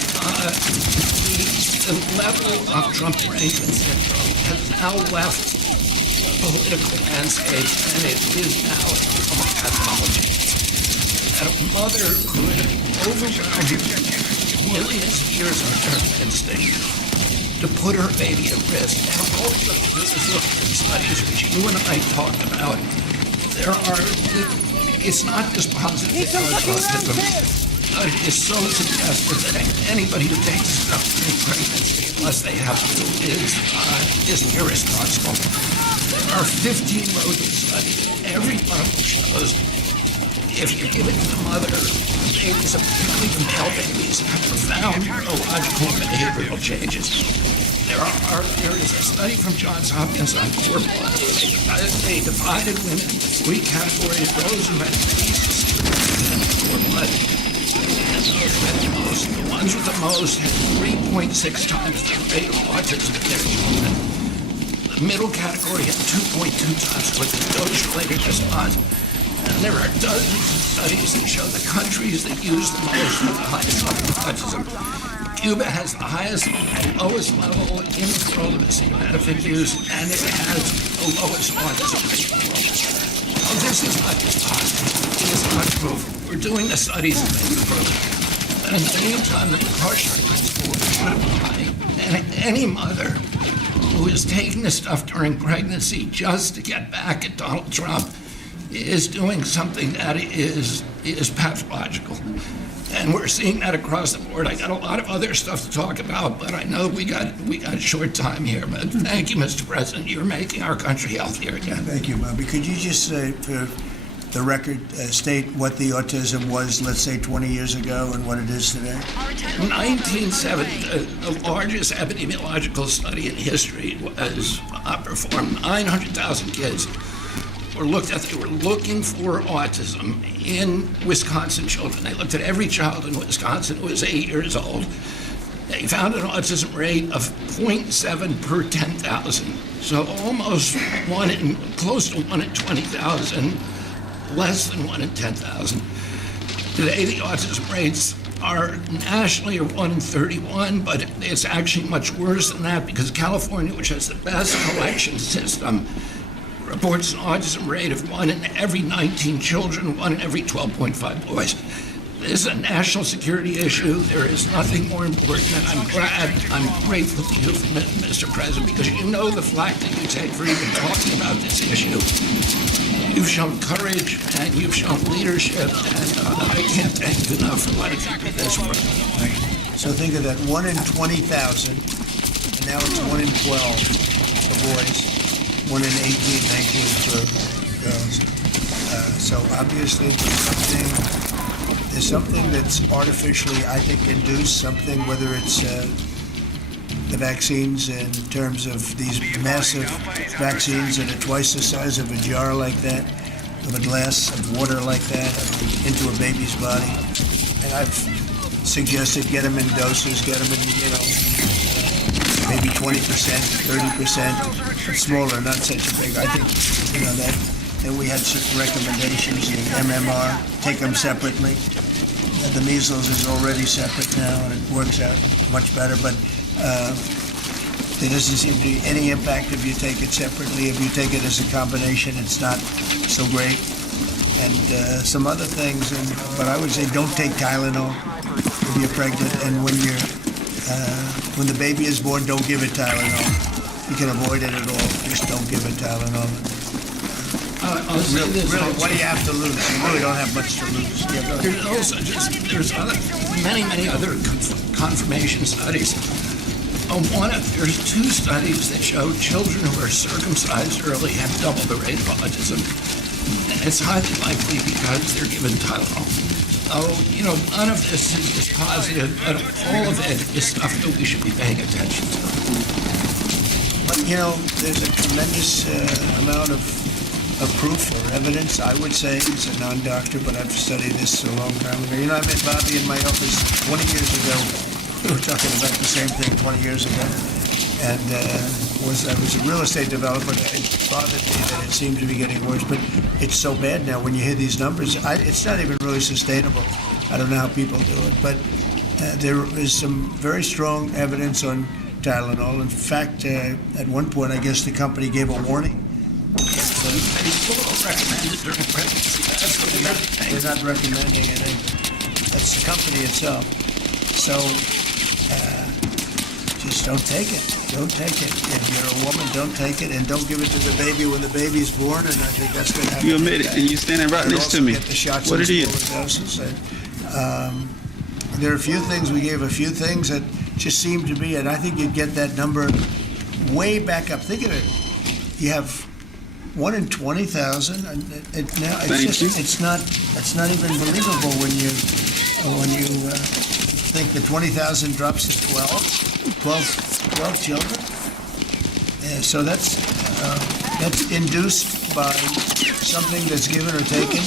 level of Trump derangement syndrome has now left political landscape, and it is now a form of pathology. That a mother could overwhelm millions of years of her instinct to put her baby at risk. And all of this is looking at studies which you and I talked about. It's not just positive autism, but it is so suggestive that anybody who takes stuff during pregnancy, unless they have to, is irresponsible. There are 15 rodent studies. Every one of them shows if you give it to the mother, babies, particularly the male babies, have profound neurological and behavioral changes. There is a study from Johns Hopkins on cord blood. They divided women into 3 categories: those who had cord blood, and those who had the most. The ones with the most had 3.6 times the rate of autism in their children. The middle category had 2.2 times with the dose-related response. And there are dozens of studies that show the countries that use the most have the highest level of autism. Cuba has the highest and lowest level in the world of acetaminophen use, and it has the lowest autism rate in the world. Now, this is not just positive. It is not proof. We're doing the studies to make the proof. And in the meantime, the precautionary principle should apply. And any mother who is taking this stuff during pregnancy just to get back at Donald Trump is doing something that is pathological. And we're seeing that across the board. I got a lot of other stuff to talk about, but I know we got a short time here. But thank you, Mr. President. You're making our country healthier again. Thank you, Bobby. Could you just say, the record state what the autism was, let's say, 20 years ago and what it is today? 1970, the largest epidemiological study in history was performed. 900,000 kids were looked at. They were looking for autism in Wisconsin children. They looked at every child in Wisconsin who was 8 years old. They found an autism rate of 0.7 per 10,000. So almost close to 1 in 20,000, less than 1 in 10,000. Today, the autism rates are nationally 1 in 31, but it's actually much worse than that because California, which has the best collection system, reports an autism rate of 1 in every 19 children, 1 in every 12.5 boys. This is a national security issue. There is nothing more important, and I'm grateful to you, Mr. President, because you know the flack that you take for even talking about this issue. You've shown courage, and you've shown leadership, and I can't thank you enough for letting me do this work. So think of that, 1 in 20,000, and now it's 1 in 12 for boys, 1 in 18, 19 for girls. So obviously there's something that's artificially, I think, induced, something, whether it's the vaccines in terms of these massive vaccines that are twice the size of a jar like that, of a glass of water like that, into a baby's body. And I've suggested get them in doses, get them in, maybe 20%, 30%, smaller, not such a big. I think, that. And we had certain recommendations, the MMR, take them separately. The measles is already separate now, and it works out much better, but there doesn't seem to be any impact if you take it separately. If you take it as a combination, it's not so great. And some other things, but I would say don't take Tylenol if you're pregnant, and when the baby is born, don't give it Tylenol. You can avoid it at all, just don't give it Tylenol. Really, what do you have to lose? You really don't have much to lose. There's also many other confirmation studies. There's 2 studies that show children who are circumcised early have double the rate of autism. And it's highly likely because they're given Tylenol. None of this is positive, but all of it is stuff that we should be paying attention to. But, there's a tremendous amount of proof or evidence, I would say, as a non-doctor, but I've studied this a long time ago. I met Bobby in my office 20 years ago. We were talking about the same thing 20 years ago. And I was a real estate developer. It bothered me that it seemed to be getting worse, but it's so bad now when you hear these numbers. It's not even really sustainable. I don't know how people do it, but there is some very strong evidence on Tylenol. In fact, at one point, I guess the company gave a warning. They're not recommending it. That's the company itself. So just don't take it. Don't take it. If you're a woman, don't take it, and don't give it to the baby when the baby's born. And I think that's going to happen. You admit it, and you standing right next to me. What it is? There are a few things. We gave a few things that just seem to be, and I think you'd get that number way back up. Think of it. You have 1 in 20,000. It's not even believable when you think the 20,000 drops to 12 children. So that's induced by something that's given or taken,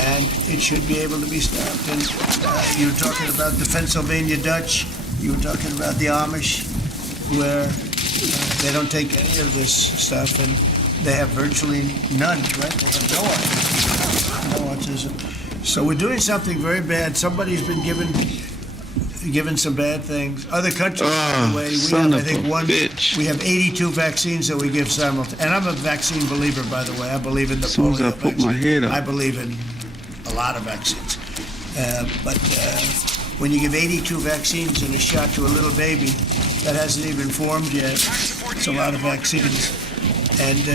and it should be able to be stopped. And you were talking about the Pennsylvania Dutch. You were talking about the Amish, where they don't take any of this stuff, and they have virtually none, right? They have no autism. So we're doing something very bad. Somebody's been given some bad things. Other countries, by the way, we have 82 vaccines that we give simultaneously. And I'm a vaccine believer, by the way. I believe in the polio vaccine. I believe in a lot of vaccines. But when you give 82 vaccines in a shot to a little baby that hasn't even formed yet, it's a lot of vaccines. And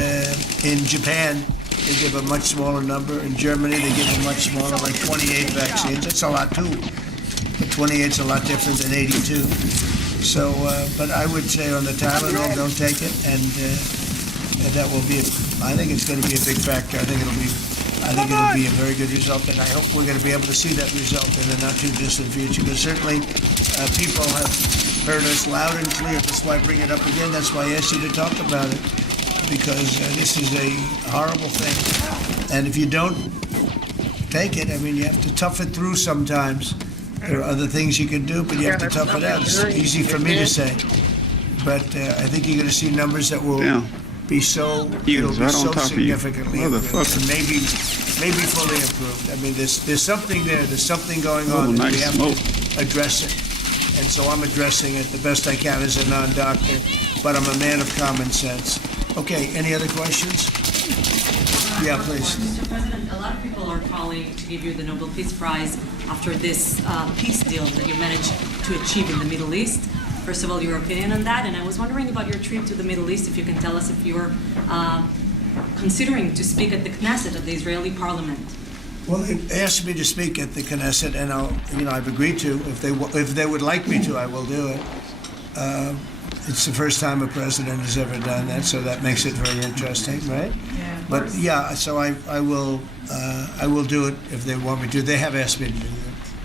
in Japan, they give a much smaller number. In Germany, they give a much smaller, like 28 vaccines. That's a lot, too. But 28 is a lot different than 82. So, but I would say on the Tylenol, don't take it. And that will be, I think it's going to be a big factor. I think it'll be I think it'll be a very good result, and I hope we're going to be able to see that result in the not-too-distant future, because certainly people have heard us loud and clear. That's why I bring it up again. That's why I asked you to talk about it, because this is a horrible thing. And if you don't take it, I mean, you have to tough it through sometimes. There are other things you can do, but you have to tough it out. It's easy for me to say. But I think you're going to see numbers that will be so, it'll be so significantly improved, and maybe fully improved. I mean, there's something there. There's something going on, and we have to address it. And so I'm addressing it the best I can as a non-doctor, but I'm a man of common sense. Okay, any other questions? Yeah, please. Mr. President, a lot of people are calling to give you the Nobel Peace Prize after this peace deal that you managed to achieve in the Middle East. First of all, your opinion on that, and I was wondering about your trip to the Middle East, if you can tell us if you're considering to speak at the Knesset of the Israeli Parliament. Well, they asked me to speak at the Knesset, and I've agreed to. If they would like me to, I will do it. It's the first time a president has ever done that, so that makes it very interesting, right? Yeah. But yeah, so I will do it if they want me to. They have asked me to do that.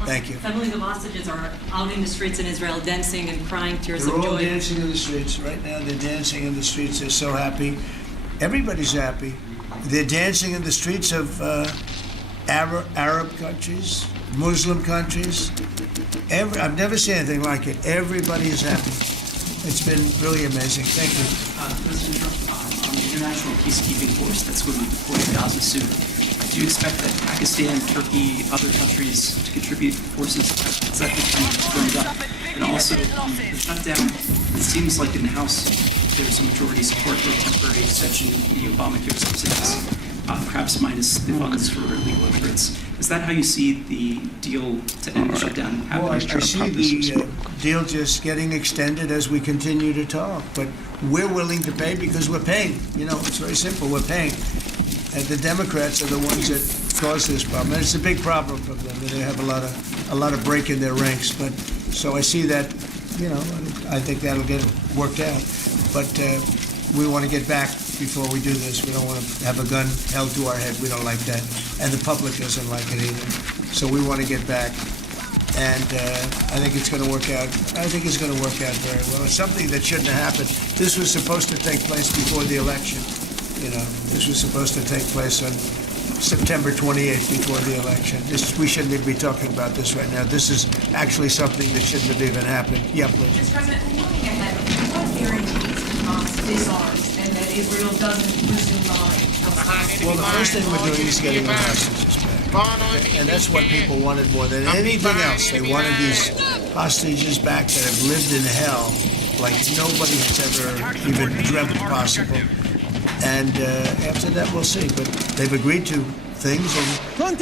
Thank you. Families of hostages are out in the streets in Israel dancing and crying tears They're of all joy. dancing in the streets right now. They're dancing in the streets. They're so happy. Everybody's happy. They're dancing in the streets of Arab countries, Muslim countries. I've never seen anything like it. Everybody is happy. It's been really amazing. Thank you. President Trump, on the international peacekeeping force that's going to be deployed to Gaza soon, do you expect that Pakistan, Turkey, other countries to contribute forces? Is that the kind of going up? And also, the shutdown, it seems like in the House there's a majority support for a temporary extension of the Obamacare subsidies, perhaps minus the funds for legal immigrants. Is that how you see the deal to end the shutdown happening? Well, I see the deal just getting extended as we continue to talk, but we're willing to pay because we're paying. It's very simple. We're paying. And the Democrats are the ones that cause this problem. And it's a big problem for them. They have a lot of break in their ranks. But so I see that, I think that'll get worked out. But we want to get back before we do this. We don't want to have a gun held to our head. We don't like that. And the public doesn't like it either. So we want to get back. And I think it's going to work out. I think it's going to work out very well. It's something that shouldn't have happened. This was supposed to take place before the election. This was supposed to take place on September 28th before the election. We shouldn't even be talking about this right now. This is actually something that shouldn't have even happened. Yeah, please. Mr. President, looking ahead, what guarantees Hamas disarms and that Israel doesn't resume bombing? Well, the first thing we're doing is getting the hostages back. And that's what people wanted more than anything else. They wanted these hostages back that have lived in hell like nobody has ever even dreamt possible. And after that, we'll see. But they've agreed to things, and I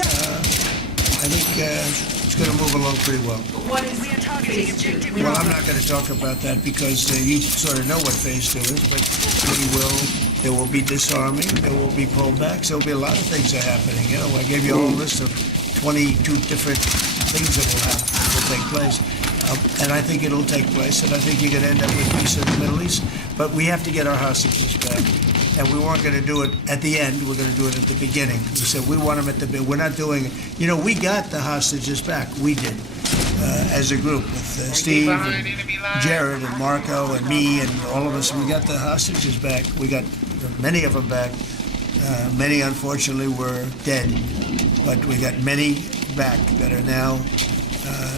think it's going to move along pretty well. What is phase 2? Well, I'm not going to talk about that because you sort of know what phase 2 is, but there will be disarming, there will be pullbacks, there will be a lot of things that are happening. I gave you a whole list of 22 different things that will take place. And I think it'll take place, and I think you're going to end up with peace in the Middle East. But we have to get our hostages back. And we weren't going to do it at the end. We're going to do it at the beginning. We said we want them at the beginning. We're not doing it. We got the hostages back. We did, as a group, with Steve and Jared and Marco and me and all of us. We got the hostages back. We got many of them back. Many, unfortunately, were dead. But we got many back that are now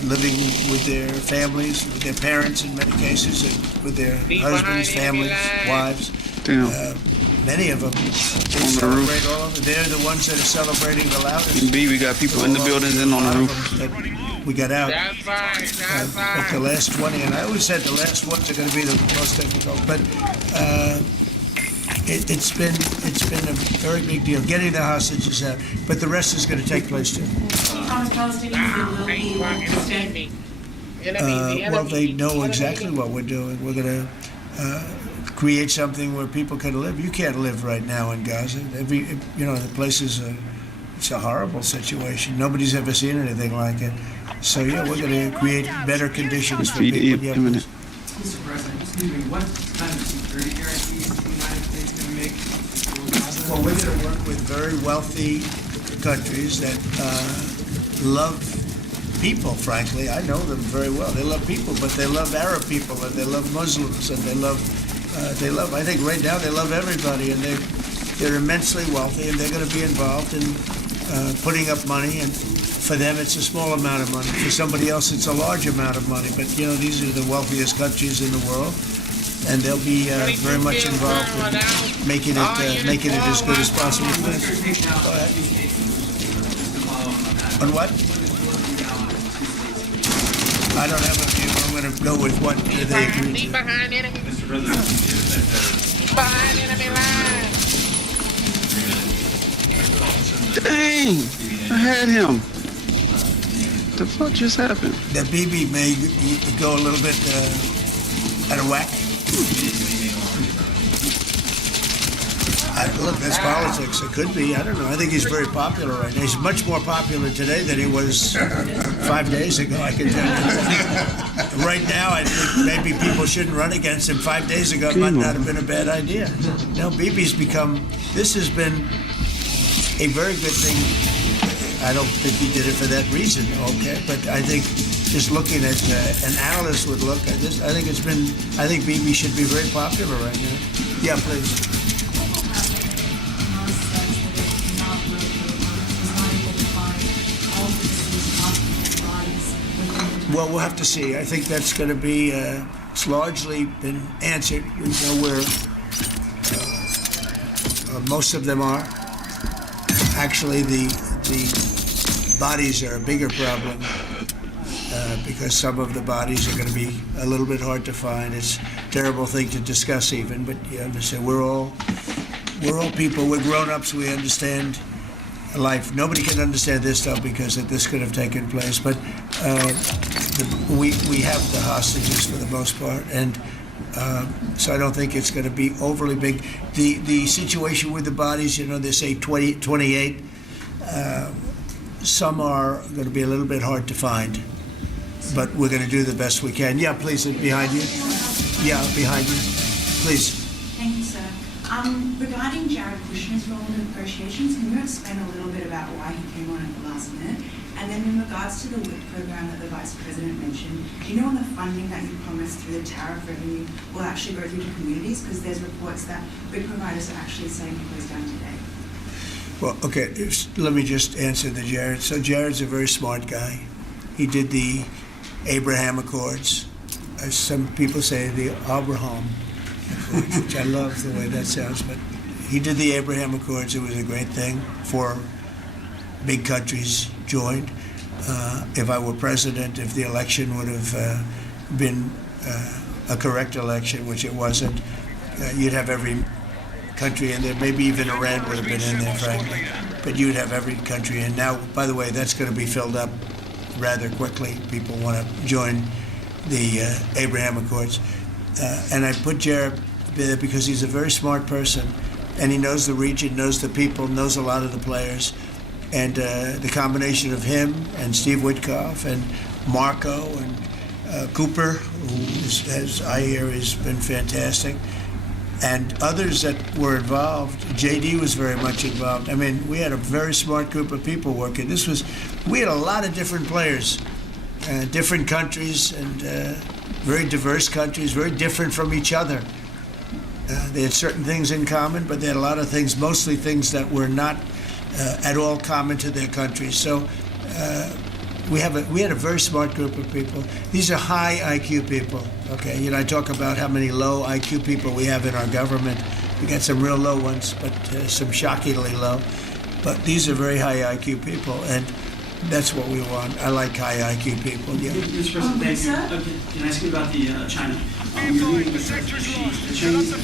living with their families, with their parents in many cases, and with their husbands, families, wives. Many of them. They celebrate all of them. They're the ones that are celebrating the loudest. We got people in the buildings and on the roof. We got out. But the last 20, and I always said the last ones are going to be the most difficult. But it's been a very big deal getting the hostages out. But the rest is going to take place too. Well, they know exactly what we're doing. We're going to create something where people can live. You can't live right now in Gaza. The place it's a horrible situation. Nobody's ever seen anything like it. So yeah, we're going to create better conditions for people. Yeah, Mr. President, just leaving, what kind of security guarantees is the United States going to make? Well, we're going to work with very wealthy countries that love people, frankly. I know them very well. They love people, but they love Arab people, and they love Muslims, and they love, I think right now they love everybody, and they're immensely wealthy, and they're going to be involved in putting up money, and for them it's a small amount of money. For somebody else it's a large amount of money, but you know, these are the wealthiest countries in the world, and they'll be very much involved in making it as good as possible. Go ahead. On what? I don't have a view. I'm going to go with what they agree to. Behind enemy. Mr. President, Behind enemy line. Dang! I had him. The fuck just happened? That BB may go a little bit out of whack. Look, that's politics. It could be. I don't know. I think he's very popular right now. He's much more popular today than he was 5 days ago, I can tell you. Right now, I think maybe people shouldn't run against him. 5 days ago, it might not have been a bad idea. No, BB's become, this has been a very good thing. I don't think he did it for that reason, okay? But I think just looking at an analyst would look at this, I think BB should be very popular right now. Yeah, please. Well, we'll have to see. I think that's going to be, it's largely been answered. We know where most of them are. Actually, the bodies are a bigger problem because some of the bodies are going to be a little bit hard to find. It's a terrible thing to discuss even, but you understand, we're all people, we're grown-ups, we understand life. Nobody can understand this stuff because this could have taken place, but we have the hostages for the most part, and so I don't think it's going to be overly big. The situation with the bodies, you know, they say 28. Some are going to be a little bit hard to find, but we're going to do the best we can. Yeah, please, behind you. Yeah, behind you. Please. Thank you, sir. Regarding Jared Kushner's role in the negotiations, can you explain a little bit about why he came on at the last minute? And then in regards to the WIC program that the Vice President mentioned, do you know when the funding that you promised through the tariff revenue will actually go through to communities? Because there's reports that WIC providers are actually setting to close down today. Well, okay, let me just answer the Jared. So Jared's a very smart guy. He did the Abraham Accords. As some people say, the Abraham Accords, which I love the way that sounds, but he did the Abraham Accords. It was a great thing. 4 big countries joined. If I were president, if the election would have been a correct election, which it wasn't, you'd have every country in there. Maybe even Iran would have been in there, frankly. But you'd have every country in. Now, by the way, that's going to be filled up rather quickly. People want to join the Abraham Accords. And I put Jared there because he's a very smart person, and he knows the region, knows the people, knows a lot of the players. And the combination of him and Steve Witkoff and Marco and Cooper, who, as I hear, has been fantastic, and others that were involved. JD was very much involved. I mean, we had a very smart group of people working. We had a lot of different players, different countries, and very diverse countries, very different from each other. They had certain things in common, but they had a lot of things, mostly things that were not at all common to their countries. So we had a very smart group of people. These are high IQ people. Okay, you know, I talk about how many low IQ people we have in our government. We got some real low ones, but some shockingly low. But these are very high IQ people, and that's what we want. I like high IQ people. Yeah. Mr. President, thank you. Can I ask you about the China? You're meeting with the Chinese controls on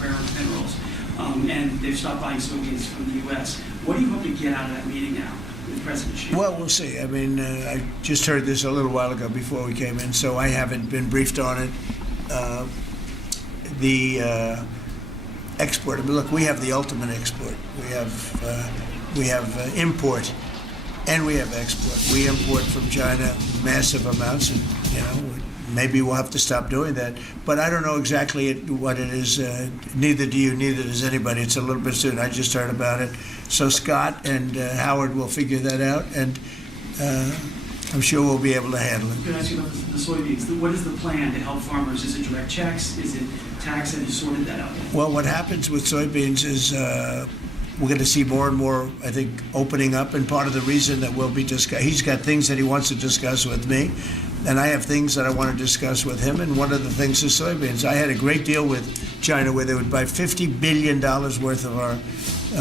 rare earth minerals. And they've stopped buying soybeans from the U.S. What do you hope to get out of that meeting now with President Xi? Well, we'll see. I mean, I just heard this a little while ago before we came in, so I haven't been briefed on it. The export. I mean, look, we have the ultimate export. We have import, and we have export. We import from China massive amounts, and you know, maybe we'll have to stop doing that. But I don't know exactly what it is. Neither do you, neither does anybody. It's a little bit soon. I just heard about it. So Scott and Howard will figure that out, and I'm sure we'll be able to handle it. Can I ask you about the soybeans? What is the plan to help farmers? Is it direct checks? Is it tax? Have you sorted that out? Well, what happens with soybeans is we're going to see more and more, I think, opening up, and part of the reason that we'll be he's got things that he wants to discuss with me, and I have things that I want to discuss with him, and one of the things is soybeans. I had a great deal with China where they would buy $50 billion worth of our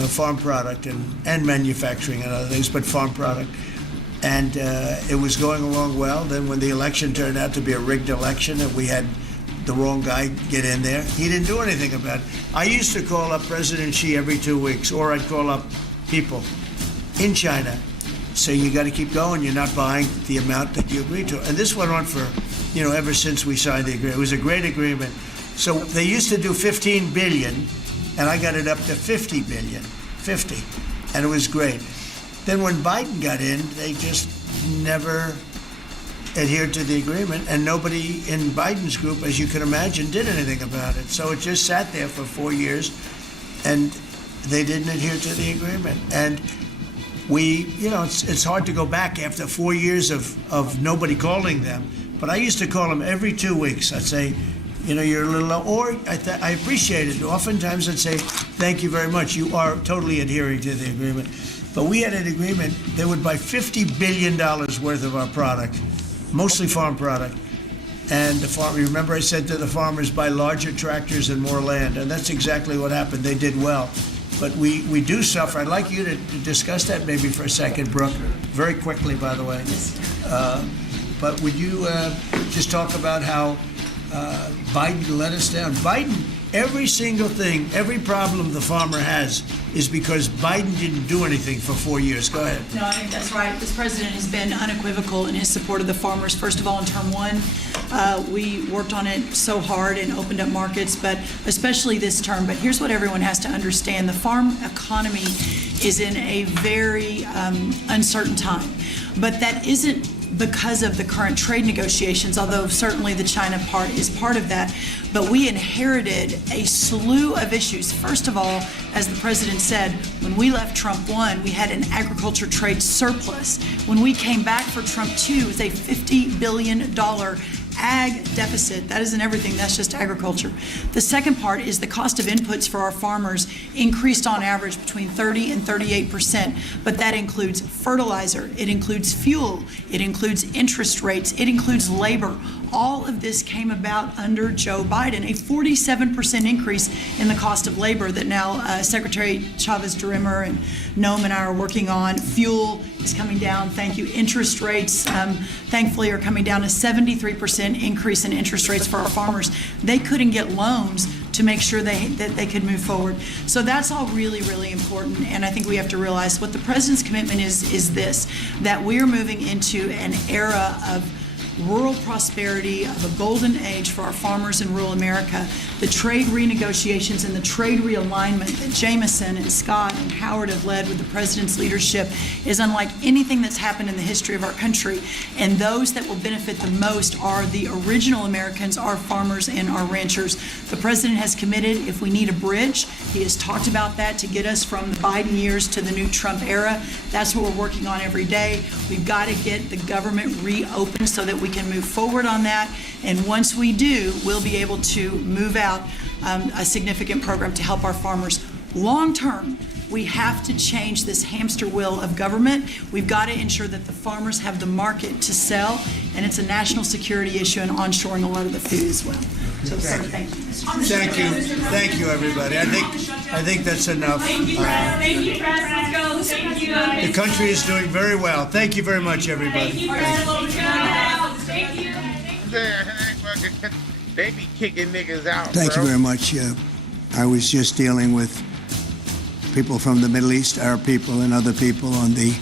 farm product and manufacturing and other things, but farm product. And it was going along well. Then when the election turned out to be a rigged election and we had the wrong guy get in there, he didn't do anything about it. I used to call up President Xi every 2 weeks, or I'd call up people in China, say, you got to keep going, you're not buying the amount that you agreed to. And this went on for, ever since we signed the agreement. It was a great agreement. So they used to do 15 billion, and I got it up to 50 billion, 50, and it was great. Then when Biden got in, they just never adhered to the agreement, and nobody in Biden's group, as you can imagine, did anything about it. So it just sat there for 4 years, and they didn't adhere to the agreement. And it's hard to go back after 4 years of nobody calling them, but I used to call them every 2 weeks. I'd say, you're a little low, or I appreciate it. Oftentimes I'd say, thank you very much. You are totally adhering to the agreement. But we had an agreement they would buy $50 billion worth of our product, mostly farm product. And remember I said to the farmers, buy larger tractors and more land. And that's exactly what happened. They did well. But we do suffer. I'd like you to discuss that maybe for a second, Brooke. Very quickly, by the way. But would you just talk about how Biden let us down? Biden, every single thing, every problem the farmer has is because Biden didn't do anything for 4 years. Go ahead. No, I think that's right. This president has been unequivocal in his support of the farmers. First of all, in term one, we worked on it so hard and opened up markets, but especially this term. But here's what everyone has to understand. The farm economy is in a very uncertain time. But that isn't because of the current trade negotiations, although certainly the China part is part of that. But we inherited a slew of issues. First of all, as the president said, when we left Trump 1, we had an agriculture trade surplus. When we came back for Trump 2, it was a $50 billion ag deficit. That isn't everything, that's just agriculture. The second part is the cost of inputs for our farmers increased on average between 30 and 38%, but that includes fertilizer, it includes fuel, it includes interest rates, it includes labor. All of this came about under Joe Biden, a 47% increase in the cost of labor that now Secretary Chavez-DeRimmer and Noam and I are working on. Fuel is coming down, thank you. Interest rates, thankfully, are coming down. A 73% increase in interest rates for our farmers. They couldn't get loans to make sure that they could move forward. So that's all really, really important. And I think we have to realize what the president's commitment is this, that we're moving into an era of rural prosperity, of a golden age for our farmers in rural America. The trade renegotiations and the trade realignment that Jameson and Scott and Howard have led with the president's leadership is unlike anything that's happened in the history of our country. And those that will benefit the most are the original Americans, our farmers and our ranchers. The president has committed, if we need a bridge, he has talked about that to get us from the Biden years to the new Trump era. That's what we're working on every day. We've got to get the government reopened so that we can move forward on that. And once we do, we'll be able to move out a significant program to help our farmers. Long term, we have to change this hamster wheel of government. We've got to ensure that the farmers have the market to sell, and it's a national security issue and onshoring a lot of the food as well. So, thank you. Thank you, everybody. I think that's enough. Thank you, Press. Thank you, Press. Let's go. Thank you, guys. The country is doing very well. Thank you very much, everybody. Thank you, Press. Thank you. They be kicking niggas out. Thank you very much. I was just dealing with people from the Middle East, Arab people and other people on the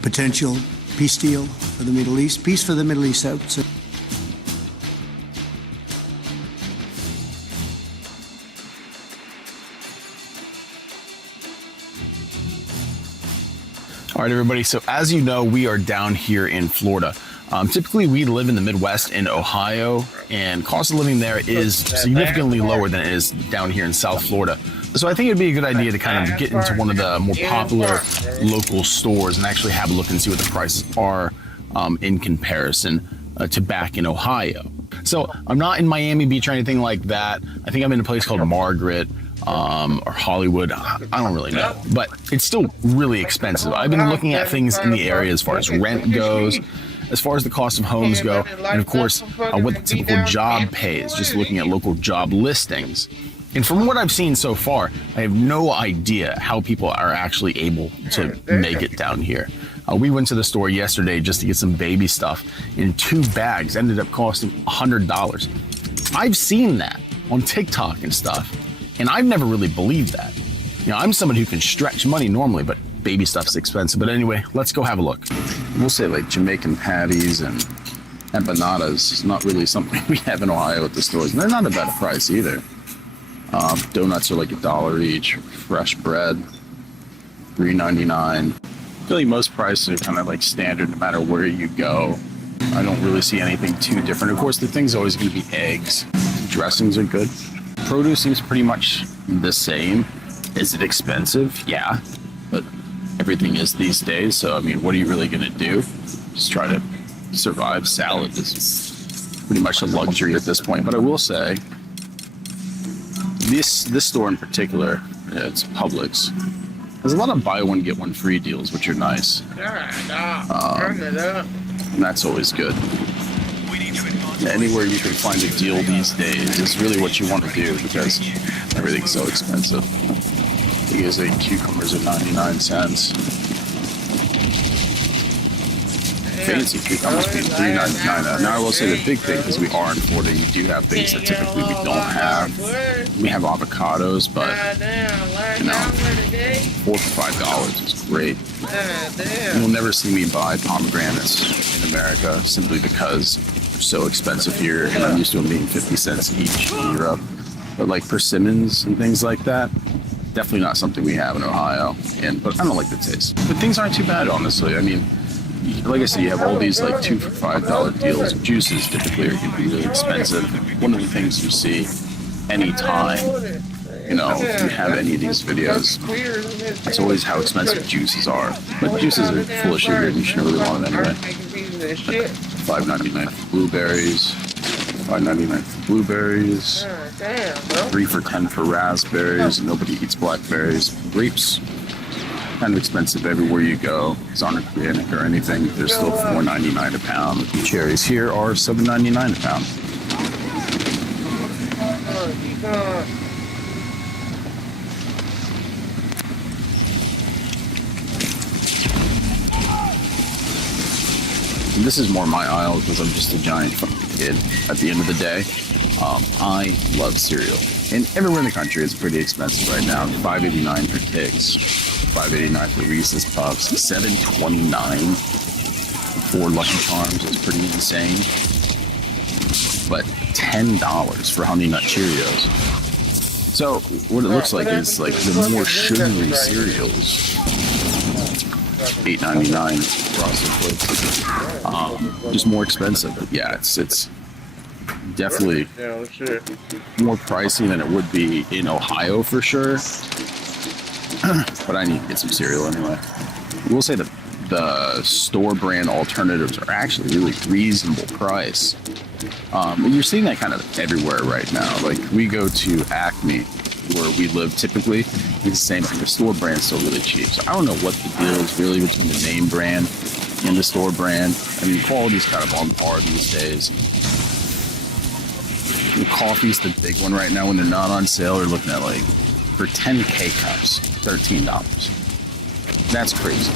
potential peace deal for the Middle East. Peace for the Middle East. All right, everybody. So as you know, we are down here in Florida. Typically, we live in the Midwest in Ohio, and cost of living there is significantly lower than it is down here in South Florida. So I think it'd be a good idea to kind of get into one of the more popular local stores and actually have a look and see what the prices are in comparison to back in Ohio. So I'm not in Miami Beach or anything like that. I think I'm in a place called Margaret or Hollywood. I don't really know, but it's still really expensive. I've been looking at things in the area as far as rent goes, as far as the cost of homes go, and of course, what the typical job pays, just looking at local job listings. And from what I've seen so far, I have no idea how people are actually able to make it down here. We went to the store yesterday just to get some baby stuff, and 2 bags ended up costing $100. I've seen that on TikTok and stuff, and I've never really believed that. You know, I'm someone who can stretch money normally, but baby stuff's expensive. But anyway, let's go have a look. We'll say like Jamaican patties and empanadas is not really something we have in Ohio at the stores. And they're not a bad price either. Donuts are like $1 each. Fresh bread, $3.99. I feel like most prices are kind of like standard no matter where you go. I don't really see anything too different. Of course, the thing's always going to be eggs. Dressings are good. Produce seems pretty much the same. Is it expensive? Yeah, but everything is these days. So, I mean, what are you really going to do? Just try to survive. Salad is pretty much a luxury at this point. But I will say, this store in particular, it's Publix. There's a lot of buy one, get one free deals, which are nice. And that's always good. Anywhere you can find a deal these days is really what you want to do because everything's so expensive. Because the cucumbers are 99 cents. Fancy cucumbers being $3.99. Now I will say the big thing is we are in Florida. You do have things that typically we don't have. We have avocados, but you know, $4 to $5 is great. You'll never see me buy pomegranates in America simply because they're so expensive here, and I'm used to them being 50 cents each in Europe. But like persimmons and things like that, definitely not something we have in Ohio. But I don't like the taste. But things aren't too bad, honestly. I mean, like I said, you have all these like $2 for $5 deals. Juices typically are going to be really expensive. One of the things you see anytime, you know, if you have any of these videos, it's always how expensive juices are. But juices are full of sugar and you shouldn't really want them anyway. $5.99 for blueberries. $5.99 for blueberries. 3 for $10 for raspberries. Nobody eats blackberries. Grapes, kind of expensive everywhere you go. It's on organic or anything. They're still $4.99 a pound. Cherries here are $7.99 a pound. And this is more my aisle because I'm just a giant fucking kid at the end of the day. I love cereal. And everywhere in the country it's pretty expensive right now. $5.89 for Kix, $5.89 for Reese's Puffs, $7.29 for Lucky Charms is pretty insane. But $10 for Honey Nut Cheerios. So what it looks like is like the more sugary cereals, $8.99 Frosted Flakes, just more expensive. But yeah, it's definitely more pricey than it would be in Ohio for sure. But I need to get some cereal anyway. We'll say that the store brand alternatives are actually really reasonable price. You're seeing that kind of everywhere right now. Like we go to Acme where we live typically, it's the same thing. The store brand's still really cheap. So I don't know what the deal is really between the name brand and the store brand. I mean, quality's kind of on par these days. The coffee's the big one right now when they're not on sale. They're looking at like, for 10 K-Cups, $13. That's crazy.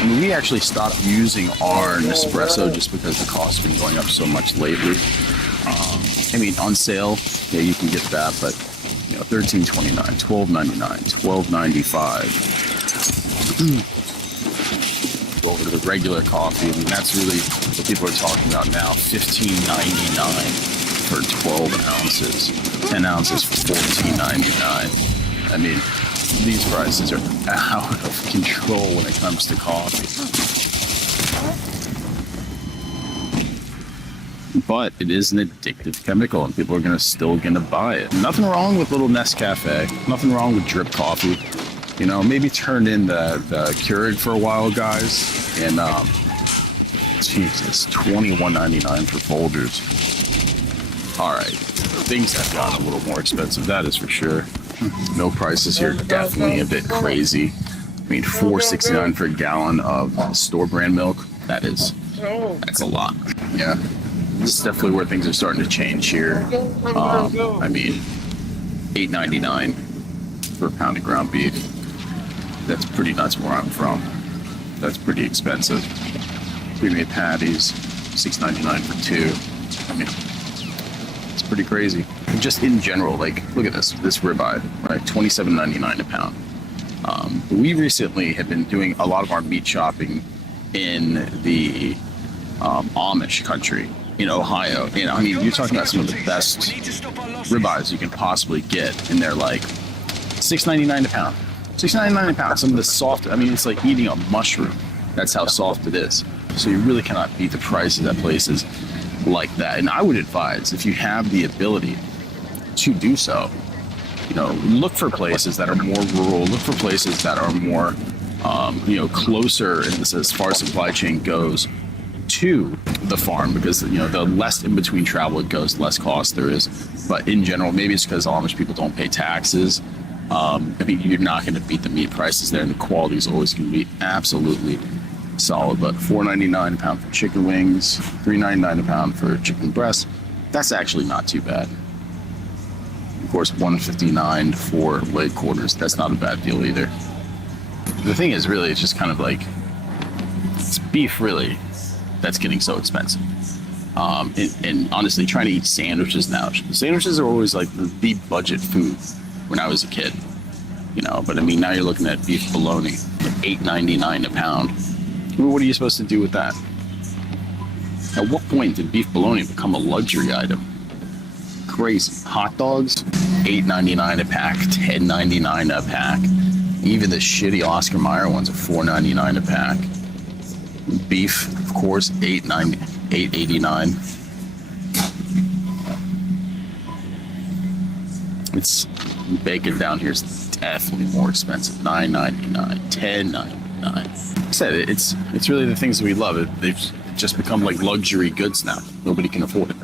I mean, we actually stopped using our Nespresso just because the cost has been going up so much lately. I mean, on sale, yeah, you can get that, but you know, $13.29, $12.99, $12.95. Go over to the regular coffee. I mean, that's really what people are talking about now. $15.99 for 12 ounces, 10 ounces for $14.99. I mean, these prices are out of control when it comes to coffee. but it is an addictive chemical and people are still gonna buy it. Nothing wrong with little Nescafe, nothing wrong with drip coffee. You know, maybe turn in the Keurig for a while, guys. And Jesus, $21.99 for Folgers. All right, things have gotten a little more expensive, that is for sure. Milk prices here definitely a bit crazy. I mean, $4.69 for a gallon of store brand milk. That's a lot. Yeah, this is definitely where things are starting to change here. I mean, $8.99 for a pound of ground beef. That's pretty nuts where I'm from. That's pretty expensive. Pre-made patties, $6.99 for 2. I mean, it's pretty crazy. And just in general, like, look at this ribeye, right? $27.99 a pound. We recently have been doing a lot of our meat shopping in the Amish country, in Ohio. And I mean, you're talking about some of the best ribeyes you can possibly get, and they're like $6.99 a pound. $6.99 a pound. Some of the soft, I mean, it's like eating a mushroom. That's how soft it is. So you really cannot beat the prices at places like that. And I would advise, if you have the ability to do so, you know, look for places that are more rural, look for places that are more, you know, closer in this, as far as supply chain goes, to the farm, because, you know, the less in between travel it goes, the less cost there is. But in general, maybe it's because Amish people don't pay taxes. I mean, you're not going to beat the meat prices there, and the quality is always going to be absolutely solid. But $4.99 a pound for chicken wings, $3.99 a pound for chicken breast. That's actually not too bad. Of course, $1.59 for leg quarters. That's not a bad deal either. The thing is, really, it's just kind of like, it's beef, really, that's getting so expensive. And honestly, trying to eat sandwiches now. Sandwiches are always like the budget food when I was a kid, you know. But I mean, now you're looking at beef bologna, $8.99 a pound. Well, what are you supposed to do with that? At what point did beef bologna become a luxury item? Crazy. Hot dogs, $8.99 a pack, $10.99 a pack. Even the shitty Oscar Mayer ones are $4.99 a pack. Beef, of course, $8.89. It's bacon down here is definitely more expensive. $9.99, $10.99. Like I said, it's really the things that we love. They've just become like luxury goods now. Nobody can afford it.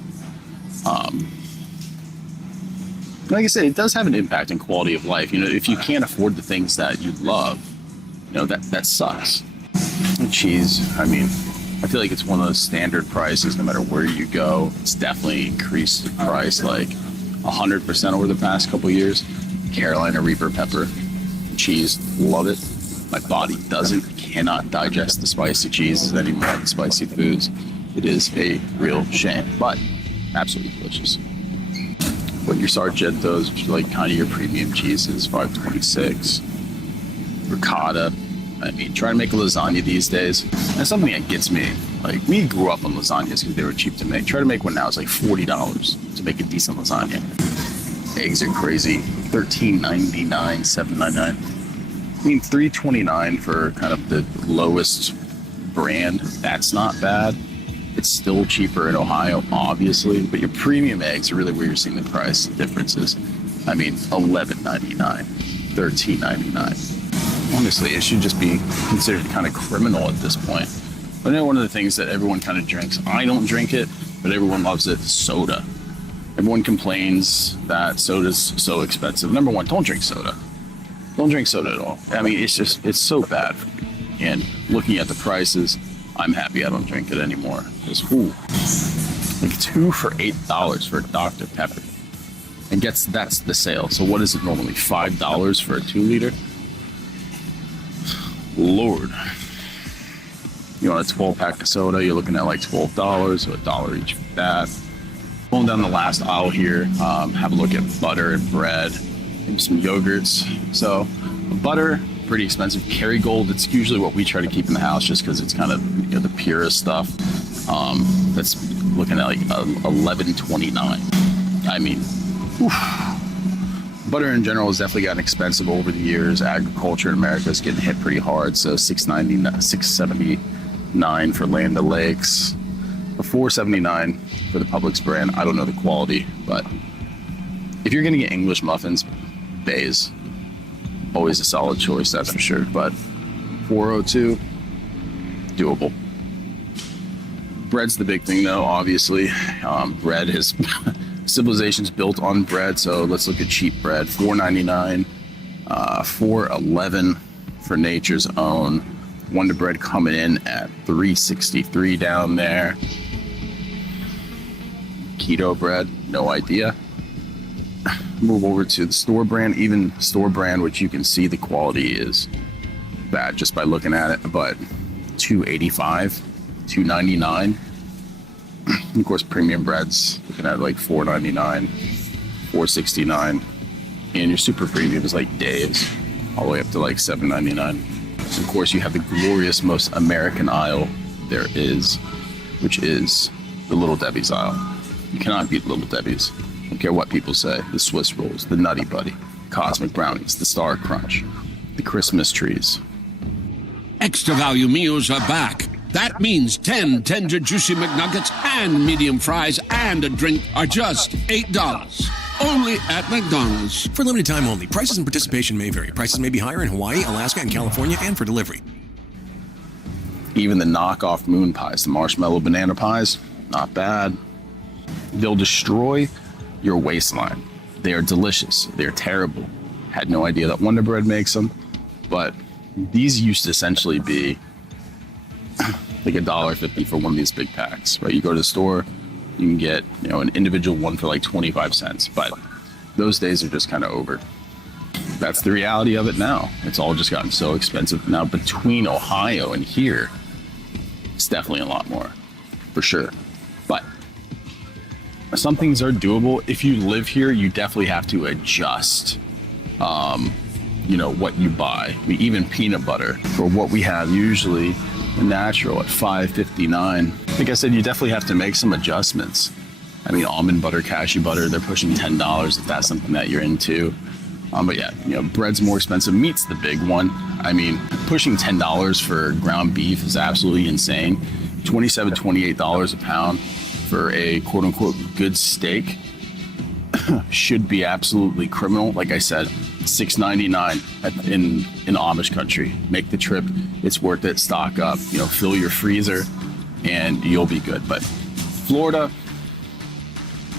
Like I said, it does have an impact on quality of life. You know, if you can't afford the things that you love, you know, that sucks. And cheese, I mean, I feel like it's one of those standard prices no matter where you go. It's definitely increased the price like 100% over the past couple of years. Carolina Reaper pepper, cheese, love it. My body cannot digest the spicy cheeses anymore, the spicy foods. It is a real shame, but absolutely delicious. But your Sargentos, which are like kind of your premium cheeses, $5.26. Ricotta. I mean, try to make a lasagna these days. That's something that gets me. Like, we grew up on lasagnas because they were cheap to make. Try to make one now, it's like $40 to make a decent lasagna. Eggs are crazy. $13.99, $7.99. I mean, $3.29 for kind of the lowest brand. That's not bad. It's still cheaper in Ohio, obviously, but your premium eggs are really where you're seeing the price differences. I mean, $11.99, $13.99. Honestly, it should just be considered kind of criminal at this point. But I know one of the things that everyone kind of drinks, I don't drink it, but everyone loves it, soda. Everyone complains that soda's so expensive. Number one, don't drink soda. Don't drink soda at all. I mean, it's so bad for me. And looking at the prices, I'm happy I don't drink it anymore. It's like 2 for $8 for a Dr. Pepper. And that's the sale. So what is it normally? $5 for a 2-liter? Lord. You want a 12-pack of soda, you're looking at like $12, so $1 each for that. Going down the last aisle here, have a look at butter and bread, maybe some yogurts. So butter, pretty expensive. Kerrygold, it's usually what we try to keep in the house just because it's kind of, you know, the purest stuff. That's looking at like $11.29. I mean, oof. Butter in general has definitely gotten expensive over the years. Agriculture in America is getting hit pretty hard. So $6.79 for Land O'Lakes. a $4.79 for the Publix brand. I don't know the quality, but if you're gonna get English muffins, Bay's always a solid choice, that's for sure. But $4.02, doable. Bread's the big thing though, obviously. Bread has civilization's built on bread, so let's look at cheap bread. $4.99, $4.11 for Nature's Own. Wonder Bread coming in at $3.63 down there. Keto bread, no idea. Move over to the store brand. Even store brand, which you can see the quality is bad just by looking at it, but $2.85, $2.99. Of course, premium breads looking at like $4.99, $4.69, and your super premium is like Dave's, all the way up to like $7.99. So of course, you have the glorious, most American aisle there is, which is the Little Debbie's aisle. You cannot beat Little Debbie's. I don't care what people say. The Swiss rolls, the Nutty Buddy, Cosmic Brownies, the Star Crunch, the Christmas trees. Extra value meals are back. That means 10 tender, juicy McNuggets and medium fries and a drink are just $8. Only at McDonald's. For limited time only. Prices and participation may vary. Prices may be higher in Hawaii, Alaska, and California, and for delivery. Even the knockoff moon pies, the marshmallow banana pies, not bad. They'll destroy your waistline. They are delicious. They're terrible. Had no idea that Wonder Bread makes them, but these used to essentially be like $1.50 for one of these big packs, right? You go to the store, you can get, an individual one for like 25 cents, but those days are just kind of over. That's the reality of it now. It's all just gotten so expensive. Now between Ohio and here, it's definitely a lot more, for sure. But some things are doable. If you live here, you definitely have to adjust, what you buy. Even peanut butter for what we have usually natural at $5.59. Like I said, you definitely have to make some adjustments. I mean, almond butter, cashew butter, they're pushing $10 if that's something that you're into. But yeah, bread's more expensive. Meat's the big one. I mean, pushing $10 for ground beef is absolutely insane. $27, $28 a pound for a quote unquote good steak should be absolutely criminal. Like I said, $6.99 in Amish country. Make the trip. It's worth it. Stock up, fill your freezer and you'll be good. But Florida,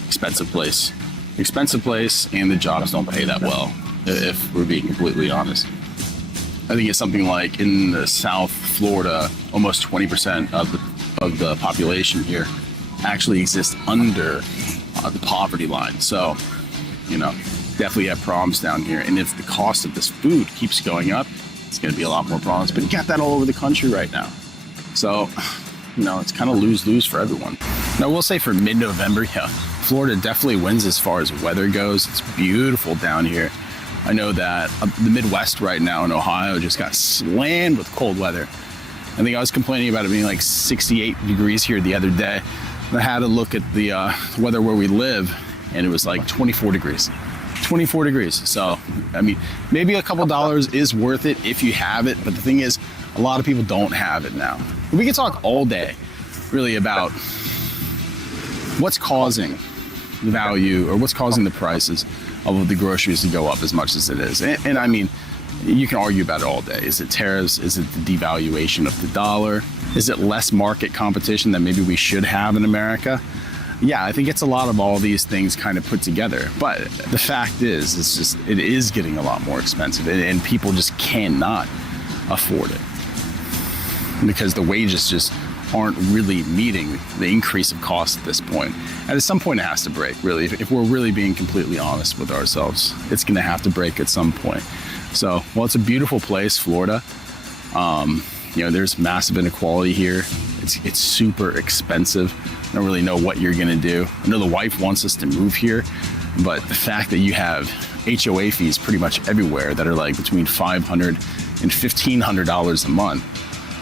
expensive place, and the jobs don't pay that well, if we're being completely honest. I think it's something like in the South Florida, almost 20% of the population here actually exists under the poverty line. So, definitely have problems down here. And if the cost of this food keeps going up, it's going to be a lot more problems. But you got that all over the country right now. So, it's kind of lose-lose for everyone. Now, we'll say for mid-November, Florida definitely wins as far as weather goes. It's beautiful down here. I know that the Midwest right now in Ohio just got slammed with cold weather. I think I was complaining about it being like 68 degrees here the other day. I had to look at the weather where we live, and it was like 24 degrees. 24 degrees. So, I mean, maybe a couple dollars is worth it if you have it, but the thing is, a lot of people don't have it now. We can talk all day, really, about what's causing the value or what's causing the prices of the groceries to go up as much as it is. And I mean, you can argue about it all day. Is it tariffs? Is it the devaluation of the dollar? Is it less market competition that maybe we should have in America? Yeah, I think it's a lot of all these things kind of put together. But the fact is, it is getting a lot more expensive, and people just cannot afford it because the wages just aren't really meeting the increase of cost at this point. And at some point it has to break, really. If we're really being completely honest with ourselves, it's gonna have to break at some point. So, well, it's a beautiful place, Florida. There's massive inequality here. It's super expensive. I don't really know what you're gonna do. I know the wife wants us to move here, but the fact that you have HOA fees pretty much everywhere that are like between $500 and $1,500 a month.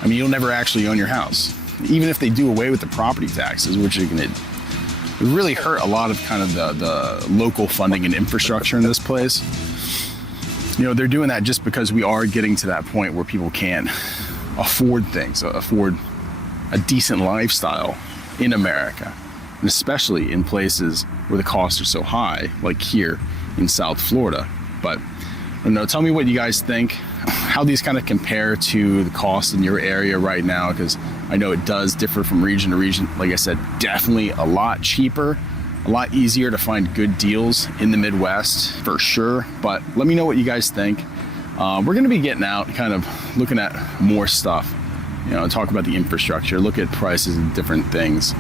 I mean, you'll never actually own your house. Even if they do away with the property taxes, which are gonna really hurt a lot of kind of the local funding and infrastructure in this place. They're doing that just because we are getting to that point where people can't afford things, afford a decent lifestyle. in America, and especially in places where the costs are so high, like here in South Florida. But I don't know, tell me what you guys think, how these kind of compare to the cost in your area right now, because I know it does differ from region to region. Like I said, definitely a lot cheaper, a lot easier to find good deals in the Midwest for sure. But let me know what you guys think. We're going to be getting out, kind of looking at more stuff, you know, talk about the infrastructure, look at prices and different things.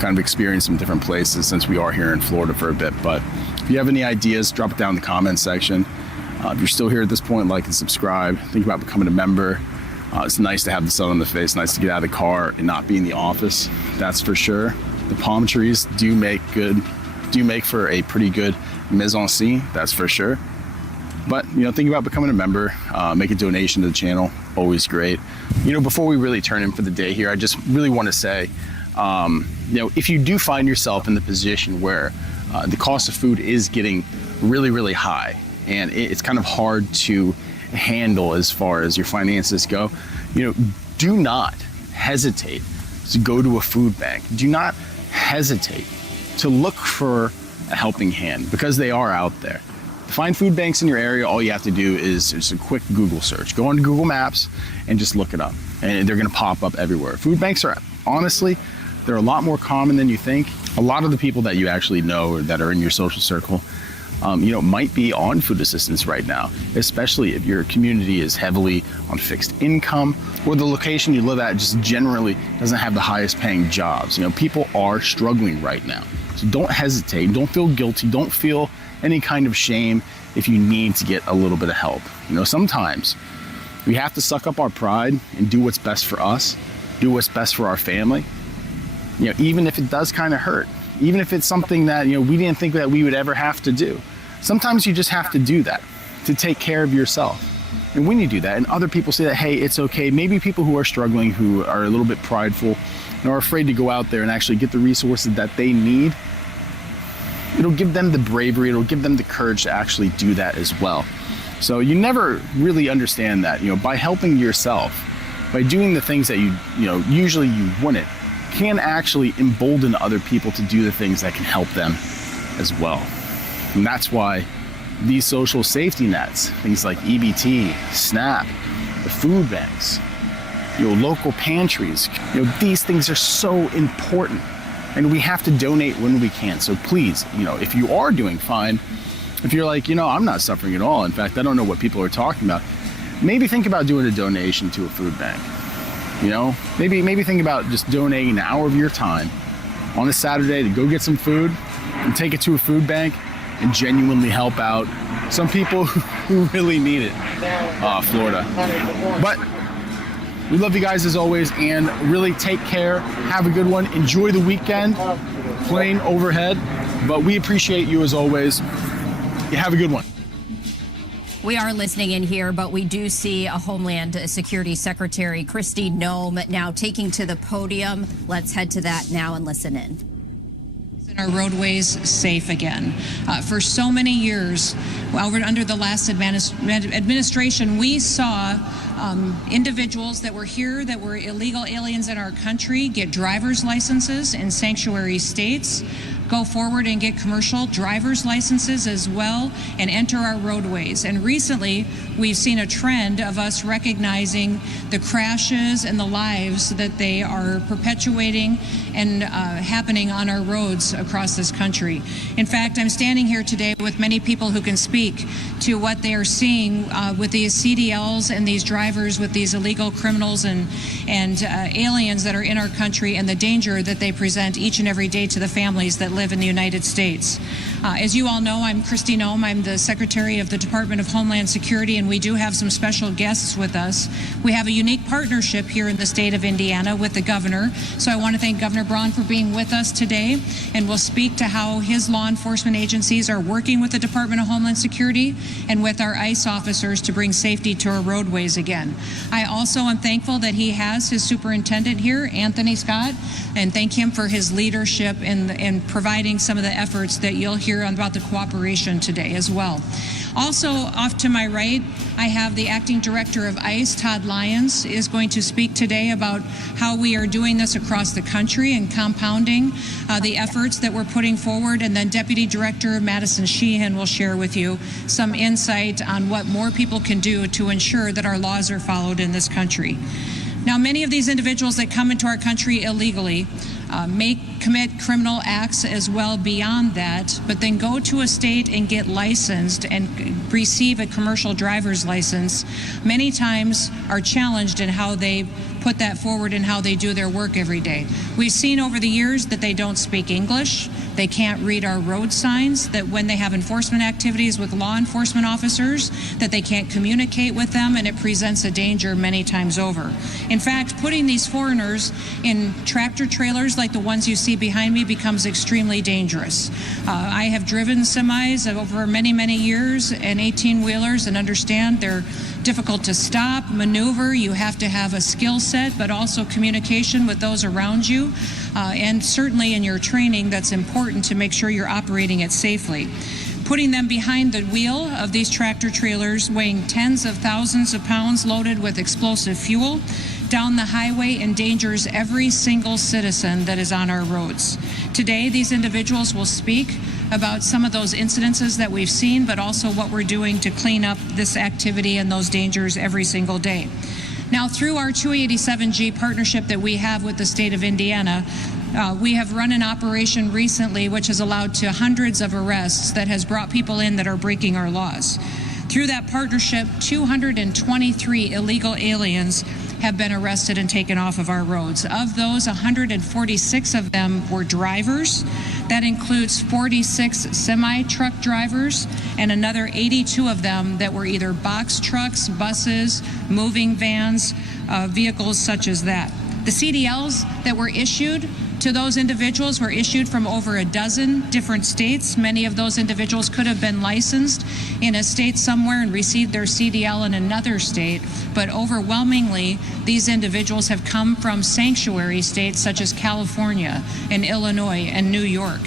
Kind of experience some different places since we are here in Florida for a bit. But if you have any ideas, drop it down in the comment section. If you're still here at this point, like and subscribe. Think about becoming a member. It's nice to have the sun on the face, nice to get out of the car and not be in the office, that's for sure. The palm trees do make for a pretty good mise-en-scene, that's for sure. But, you know, think about becoming a member, make a donation to the channel, always great. You know, before we really turn in for the day here, I just really want to say, you know, if you do find yourself in the position where the cost of food is getting really, really high, and it's kind of hard to handle as far as your finances go, you know, do not hesitate to go to a food bank. Do not hesitate to look for a helping hand, because they are out there. To find food banks in your area, all you have to do is just a quick Google search. Go on to Google Maps and just look it up, and they're gonna pop up everywhere. Food banks are, honestly, they're a lot more common than you think. A lot of the people that you actually know or that are in your social circle, you know, might be on food assistance right now, especially if your community is heavily on fixed income, or the location you live at just generally doesn't have the highest paying jobs. You know, people are struggling right now. So don't hesitate, don't feel guilty, don't feel any kind of shame if you need to get a little bit of help. You know, sometimes we have to suck up our pride and do what's best for us, do what's best for our family. You know, even if it does kind of hurt, even if it's something that, you know, we didn't think that we would ever have to do. Sometimes you just have to do that to take care of yourself. And when you do that, and other people say that, hey, it's okay, maybe people who are struggling, who are a little bit prideful and are afraid to go out there and actually get the resources that they need, it'll give them the bravery, it'll give them the courage to actually do that as well. So you never really understand that, you know, by helping yourself, by doing the things that you know, usually you wouldn't, can actually embolden other people to do the things that can help them as well. And that's why these social safety nets, things like EBT, SNAP, the food banks, you know, local pantries, you know, these things are so important, and we have to donate when we can. So please, you know, if you are doing fine, if you're like, you know, I'm not suffering at all, in fact, I don't know what people are talking about, maybe think about doing a donation to a food bank. You know, maybe think about just donating an hour of your time on a Saturday to go get some food and take it to a food bank and genuinely help out some people who really need it, Florida. But we love you guys as always, and really take care. Have a good one. Enjoy the weekend. Plane overhead, but we appreciate you as always. You have a good one. We are listening in here, but we do see a Homeland Security Secretary, Kristi Noem, now taking to the podium. Let's head to that now and listen in. Our roadways safe again. For so many years, under the last administration, we saw individuals that were here that were illegal aliens in our country get driver's licenses in sanctuary states, go forward and get commercial driver's licenses as well, and enter our roadways. And recently, we've seen a trend of us recognizing the crashes and the lives that they are perpetuating and happening on our roads across this country. In fact, I'm standing here today with many people who can speak to what they are seeing with these CDLs and these drivers, with these illegal criminals and aliens that are in our country, and the danger that they present each and every day to the families that live in the United States. As you all know, I'm Kristi Noem. I'm the Secretary of the Department of Homeland Security, and we do have some special guests with us. We have a unique partnership here in the state of Indiana with the governor. So I want to thank Governor Braun for being with us today, and we'll speak to how his law enforcement agencies are working with the Department of Homeland Security and with our ICE officers to bring safety to our roadways again. I also am thankful that he has his superintendent here, Anthony Scott, and thank him for his leadership in providing providing some of the efforts that you'll hear about the cooperation today as well. Also, off to my right, I have the Acting Director of ICE, Todd Lyons, is going to speak today about how we are doing this across the country and compounding the efforts that we're putting forward. And then Deputy Director Madison Sheehan will share with you some insight on what more people can do to ensure that our laws are followed in this country. Now, many of these individuals that come into our country illegally may commit criminal acts as well beyond that, but then go to a state and get licensed and receive a commercial driver's license, many times are challenged in how they put that forward and how they do their work every day. We've seen over the years that they don't speak English, they can't read our road signs, that when they have enforcement activities with law enforcement officers, that they can't communicate with them, and it presents a danger many times over. In fact, putting these foreigners in tractor trailers like the ones you see behind me becomes extremely dangerous. I have driven semis over many, many years and 18-wheelers and understand they're difficult to stop, maneuver. You have to have a skill set, but also communication with those around you. And certainly in your training, that's important to make sure you're operating it safely. Putting them behind the wheel of these tractor trailers weighing tens of thousands of pounds loaded with explosive fuel down the highway endangers every single citizen that is on our roads. Today, these individuals will speak about some of those incidences that we've seen, but also what we're doing to clean up this activity and those dangers every single day. Now, through our 287G partnership that we have with the state of Indiana, we have run an operation recently which has allowed to hundreds of arrests that has brought people in that are breaking our laws. Through that partnership, 223 illegal aliens have been arrested and taken off of our roads. Of those, 146 of them were drivers. That includes 46 semi-truck drivers and another 82 of them that were either box trucks, buses, moving vans, vehicles such as that. The CDLs that were issued to those individuals were issued from over a dozen different states. Many of those individuals could have been licensed in a state somewhere and received their CDL in another state, but overwhelmingly, these individuals have come from sanctuary states such as California and Illinois and New York.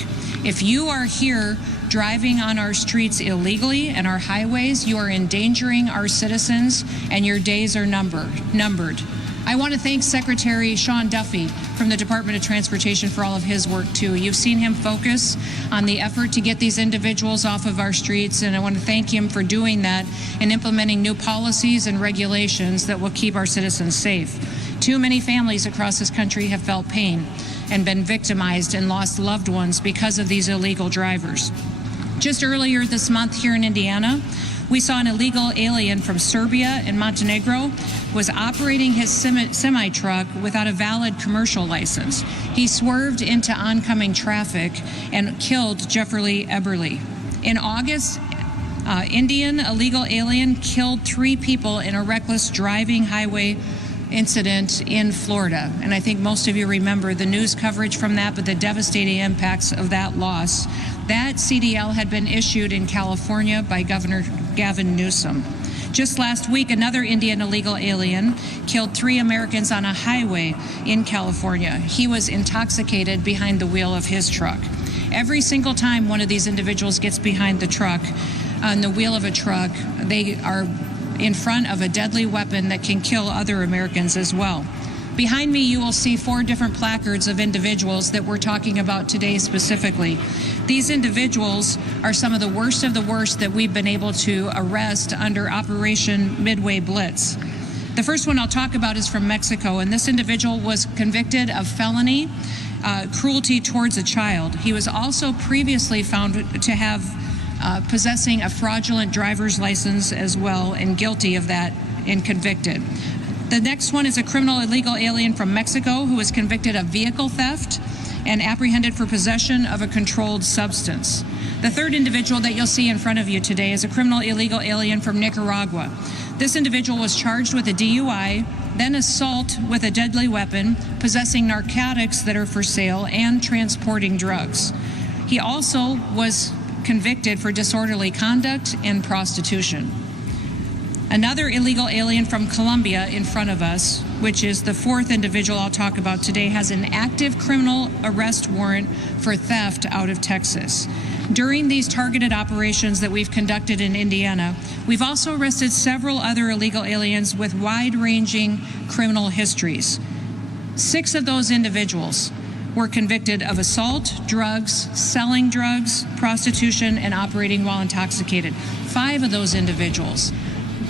If you are here driving on our streets illegally and our highways, you are endangering our citizens and your days are numbered. I want to thank Secretary Sean Duffy from the Department of Transportation for all of his work, too. You've seen him focus on the effort to get these individuals off of our streets, and I want to thank him for doing that and implementing new policies and regulations that will keep our citizens safe. Too many families across this country have felt pain and been victimized and lost loved ones because of these illegal drivers. Just earlier this month here in Indiana, we saw an illegal alien from Serbia and Montenegro was operating his semi-truck without a valid commercial license. He swerved into oncoming traffic and killed Jeffrey Eberly. In August, Indian illegal alien killed 3 people in a reckless driving highway incident in Florida. And I think most of you remember the news coverage from that, but the devastating impacts of that loss. That CDL had been issued in California by Governor Gavin Newsom. Just last week, another Indian illegal alien killed 3 Americans on a highway in California. He was intoxicated behind the wheel of his truck. Every single time one of these individuals gets behind the truck, on the wheel of a truck, they are in front of a deadly weapon that can kill other Americans as well. Behind me, you will see 4 different placards of individuals that we're talking about today specifically. These individuals are some of the worst that we've been able to arrest under Operation Midway Blitz. The first one I'll talk about is from Mexico, and this individual was convicted of felony cruelty towards a child. He was also previously found to have possessing a fraudulent driver's license as well, and guilty of that and convicted. The next one is a criminal illegal alien from Mexico who was convicted of vehicle theft and apprehended for possession of a controlled substance. The third individual that you'll see in front of you today is a criminal illegal alien from Nicaragua. This individual was charged with a DUI, then assault with a deadly weapon, possessing narcotics that are for sale, and transporting drugs. He also was convicted for disorderly conduct and prostitution. Another illegal alien from Colombia in front of us, which is the fourth individual I'll talk about today, has an active criminal arrest warrant for theft out of Texas. During these targeted operations that we've conducted in Indiana, we've also arrested several other illegal aliens with wide-ranging criminal histories. 6 of those individuals were convicted of assault, drugs, selling drugs, prostitution, and operating while intoxicated. 5 of those individuals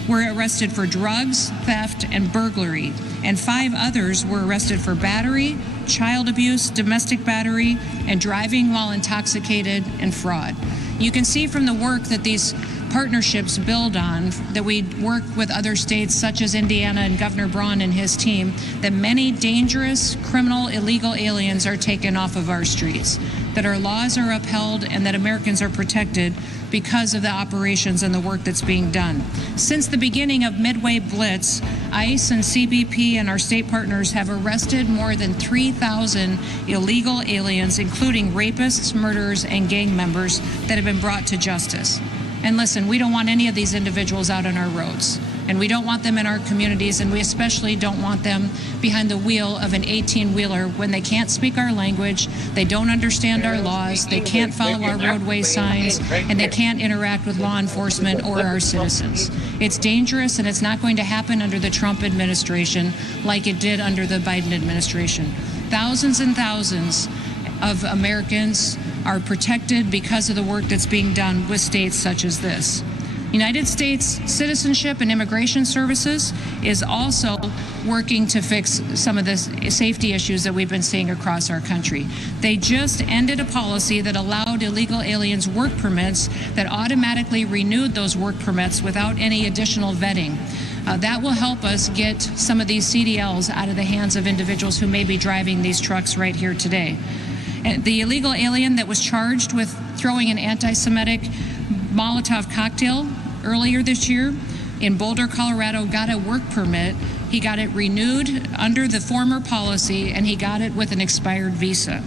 were arrested for drugs, theft, and burglary, and 5 others were arrested for battery, child abuse, domestic battery, and driving while intoxicated and fraud. You can see from the work that these partnerships build on, that we work with other states such as Indiana and Governor Braun and his team, that many dangerous, criminal, illegal aliens are taken off of our streets, that our laws are upheld, and that Americans are protected because of the operations and the work that's being done. Since the beginning of Midway Blitz, ICE and CBP and our state partners have arrested more than 3,000 illegal aliens, including rapists, murderers, and gang members that have been brought to justice. And listen, we don't want any of these individuals out on our roads, and we don't want them in our communities, and we especially don't want them behind the wheel of an 18-wheeler when they can't speak our language, they don't understand our laws, they can't follow our roadway signs, and they can't interact with law enforcement or our citizens. It's dangerous, and it's not going to happen under the Trump administration like it did under the Biden administration. Thousands and thousands of Americans are protected because of the work that's being done with states such as this. United States Citizenship and Immigration Services is also working to fix some of the safety issues that we've been seeing across our country. They just ended a policy that allowed illegal aliens work permits that automatically renewed those work permits without any additional vetting. That will help us get some of these CDLs out of the hands of individuals who may be driving these trucks right here today. And the illegal alien that was charged with throwing an anti-Semitic Molotov cocktail earlier this year in Boulder, Colorado, got a work permit. He got it renewed under the former policy, and he got it with an expired visa.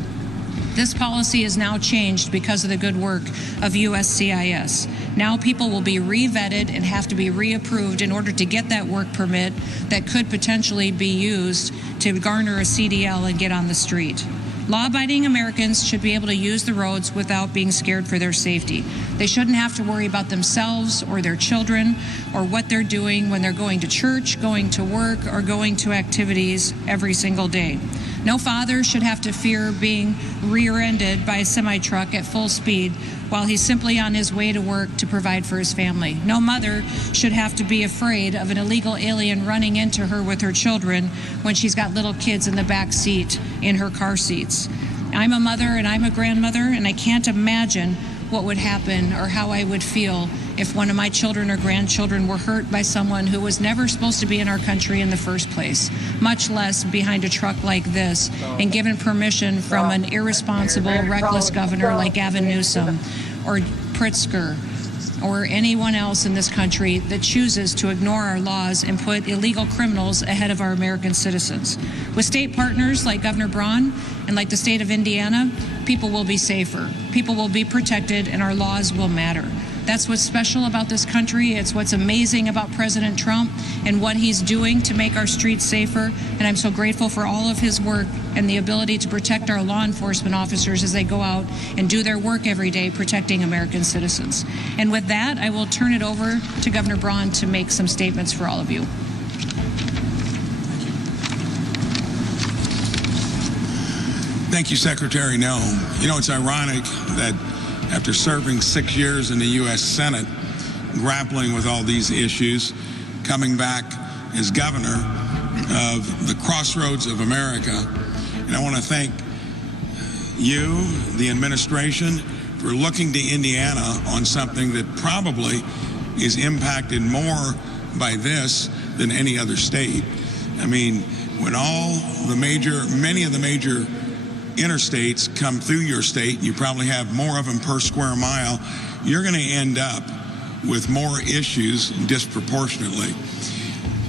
This policy is now changed because of the good work of USCIS. Now people will be re-vetted and have to be reapproved in order to get that work permit that could potentially be used to garner a CDL and get on the street. Law-abiding Americans should be able to use the roads without being scared for their safety. They shouldn't have to worry about themselves or their children or what they're doing when they're going to church, going to work, or going to activities every single day. No father should have to fear being rear-ended by a semi-truck at full speed while he's simply on his way to work to provide for his family. No mother should have to be afraid of an illegal alien running into her with her children when she's got little kids in the back seat in her car seats. I'm a mother and I'm a grandmother, and I can't imagine what would happen or how I would feel if one of my children or grandchildren were hurt by someone who was never supposed to be in our country in the first place, much less behind a truck like this and given permission from an irresponsible, reckless governor like Gavin Newsom or Pritzker or anyone else in this country that chooses to ignore our laws and put illegal criminals ahead of our American citizens. With state partners like Governor Braun and like the state of Indiana, people will be safer, people will be protected, and our laws will matter. That's what's special about this country. It's what's amazing about President Trump and what he's doing to make our streets safer. And I'm so grateful for all of his work and the ability to protect our law enforcement officers as they go out and do their work every day protecting American citizens. And with that, I will turn it over to Governor Braun to make some statements for all of you. Thank you, Secretary Noem. You know, it's ironic that after serving 6 years in the U.S. Senate, grappling with all these issues, coming back as governor of the crossroads of America, and I want to thank you, the administration, for looking to Indiana on something that probably is impacted more by this than any other state. I mean, when many of the major interstates come through your state, you probably have more of them per square mile, you're going to end up with more issues disproportionately.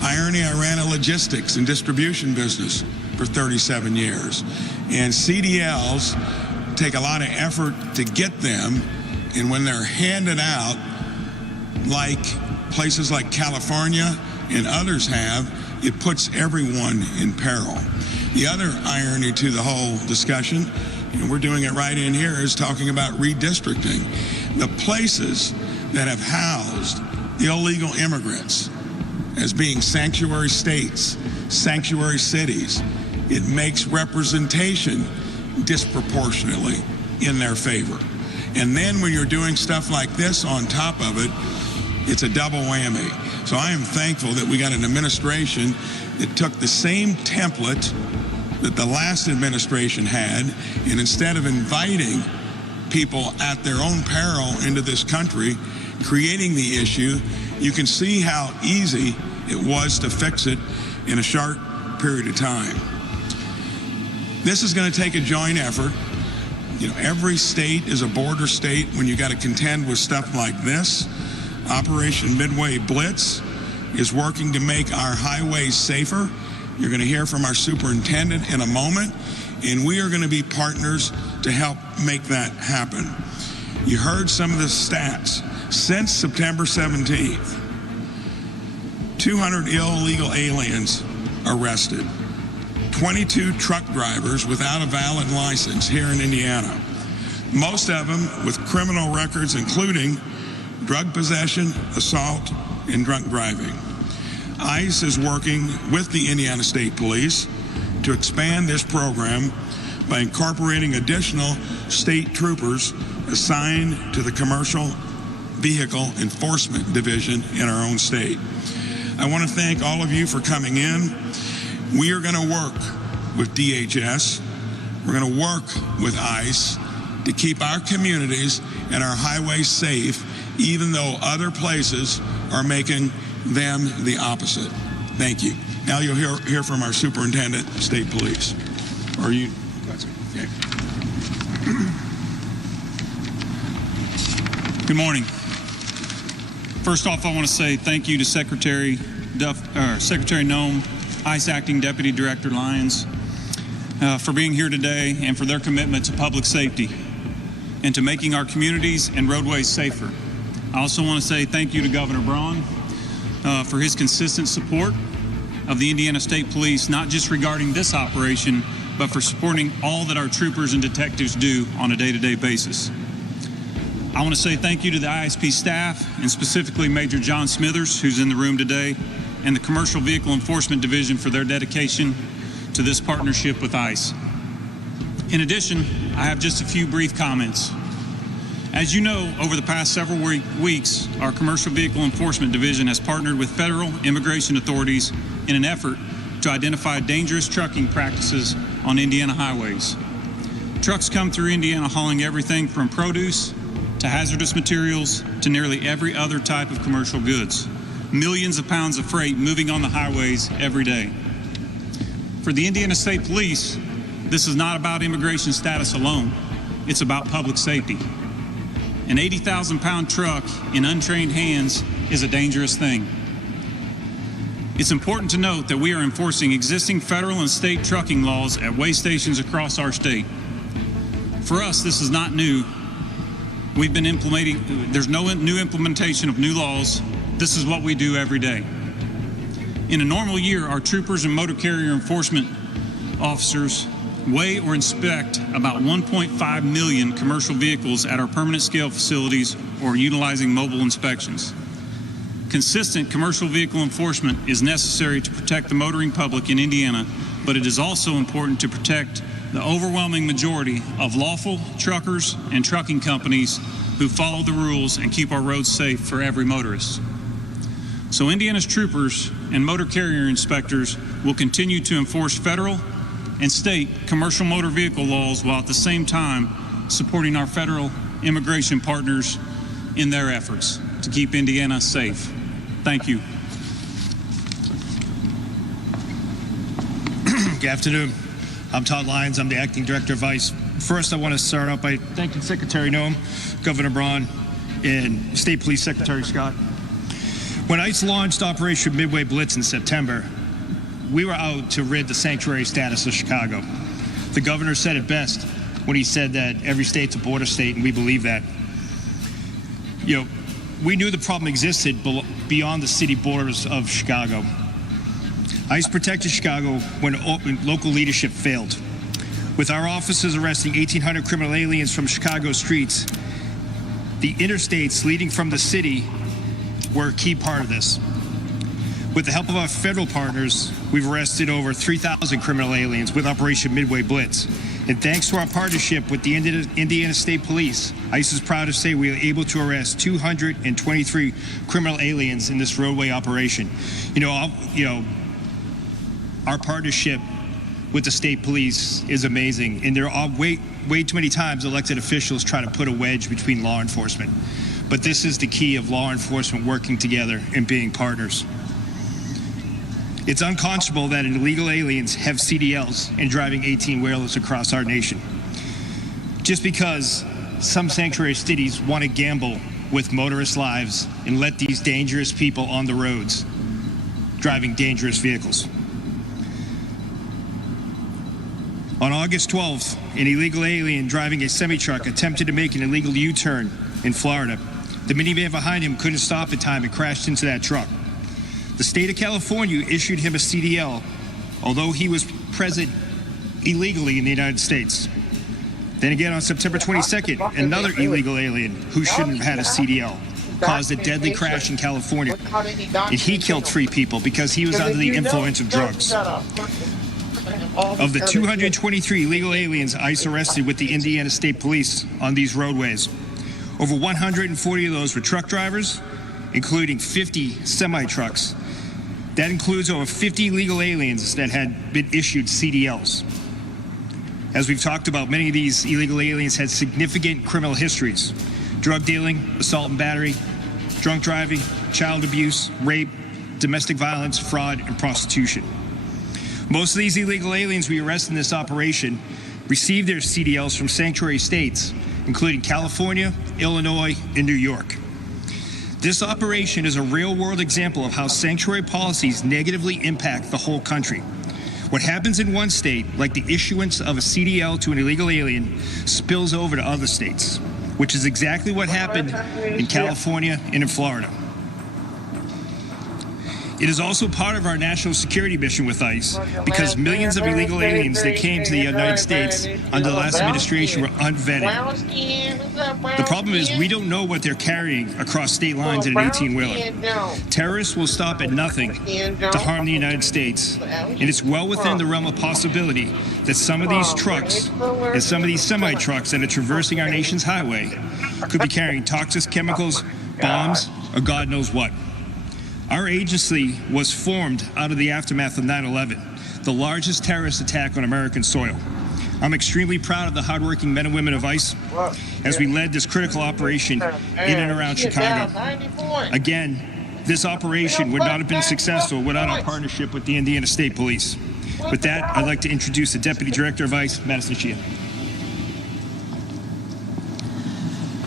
Irony, I ran a logistics and distribution business for 37 years. And CDLs take a lot of effort to get them, and when they're handed out like places like California and others have, it puts everyone in peril. The other irony to the whole discussion, and we're doing it right in here, is talking about redistricting. The places that have housed the illegal immigrants as being sanctuary states, sanctuary cities, it makes representation disproportionately in their favor. And then when you're doing stuff like this on top of it, it's a double whammy. So I am thankful that we got an administration that took the same template that the last administration had, and instead of inviting people at their own peril into this country, creating the issue, you can see how easy it was to fix it in a short period of time. This is going to take a joint effort. You know, every state is a border state when you got to contend with stuff like this. Operation Midway Blitz is working to make our highways safer. You're going to hear from our superintendent in a moment, and we are going to be partners to help make that happen. You heard some of the stats. Since September 17th, 200 illegal aliens arrested, 22 truck drivers without a valid license here in Indiana, most of them with criminal records including drug possession, assault, and drunk driving. ICE is working with the Indiana State Police to expand this program by incorporating additional state troopers assigned to the Commercial Vehicle Enforcement Division in our own state. I want to thank all of you for coming in. We are going to work with DHS. We're going to work with ICE to keep our communities and our highways safe, even though other places are making them the opposite. Thank you. Now you'll hear from our superintendent, state police. Are you? Okay. Good morning. First off, I want to say thank you to Secretary Noem, ICE Acting Deputy Director Lyons, for being here today and for their commitment to public safety and to making our communities and roadways safer. I also want to say thank you to Governor Braun for his consistent support of the Indiana State Police, not just regarding this operation, but for supporting all that our troopers and detectives do on a day-to-day basis. I want to say thank you to the ISP staff, and specifically Major John Smithers, who's in the room today, and the Commercial Vehicle Enforcement Division for their dedication to this partnership with ICE. In addition, I have just a few brief comments. As you know, over the past several weeks, our Commercial Vehicle Enforcement Division has partnered with federal immigration authorities in an effort to identify dangerous trucking practices on Indiana highways. Trucks come through Indiana hauling everything from produce to hazardous materials to nearly every other type of commercial goods. Millions of pounds of freight moving on the highways every day. For the Indiana State Police, this is not about immigration status alone. It's about public safety. An 80,000-pound truck in untrained hands is a dangerous thing. It's important to note that we are enforcing existing federal and state trucking laws at weigh stations across our state. For us, this is not new. We've been implementing, there's no new implementation of new laws. This is what we do every day. In a normal year, our troopers and motor carrier enforcement officers weigh or inspect about 1.5 million commercial vehicles at our permanent scale facilities or utilizing mobile inspections. Consistent commercial vehicle enforcement is necessary to protect the motoring public in Indiana, but it is also important to protect the overwhelming majority of lawful truckers and trucking companies who follow the rules and keep our roads safe for every motorist. So Indiana's troopers and motor carrier inspectors will continue to enforce federal and state commercial motor vehicle laws while at the same time supporting our federal immigration partners in their efforts to keep Indiana safe. Thank you. Good afternoon. I'm Todd Lyons. I'm the Acting Director of ICE. First, I want to start out by thanking Secretary Noem, Governor Braun, and State Police Secretary Scott. When ICE launched Operation Midway Blitz in September, we were out to rid the sanctuary status of Chicago. The governor said it best when he said that every state's a border state, and we believe that. You know, we knew the problem existed beyond the city borders of Chicago. ICE protected Chicago when local leadership failed. With our officers arresting 1,800 criminal aliens from Chicago's streets, the interstates leading from the city were a key part of this. With the help of our federal partners, we've arrested over 3,000 criminal aliens with Operation Midway Blitz. And thanks to our partnership with the Indiana State Police, ICE is proud to say we were able to arrest 223 criminal aliens in this roadway operation. Our partnership with the state police is amazing, and there are way too many times elected officials try to put a wedge between law enforcement. But this is the key of law enforcement working together and being partners. It's unconscionable that illegal aliens have CDLs and driving 18-wheelers across our nation. Just because some sanctuary cities want to gamble with motorist lives and let these dangerous people on the roads driving dangerous vehicles. On August 12th, an illegal alien driving a semi-truck attempted to make an illegal U-turn in Florida. The minivan behind him couldn't stop in time and crashed into that truck. The state of California issued him a CDL, although he was present illegally in the United States. Then again, on September 22nd, another illegal alien who shouldn't have had a CDL caused a deadly crash in California, and he killed 3 people because he was under the influence of drugs. Of the 223 illegal aliens ICE arrested with the Indiana State Police on these roadways, over 140 of those were truck drivers, including 50 semi-trucks. That includes over 50 illegal aliens that had been issued CDLs. As we've talked about, many of these illegal aliens had significant criminal histories: drug dealing, assault and battery, drunk driving, child abuse, rape, domestic violence, fraud, and prostitution. Most of these illegal aliens we arrested in this operation received their CDLs from sanctuary states, including California, Illinois, and New York. This operation is a real-world example of how sanctuary policies negatively impact the whole country. What happens in one state, like the issuance of a CDL to an illegal alien, spills over to other states, which is exactly what happened in California and in Florida. It is also part of our national security mission with ICE because millions of illegal aliens that came to the United States under the last administration were unvetted. The problem is we don't know what they're carrying across state lines in an 18-wheeler. Terrorists will stop at nothing to harm the United States, and it's well within the realm of possibility that some of these trucks and some of these semi-trucks that are traversing our nation's highway could be carrying toxic chemicals, bombs, or God knows what. Our agency was formed out of the aftermath of 9/11, the largest terrorist attack on American soil. I'm extremely proud of the hardworking men and women of ICE as we led this critical operation in and around Chicago. Again, this operation would not have been successful without our partnership with the Indiana State Police. With that, I'd like to introduce the Deputy Director of ICE, Madison Sheehan.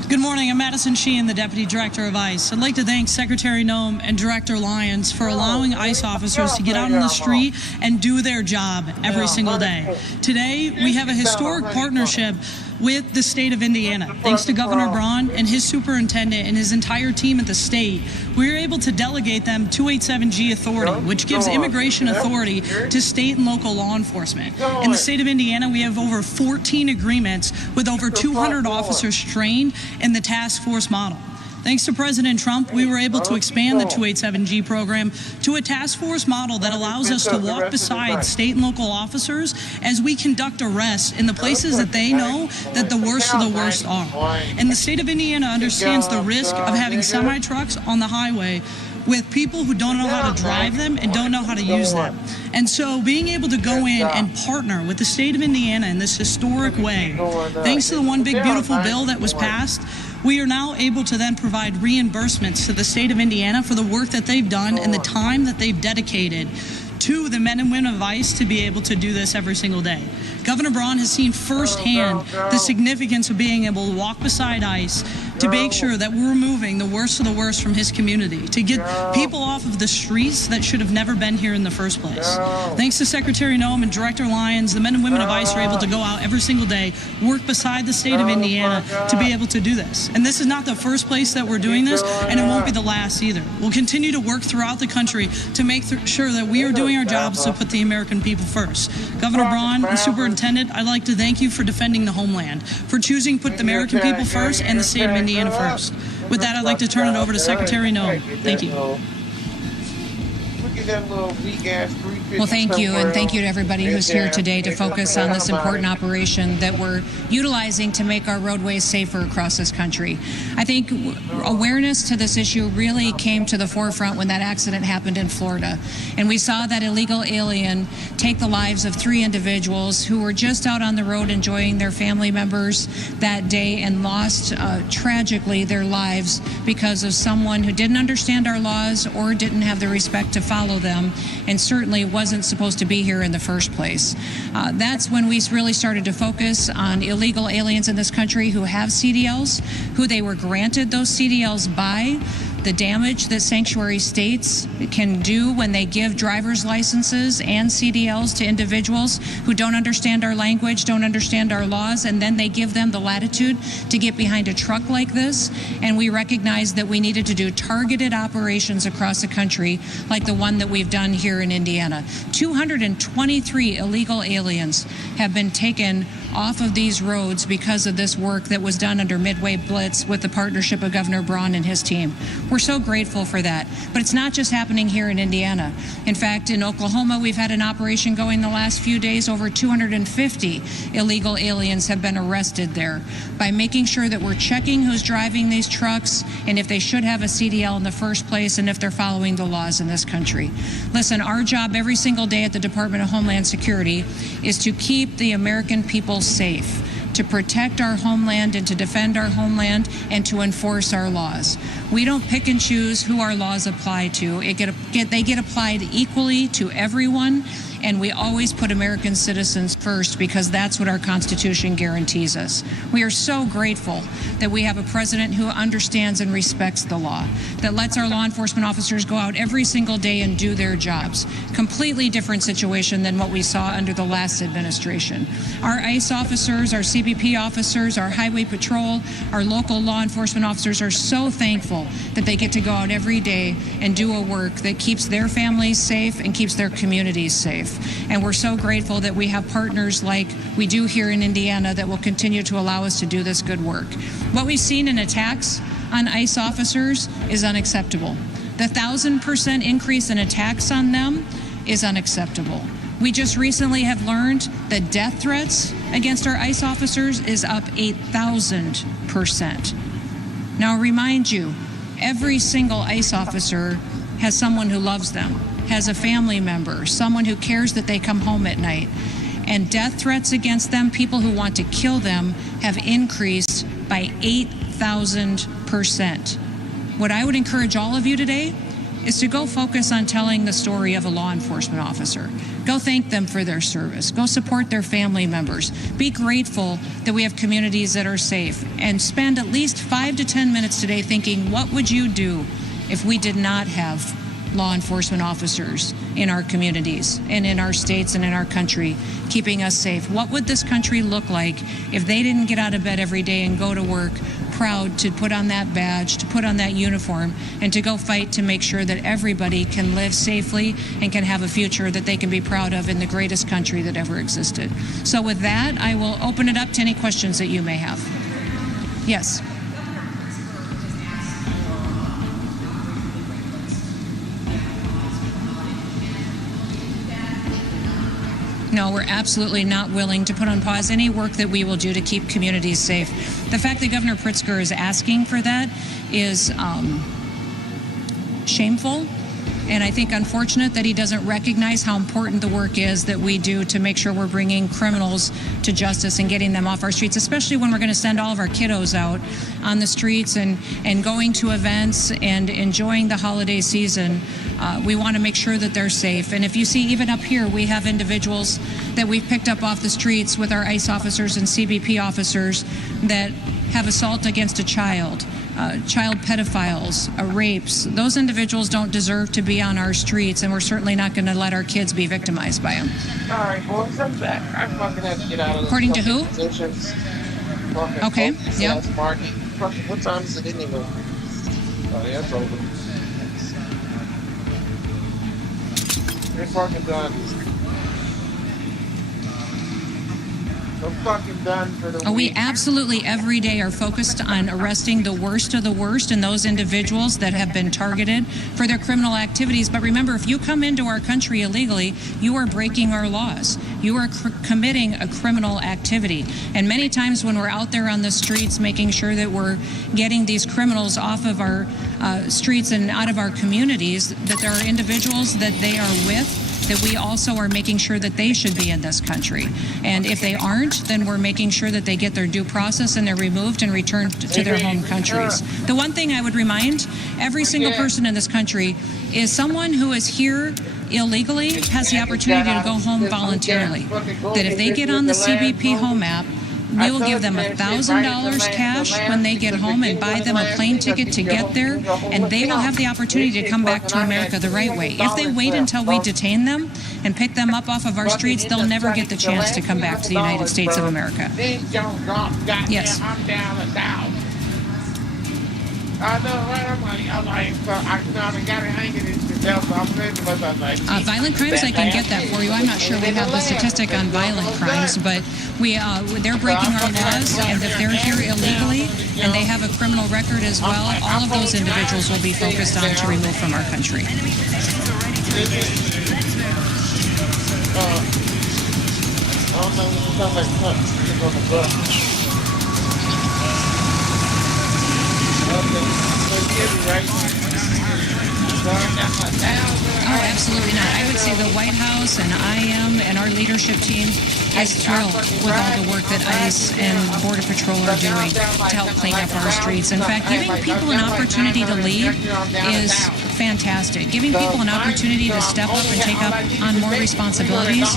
Good morning, I'm Madison Sheehan, the Deputy Director of ICE. I'd like to thank Secretary Noem and Director Lyons for allowing ICE officers to get out on the street and do their job every single day. Today, we have a historic partnership with the state of Indiana. Thanks to Governor Braun and his superintendent and his entire team at the state, we were able to delegate them 287G authority, which gives immigration authority to state and local law enforcement. In the state of Indiana, we have over 14 agreements with over 200 officers trained in the task force model. Thanks to President Trump, we were able to expand the 287G program to a task force model that allows us to walk beside state and local officers as we conduct arrests in the places that they know that the worst of the worst are. And the state of Indiana understands the risk of having semi-trucks on the highway with people who don't know how to drive them and don't know how to use them. And so being able to go in and partner with the state of Indiana in this historic way, thanks to the One Big Beautiful Bill that was passed, we are now able to then provide reimbursements to the state of Indiana for the work that they've done and the time that they've dedicated to the men and women of ICE to be able to do this every single day. Governor Braun has seen firsthand the significance of being able to walk beside ICE, to make sure that we're removing the worst of the worst from his community, to get people off of the streets that should have never been here in the first place. Thanks to Secretary Noem and Director Lyons, the men and women of ICE are able to go out every single day, work beside the state of Indiana to be able to do this. And this is not the first place that we're doing this, and it won't be the last either. We'll continue to work throughout the country to make sure that we are doing our jobs to put the American people first. Governor Braun and Superintendent, I'd like to thank you for defending the homeland, for choosing to put the American people first and the state of Indiana first. With that, I'd like to turn it over to Secretary Noem. Thank you. Well, thank you, and thank you to everybody who's here today to focus on this important operation that we're utilizing to make our roadways safer across this country. I think awareness to this issue really came to the forefront when that accident happened in Florida, and we saw that illegal alien take the lives of 3 individuals who were just out on the road enjoying their family members that day and lost tragically their lives because of someone who didn't understand our laws or didn't have the respect to follow them, and certainly wasn't supposed to be here in the first place. That's when we really started to focus on illegal aliens in this country who have CDLs, who they were granted those CDLs by, the damage that sanctuary states can do when they give driver's licenses and CDLs to individuals who don't understand our language, don't understand our laws, and then they give them the latitude to get behind a truck like this. And we recognized that we needed to do targeted operations across the country like the one that we've done here in Indiana. 223 illegal aliens have been taken off of these roads because of this work that was done under Midway Blitz with the partnership of Governor Braun and his team. We're so grateful for that. But it's not just happening here in Indiana. In fact, in Oklahoma, we've had an operation going the last few days. Over 250 illegal aliens have been arrested there by making sure that we're checking who's driving these trucks and if they should have a CDL in the first place and if they're following the laws in this country. Listen, our job every single day at the Department of Homeland Security is to keep the American people safe, to protect our homeland and to defend our homeland and to enforce our laws. We don't pick and choose who our laws apply to. They get applied equally to everyone, and we always put American citizens first because that's what our Constitution guarantees us. We are so grateful that we have a president who understands and respects the law, that lets our law enforcement officers go out every single day and do their jobs. Completely different situation than what we saw under the last administration. Our ICE officers, our CBP officers, our highway patrol, our local law enforcement officers are so thankful that they get to go out every day and do a work that keeps their families safe and keeps their communities safe. And we're so grateful that we have partners like we do here in Indiana that will continue to allow us to do this good work. What we've seen in attacks on ICE officers is unacceptable. The 1,000% increase in attacks on them is unacceptable. We just recently have learned that death threats against our ICE officers is up 8,000%. Now, I'll remind you, every single ICE officer has someone who loves them, has a family member, someone who cares that they come home at night. And death threats against them, people who want to kill them, have increased by 8,000%. What I would encourage all of you today is to go focus on telling the story of a law enforcement officer. Go thank them for their service. Go support their family members. Be grateful that we have communities that are safe. And spend at least 5 to 10 minutes today thinking, what would you do if we did not have law enforcement officers in our communities and in our states and in our country keeping us safe? What would this country look like if they didn't get out of bed every day and go to work proud to put on that badge, to put on that uniform, and to go fight to make sure that everybody can live safely and can have a future that they can be proud of in the greatest country that ever existed? So with that, I will open it up to any questions that you may have. Yes. No, we're absolutely not willing to put on pause any work that we will do to keep communities safe. The fact that Governor Pritzker is asking for that is shameful, and I think unfortunate that he doesn't recognize how important the work is that we do to make sure we're bringing criminals to justice and getting them off our streets, especially when we're going to send all of our kiddos out on the streets and going to events and enjoying the holiday season. We want to make sure that they're safe. And if you see, even up here, we have individuals that we've picked up off the streets with our ICE officers and CBP officers that have assault against a child pedophiles, rapes, those individuals don't deserve to be on our streets, and we're certainly not going to let our kids be victimized by them. All right, boys, I'm back. I fucking have to get out of this. According to who? Okay, yeah. What time is it anyway? Oh, yeah, it's over. They're fucking done. I'm fucking done for the We week. absolutely every day are focused on arresting the worst of the worst and those individuals that have been targeted for their criminal activities. But remember, if you come into our country illegally, you are breaking our laws. You are committing a criminal activity. And many times when we're out there on the streets making sure that we're getting these criminals off of our streets and out of our communities, that there are individuals that they are with that we also are making sure that they should be in this country. And if they aren't, then we're making sure that they get their due process and they're removed and returned to their home countries. The one thing I would remind every single person in this country is someone who is here illegally has the opportunity to go home voluntarily. That if they get on the CBP Home app, we will give them $1,000 cash when they get home and buy them a plane ticket to get there, and they will have the opportunity to come back to America the right way. If they wait until we detain them and pick them up off of our streets, they'll never get the chance to come back to the United States of America. Yes. I'm down and down. I know, right? I'm like, I got it hanging in the devil. I'm ready to what I'm like. Violent crimes, I can get that for you. I'm not sure we have the statistic on violent crimes, but they're breaking our laws, and if they're here illegally and they have a criminal record as well, all of those individuals will be focused on to remove from our country. Oh, absolutely not. I would say the White House and I am and our leadership team is thrilled with all the work that ICE and Border Patrol are doing to help clean up our streets. In fact, giving people an opportunity to leave is fantastic. Giving people an opportunity to step up and take up on more responsibilities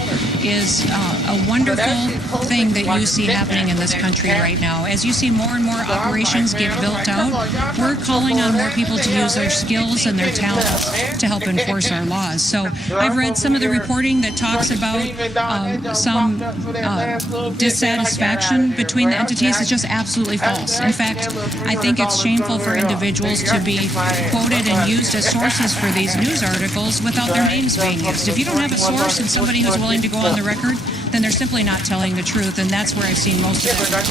is a wonderful thing that you see happening in this country right now. As you see more and more operations get built out, we're calling on more people to use their skills and their talents to help enforce our laws. So I've read some of the reporting that talks about some dissatisfaction between the entities. Is just absolutely false. In fact, I think it's shameful for individuals to be quoted and used as sources for these news articles without their names being used. If you don't have a source and somebody who's willing to go on the record, then they're simply not telling the truth, and that's where I've seen most of it. That's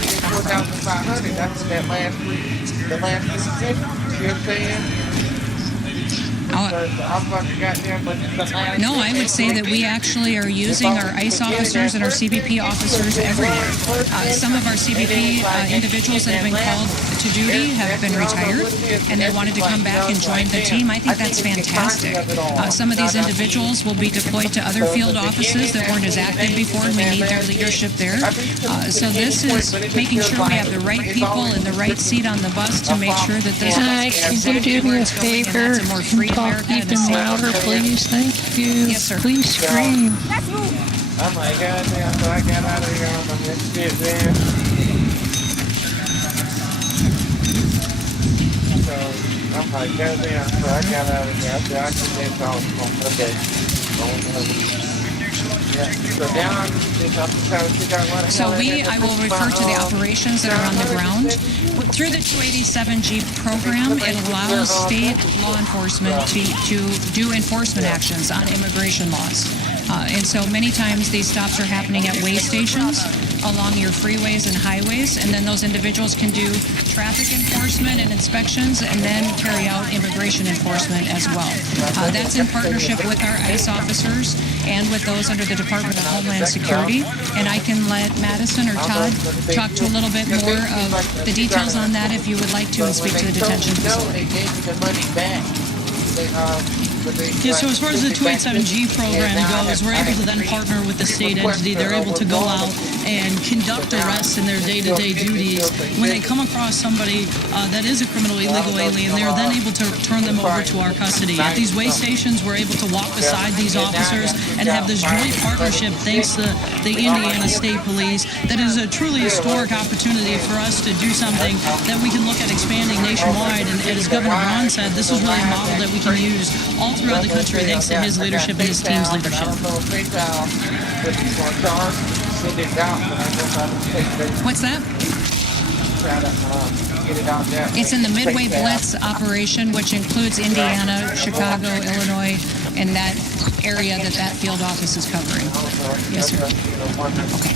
that last week. The last week, you know what I'm saying? No, I would say that we actually are using our ICE officers and our CBP officers everywhere. Some of our CBP individuals that have been called to duty have been retired, and they wanted to come back and join the team. I think that's fantastic. Some of these individuals will be deployed to other field offices that weren't as active before, and we need their leadership there. So this is making sure we have the right people in the right seat on the bus to make sure that this is Can you do me a favor? Talk even louder, please. Thank you. Yes, sir. Please scream. Oh my God, man. So I got out of here on the shit, man. So I'm like, goddamn, so I got out of here. I said, I can get on. Okay. So I will refer to the operations that are on the ground. Through the 287G program, it allows state law enforcement to do enforcement actions on immigration laws. And so many times these stops are happening at way stations along your freeways and highways, and then those individuals can do traffic enforcement and inspections and then carry out immigration enforcement as well. That's in partnership with our ICE officers and with those under the Department of Homeland Security. And I can let Madison or Todd talk to a little bit more of the details on that if you would like to, and speak to the detention facility. They gave me the money back. Yeah, so as far as the 287G program goes, we're able to then partner with the state entity. They're able to go out and conduct arrests in their day-to-day duties. When they come across somebody that is a criminal illegal alien, they're then able to turn them over to our custody. At these way stations, we're able to walk beside these officers and have this joint partnership thanks to the Indiana State Police. That is a truly historic opportunity for us to do something that we can look at expanding nationwide. And as Governor Braun said, this is really a model that we can use all throughout the country thanks to his leadership and his team's leadership. What's that? It's in the Midway Blitz operation, which includes Indiana, Chicago, Illinois, and that area that field office is covering. Yes, sir. Okay.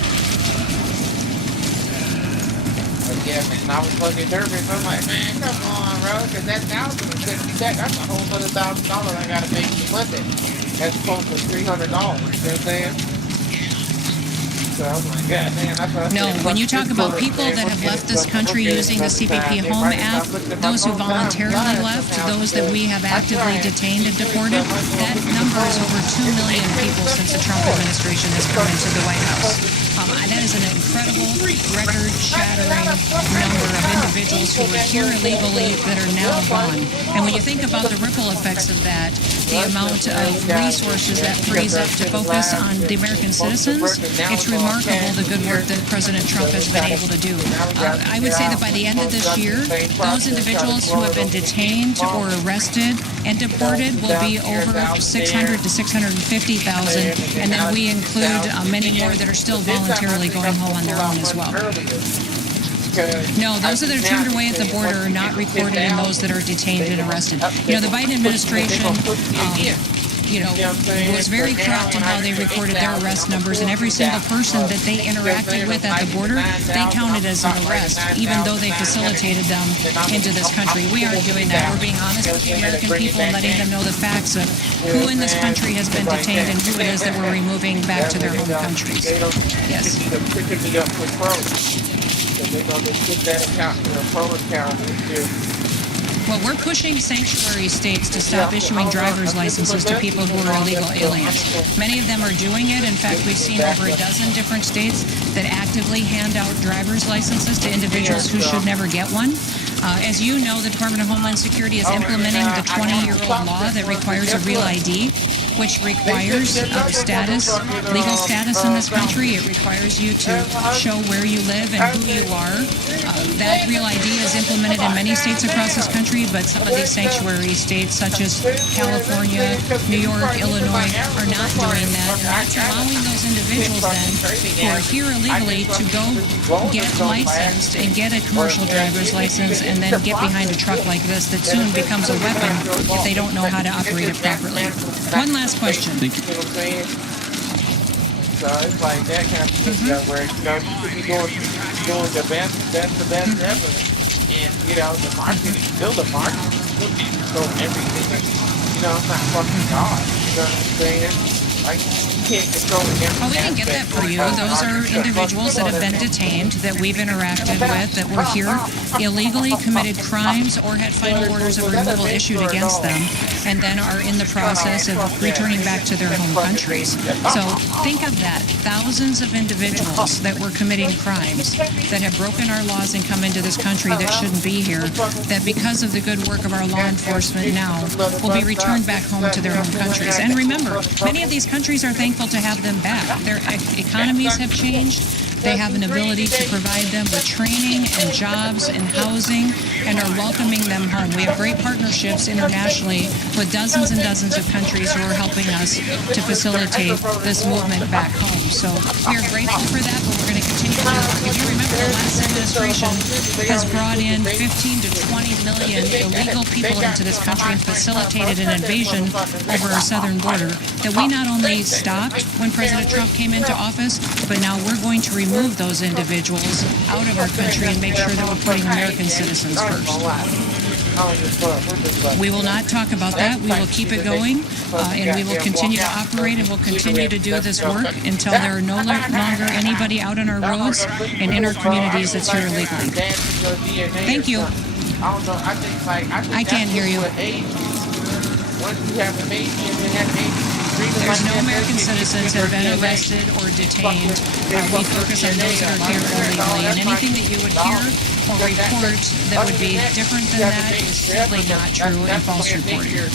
Yeah, man, I was fucking nervous. I'm like, man, come on, bro, because that $1,050, that's a whole other $1,000 I gotta pay for Monday. That's close to $300. You know what I'm saying? So I was like, God, man, that's what I No, said, when you fuck talk this about color. people that have left this country using the CBP Home app, those who voluntarily left, those that we have actively detained and deported, that number is over 2 million people since the Trump administration has come into the White House. That is an incredible, record-shattering number of individuals who were here illegally that are now gone. And when you think about the ripple effects of that, the amount of resources that frees up to focus on the American citizens, it's remarkable the good work that President Trump has been able to do. I would say that by the end of this year, those individuals who have been detained or arrested and deported will be over 600 to 650,000, and then we include many more that are still voluntarily going home on their own as well. No, those that are turned away at the border are not recorded in those that are detained and arrested. You know, the Biden administration, was very corrupt in how they recorded their arrest numbers, and every single person that they interacted with at the border, they counted as an arrest, even though they facilitated them into this country. We aren't doing that. We're being honest with the American people and letting them know the facts of who in this country has been detained and who it is that we're removing back to their home countries. Yes. Well, we're pushing sanctuary states to stop issuing driver's licenses to people who are illegal aliens. Many of them are doing it. In fact, we've seen over a dozen different states that actively hand out driver's licenses to individuals who should never get one. As you know, the Department of Homeland Security is implementing the 20-year-old law that requires a real ID, which requires legal status in this country. It requires you to show where you live and who you are. That real ID is implemented in many states across this country, but some of these sanctuary states, such as California, New York, Illinois, are not doing that. And that's allowing those individuals then who are here illegally to go get licensed and get a commercial driver's license and then get behind a truck like this that soon becomes a weapon if they don't know how to operate it properly. One last question. Thank you. So it's like that kind of thing where you should be doing the best ever. And the market is still the market. So everything is, it's not fucking God. You know what I'm saying? Like, you can't control it. Well, we can get that for you. Those are individuals that have been detained, that we've interacted with, that were here illegally, committed crimes, or had final orders of removal issued against them, and then are in the process of returning back to their home countries. So think of that. Thousands of individuals that were committing crimes, that have broken our laws and come into this country that shouldn't be here, that because of the good work of our law enforcement now, will be returned back home to their home countries. And remember, many of these countries are thankful to have them back. Their economies have changed. They have an ability to provide them with training and jobs and housing and are welcoming them home. We have great partnerships internationally with dozens and dozens of countries who are helping us to facilitate this movement back home. So we are grateful for that, but we're going to continue to do it. If you remember, the last administration has brought in 15 to 20 million illegal people into this country and facilitated an invasion over our southern border that we not only stopped when President Trump came into office, but now we're going to remove those individuals out of our country and make sure that we're putting American citizens first. We will not talk about that. We will keep it going, and we will continue to operate, and we'll continue to do this work until there are no longer anybody out on our roads and in our communities that's here illegally. Thank you. I can't hear you. once you have a baby and then that baby breathing There's like no that, American that baby citizens that have been arrested or detained. We focus on those that are here illegally, and anything that you would hear or report that would be different than that is simply not true and false reporting.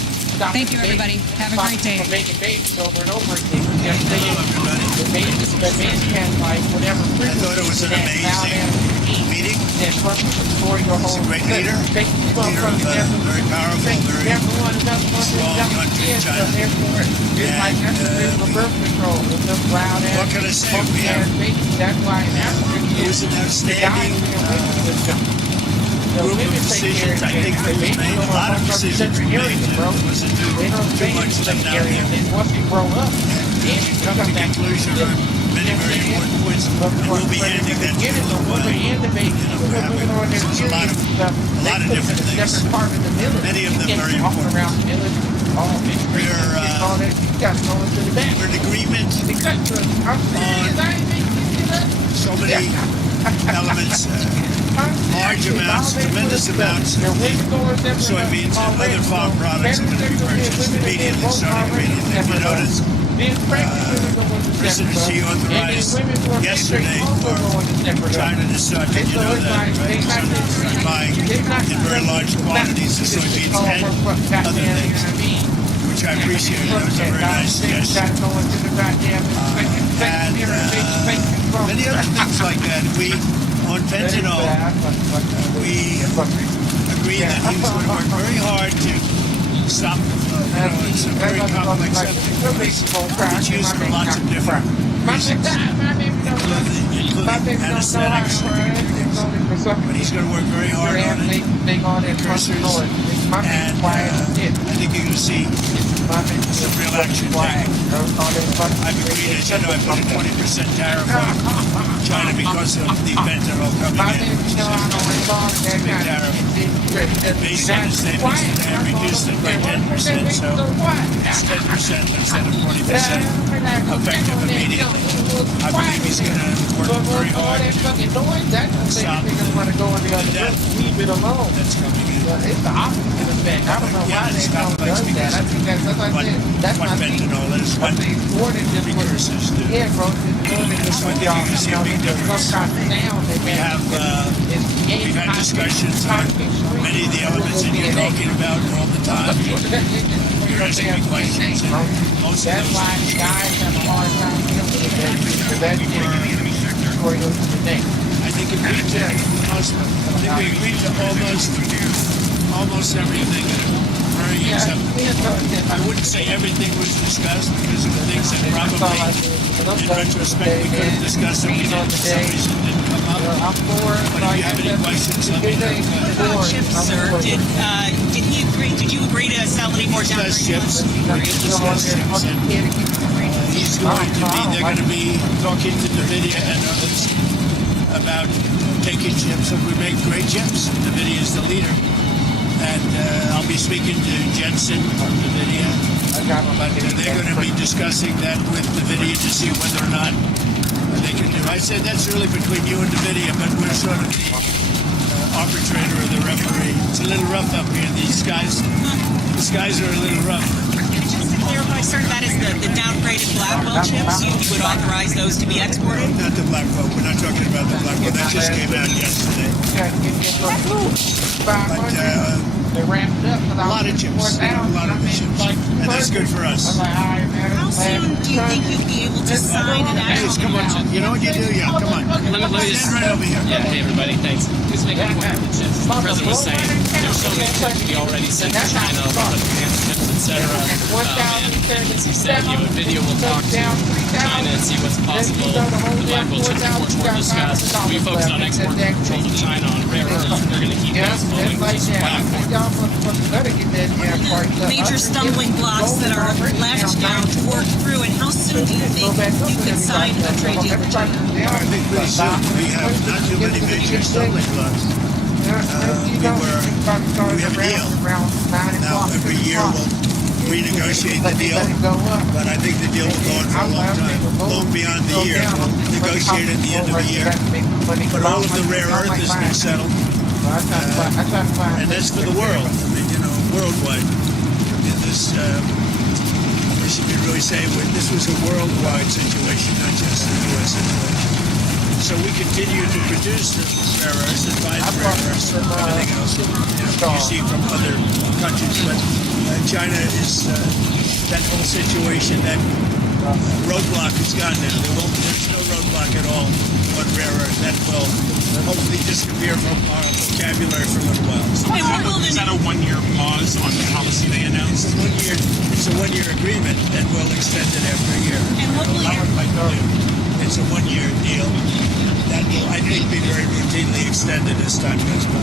Thank you, everybody. Have a great day. Making babies over and over again. The baby has like whatever. I thought it was an amazing meeting. He's a great leader. Leader of a very powerful, very strong country, China. And what can I say? We have it was an outstanding group of decisions. I think that was made. A lot of decisions were made. It wasn't too much of them down there. And you come to the conclusion on many very important points, and we'll be handing that to you in a little while. There's a lot of different things. Many of them very important. We're in agreement on so many elements, large amounts, tremendous amounts of the soybeans and other farm products are going to be purchased immediately, starting immediately. If you notice, President Xi authorized yesterday for China to start, did you know that, right? So they're buying in very large quantities of soybeans and other things, which I appreciate. That was a very nice gesture. And many other things like that. We, on fentanyl, we agreed that he was going to work very hard to stop the flow. It's a very complex subject. It's used for lots of different reasons, including anesthetics. But he's going to work very hard on it. Precursors. And I think you're going to see some real action taken. I've agreed, as you know, I put a 20% tariff on China because of the fentanyl coming in, which is a big tariff. Based on the statements today, I reduced it by 10%, so it's 10% instead of 20% effective immediately. I believe he's going to work very hard to stop the death that's coming in. It's the opposite effect. I don't know why it's complex because of what fentanyl is, what precursors do. That's one thing you can see a big difference. We've had discussions on many of the elements that you're talking about all the time. You're asking me questions, and most of those things I think agreed to most. I think we agreed to almost everything. Very acceptable. I wouldn't say everything was discussed because of the things that probably, in retrospect, we could have discussed and we didn't. For some reason didn't come up. But if you have any questions, let me know. Chips, sir. Did he agree? Did you agree to sell any more down? Chips. And he's going to be. They're going to be talking to NVIDIA and others about taking chips. And we make great chips. NVIDIA is the leader. And I'll be speaking to Jensen from NVIDIA, but they're going to be discussing that with NVIDIA to see whether or not they can do. I said that's really between you and NVIDIA, but we're sort of the arbitrator or the referee. It's a little rough up here. These guys are a little rough. Just to clarify, sir, that is the downgraded Blackwell chips. You would authorize those to be exported? Not the Blackwell. We're not talking about the Blackwell. That just came out yesterday. They ramped it up. A lot of chips. A lot of chips. And that's good for us. How soon do you think you'll be able to sign an actual Come on. You know what you do? Yeah, come on. Let me just, stand right over here. Yeah, hey everybody, thanks. Just making a point of the chips. The president was saying there's so many chips we already sent to China, but chips, etc. And as he said, NVIDIA will talk to China and see what's possible. The Blackwell chip imports were discussed. We focused on export control to China on rare earths. We're going to keep those flowing through the platform. Major stumbling blocks that are left now to work through, and how soon do you think you could sign a trade deal with China? I think pretty soon. We have not too many major stumbling blocks. We have a deal. Now, every year we'll renegotiate the deal, but I think the deal will go on for a long time, long beyond the year. We'll negotiate at the end of the year. But all of the rare earth has been settled. And that's for the world. I mean, worldwide. because we should be really saying this was a worldwide situation, not just a U.S. situation. So we continue to produce the rare earths and buy the rare earths and everything else you see from other countries. But China is that whole situation, that roadblock is gone now. There's no roadblock at all on rare earth. That will hopefully disappear from our vocabulary for a little while. Is that a one-year pause on the policy they announced? It's a one-year agreement, and we'll extend it after a year. And what will It's a one-year deal that will, I think, be very routinely extended as time goes by.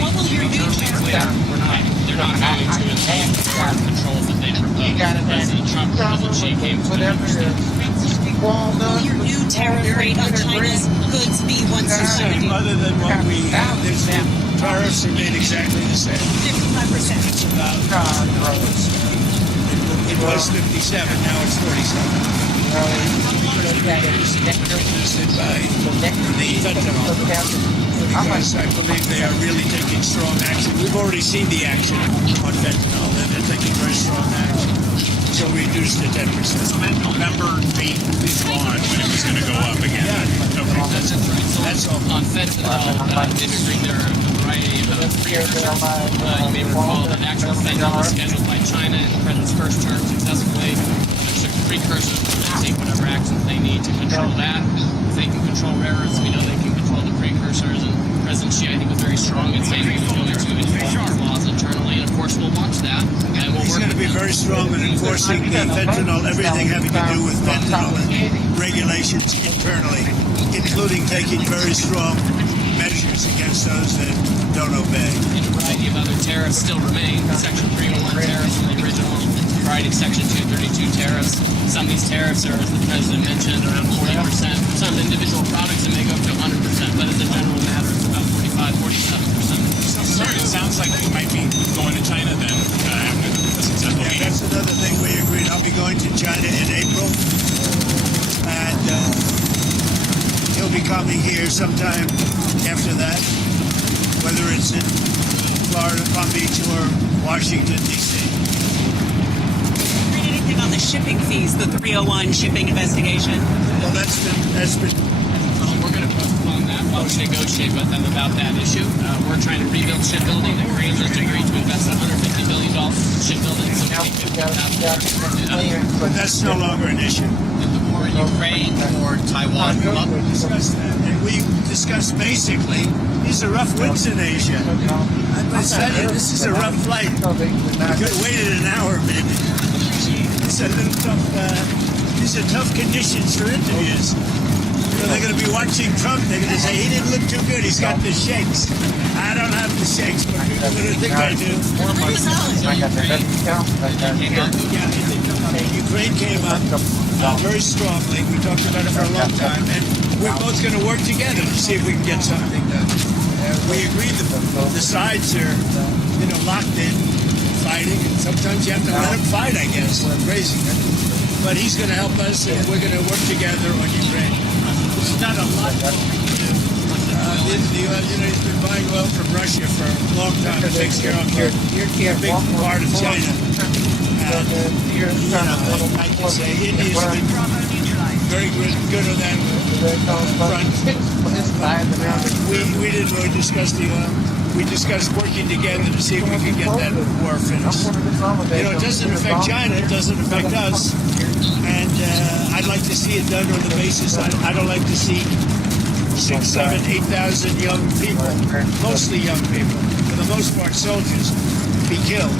What will your new They're not going to impose the hard controls that they proposed. President Trump, President Xi came to the Will your new tariff rate on China's goods be once again? Other than what we have, there's tariffs remain exactly the same. 55%. It's about, it was 57, now it's 47. Because I believe they are really taking strong action. We've already seen the action on fentanyl, and they're taking very strong action. So we reduced to 10%. So that November date is gone when it was going to go up again. Yeah. Okay. That's right. So That's all. on fentanyl, they've agreed there are a variety of precursors. You may recall that actual fentanyl was scheduled by China in the president's first term successfully. There's precursors that take whatever actions they need to control that. If they can control rare earths, we know they can control the precursors. And President Xi, I think, was very strong in saying he was going to enforce laws internally. And of course, we'll watch that. And we'll He's work going to be very strong in enforcing the fentanyl, everything having to do with fentanyl and regulations internally, including taking very strong measures against those that don't obey. And a variety of other tariffs still remain. Section 301 tariffs from the original, a variety of Section 232 tariffs. Some of these tariffs are, as the President mentioned, around 40%. Some individual products it may go up to 100%, but as a general matter, it's about 45, 47%. Sorry, it sounds like we might be going to China then after the successful meeting. That's another thing we agreed. I'll be going to China in April, and he'll be coming here sometime after that, whether it's in Florida, Palm Beach, or Washington, D.C. Read anything on the shipping fees, the 301 shipping investigation? Well, that's been. We're going to postpone that while we negotiate with them about that issue. We're trying to rebuild shipbuilding. The Koreans just agreed to invest $150 billion in shipbuilding. So we think But that's no longer an issue. the war in Ukraine or Taiwan come up. We discussed that, and we discussed basically these are rough winds in Asia. I must tell you, this is a rough flight. We could have waited an hour, maybe. It's a little tough. These are tough conditions for interviews. You know, they're going to be watching Trump. They're going to say he didn't look too good. He's got the shakes. I don't have the shakes, but people are going to think I do. Ukraine came up very strongly. We talked about it for a long time, and we're both going to work together to see if we can get something done. We agreed the sides are, locked in, fighting, and sometimes you have to let them fight, I guess. It's crazy. But he's going to help us, and we're going to work together on Ukraine. It's not a lot of he's been buying oil from Russia for a long time. It takes care of a big part of China. I can say India's been very good on that front. We didn't really discuss the oil. We discussed working together to see if we could get that war finished. It doesn't affect China, it doesn't affect us. And I'd like to see it done on the basis. I don't like to see 6, 7, 8,000 young people, mostly young people, for the most part soldiers, be killed.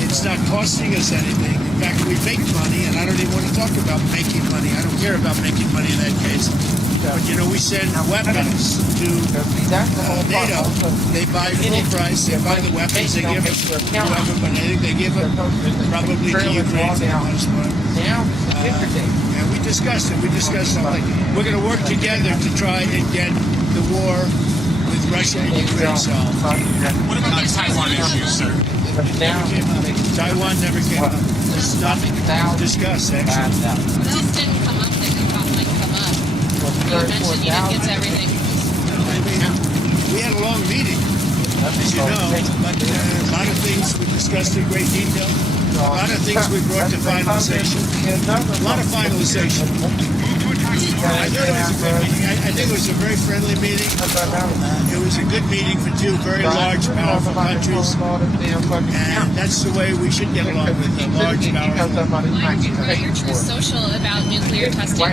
It's not costing us anything. In fact, we make money, and I don't even want to talk about making money. I don't care about making money in that case. But, we send weapons to NATO. They buy full price. They buy the weapons. They give us whoever, but I think they give them probably to Ukraine for the most part. And we discussed it. We discussed something. We're going to work together to try and get the war with Russia and Ukraine solved. What about the Taiwan issue, sir? Taiwan never came up. It's not discussed, actually. This didn't come up that you thought might come up. You mentioned you didn't get to everything. We had a long meeting. as you know, but a lot of things we discussed in great detail. A lot of things we brought to finalization. A lot of finalization. I thought it was a great meeting. I think it was a very friendly meeting. It was a good meeting for two very large, powerful countries. And that's the way we should get along with the large, powerful countries. Your Truth Social about nuclear testing.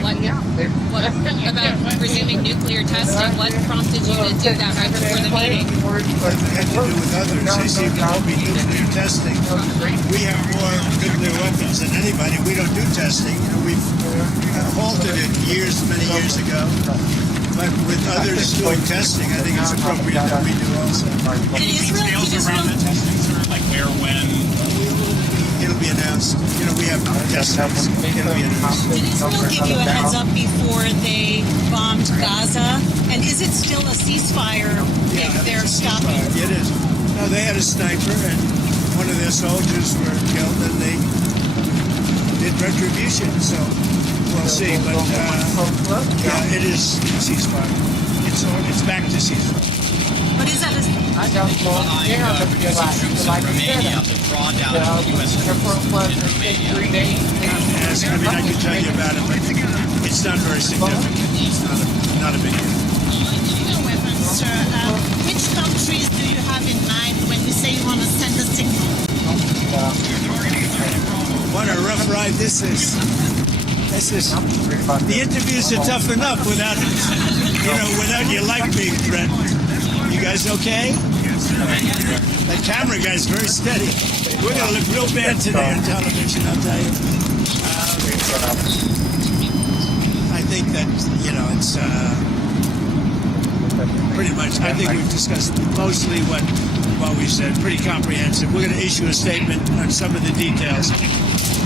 What about resuming nuclear testing? What prompted you to do that right before the meeting? It had to do with others. They seem to all be nuclear testing. We have more nuclear weapons than anybody. We don't do testing. You know, we've halted it many years ago. But with others doing testing, I think it's appropriate that we do also. Details around the testing, sir? Like where, when? It'll be announced. You know, we have testings. It'll be announced. Did Israel give you a heads up before they bombed Gaza? And is it still a ceasefire if they're stopping? It is. No, they had a sniper, and one of their soldiers were killed, and they did retribution. So we'll see. But yeah, it is ceasefire. It's back to ceasefire. But is that Romania to draw down U.S. troops in Romania. Yes, I mean, I could tell you about it, but it's not very significant. It's not a big deal. Sir, which countries do you have in mind when you say you want to send a signal? What a rough ride this is. The interviews are tough enough without you like being threatened. You guys okay? That camera guy's very steady. We're going to look real bad today on television, I'll tell you. I think that, it's pretty much, I think we've discussed mostly what we've said, pretty comprehensive. We're going to issue a statement on some of the details.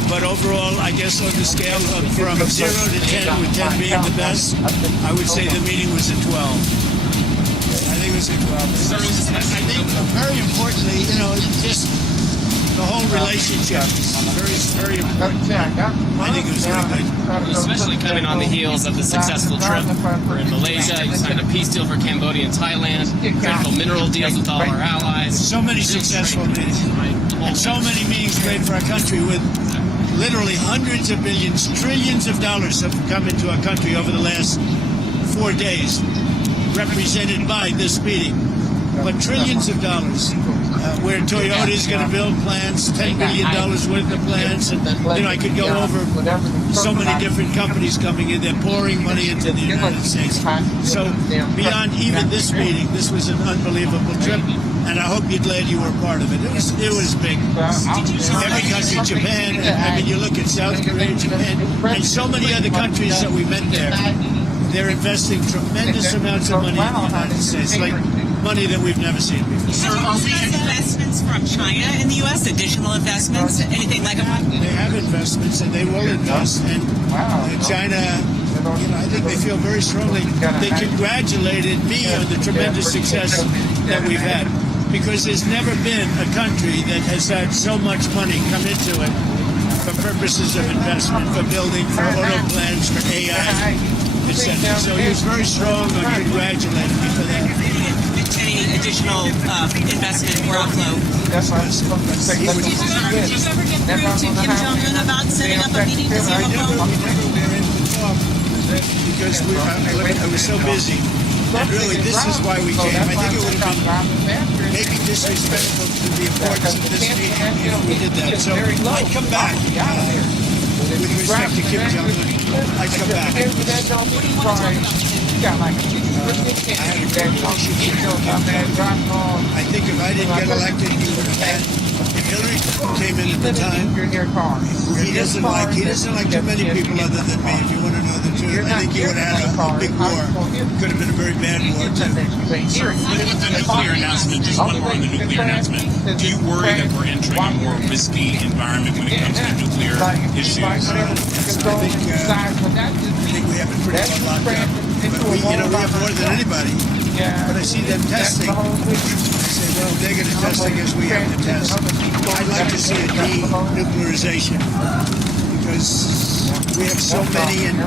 But overall, I guess on the scale of from 0 to 10, with 10 being the best, I would say the meeting was a 12. I think it was a 12. I think very importantly, just the whole relationship is very, very important. I think it was very good. Especially coming on the heels of the successful trip. We're in Malaysia. You signed a peace deal for Cambodia and Thailand. Critical mineral deals with all our allies. So many successful meetings. And so many meetings made for our country with literally hundreds of billions, trillions of dollars have come into our country over the last 4 days, represented by this meeting. But trillions of dollars, where Toyota is going to build plants, $10 billion worth of plants, and I could go over so many different companies coming in. They're pouring money into the United States. So beyond even this meeting, this was an unbelievable trip, and I hope you're glad you were a part of it. It was big. Every country, Japan, I mean, you look at South Korea, Japan, and so many other countries that we met there. They're investing tremendous amounts of money in the United States, like money that we've never seen before. So are there investments from China in the U.S., additional investments, anything like that? They have investments, and they will invest. And China, I think they feel very strongly. They congratulated me on the tremendous success that we've had, because there's never been a country that has had so much money come into it for purposes of investment, for building, for auto plants, for AI, etc. So he was very strong on congratulating me for that. Any additional investment or outflow? That's what Did you ever get through to Kim Jong-un about setting up a meeting to see we never were able to talk because I was so busy. And really, this is why we came. I think it would have been maybe disrespectful to the importance of this meeting if we did that. So I'd come back. With respect to Kim Jong-un, I'd come back. What do you want to talk about? I had a great relationship with Kim Jong-un. I think if I didn't get elected, he would have had. If Hillary came in at the time, he doesn't like too many people other than me. If you want to know the truth, I think he would have had a big war. Could have been a very bad war too. Sir, with the nuclear announcement, just one more on the nuclear announcement. Do you worry that we're entering a more risky environment when it comes to nuclear issues? I think we have it pretty well locked up. But we have more than anybody. But I see them testing. I say, well, they're going to test, I guess we have to test. I'd like to see a denuclearization because we have so many, and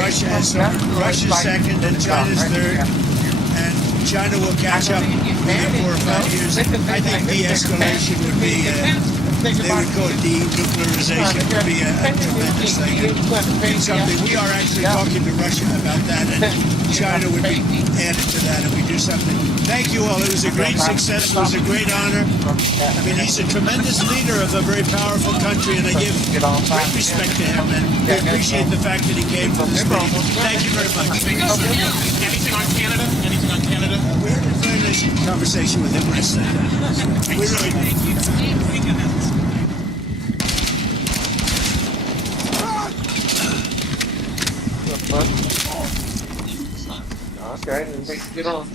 Russia has Russia's second, and China's third, and China will catch up within 4 or 5 years. I think de-escalation would be, they would go denuclearization would be a tremendous thing. And something we are actually talking to Russia about that, and China would be added to that if we do something. Thank you all. It was a great success. It was a great honor. I mean, he's a tremendous leader of a very powerful country, and I give great respect to him, and we appreciate the fact that he came from this meeting. Thank you very much. Anything on Canada? Anything on Canada? We had a very nice conversation with him last night. We really did. Okay, let's get on.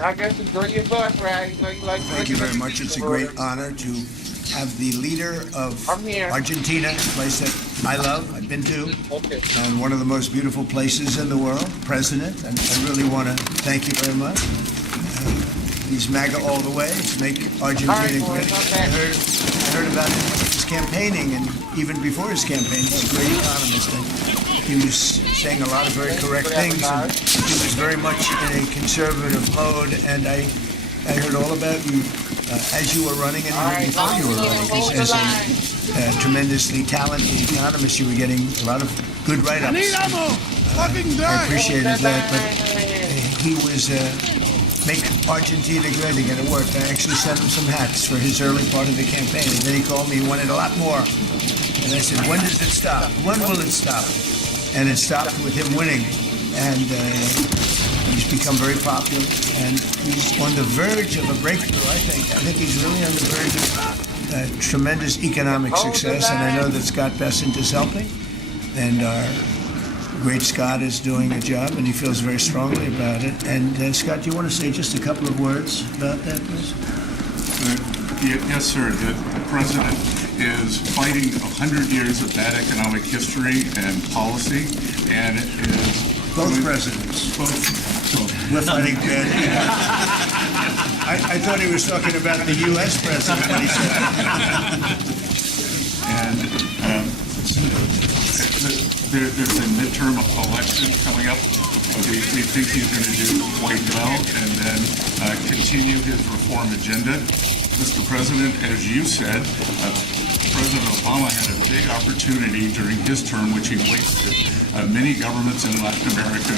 I guess enjoy your bus ride. Thank you very much. It's a great honor to have the leader of Argentina, a place that I love, I've been to, and one of the most beautiful places in the world, president, and I really want to thank you very much. He's MAGA all the way. Make Argentina great. I heard about him when he was campaigning, and even before his campaign, he's a great economist. And he was saying a lot of very correct things, and he was very much in a conservative mode. And I heard all about you as you were running and even before you were running. Because as a tremendously talented economist, you were getting a lot of good write-ups. I appreciated that, but he was make Argentina great again. It worked. I actually sent him some hats for his early part of the campaign, and then he called me. He wanted a lot more, and I said, "When does it stop? When will it stop?" And it stopped with him winning, and he's become very popular, and he's on the verge of a breakthrough. I think he's really on the verge of tremendous economic success, and I know that Scott Bessent is helping, and our great Scott is doing a job, and he feels very strongly about it. And Scott, do you want to say just a couple of words about that, please? Yes, sir. The president is fighting 100 years of bad economic history and policy, and is both presidents. Both. We're fighting bad. I thought he was talking about the U.S. president when he said that. And there's a midterm election coming up. We think he's going to do quite well, and then continue his reform agenda. Mr. President, as you said, President Obama had a big opportunity during his term, which he wasted. Many governments in Latin America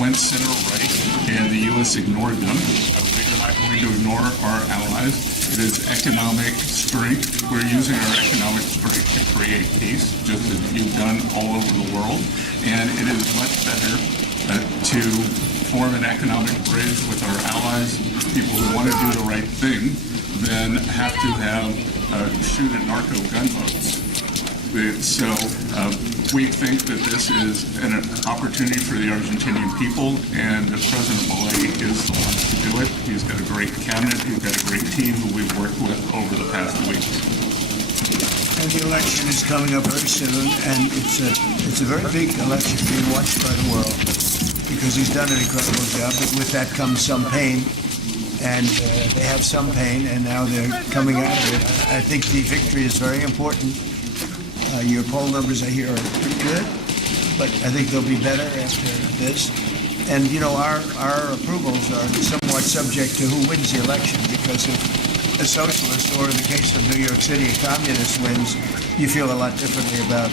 went center-right, and the U.S. ignored them. We're not going to ignore our allies. It is economic strength. We're using our economic strength to create peace, just as you've done all over the world. And it is much better to form an economic bridge with our allies, people who want to do the right thing, than have to shoot at narco gunboats. So we think that this is an opportunity for the Argentinian people, and President Milei is the one to do it. He's got a great cabinet. He's got a great team who we've worked with over the past weeks. And the election is coming up very soon, and it's a very big election being watched by the world, because he's done an incredible job, but with that comes some pain. And they have some pain, and now they're coming out of it. I think the victory is very important. Your poll numbers, I hear, are pretty good, but I think they'll be better after this. And, you know, our approvals are somewhat subject to who wins the election, because if a socialist, or in the case of New York City, a communist wins, you feel a lot differently about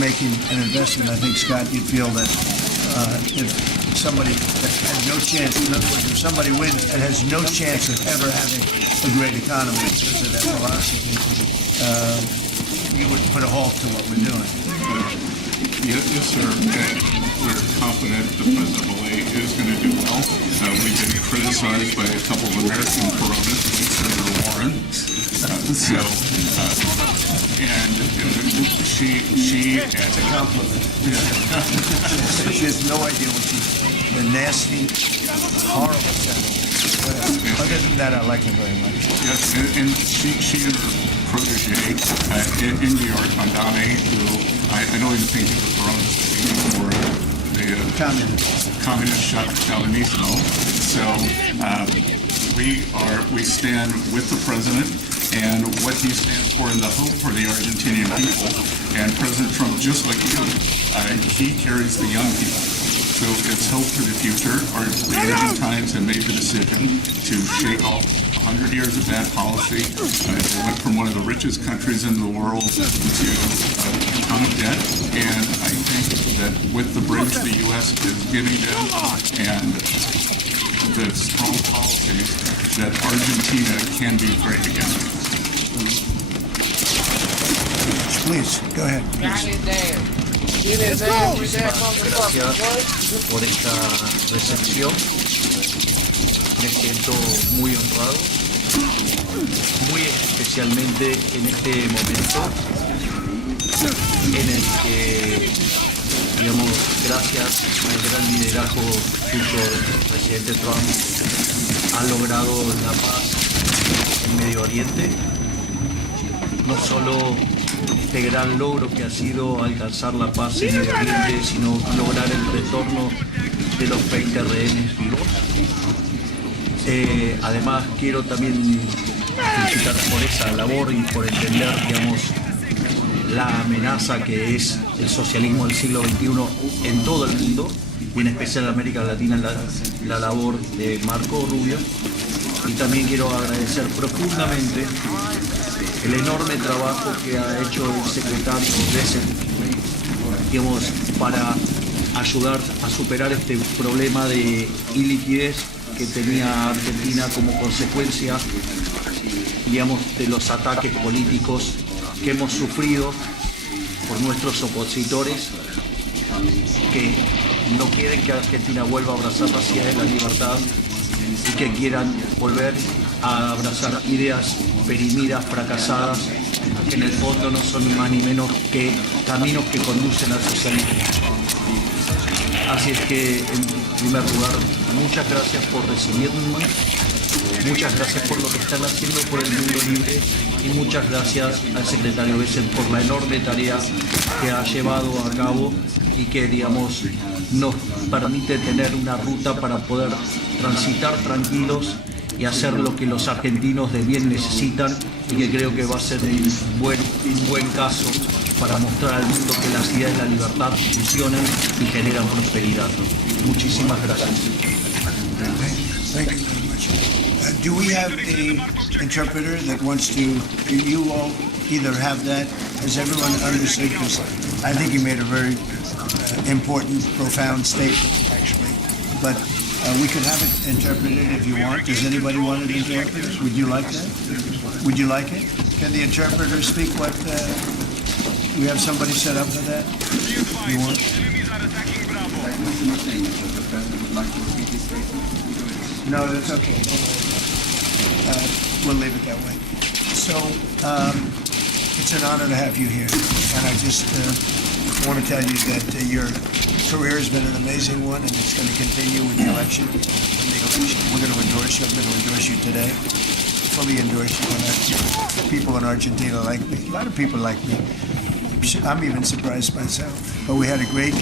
making an investment. I think, Scott, you'd feel that if somebody that has no chance, in other words, if somebody wins and has no chance of ever having a great economy because of that philosophy, you would put a halt to what we're doing. Yes, sir. We're confident that President Milei is going to do well. We've been criticized by a couple of American Coronas, Senator Warren. And she That's a compliment. She has no idea what she's saying. The nasty, horrible senator. Other than that, I like her very much. Yes, and she and her protege in New York, Mandane, who I don't even think he was Corona for the communist Stalinismo. So we stand with the president and what he stands for, and the hope for the Argentinian people. And President Trump, just like you, he carries the young people. So it's hope for the future. Our Argentine Times have made the decision to shake off 100 years of bad policy. They went from one of the richest countries in the world to a ton of debt. And I think that with the bridge the U.S. is giving them and the strong policies, that Argentina can be great again. Please, go ahead. Gracias por esta recepción. Me siento muy honrado, muy especialmente en este momento en el que, digamos, gracias al gran liderazgo suyo del presidente Trump, ha logrado la paz en Medio Oriente. No solo este gran logro que ha sido alcanzar la paz en Medio Oriente, sino lograr el retorno de los 20 rehenes vivos. Además, quiero también felicitar por esa labor y por entender, digamos, la amenaza que es el socialismo del siglo XXI en todo el mundo, y en especial en América Latina, la labor de Marco Rubio. Y también quiero agradecer profundamente el enorme trabajo que ha hecho el secretario Bessel, digamos, para ayudar a superar este problema de iliquidez que tenía Argentina como consecuencia, digamos, de los ataques políticos que hemos sufrido por nuestros opositores, que no quieren que Argentina vuelva a abrazar las ideas de la libertad y que quieran volver a abrazar ideas perimidas, fracasadas, que en el fondo no son ni más ni menos que caminos que conducen al socialismo. Así es que, en primer lugar, muchas gracias por recibirme, muchas gracias por lo que están haciendo por el mundo libre y muchas gracias al secretario Bessel por la enorme tarea que ha llevado a cabo y que, digamos, nos permite tener una ruta para poder transitar tranquilos y hacer lo que los argentinos de bien necesitan, y que creo que va a ser un buen caso para mostrar al mundo que las ideas de la libertad funcionan y generan prosperidad. Muchísimas gracias. Thank you very much. Do we have an interpreter that wants to, you all either have that, has everyone understood? Because I think you made a very important, profound statement, actually. But we could have it interpreted if you want. Does anybody want it interpreted? Would you like that? Would you like it? Can the interpreter speak what, we have somebody set up for that? You want? No, that's okay. We'll leave it that way. So, it's an honor to have you here. And I just want to tell you that your career has been an amazing one, and it's going to continue with the election. We're going to endorse you. I'm going to endorse you today. Fully endorse you. People in Argentina like me. A lot of people like me. I'm even surprised myself. But we had a great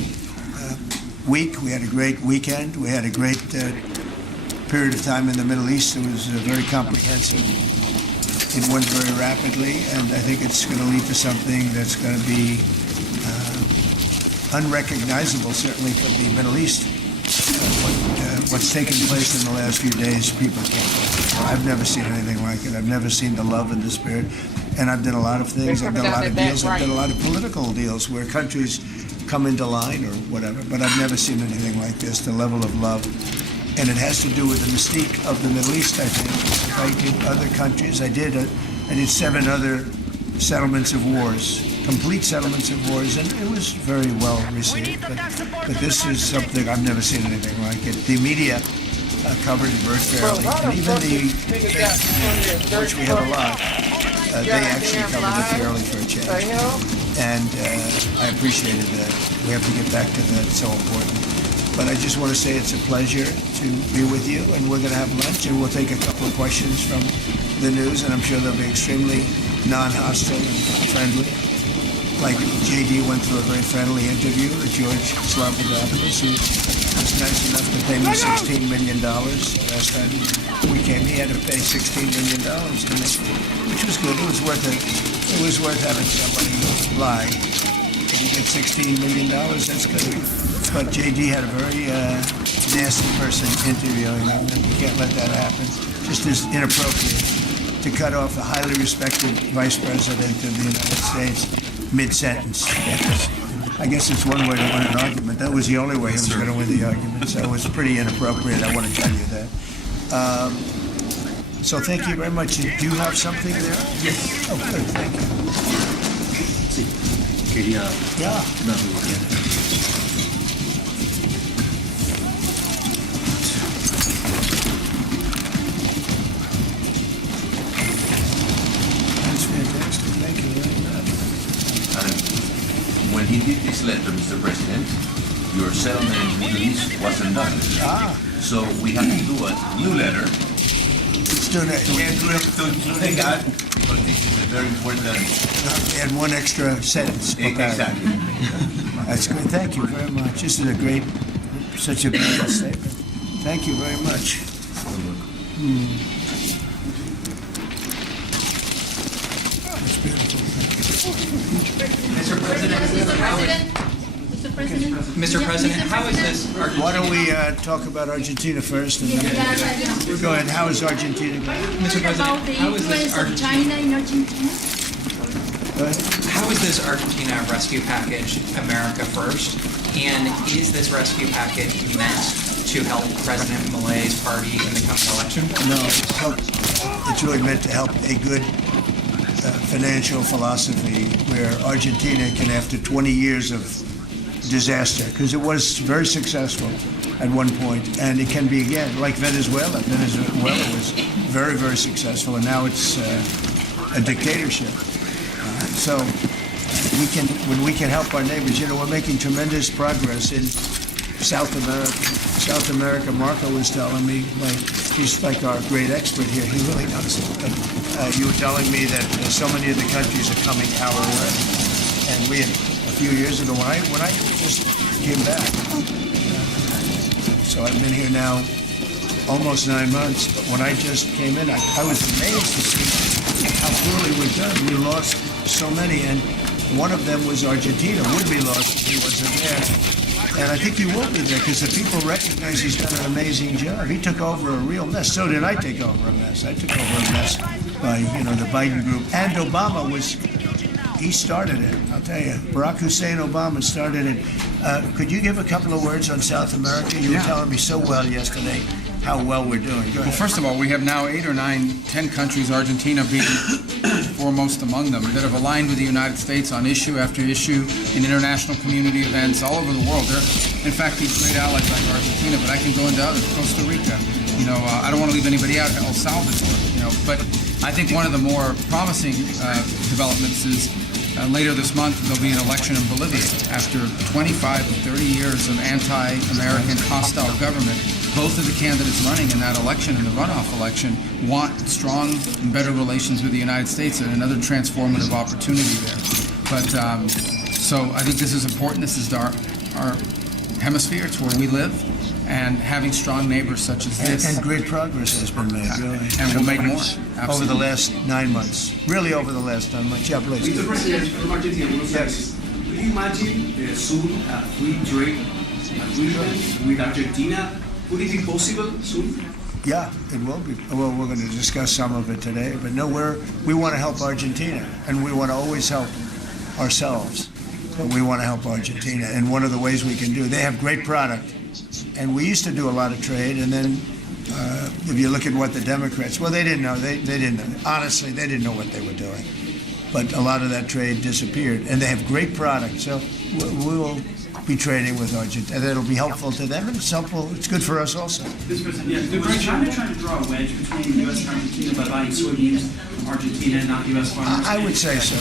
week. We had a great weekend. We had a great period of time in the Middle East. It was very comprehensive. It went very rapidly, and I think it's going to lead to something that's going to be unrecognizable, certainly for the Middle East. What's taken place in the last few days, people can't believe. I've never seen anything like it. I've never seen the love and the spirit. And I've done a lot of things. I've done a lot of deals. I've done a lot of political deals where countries come into line or whatever. But I've never seen anything like this, the level of love. And it has to do with the mystique of the Middle East, I think. If I did other countries, I did 7 other settlements of wars, complete settlements of wars, and it was very well received. But this is something I've never seen anything like it. The media covered it very fairly, and even which we have a lot, they actually covered it fairly for a change. And I appreciated that. We have to get back to that. It's so important. But I just want to say it's a pleasure to be with you, and we're going to have lunch, and we'll take a couple of questions from the news, and I'm sure they'll be extremely non-hostile and friendly. Like JD went through a very friendly interview with George Slobodanowicz, who was nice enough to pay me $16 million last time we came. He had to pay $16 million to me, which was good. It was worth it. It was worth having somebody lie. If you get $16 million, that's good. But JD had a very nasty person interviewing him, and you can't let that happen. Just as inappropriate to cut off a highly respected vice president of the United States mid-sentence. I guess it's one way to win an argument. That was the only way he was going to win the argument. So it was pretty inappropriate. I want to tell you that. So thank you very much. Do you have something there? Yes. Oh, good. Thank you. Sí. Quería darle. That's fantastic. Thank you very much. And when he did this letter, Mr. President, your settlement in the Middle East wasn't done. So we had to do a new letter to include that, because this is a very important. And one extra sentence. Exactly. That's great. Thank you very much. This is such a beautiful statement. Thank you very much. That's beautiful. Mr. President, how is this Argentina? Why don't we talk about Argentina first? And then go ahead. How is Argentina going? Mr. President, how is this China in Argentina? How is this Argentina rescue package America first? And is this rescue package meant to help President Milei's party in the coming election? No, it's really meant to help a good financial philosophy where Argentina can, after 20 years of disaster, because it was very successful at one point, and it can be again, like Venezuela. Venezuela was very, very successful, and now it's a dictatorship. So when we can help our neighbors, we're making tremendous progress in South America. South America, Marco was telling me, he's like our great expert here. He really knows it. You were telling me that so many of the countries are coming our way, and we had a few years ago when I just came back. So I've been here now almost 9 months. But when I just came in, I was amazed to see how poorly we've done. We lost so many, and one of them was Argentina. Would be lost if he wasn't there. And I think he will be there because the people recognize he's done an amazing job. He took over a real mess. So did I take over a mess. I took over a mess by, the Biden group. And Obama he started it. I'll tell you, Barack Hussein Obama started it. Could you give a couple of words on South America? You were telling me so well yesterday how well we're doing. Go ahead. Well, first of all, we have now 8 or 9, 10 countries, Argentina being foremost among them, that have aligned with the United States on issue after issue in international community events all over the world. They're, in fact, these great allies like Argentina, but I can go into others, Costa Rica. I don't want to leave anybody out, El Salvador. But I think one of the more promising developments is later this month there'll be an election in Bolivia after 25 to 30 years of anti-American hostile government. Both of the candidates running in that election, in the runoff election, want strong and better relations with the United States and another transformative opportunity there. But so I think this is important. This is our hemisphere. It's where we live. And having strong neighbors such as this. And great progress has been made, really. And we'll make more. Absolutely. Over the last 9 months. Really over the last 9 months. Yeah, please. Mr. President, from Argentina, Buenos Aires, do you imagine soon a free trade agreement with Argentina? Would it be possible soon? Yeah, it will be. Well, we're going to discuss some of it today. But no, we want to help Argentina. And we want to always help ourselves. But we want to help Argentina. And one of the ways we can do, they have great product. And we used to do a lot of trade, and then if you look at what the Democrats, well, they didn't know. They didn't know. Honestly, they didn't know what they were doing. But a lot of that trade disappeared, and they have great product. So we will be trading with Argentina, and it'll be helpful to them, and it's helpful. It's good for us also. Mr. President, is China trying to draw a wedge between the U.S. and Argentina by buying soybeans from Argentina and not U.S. farmers? I would say so.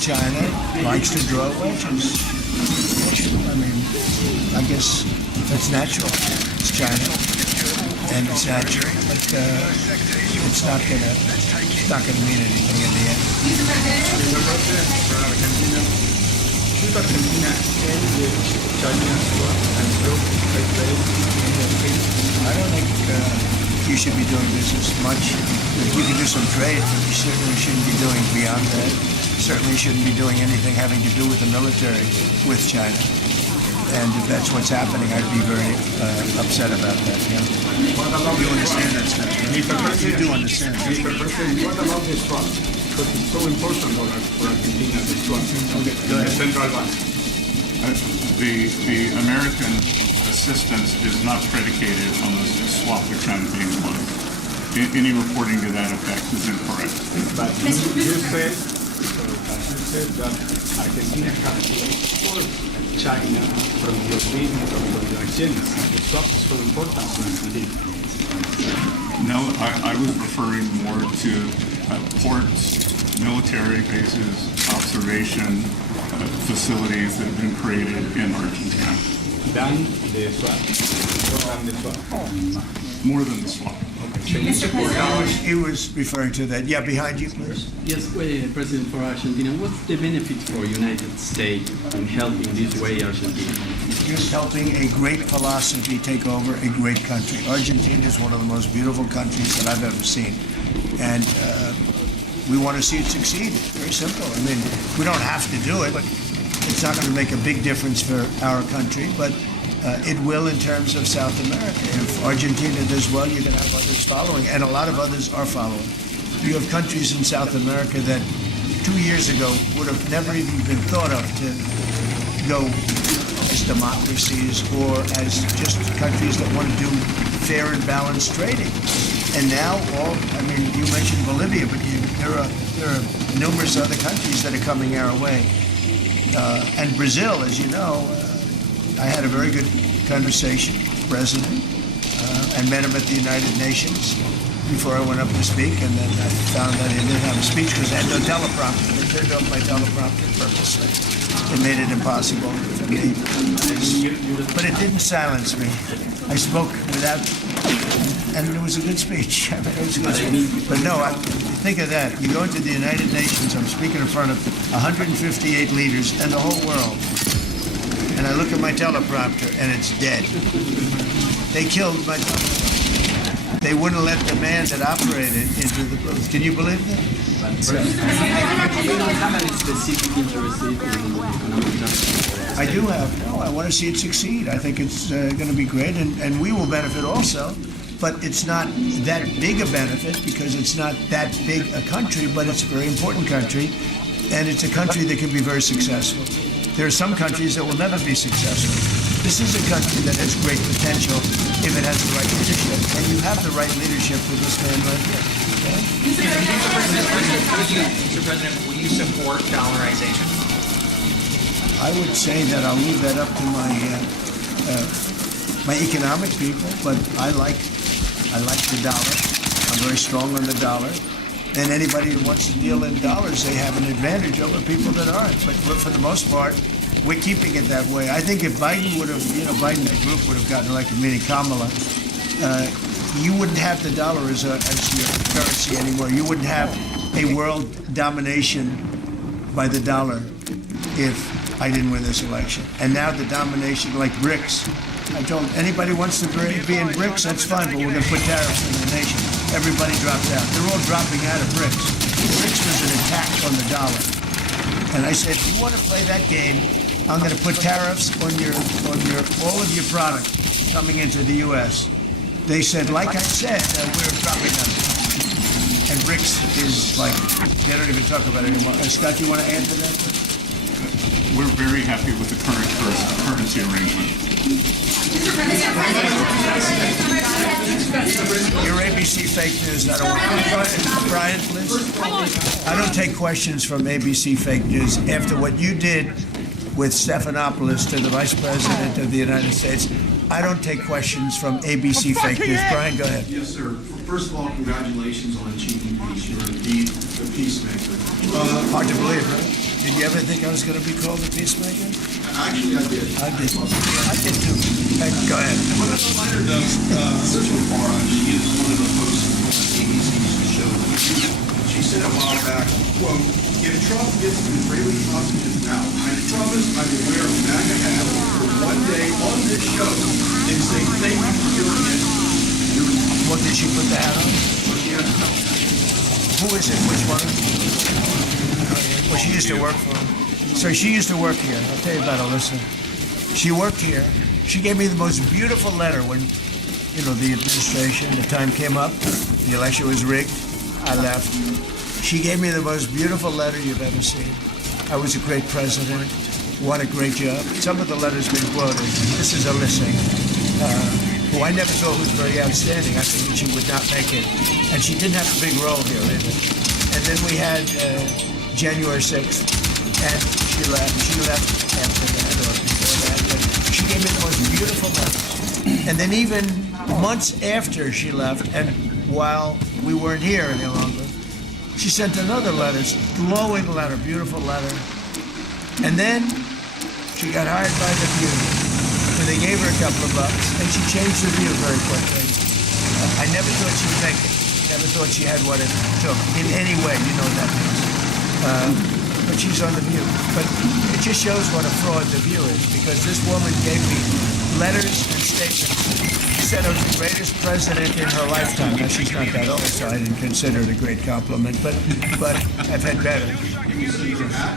China likes to draw wedges. I mean, I guess that's natural. It's China, and it's natural, but it's not gonna mean anything in the end. Should Argentina end the China swap and drop trade I don't think you should be doing business much. You can do some trade, but you certainly shouldn't be doing beyond that. Certainly shouldn't be doing anything having to do with the military with China. And if that's what's happening, I'd be very upset about that. Yeah. You understand that stuff? Right? You do understand. Mr. President, what about the swap? Because it's so important for Argentina, the swap. Okay, go ahead. The central bank. The American assistance is not predicated on the swap with China being closed. Any reporting to that effect is incorrect. But you said that Argentina has for China from your business or from your exchange. The swap is so important for Argentina. No, I was referring more to ports, military bases, observation facilities that have been created in Argentina. Than the swap? More than the swap? More than the swap. He was referring to that. Yeah, behind you, please. Yes, President, for Argentina, what's the benefit for United States in helping this way Argentina? Just helping a great philosophy take over a great country. Argentina is one of the most beautiful countries that I've ever seen. And we want to see it succeed. It's very simple. I mean, we don't have to do it, but it's not going to make a big difference for our country, but it will in terms of South America. If Argentina does well, you're going to have others following, and a lot of others are following. You have countries in South America that 2 years ago would have never even been thought of to go as democracies or as just countries that want to do fair and balanced trading. And now, you mentioned Bolivia, but there are numerous other countries that are coming our way. And Brazil, as you know, I had a very good conversation with the president and met him at the United Nations before I went up to speak, and then I found that I didn't have a speech because I had no teleprompter. They turned off my teleprompter purposely. It made it impossible for me. But it didn't silence me. I spoke without, and it was a good speech. I mean, it was a good speech. But no, think of that. You go into the United Nations, I'm speaking in front of 158 leaders and the whole world. And I look at my teleprompter, and it's dead. They killed my teleprompter. They wouldn't let the man that operated into the booth. Can you believe that? You don't have any specific interest in economic I do have. No, I want to see it succeed. I think it's going to be great, and we will benefit also. But it's not that big a benefit because it's not that big a country, but it's a very important country, and it's a country that can be very successful. There are some countries that will never be successful. This is a country that has great potential if it has the right leadership. And you have the right leadership with this man right here. Okay? Mr. President, will you support dollarization? I would say that I'll leave that up to my economic people, but I like the dollar. I'm very strong on the dollar. And anybody who wants to deal in dollars, they have an advantage over people that aren't. But for the most part, we're keeping it that way. I think if Biden would have, Biden and the group would have gotten elected, meaning Kamala, you wouldn't have the dollar as your currency anymore. You wouldn't have a world domination by the dollar if I didn't win this election. And now the domination, like BRICS. I told anybody wants to be in BRICS, that's fine, but we're going to put tariffs in the nation. Everybody dropped out. They're all dropping out of BRICS. BRICS was an attack on the dollar. And I said, if you want to play that game, I'm going to put tariffs on all of your product coming into the U.S. They said, like I said, we're dropping out. And BRICS is like, they don't even talk about it anymore. Scott, you want to add to that? We're very happy with the current currency arrangement. Your ABC fake news. I don't want Brian, please. I don't take questions from ABC fake news. After what you did with Stephanopoulos to the Vice President of the United States, I don't take questions from ABC fake news. Brian, go ahead. Yes, sir. First of all, congratulations on achieving peace. You're indeed the peacemaker. Hard to believe, right? Did you ever think I was going to be called a peacemaker? Actually, I did. I did. I did too. Go ahead. What a fighter does so far, she is one of the hosts of ABC's show. She said a while back, quote, if Trump gets the Israeli hostages out, I promise I will wear a MAGA hat for one day on this show and say thank you for doing it. What did she put the hat on? Well, she had to tell. Who is it? Which one? Well, she used to work for him. So she used to work here. I'll tell you about Alyssa. She worked here. She gave me the most beautiful letter when, the administration, the time came up, the election was rigged, I left. She gave me the most beautiful letter you've ever seen. I was a great president, won a great job. Some of the letters been quoted. This is Alyssa, who I never thought was very outstanding. I figured she would not make it. And she didn't have a big role here either. And then we had January 6th, and she left. She left after that or before that. But she gave me the most beautiful letter. And then even months after she left, and while we weren't here any longer, she sent another letter, glowing letter, beautiful letter. And then she got hired by the View, and they gave her a couple of bucks, and she changed the View very quickly. I never thought she'd make it. Never thought she had what it took in any way. You know what that means. But she's on the View. But it just shows what a fraud the View is, because this woman gave me letters and statements. She said I was the greatest president in her lifetime. Now, she's not that old, so I didn't consider it a great compliment, but I've had better.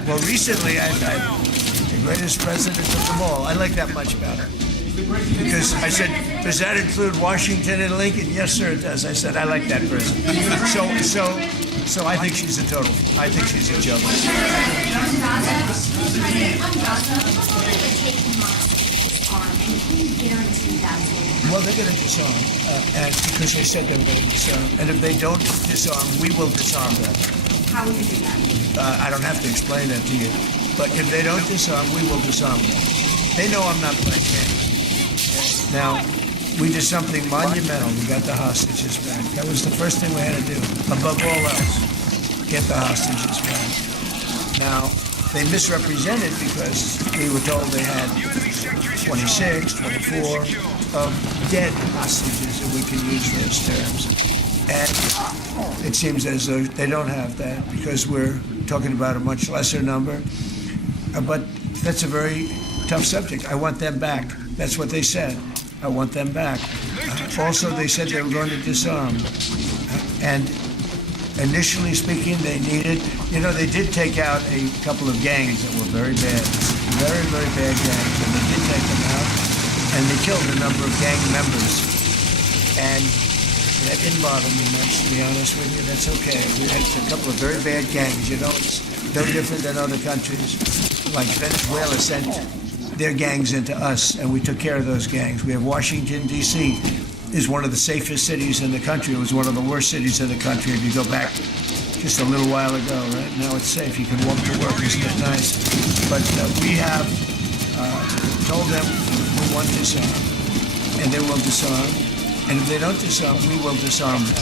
Well, recently I've had the greatest president of them all. I like that much better. Because I said, does that include Washington and Lincoln? Yes, sir, it does. I said, I like that person. So I think she's a total, I think she's a joke. Well, they're going to disarm, and because they said they were going to disarm. And if they don't disarm, we will disarm them. How will you do that? I don't have to explain that to you. But if they don't disarm, we will disarm them. They know I'm not playing games. Now, we did something monumental. We got the hostages back. That was the first thing we had to do. Above all else, get the hostages back. Now, they misrepresented because we were told they had 26, 24 of dead hostages, if we can use those terms. And it seems as though they don't have that because we're talking about a much lesser number. But that's a very tough subject. I want them back. That's what they said. I want them back. Also, they said they were going to disarm. And initially speaking, they needed, they did take out a couple of gangs that were very bad. Very, very bad gangs. And they did take them out. And they killed a number of gang members. And that didn't bother me much, to be honest with you. That's okay. We had a couple of very bad gangs. It's no different than other countries. Like Venezuela sent their gangs into us, and we took care of those gangs. We have Washington, D.C. is one of the safest cities in the country. It was one of the worst cities in the country if you go back just a little while ago, right? Now it's safe. You can walk to work. Isn't it nice? But we have told them we want to disarm, and they will disarm. And if they don't disarm, we will disarm them.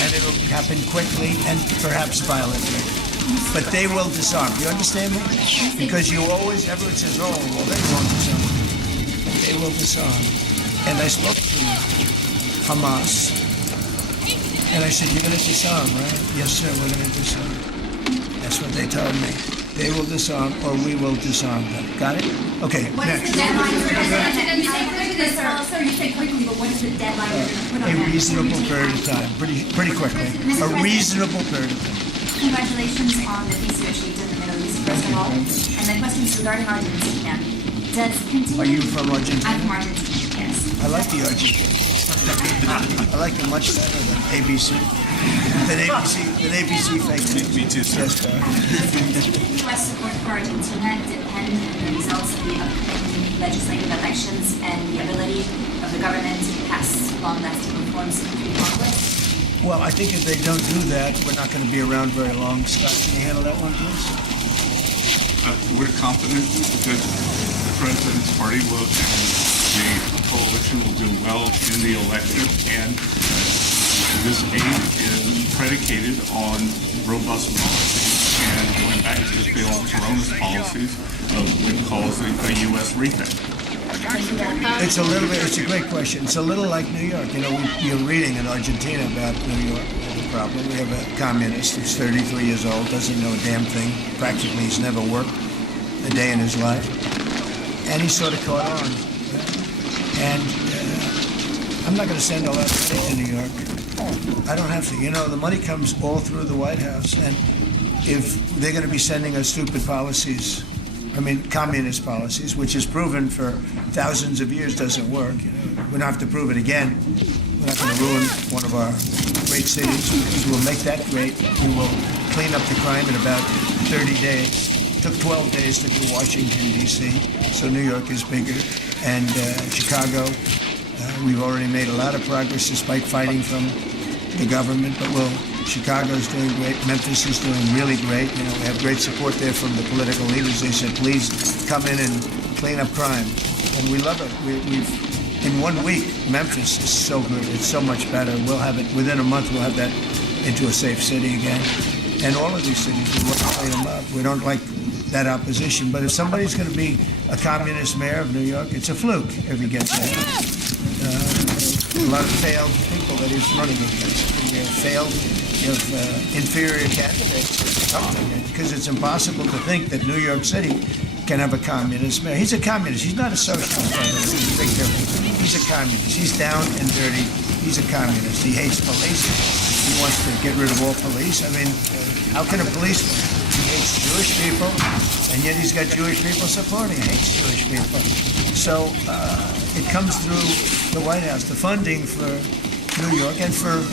And it'll happen quickly and perhaps violently. But they will disarm. You understand me? Because you always, everyone says, oh, well, they won't disarm. They will disarm. And I spoke to Hamas. And I said, you're going to disarm, right? Yes, sir, we're going to disarm. That's what they told me. They will disarm or we will disarm them. Got it? Okay, What next. is the deadline for this? Sir, you say quickly, but what is the deadline you're going to put on that? A reasonable period of time. Pretty quickly. A reasonable period of time. Congratulations on the peace you achieved in the Middle East, first of all. And the question is regarding Argentina. Does continue... Are you from Argentina? I'm from Argentina, yes. I like the Argentina. I like them much better than ABC. Than ABC fake news. Me too, sir. Yes, sir. U.S. support for Argentina depend on the results of the upcoming legislative elections and the ability of the government to pass long-lasting reforms to the conflict. Well, I think if they don't do that, we're not going to be around very long. Scott, can you handle that one, please? We're confident that the President's party will, and the coalition will do well in the election, and this aid is predicated on robust policies and going back to the old Corona's policies of what calls a U.S. rebate. It's a great question. It's a little like New York. You're reading in Argentina about New York. We have a problem. We have a communist who's 33 years old, doesn't know a damn thing. Practically, he's never worked a day in his life. And he sort of caught on. And I'm not going to send a lot of money to New York. I don't have to. The money comes all through the White House. And if they're going to be sending us stupid policies, communist policies, which is proven for thousands of years doesn't work. We don't have to prove it again. We're not going to ruin one of our great cities because we'll make that great. We will clean up the crime in about 30 days. It took 12 days to do Washington, D.C., so New York is bigger. And Chicago, we've already made a lot of progress despite fighting from the government, but Chicago's doing great. Memphis is doing really great. We have great support there from the political leaders. They said, please come in and clean up crime. And we love it. We've in 1 week, Memphis is so good. It's so much better. We'll have it within a month. We'll have that into a safe city again. And all of these cities, we want to clean them up. We don't like that opposition. But if somebody's going to be a communist mayor of New York, it's a fluke if he gets there. A lot of failed people that he's running against. You have inferior candidates or something, because it's impossible to think that New York City can have a communist mayor. He's a communist. He's not a socialist. There's a big difference. He's a communist. He's down and dirty. He's a communist. He hates police. He wants to get rid of all police. How can a policeman? He hates Jewish people, and yet he's got Jewish people supporting him. He hates Jewish people. So it comes through the White House. The funding for New York and for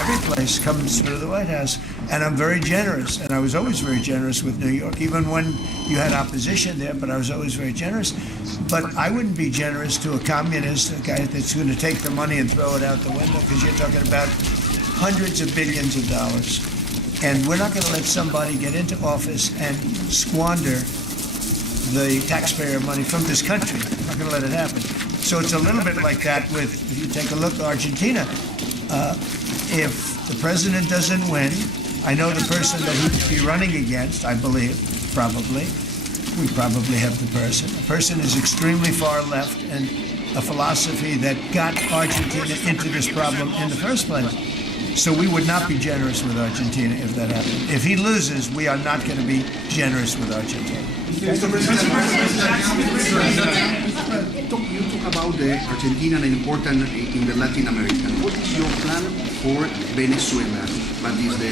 every place comes through the White House. And I'm very generous, and I was always very generous with New York, even when you had opposition there, but I was always very generous. But I wouldn't be generous to a communist, a guy that's going to take the money and throw it out the window, because you're talking about hundreds of billions of dollars. And we're not going to let somebody get into office and squander the taxpayer money from this country. We're not going to let it happen. So it's a little bit like that with, if you take a look at Argentina, if the president doesn't win, I know the person that he'd be running against, I believe, probably, we probably have the person. The person is extremely far left and a philosophy that got Argentina into this problem in the first place. So we would not be generous with Argentina if that happened. If he loses, we are not going to be generous with Argentina. Mr. President, you talk about the Argentina and important in the Latin America. What is your plan for Venezuela? What is the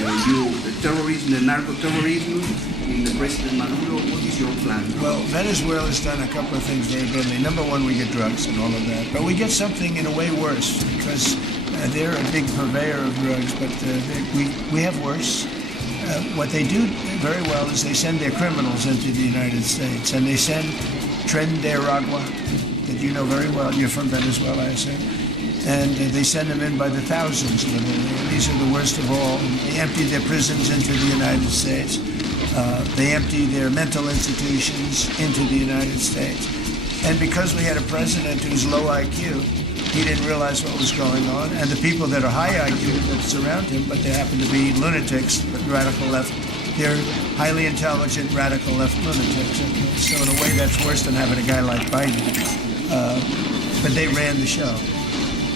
terrorism, the narco-terrorism in the President Maduro? What is your plan? Well, Venezuela's done a couple of things very badly. Number one, we get drugs and all of that. But we get something in a way worse, because they're a big purveyor of drugs, but we have worse. What they do very well is they send their criminals into the United States, and they send Tren de Aragua, that you know very well. You're from Venezuela, I assume. And they send them in by the thousands. These are the worst of all. They empty their prisons into the United States. They empty their mental institutions into the United States. And because we had a president who's low IQ, he didn't realize what was going on. And the people that are high IQ that surround him, but they happen to be lunatics, radical left, they're highly intelligent, radical left lunatics. So in a way, that's worse than having a guy like Biden. But they ran the show.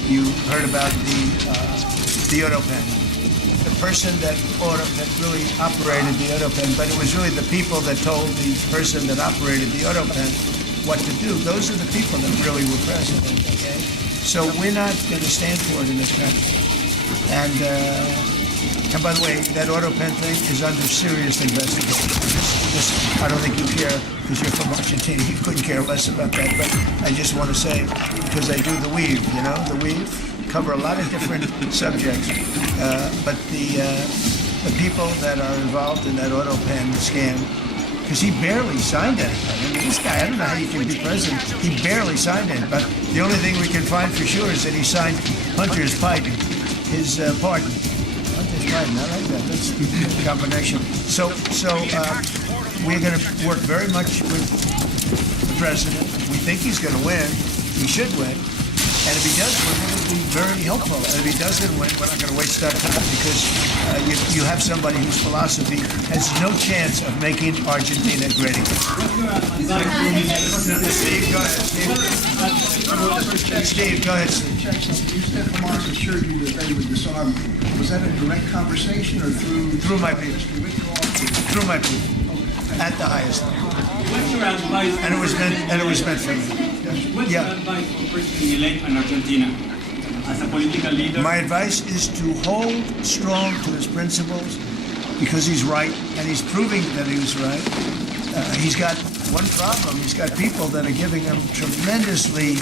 You heard about the Autopen. The person that really operated the Autopen, but it was really the people that told the person that operated the Autopen what to do. Those are the people that really were president, okay? So we're not going to stand for it in this country. And by the way, that Autopen thing is under serious investigation. I don't think you care, because you're from Argentina. You couldn't care less about that. But I just want to say, because I do the weave, the weave, cover a lot of different subjects. But the people that are involved in that Autopen scam, because he barely signed anything. This guy, I don't know how you can be president. He barely signed it. But the only thing we can find for sure is that he signed Hunter's pardon, his pardon. Hunter's pardon, I like that. That's a combination. So we're going to work very much with the president. We think he's going to win. He should win. And if he does win, it will be very helpful. And if he doesn't win, we're not going to waste our time, because you have somebody whose philosophy has no chance of making Argentina great again. Steve, go ahead. Steve, go ahead. You said Hamas assured you that they would disarm. Was that a direct conversation or through my people? Through my people, at the highest level. What's your advice? And it was meant for me. What's your advice for President-elect in Argentina as a political leader? My advice is to hold strong to his principles, because he's right, and he's proving that he was right. He's got one problem. He's got people that are giving him tremendously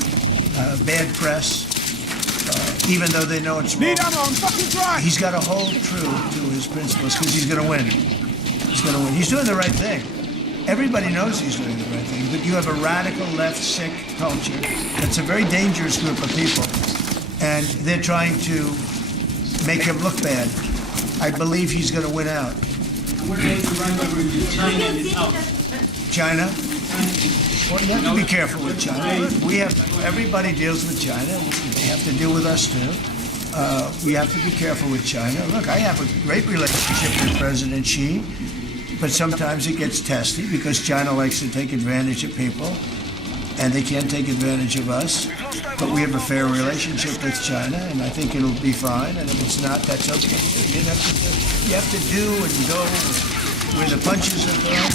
bad press, even though they know it's wrong. He's got to hold true to his principles because he's going to win. He's going to win. He's doing the right thing. Everybody knows he's doing the right thing, but you have a radical left sick culture. It's a very dangerous group of people, and they're trying to make him look bad. I believe he's going to win out. China? Well, you have to be careful with China. Everybody deals with China. They have to deal with us too. We have to be careful with China. Look, I have a great relationship with President Xi, but sometimes it gets testy because China likes to take advantage of people, and they can't take advantage of us. But we have a fair relationship with China, and I think it'll be fine. And if it's not, that's okay. You have to do and go where the punches are thrown.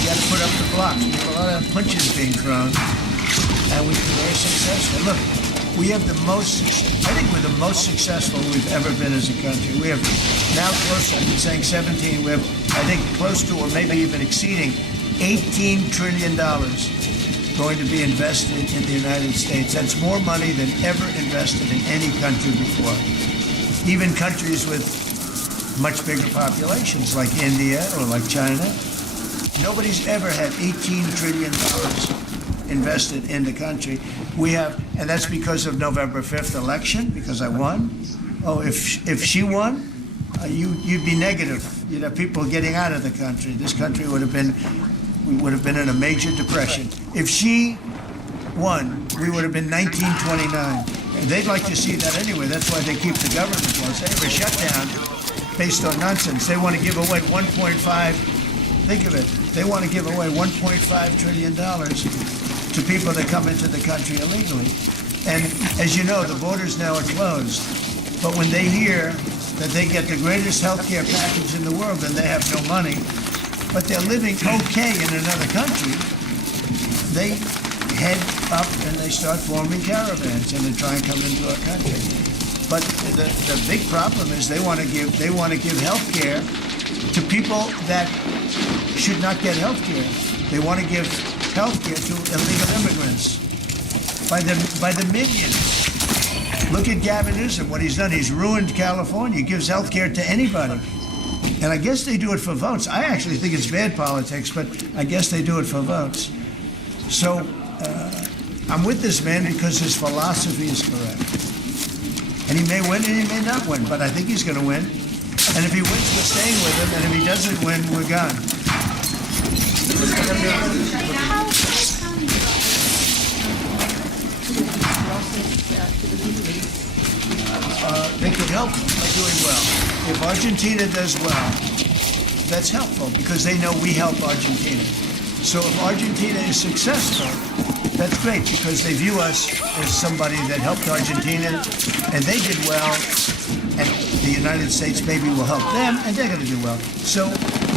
You got to put up the blocks. We have a lot of punches being thrown, and we've been very successful. Look, we have the most, I think we're the most successful we've ever been as a country. We have now close, I've been saying 17, we have, I think, close to or maybe even exceeding $18 trillion going to be invested in the United States. That's more money than ever invested in any country before. Even countries with much bigger populations like India or like China, nobody's ever had $18 trillion invested in the country. We have, and that's because of November 5th election, because I won. Oh, if she won, you'd be negative. You'd have people getting out of the country. This country would have been in a major depression. If she won, we would have been 1929. And they'd like to see that anyway. That's why they keep the government closed. They have a shutdown based on nonsense. They want to give away 1.5, think of it, they want to give away $1.5 trillion to people that come into the country illegally. And as you know, the borders now are closed. But when they hear that they get the greatest health care package in the world and they have no money, but they're living okay in another country, they head up and they start forming caravans and they try and come into our country. But the big problem is they want to give health care to people that should not get health care. They want to give health care to illegal immigrants by the millions. Look at Gavin Newsom, what he's done. He's ruined California. He gives health care to anybody. And I guess they do it for votes. I actually think it's bad politics, but I guess they do it for votes. So I'm with this man because his philosophy is correct. And he may win and he may not win, but I think he's going to win. And if he wins, we're staying with him, and if he doesn't win, we're gone. They could help by doing well. If Argentina does well, that's helpful because they know we help Argentina. So if Argentina is successful, that's great because they view us as somebody that helped Argentina and they did well, and the United States maybe will help them and they're going to do well. So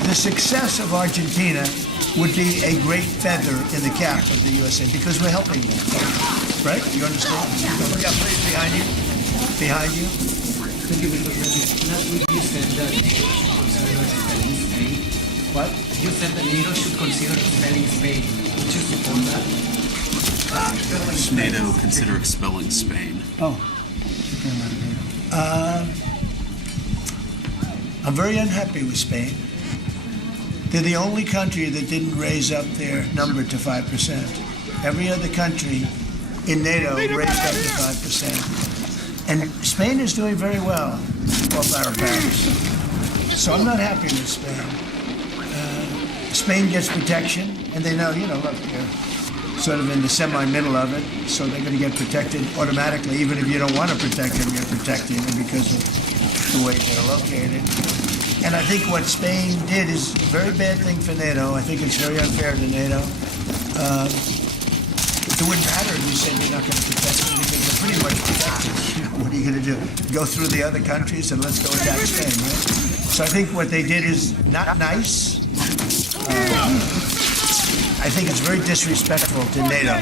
the success of Argentina would be a great feather in the cap of the USA because we're helping them. Right? You understand? Yeah, please, behind you. Behind you. Thank you, Mr. President. Last week you said that NATO should consider expelling Spain. What? You said that NATO should consider expelling Spain. Would you support that? NATO consider expelling Spain. Oh. I'm very unhappy with Spain. They're the only country that didn't raise up their number to 5%. Every other country in NATO raised up to 5%. And Spain is doing very well off our backs. So I'm not happy with Spain. Spain gets protection, and they know, look, they're sort of in the semi-middle of it, so they're going to get protected automatically. Even if you don't want to protect them, you're protecting them because of the way they're located. And I think what Spain did is a very bad thing for NATO. I think it's very unfair to NATO. It wouldn't matter if you said you're not going to protect them because they're pretty much protected. What are you going to do? Go through the other countries and let's go attack Spain, right? So I think what they did is not nice. I think it's very disrespectful to NATO.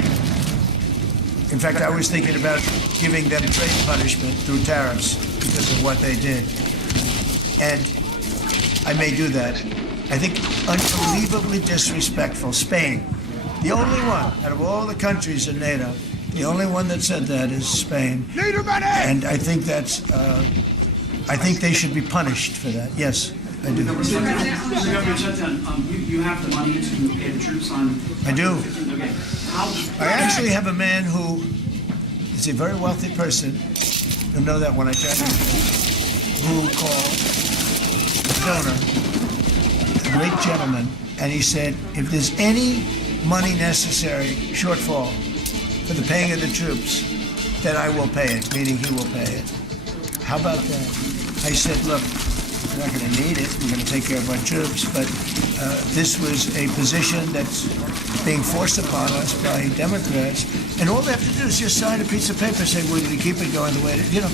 In fact, I was thinking about giving them trade punishment through tariffs because of what they did. And I may do that I think, unbelievably disrespectful. Spain, the only one out of all the countries in NATO, the only one that said that is Spain. And I think that's, I think they should be punished for that. Yes, I do. You have the money to pay the troops on... I do. Okay. I actually have a man who is a very wealthy person. You'll know that when I tell you. Who called a donor, a great gentleman, and he said, if there's any money necessary, shortfall, for the paying of the troops, then I will pay it, meaning he will pay it. How about that? I said, look, we're not going to need it. We're going to take care of our troops, but this was a position that's being forced upon us by Democrats, and all they have to do is just sign a piece of paper saying we're going to keep it going the way it is. You know,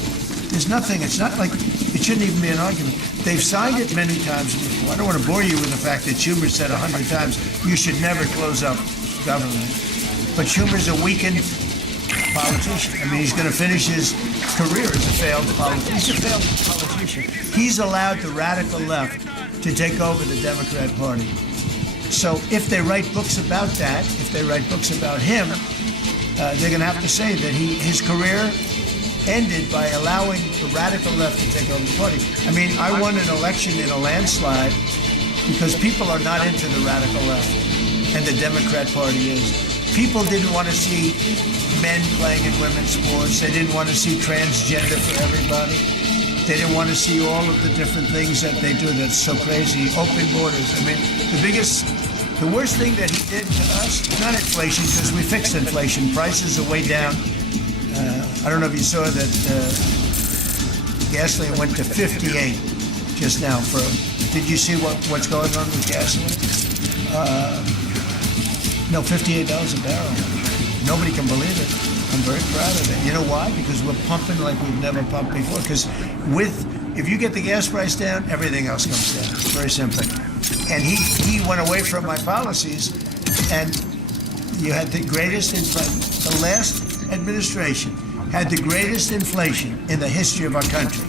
there's nothing. It's not like, it shouldn't even be an argument. They've signed it many times before. I don't want to bore you with the fact that Schumer said 100 times, you should never close up government. But Schumer's a weakened politician. I mean, he's going to finish his career as a failed politician. He's a failed politician. He's allowed the radical left to take over the Democrat Party. So if they write books about that, if they write books about him, they're going to have to say that his career ended by allowing the radical left to take over the party. I mean, I won an election in a landslide because people are not into the radical left, and the Democrat Party is. People didn't want to see men playing in women's sports. They didn't want to see transgender for everybody. They didn't want to see all of the different things that they do that's so crazy. Open borders. I mean, the worst thing that he did to us is not inflation, because we fixed inflation. Prices are way down. I don't know if you saw that gasoline went to 58 just now. Did you see what's going on with gasoline? No, $58 a barrel. Nobody can believe it. I'm very proud of it. You know why? Because we're pumping like we've never pumped before. Because if you get the gas price down, everything else comes down. It's very simple. And he went away from my policies, and you had the greatest inflation. The last administration had the greatest inflation in the history of our country.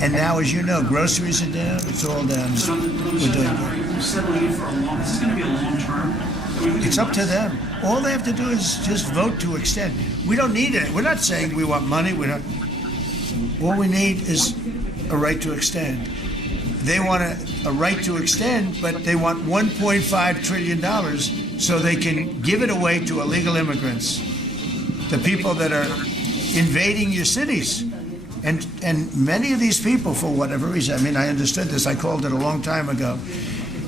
And now, as you know, groceries are down. It's all down. We're doing good. You're settling in for a long. This is going to be a long term. It's up to them. All they have to do is just vote to extend. We don't need it. We're not saying we want money. All we need is a right to extend. They want a right to extend, but they want $1.5 trillion so they can give it away to illegal immigrants, the people that are invading your cities. And many of these people, for whatever reason, I mean, I understood this. I called it a long time ago.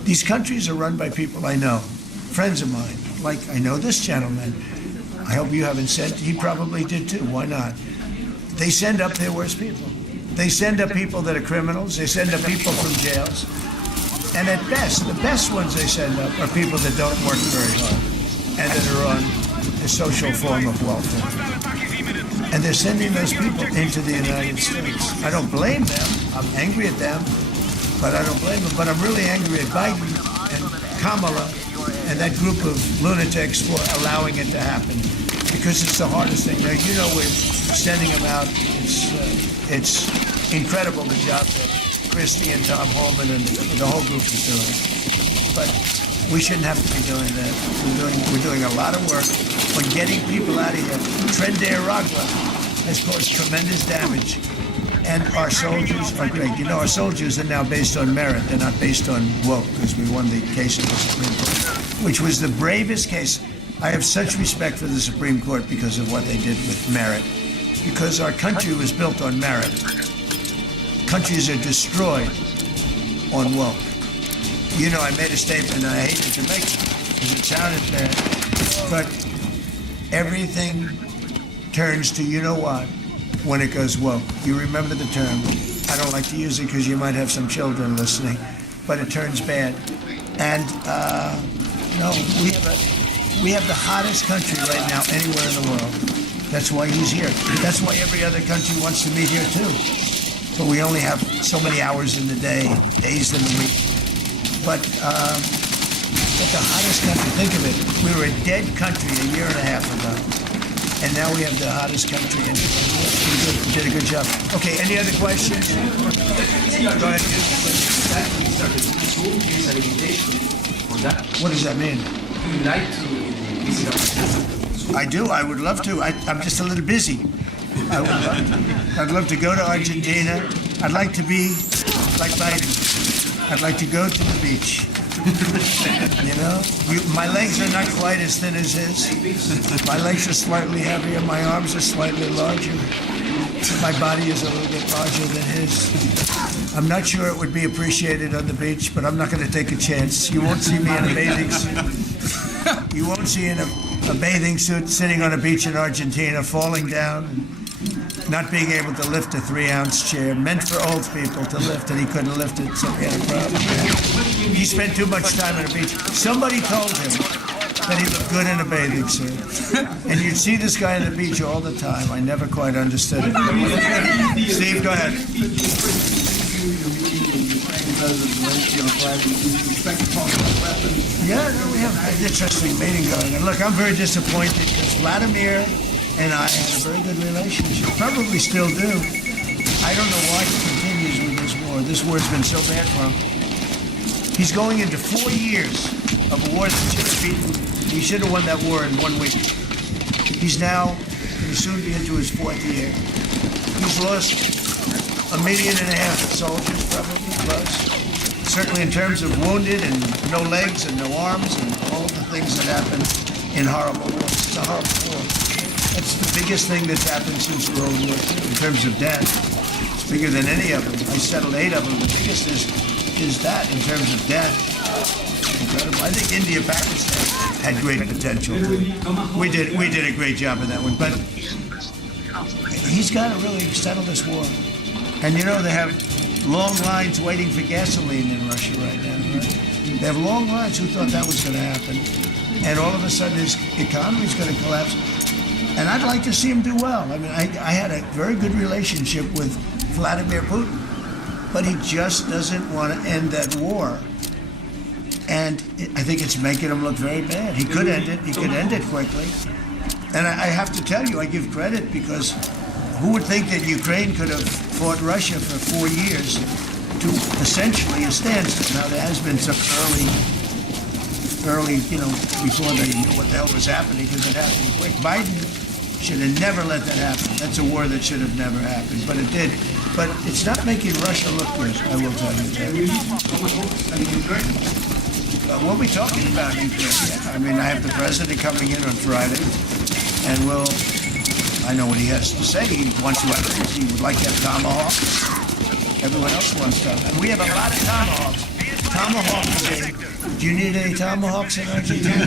These countries are run by people I know, friends of mine. Like, I know this gentleman. I hope you haven't sent. He probably did too. Why not? They send up their worst people. They send up people that are criminals. They send up people from jails. And at best, the best ones they send up are people that don't work very hard and that are on a social form of welfare. And they're sending those people into the United States. I don't blame them. I'm angry at them, but I don't blame them. But I'm really angry at Biden and Kamala and that group of lunatics for allowing it to happen, because it's the hardest thing. Now, you know, we're sending them out. It's incredible the job that Christie and Tom Holman and the whole group is doing. But we shouldn't have to be doing that. We're doing a lot of work on getting people out of here. Trendeiragua has caused tremendous damage. And our soldiers are great. You know, our soldiers are now based on merit. They're not based on woke, because we won the case in the Supreme Court, which was the bravest case. I have such respect for the Supreme Court because of what they did with merit. Because our country was built on merit. Countries are destroyed on woke. You know, I made a statement, and I hated to make it because it sounded bad. But everything turns to, you know what, when it goes woke. You remember the term. I don't like to use it because you might have some children listening, but it turns bad. And no, we have the hottest country right now anywhere in the world. That's why he's here. That's why every other country wants to meet here too. But we only have so many hours in the day, days in the week. But the hottest country, think of it. We were a dead country a year and a half ago. And now we have the hottest country in the world. Did a good job. Okay, any other questions? Go ahead. What does that mean? Would you like to visit our I do. I would love to. I'm just a little busy. I would love to. I'd love to go to Argentina. I'd like to be like Biden. I'd like to go to the beach. You know, my legs are not quite as thin as his. My legs are slightly heavier. My arms are slightly larger. My body is a little bit larger than his. I'm not sure it would be appreciated on the beach, but I'm not going to take a chance. You won't see me in a bathing suit. You won't see in a bathing suit sitting on a beach in Argentina, falling down, and not being able to lift a 3-ounce chair, meant for old people to lift, and he couldn't lift it, so he had a problem. He spent too much time on a beach. Somebody told him that he looked good in a bathing suit. And you'd see this guy on the beach all the time. I never quite understood it. Steve, go ahead. Yeah, no, we have an interesting meeting going. And look, I'm very disappointed because Vladimir and I had a very good relationship. Probably still do. I don't know why he continues with this war. This war's been so bad for him. He's going into 4 years of a war that should have beaten. He should have won that war in 1 week. He's now going to soon be into his 4th year. He's lost 1.5 million soldiers, probably plus. Certainly in terms of wounded and no legs and no arms and all the things that happen in horrible wars. It's a horrible war. That's the biggest thing that's happened since World War II in terms of death. It's bigger than any of them. I settled 8 of them. The biggest is that in terms of death. Incredible. I think India, Pakistan had great potential. We did a great job in that one, but he's got to really settle this war. And you know, they have long lines waiting for gasoline in Russia right now, right? They have long lines. Who thought that was going to happen? And all of a sudden his economy is going to collapse. And I'd like to see him do well. I mean, I had a very good relationship with Vladimir Putin, but he just doesn't want to end that war. And I think it's making him look very bad. He could end it. He could end it quickly. And I have to tell you, I give credit because who would think that Ukraine could have fought Russia for 4 years to essentially a standstill? Now, there has been some early, you know, before they knew what the hell was happening, because it happened quick. Biden should have never let that happen. That's a war that should have never happened, but it did. But it's not making Russia look good, I will tell you that. What are we talking about Ukraine? I mean, I have the president coming in on Friday, and I know what he has to say. He wants to have, he would like to have tomahawks. Everyone else wants tomahawks. And we have a lot of tomahawks. Tomahawks. Do you need any tomahawks in Argentina?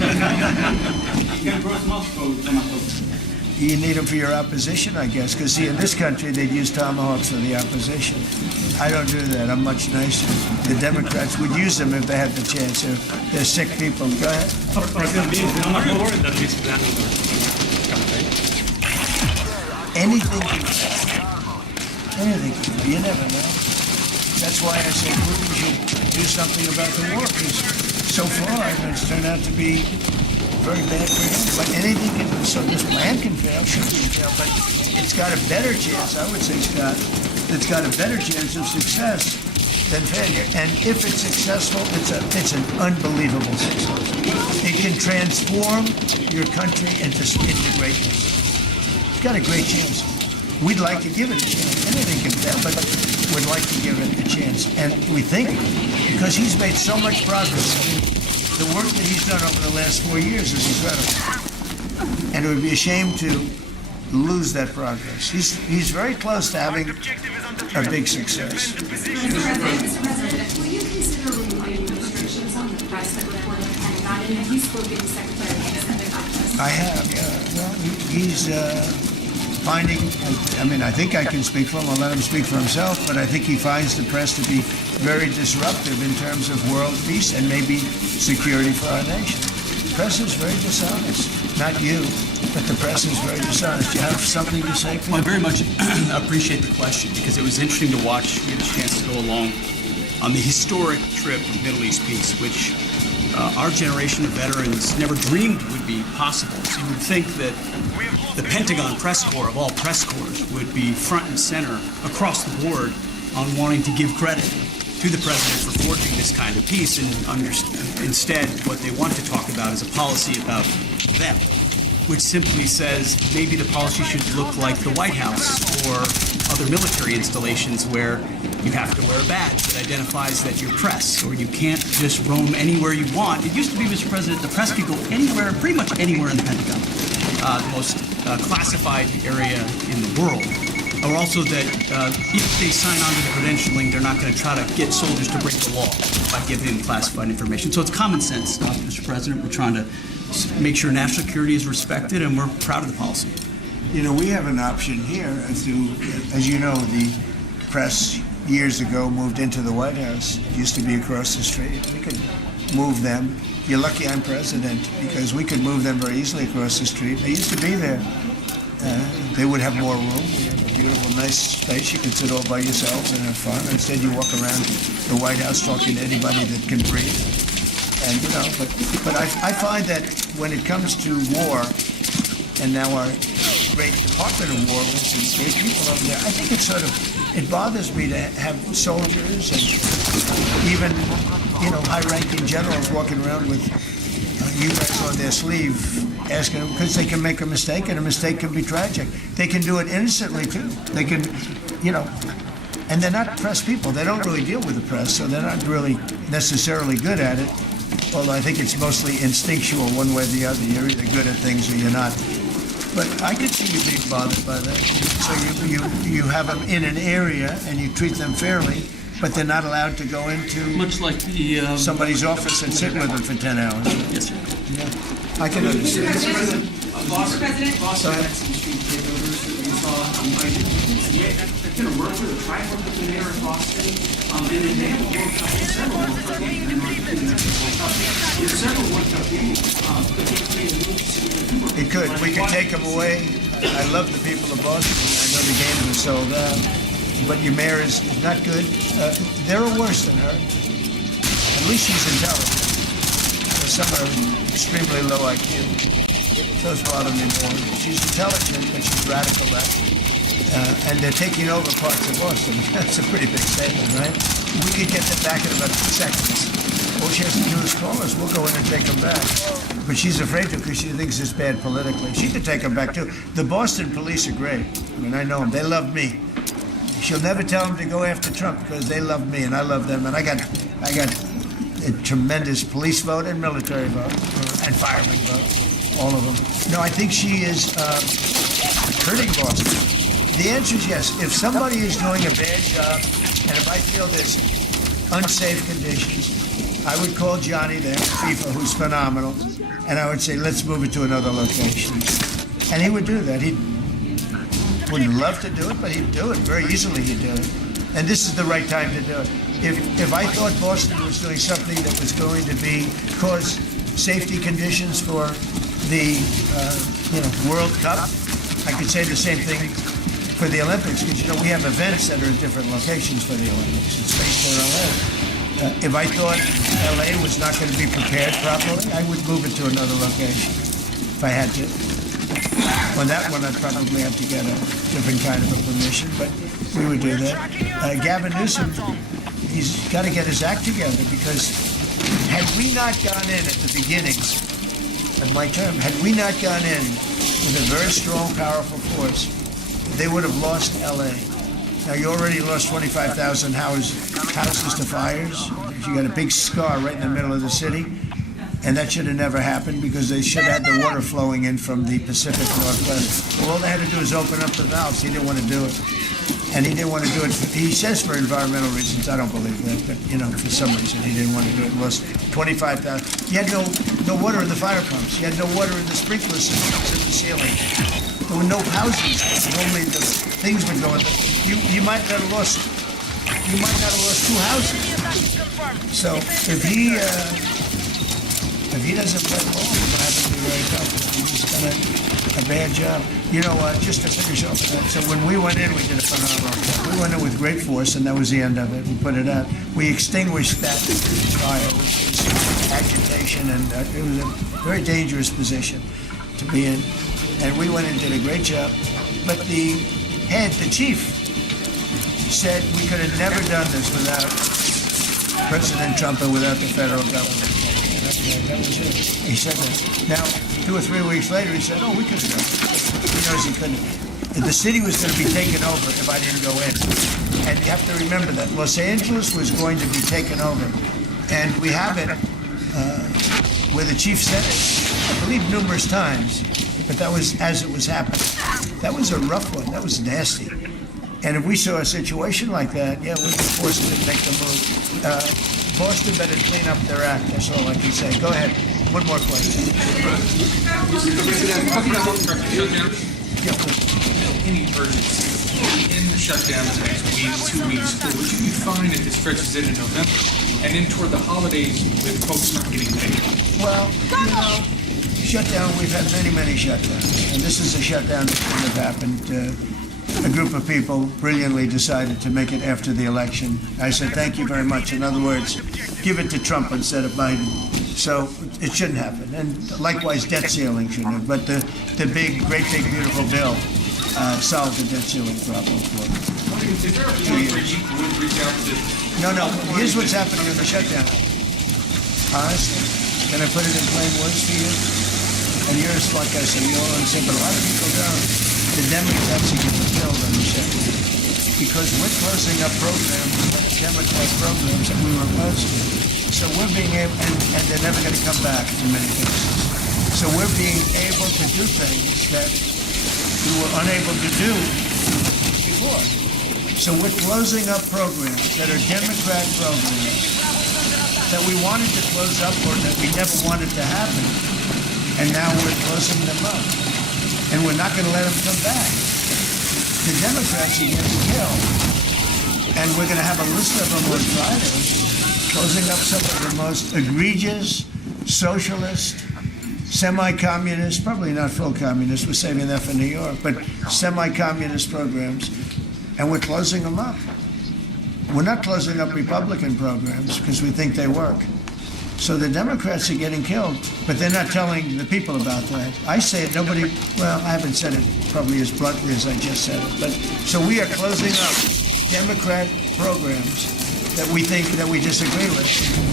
You need them for your opposition, I guess, because see, in this country, they'd use tomahawks for the opposition. I don't do that. I'm much nicer. The Democrats would use them if they had the chance. They're sick people. Go ahead. Anything can happen. Anything can happen. You never know. That's why I say Putin should do something about the war, because so far it's turned out to be very bad for him. But anything can, so this plan can fail, sure can fail, but it's got a better chance, I would say, Scott, it's got a better chance of success than failure. And if it's successful, it's an unbelievable success. It can transform your country into greatness. It's got a great chance. We'd like to give it a chance. Anything can fail, but we'd like to give it a chance. And we think, because he's made so much progress, I mean, the work that he's done over the last 4 years is incredible. And it would be a shame to lose that progress. He's very close to having a big success. Mr. President, will you consider removing restrictions on the press that report on the Pentagon? And have you spoken to Secretary Hincks about this? I have, yeah. Well, he's finding, I mean, I think I can speak for him. I'll let him speak for himself, but I think he finds the press to be very disruptive in terms of world peace and maybe security for our nation. The press is very dishonest. Not you, but the press is very dishonest. Do you have something to say, Peter? Well, I very much appreciate the question, because it was interesting to watch, get a chance to go along on the historic trip of Middle East peace, which our generation of veterans never dreamed would be possible. So you would think that the Pentagon press corps of all press corps would be front and center across the board on wanting to give credit to the president for forging this kind of peace, and instead what they want to talk about is a policy about them, which simply says maybe the policy should look like the White House or other military installations where you have to wear a badge that identifies that you're press, or you can't just roam anywhere you want. It used to be, Mr. President, the press could go anywhere, pretty much anywhere in the Pentagon, the most classified area in the world. Or also that if they sign on to the credentialing, they're not going to try to get soldiers to break the law by giving them classified information. So it's common sense, Mr. President. We're trying to make sure national security is respected, and we're proud of the policy. You know, we have an option here to, as you know, the press years ago moved into the White House. It used to be across the street. We could move them. You're lucky I'm president, because we could move them very easily across the street. They used to be there. They would have more room. We have a beautiful, nice space. You can sit all by yourselves and have fun. Instead, you walk around the White House talking to anybody that can breathe. And, you know, but I find that when it comes to war, and now our great Department of War, with some great people over there, I think it bothers me to have soldiers and even, you know, high-ranking generals walking around with U.S. on their sleeve, asking them, because they can make a mistake, and a mistake can be tragic. They can do it innocently, too. They can, you know, and they're not press people. They don't really deal with the press, so they're not really necessarily good at it, although I think it's mostly instinctual one way or the other. You're either good at things or you're not. But I could see you being bothered by that. So you have them in an area, and you treat them fairly, but they're not allowed to go into much like the somebody's office and sit with them for 10 hours. Yes, sir. Yeah, I can understand. Mr. President, Boston had some street takeovers that we saw. I've been a worker, a tribe with the mayor of Boston, and they have a World Cup, several World Cup games. There's several World Cup games. It could. We could take them away. I love the people of Boston. I know the games are sold out. But your mayor is not good. They're worse than her. At least she's intelligent. Some are extremely low IQ. Those bother me more. She's intelligent, but she's radical left. And they're taking over parts of Boston. That's a pretty big statement, right? We could get them back in about 2 seconds. All she has to do is call us. We'll go in and take them back. But she's afraid to, because she thinks it's bad politically. She could take them back, too. The Boston police are great. I mean, I know them. They love me. She'll never tell them to go after Trump, because they love me and I love them. And I got a tremendous police vote and military vote and fireman vote, all of them. No, I think she is hurting Boston. The answer is yes. If somebody is doing a bad job, and if I feel there's unsafe conditions, I would call Johnny there, FIFA, who's phenomenal, and I would say, let's move it to another location. And he would do that. He wouldn't love to do it, but he'd do it. Very easily he'd do it. And this is the right time to do it. If I thought Boston was doing something that was going to cause safety conditions for the World Cup, I could say the same thing for the Olympics, because we have events that are in different locations for the Olympics. It's based in LA. If I thought LA was not going to be prepared properly, I would move it to another location if I had to. On that one, I'd probably have to get a different kind of a permission, but we would do that. Gavin Newsom, he's got to get his act together, because had we not gone in at the beginning of my term, had we not gone in with a very strong, powerful force, they would have lost L.A. Now, you already lost 25,000 houses to fires. You got a big scar right in the middle of the city. And that should have never happened, because they should have had the water flowing in from the Pacific Northwest. Well, all they had to do is open up the valves. He didn't want to do it. And he didn't want to do it. He says for environmental reasons. I don't believe that. But, for some reason, he didn't want to do it. Lost 25,000. You had no water in the fire pumps. You had no water in the sprinkler systems in the ceiling. There were no houses. Normally the things would go in. You might not have lost 2 houses. So if he If he doesn't play ball, we're going to have to be very tough. He's done a bad job. You know, just to finish off that, so when we went in, we did a phenomenal job. We went in with great force, and that was the end of it. We put it out. We extinguished that fire, which is agitation, and it was a very dangerous position to be in. And we went in and did a great job. But the head, the chief, said we could have never done this without President Trump and without the federal government. That was it. He said that. Now, 2 or 3 weeks later, he said, oh, we could have done it. He knows he couldn't. The city was going to be taken over if I didn't go in. And you have to remember that Los Angeles was going to be taken over. And we have it where the chief said it, I believe numerous times, but that was as it was happening. That was a rough one. That was nasty. And if we saw a situation like that, yeah, we'd be forced to make the move. Boston better clean up their act. That's all I can say. Go ahead. One more question. Mr. President, talking about yeah, any urgency in the shutdown the next week, 2 weeks, or would you be fine if it stretches into November and then toward the holidays with folks not getting paid? Well, you know, shutdown, we've had many shutdowns. And this is a shutdown that couldn't have happened. A group of people brilliantly decided to make it after the election. I said, thank you very much. In other words, give it to Trump instead of Biden. So it shouldn't happen. And likewise, debt ceiling shouldn't have. But the big, great, big, beautiful bill solved the debt ceiling problem for them. Is there a point where you would reach out to... No. Here's what's happening in the shutdown. Honestly, can I put it in plain words for you? And yours, like I said, you all understand, but a lot of people don't. The Democrats are getting killed on the shutdown because we're closing up programs, Democrat programs that we were opposed to. So we're being able, and they're never going to come back in many cases. So we're being able to do things that we were unable to do before. So we're closing up programs that are Democrat programs that we wanted to close up or that we never wanted to happen, and now we're closing them up. And we're not going to let them come back. The Democrats are getting killed. And we're going to have a list of them on Friday, closing up some of the most egregious, socialist, semi-communist, probably not full communist, we're saving that for New York, but semi-communist programs, and we're closing them up. We're not closing up Republican programs because we think they work. So the Democrats are getting killed, but they're not telling the people about that. I say it, nobody, well, I haven't said it probably as bluntly as I just said it, but so we are closing up Democrat programs that we think that we disagree with,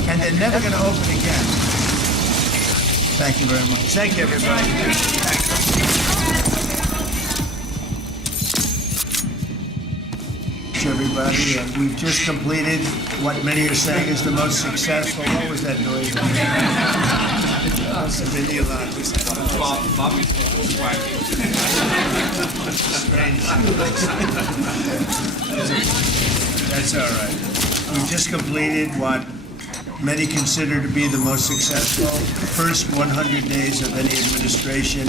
and they're never going to open again. Thank you very much. Thank you, everybody. Everybody, we've just completed what many are saying is the most successful. What was that noise? Must have been the alarm. That's all right. We've just completed what many consider to be the most successful first 100 days of any administration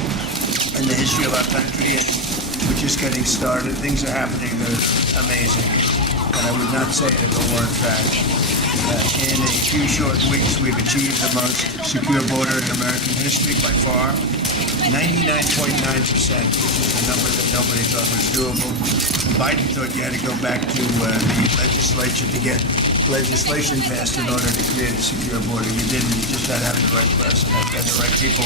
in the history of our country. And we're just getting started. Things are happening that are amazing. And I would not say it if it weren't fact. In a few short weeks, we've achieved the most secure border in American history by far. 99.9%, which is a number that nobody thought was doable. Biden thought you had to go back to the legislature to get legislation passed in order to create a secure border. You didn't. You just had to have the right person and the right people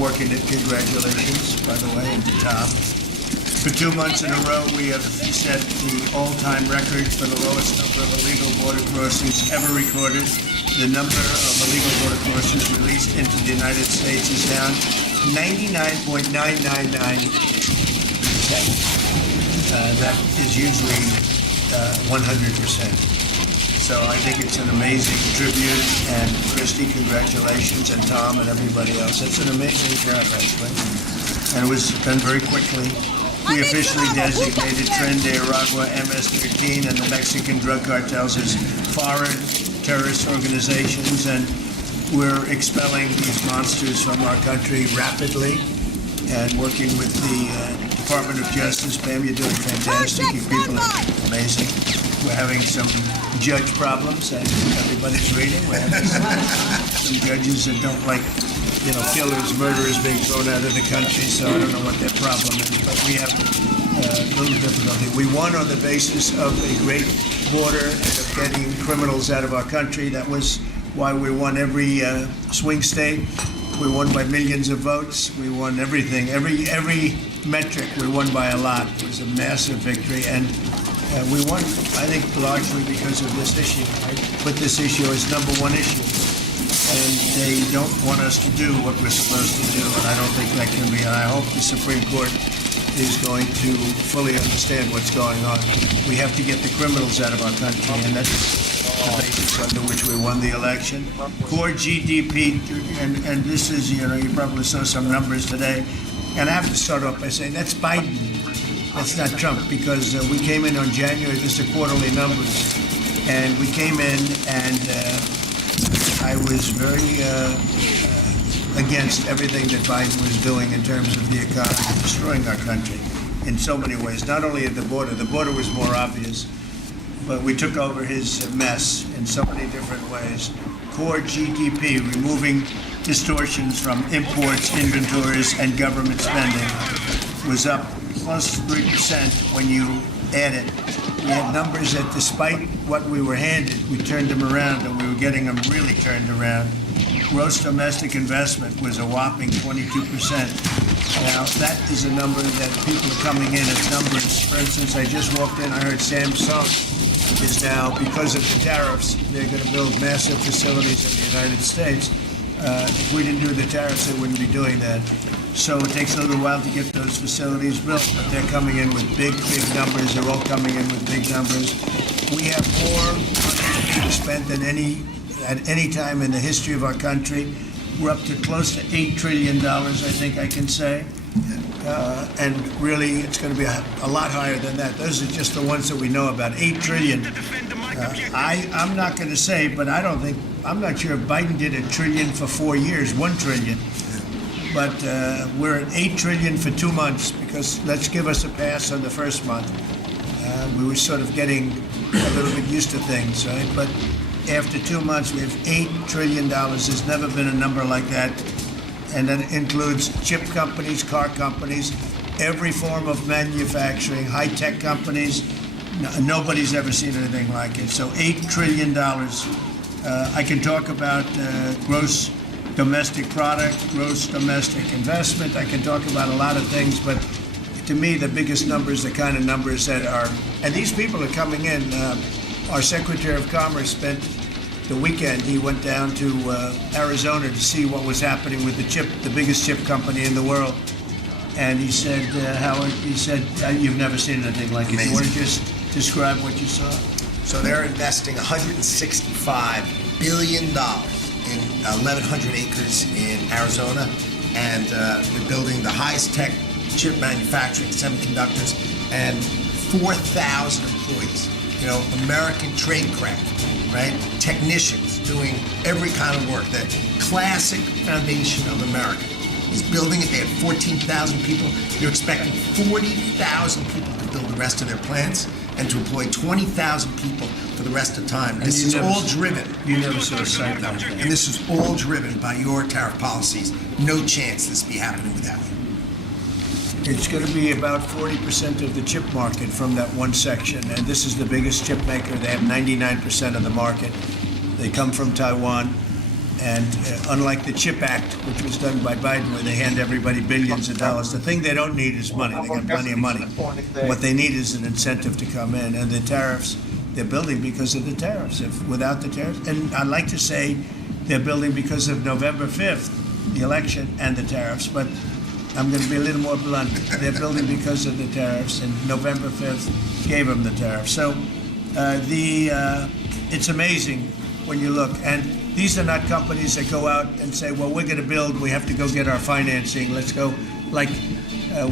working it. Congratulations, by the way, and to Tom. For 2 months in a row, we have set the all-time record for the lowest number of illegal border crossings ever recorded. The number of illegal border crossings released into the United States is down 99.999%. That is usually 100%. So I think it's an amazing tribute, and Christy, congratulations, and Tom and everybody else. It's an amazing job, actually. And it was done very quickly. We officially designated Tren de Aragua, MS-13, and the Mexican drug cartels as foreign terrorist organizations, and we're expelling these monsters from our country rapidly and working with the Department of Justice. Pam, you're doing fantastic. You people are amazing. We're having some judge problems, and everybody's reading. We're having some judges that don't like, killers, murderers being thrown out of the country, so I don't know what their problem is, but we have a little difficulty. We won on the basis of a great border and of getting criminals out of our country. That was why we won every swing state. We won by millions of votes. We won everything. Every metric we won by a lot. It was a massive victory, and we won, I think, largely because of this issue. I put this issue as number one issue, and they don't want us to do what we're supposed to do, and I don't think that can be. And I hope the Supreme Court is going to fully understand what's going on. We have to get the criminals out of our country, and that's the basis under which we won the election. Core GDP, and this is, you probably saw some numbers today, and I have to start off by saying that's Biden. That's not Trump, because we came in on January, this is the quarterly numbers, and we came in and I was very against everything that Biden was doing in terms of the economy, destroying our country in so many ways. Not only at the border was more obvious, but we took over his mess in so many different ways. Core GDP, removing distortions from imports, inventories, and government spending, was up plus 3% when you add it. We had numbers that despite what we were handed, we turned them around, and we were getting them really turned around. Gross domestic investment was a whopping 22%. Now, that is a number that people are coming in as numbers. For instance, I just walked in, I heard Samsung is now, because of the tariffs, they're going to build massive facilities in the United States. If we didn't do the tariffs, they wouldn't be doing that. So it takes a little while to get those facilities built, but they're coming in with big, big numbers. They're all coming in with big numbers. We have more money being spent than at any time in the history of our country. We're up to close to $8 trillion, I think I can say. And really, it's going to be a lot higher than that. Those are just the ones that we know about. 8 trillion. I'm not going to say, but I'm not sure if Biden did $1 trillion for 4 years, 1 trillion. But we're at 8 trillion for 2 months, because let's give us a pass on the first month. We were sort of getting a little bit used to things, right? But after 2 months, we have $8 trillion. There's never been a number like that. And that includes chip companies, car companies, every form of manufacturing, high-tech companies. Nobody's ever seen anything like it. So $8 trillion. I can talk about gross domestic product, gross domestic investment. I can talk about a lot of things, but to me, the biggest numbers, the kind of numbers that are, and these people are coming in. Our Secretary of Commerce spent the weekend. He went down to Arizona to see what was happening with the biggest chip company in the world. And he said, Howard, you've never seen anything like it. You want to just describe what you saw? So they're investing $165 billion in 1,100 acres in Arizona, and they're building the highest tech chip manufacturing, semiconductors, and 4,000 employees. American trade craft, right? Technicians doing every kind of work. The classic foundation of America is building it. They had 14,000 people. They're expecting 40,000 people to build the rest of their plants and to employ 20,000 people for the rest of the time. And this is all driven. You never saw a sight like that. And this is all driven by your tariff policies. No chance this be happening without you. It's going to be about 40% of the chip market from that one section, and this is the biggest chip maker. They have 99% of the market. They come from Taiwan, and unlike the CHIP Act, which was done by Biden, where they hand everybody billions of dollars, the thing they don't need is money. They got plenty of money. What they need is an incentive to come in, and the tariffs, they're building because of the tariffs. Without the tariffs, and I'd like to say they're building because of November 5th, the election, and the tariffs, but I'm going to be a little more blunt. They're building because of the tariffs, and November 5th gave them the tariffs. So it's amazing when you look. And these are not companies that go out and say, well, we're going to build, we have to go get our financing. Let's go. Like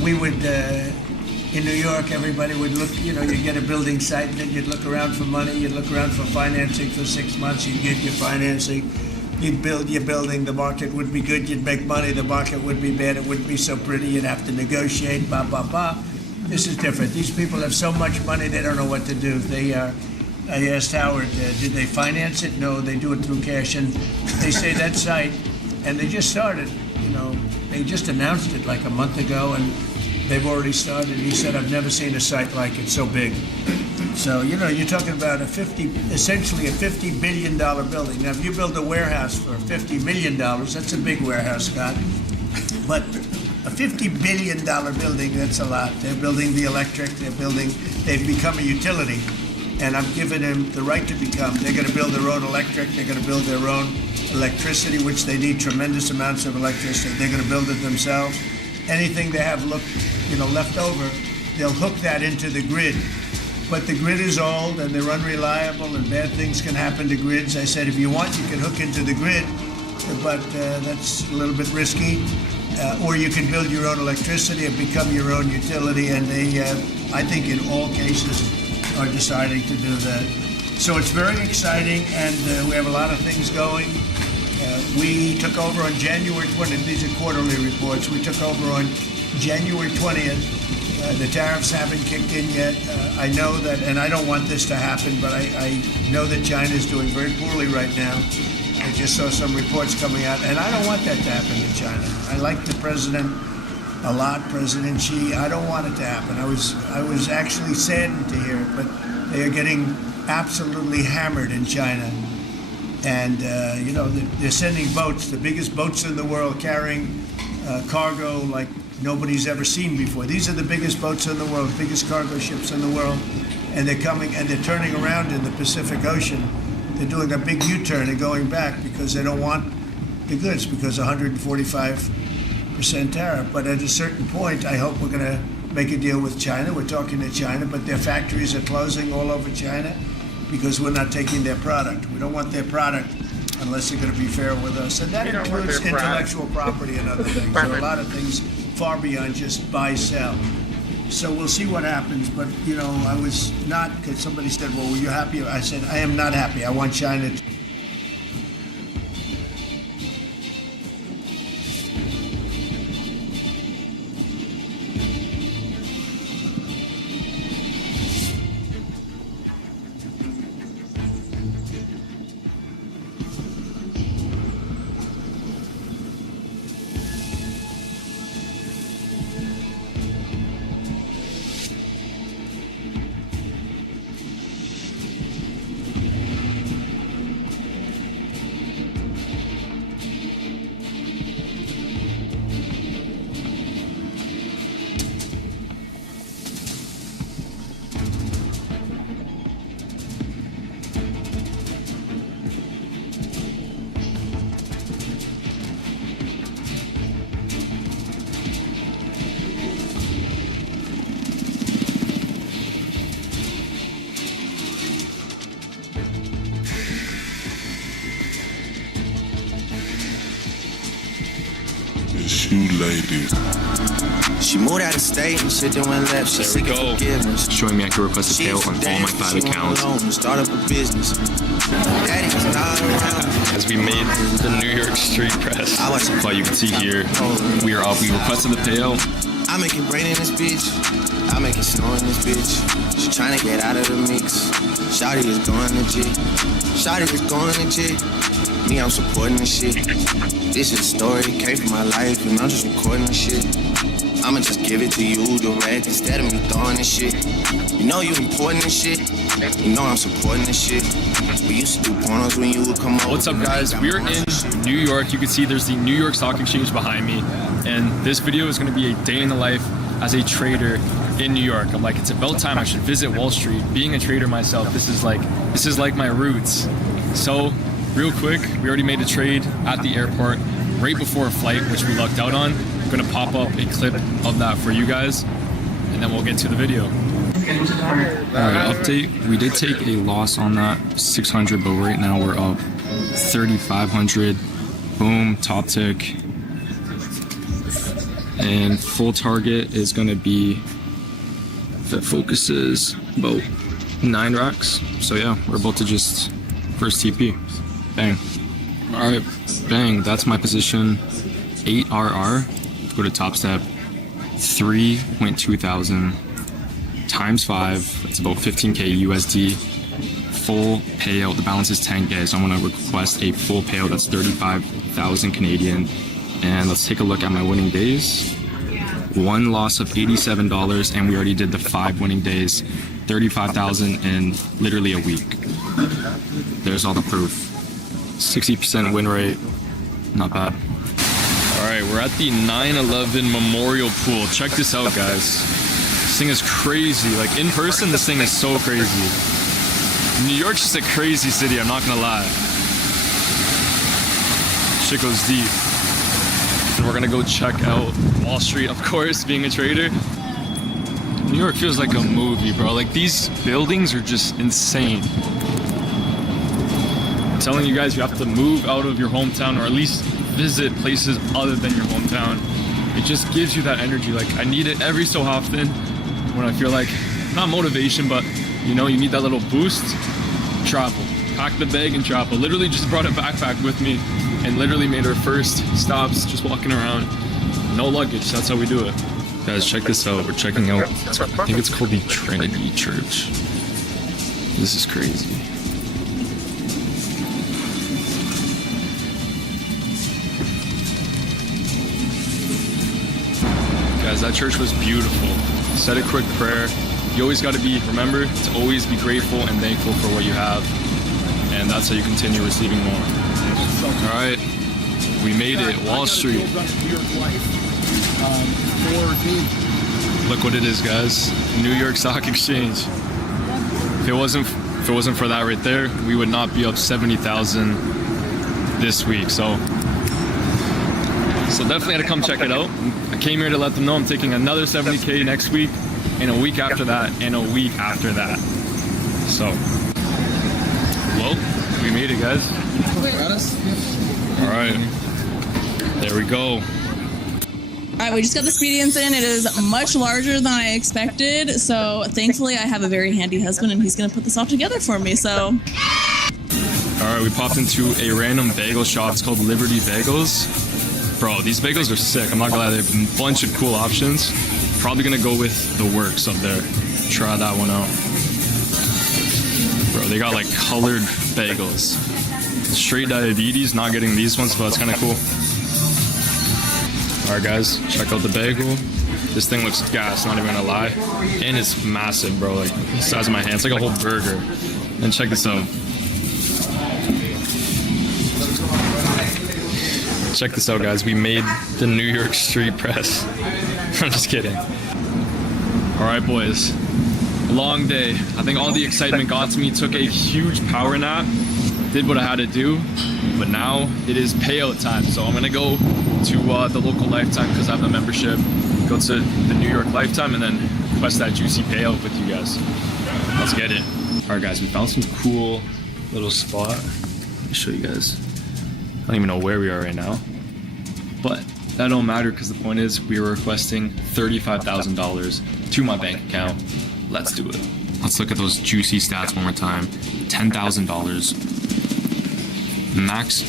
we would, in New York, everybody would look, you'd get a building site, and then you'd look around for money, you'd look around for financing for 6 months, you'd get your financing. You'd build your building, the market would be good, you'd make money, the market would be bad, it wouldn't be so pretty, you'd have to negotiate, blah, blah, blah. This is different. These people have so much money, they don't know what to do. I asked Howard, did they finance it? No, they do it through cash. And they say that site, and they just started, you know, they just announced it like a month ago, and they've already started. He said, I've never seen a site like it so big. So, you know, you're talking about essentially a $50 billion building. Now, if you build a warehouse for $50 million, that's a big warehouse, Scott. But a $50 billion building, that's a lot. They're building the electric, they've become a utility. And I'm giving them the right to become. They're going to build their own electric, they're going to build their own electricity, which they need tremendous amounts of electricity. They're going to build it themselves. Anything they have left over, they'll hook that into the grid. But the grid is old and they're unreliable and bad things can happen to grids. I said, if you want, you can hook into the grid, but that's a little bit risky. Or you can build your own electricity and become your own utility. And they, I think in all cases, are deciding to do that. So it's very exciting, and we have a lot of things going. We took over on January 20th. These are quarterly reports. We took over on January 20th. The tariffs haven't kicked in yet. I know that, and I don't want this to happen, but I know that China is doing very poorly right now. I just saw some reports coming out, and I don't want that to happen to China. I like the president a lot, President Xi. I don't want it to happen. I was actually saddened to hear it, but they are getting absolutely hammered in China. And, you know, they're sending boats, the biggest boats in the world, carrying cargo like nobody's ever seen before. These are the biggest boats in the world, biggest cargo ships in the world. And they're coming and they're turning around in the Pacific Ocean. They're doing a big U-turn and going back because they don't want the goods, because 145% tariff. But at a certain point, I hope we're going to make a deal with China. We're talking to China, but their factories are closing all over China because we're not taking their product. We don't want their product unless they're going to be fair with us. And that includes intellectual property and other things. There are a lot of things far beyond just buy, sell. So we'll see what happens. But, you know, I was not, because somebody said, well, were you happy? I said, I am not happy. I want China to. You ladies. She moved out of state and shit that went left. She's seeking forgiveness. Showing me I can request a payout on all my 5 accounts. Start up a business. As we made the New York Street Press. But you can see here, we are up. We requested the payout. I make it rain in this bitch. I make it snow in this bitch. She trying to get out of the mix. Shawty is going to G. Shawty is going to G. Me, I'm supporting this shit. This is a story, came from my life, and I'm just recording this shit. I'ma just give it to you direct instead of me throwing this shit. You know you important this shit. You know I'm supporting this shit. We used to do pornos when you would come over. What's up, guys? We're in New York. You can see there's the New York Stock Exchange behind me. And this video is going to be a day in the life as a trader in New York. I'm like, it's about time I should visit Wall Street. Being a trader myself, this is like my roots. So, real quick, we already made a trade at the airport right before a flight, which we lucked out on. I'm going to pop up a clip of that for you guys, and then we'll get to the video. Alright, update. We did take a loss on that, 600, but right now we're up 3,500. Boom, top tick. And full target is going to be, if it focuses, about 9 racks. So yeah, we're about to just first TP. Bang. Alright, bang. That's my position. 8 RR. Go to top step. 3.2 thousand times 5. That's about 15K USD. full payout. The balance is 10K, so I'm gonna request a full payout. That's 35,000 Canadian. And let's take a look at my winning days. One loss of $87, and we already did the 5 winning days. 35,000 in literally a week. There's all the proof. 60% win rate, not bad. All right, we're at the 9/11 Memorial Pool. Check this out, guys. This thing is crazy. Like in person, this thing is so crazy. New York's just a crazy city, I'm not gonna lie. Shit goes deep. And we're gonna go check out Wall Street, of course, being a trader. New York feels like a movie, bro. Like these buildings are just insane. I'm telling you guys, you have to move out of your hometown, or at least visit places other than your hometown. It just gives you that energy. Like I need it every so often when I feel like, not motivation, but you know, you need that little boost. Travel. Pack the bag and travel. Literally just brought a backpack with me and literally made our first stops just walking around. No luggage, that's how we do it. Guys, check this out. We're checking out, I think it's called the Trinity Church. This is crazy. Guys, that church was beautiful. Said a quick prayer. You always got to remember to always be grateful and thankful for what you have. And that's how you continue receiving more. All right, we made it, Wall Street. Look what it is, guys. New York Stock Exchange. If it wasn't for that right there, we would not be up 70,000 this week. So definitely had to come check it out. I came here to let them know I'm taking another 70K next week, and a week after that, and a week after that. So, well, we made it, guys. All right, there we go. All right, we just got the Speedience in. It is much larger than I expected. So thankfully I have a very handy husband and he's gonna put this all together for me, so. All right, we popped into a random bagel shop. It's called Liberty Bagels. Bro, these bagels are sick. I'm not gonna lie, they have a bunch of cool options. Probably gonna go with the Works up there. Try that one out. Bro, they got like colored bagels. Straight diabetes, not getting these ones, but it's kind of cool. All right, guys, check out the bagel. This thing looks gas, not even gonna lie. And it's massive, bro, like the size of my hand. It's like a whole burger. And check this out. Check this out, guys. We made the New York Street Press. I'm just kidding. All right, boys. Long day. I think all the excitement got to me. Took a huge power nap. Did what I had to do. But now it is payout time. So I'm gonna go to the local Lifetime because I have a membership. Go to the New York Lifetime and then request that juicy payout with you guys. Let's get it. All right, guys. We found some cool little spot. Let me show you guys. I don't even know where we are right now, but that don't matter because the point is we were requesting $35,000 to my bank account. Let's do it. Let's look at those juicy stats one more time. $10,000 max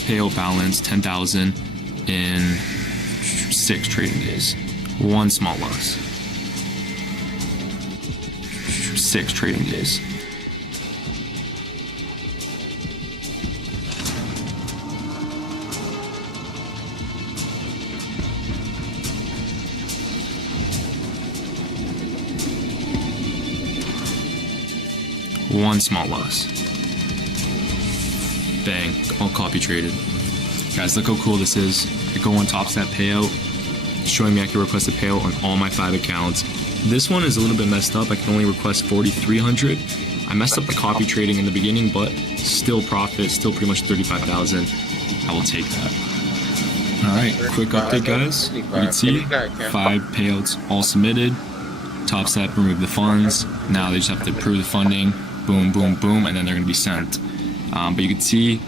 payout balance, 10,000 in 6 trading days. 1 small loss. 6 trading days. One small loss. Bang, all copy traded. Guys, look how cool this is. I go on top step payout, showing me I can request a payout on all my 5 accounts. This one is a little bit messed up. I can only request 4,300. I messed up the copy trading in the beginning, but still profit, still pretty much 35,000. I will take that. All right, quick update, guys. You can see 5 payouts all submitted. Top step, remove the funds. Now they just have to approve the funding. Boom, boom, boom, and then they're going to be sent. But you can see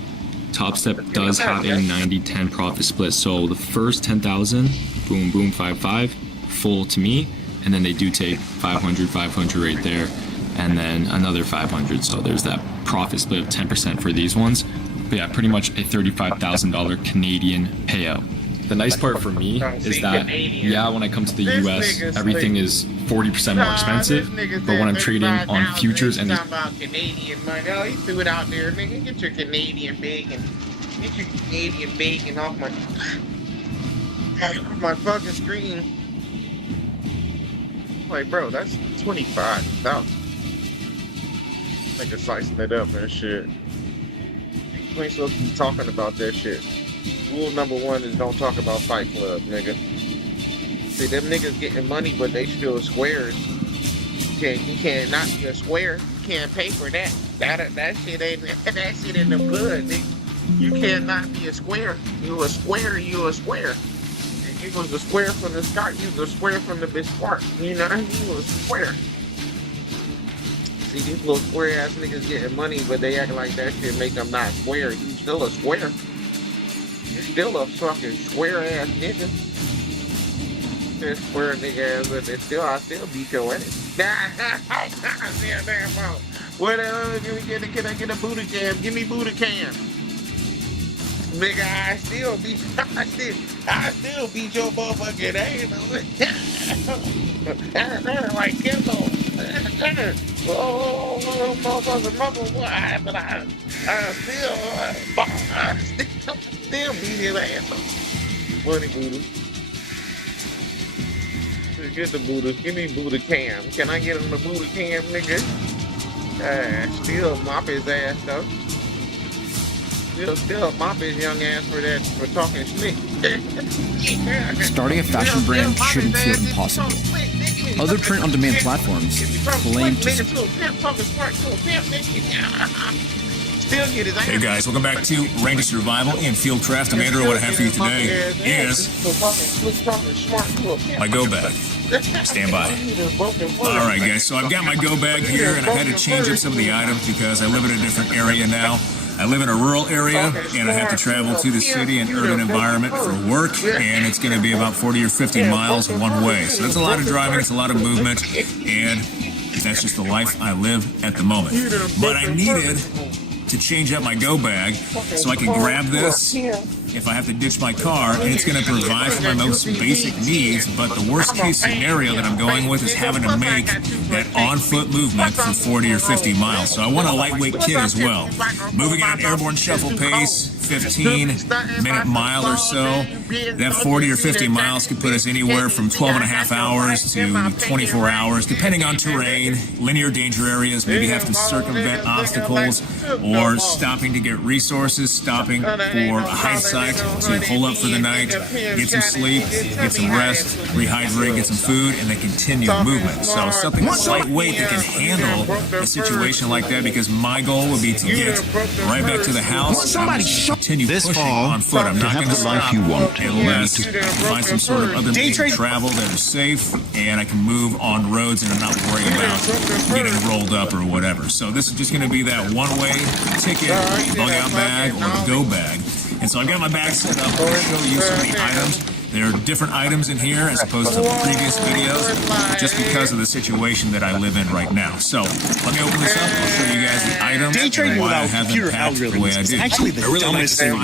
Top Step does have a 90-10 profit split. So the first 10,000, boom, boom, 5-5, full to me, and then they do take 500, 500 right there, and then another 500. So there's that profit split of 10% for these ones. But yeah, pretty much a $35,000 Canadian payout. The nice part for me is that, yeah, when I come to the US, everything is 40% more expensive. But when I'm trading on futures and talking about Canadian money, oh, he threw it out there, nigga. Get your Canadian bacon. Get your Canadian bacon off my fucking screen. Like, bro, that's 25,000. Nigga slicing it up and shit. You ain't supposed to be talking about that shit. Rule number 1 is don't talk about Fight Club, nigga. See, them niggas getting money, but they still squares. You can't not be a square. You can't pay for that. That shit ain't that shit in the blood, nigga. You cannot be a square. You a square. You a square. If you was a square from the start, you was a square from the bitch start. You know, you was a square. See, these little square ass niggas getting money, but they act like that shit make them not square. You still a square. You still a fucking square ass nigga. That square nigga ass, but I still beat your ass. Damn, what can I get a booty cam? Give me booty cam. Nigga, I still beat your motherfucking ass. Like Kimbo. Oh, motherfucker, what? But I still beat his ass. Money booty. Get the booty. Give me booty cam. Can I get him the booty cam, nigga? Still mop his ass though. Still mop his young ass for talking slick. Starting a fashion brand shouldn't feel impossible. Other print-on-demand platforms claim to... Hey guys, welcome back to Ranger Survival in Fieldcraft. Amanda, what I have for you today is my go bag. Stand by. Alright guys, so I've got my go bag here and I had to change up some of the items because I live in a different area now. I live in a rural area and I have to travel to the city and urban environment for work, and it's going to be about 40 or 50 miles one way. So that's a lot of driving, it's a lot of movement, and that's just the life I live at the moment. But I needed to change up my go bag so I can grab this if I have to ditch my car, and it's going to provide for my most basic needs. But the worst case scenario that I'm going with is having to make that on-foot movement for 40 or 50 miles. So I want a lightweight kit as well. Moving at an airborne shuffle pace, 15-minute mile or so. That 40 or 50 miles could put us anywhere from 12 and a half hours to 24 hours, depending on terrain, linear danger areas, maybe have to circumvent obstacles, or stopping to get resources, stopping for a hide site to pull up for the night, get some sleep, get some rest, rehydrate, get some food, and then continue movement. So something that's lightweight that can handle a situation like that, because my goal would be to get right back to the house and continue pushing on foot. I'm not going to stop unless I find some sort of other means of travel that is safe and I can move on roads and I'm not worried about getting rolled up or whatever. So this is just going to be that one-way ticket, bug out bag, or the go bag. And so I've got my bag set up. I'm going to show you some of the items. There are different items in here as opposed to the previous videos, just because of the situation that I live in right now. So let me open this up. I'll show you guys the items and why I have them packed the way I do. Actually, the dumbest thing.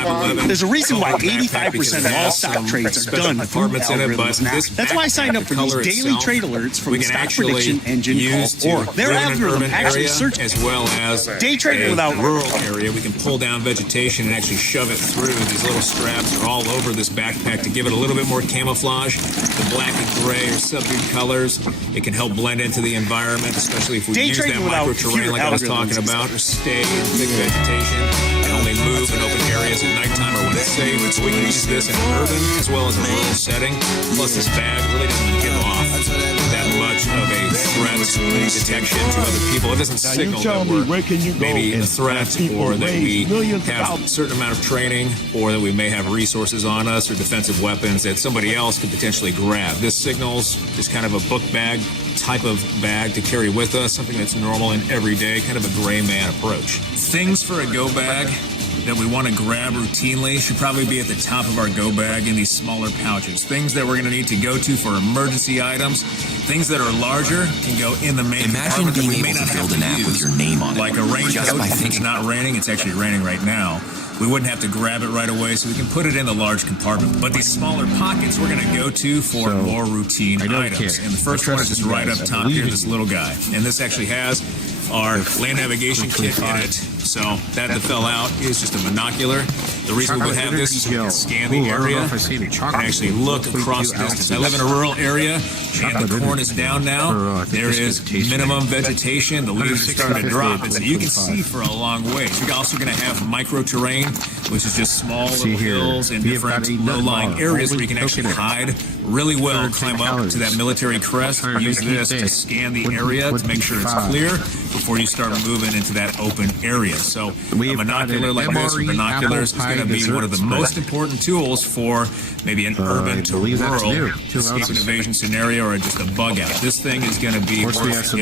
There's a reason why 85% of all stock trades are done through algorithms. That's why I signed up for these daily trade alerts from the stock prediction engine called Orc. Their algorithm actually searches as well as day trading without rural area. We can pull down vegetation and actually shove it through. These little straps are all over this backpack to give it a little bit more camouflage. The black and gray are subdued colors. It can help blend into the environment, especially if we use that micro terrain like I was talking about, or stay in thick vegetation and only move in open areas at nighttime or when it's safe. So we can use this in an urban as well as a rural setting. Plus, this bag really doesn't give off that much of a threat detection to other people. It doesn't signal that we're maybe a threat, or that we have a certain amount of training, or that we may have resources on us or defensive weapons that somebody else could potentially grab. This signals just kind of a book bag type of bag to carry with us, something that's normal and everyday, kind of a gray man approach. Things for a go bag that we want to grab routinely should probably be at the top of our go bag in these smaller pouches. Things that we're going to need to go to for emergency items. Things that are larger can go in the main Imagine being able to build an app with your name on it. Like a raincoat, just by if it's not raining, it's actually raining right now. We wouldn't have to grab it right away, so we can put it in the large compartment. But these smaller pockets we're going to go to for more routine items. And the first one is just right up top here, this little guy. And this actually has our land navigation kit in it. So that fell out is just a binocular. The reason we would have this is so we can scan the area and actually look across distance. I live in a rural area, and the corn is down now. There is minimum vegetation. The leaves are starting to drop, and so you can see for a long ways. You're also going to have micro terrain, which is just small little hills and different low-lying areas where you can actually hide really well, climb up to that military crest, use this to scan the area to make sure it's clear before you start moving into that open area. So a binocular like this or binoculars is going to be one of the most important tools for maybe an urban to rural escape and evasion scenario or just a bug out. This thing is going to be worth its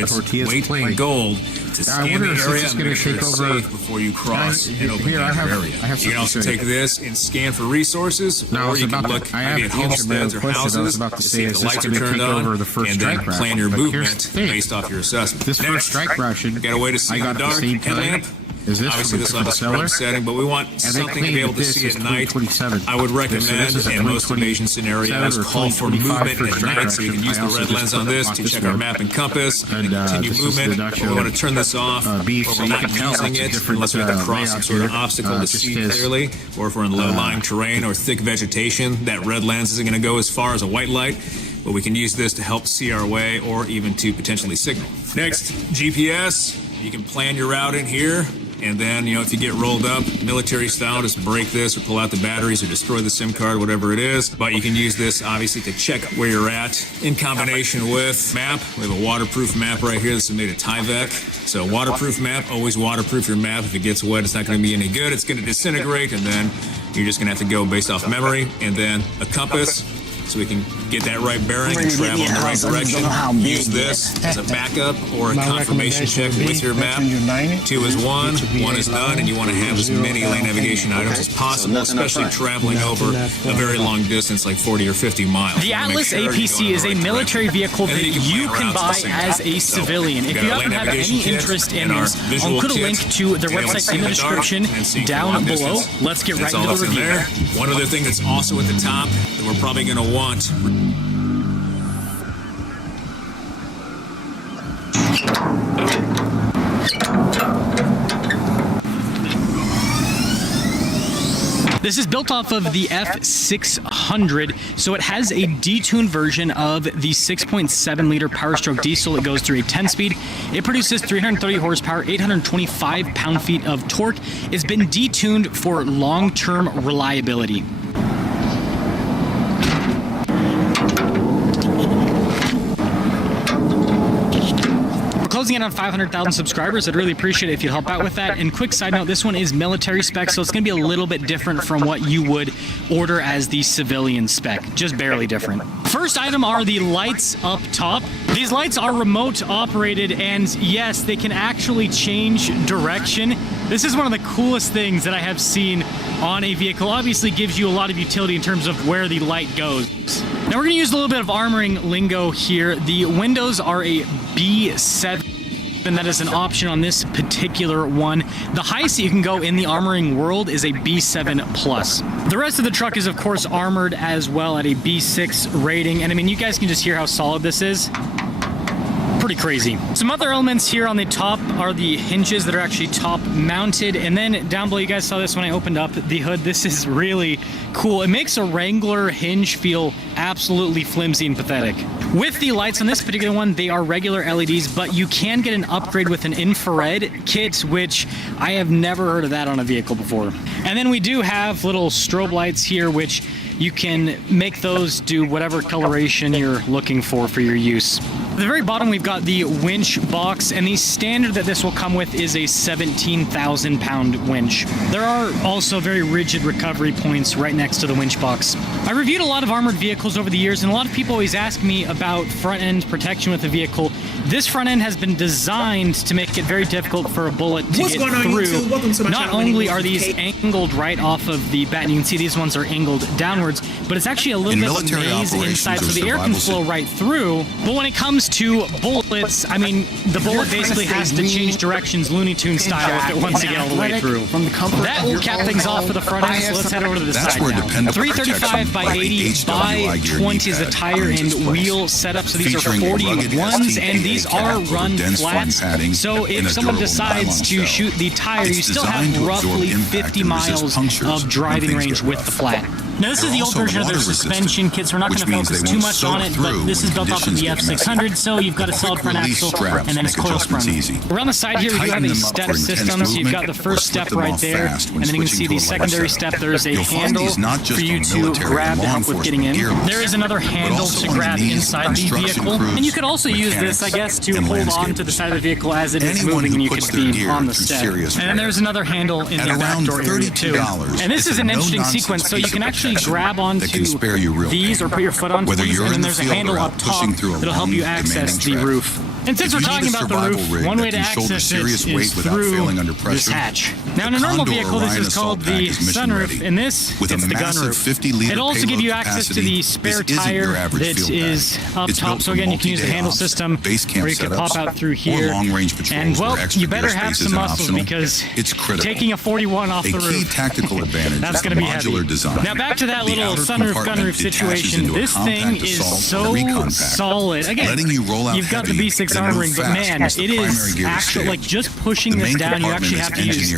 weight in gold to scan the area and make sure it's safe before you cross an open area. You can also take this and scan for resources, or you can look maybe at homesteads or houses to see if the lights are turned on, and then plan your movement based off your assessment. This first strike ration, got a way to see in the dark headlamp. Obviously, this will have a spread setting, but we want something to be able to see at night. I would recommend, in most evasion scenarios, call for movement at night, so you can use the red lens on this to check our map and compass and continue movement. But we want to turn this off, or we're not using it unless we have to cross some sort of obstacle to see clearly, or if we're in low-lying terrain or thick vegetation. That red lens isn't going to go as far as a white light, but we can use this to help see our way or even to potentially signal. Next, GPS. You can plan your route in here. And then, if you get rolled up, military style, just break this or pull out the batteries or destroy the SIM card, whatever it is. But you can use this, obviously, to check where you're at in combination with map. We have a waterproof map right here. This is made of Tyvek. So waterproof map, always waterproof your map. If it gets wet, it's not going to be any good. It's going to disintegrate, and then you're just going to have to go based off memory. And then a compass, so we can get that right bearing and travel in the right direction. Use this as a backup or a confirmation check with your map. 2 is 1, 1 is none, and you want to have as many lane navigation items as possible, especially traveling over a very long distance, like 40 or 50 miles. The Atlas APC is a military vehicle that you can buy as a civilian. If you happen to have any interest in this, I'll put a link to their website in the description down below. Let's get right into the review. One other thing that's also at the top that we're probably going to want. This is built off of the F600, so it has a detuned version of the 6.7 liter Power Stroke diesel. It goes through a 10-speed. It produces 330 horsepower, 825 pound-feet of torque. It's been detuned for long-term reliability. Closing in on 500,000 subscribers. I'd really appreciate it if you'd help out with that. And quick side note, this one is military spec, so it's going to be a little bit different from what you would order as the civilian spec. Just barely different. First item are the lights up top. These lights are remote operated, and yes, they can actually change direction. This is one of the coolest things that I have seen on a vehicle. Obviously gives you a lot of utility in terms of where the light goes. Now we're going to use a little bit of armoring lingo here. The windows are a B7. And that is an option on this particular one. The highest that you can go in the armoring world is a B7 Plus. The rest of the truck is, of course, armored as well at a B6 rating. And I mean, you guys can just hear how solid this is. Pretty crazy. Some other elements here on the top are the hinges that are actually top mounted, and then down below, you guys saw this when I opened up the hood. This is really cool. It makes a Wrangler hinge feel absolutely flimsy and pathetic. With the lights on this particular one, they are regular LEDs, but you can get an upgrade with an infrared kit, which I have never heard of that on a vehicle before. And then we do have little strobe lights here, which you can make those do whatever coloration you're looking for your use. At the very bottom, we've got the winch box, and the standard that this will come with is a 17,000 pound winch. There are also very rigid recovery points right next to the winch box. I reviewed a lot of armored vehicles over the years, and a lot of people always ask me about front end protection with the vehicle. This front end has been designed to make it very difficult for a bullet to get through. Not only are these angled right off of the bat, and you can see these ones are angled downwards, but it's actually a little bit of a maze inside, so the air can flow right through. But when it comes to bullets, I mean, the bullet basically has to change directions Looney Tunes style if it wants to get all the way through. That will cap things off for the front end, so let's head over to the side now. 335 by 80 by 20 is the tire and wheel setup, so these are 41s, and these are run flats. So if someone decides to shoot the tire, you still have roughly 50 miles of driving range with the flat. Now this is the old version of their suspension kit, so we're not going to focus too much on it, but this is built off of the F600, so you've got a solid front axle and then a coil sprung. Around the side here, we do have a step system, so you've got the first step right there, and then you can see the secondary step. There's a handle for you to grab to help with getting in. There is another handle to grab inside the vehicle, and you could also use this, I guess, to hold on to the side of the vehicle as it is moving, and you could be on the step. And then there's another handle in the back door area too. And this is an interesting sequence, so you can actually grab onto these or put your foot onto these, and then there's a handle up top that'll help you access the roof. And since we're talking about the roof, one way to access it is through this hatch. Now in a normal vehicle, this is called the sunroof. In this, it's the gun roof. It'll also give you access to the spare tire that is up top. So again, you can use the handle system, or you can pop out through here. And well, you better have some muscles, because taking a 41 off the roof, that's going to be heavy. Now back to that little sunroof gunroof situation. This thing is so solid. Again, you've got the B6 armoring, but man, it is actually, like, just pushing this down, you actually have to use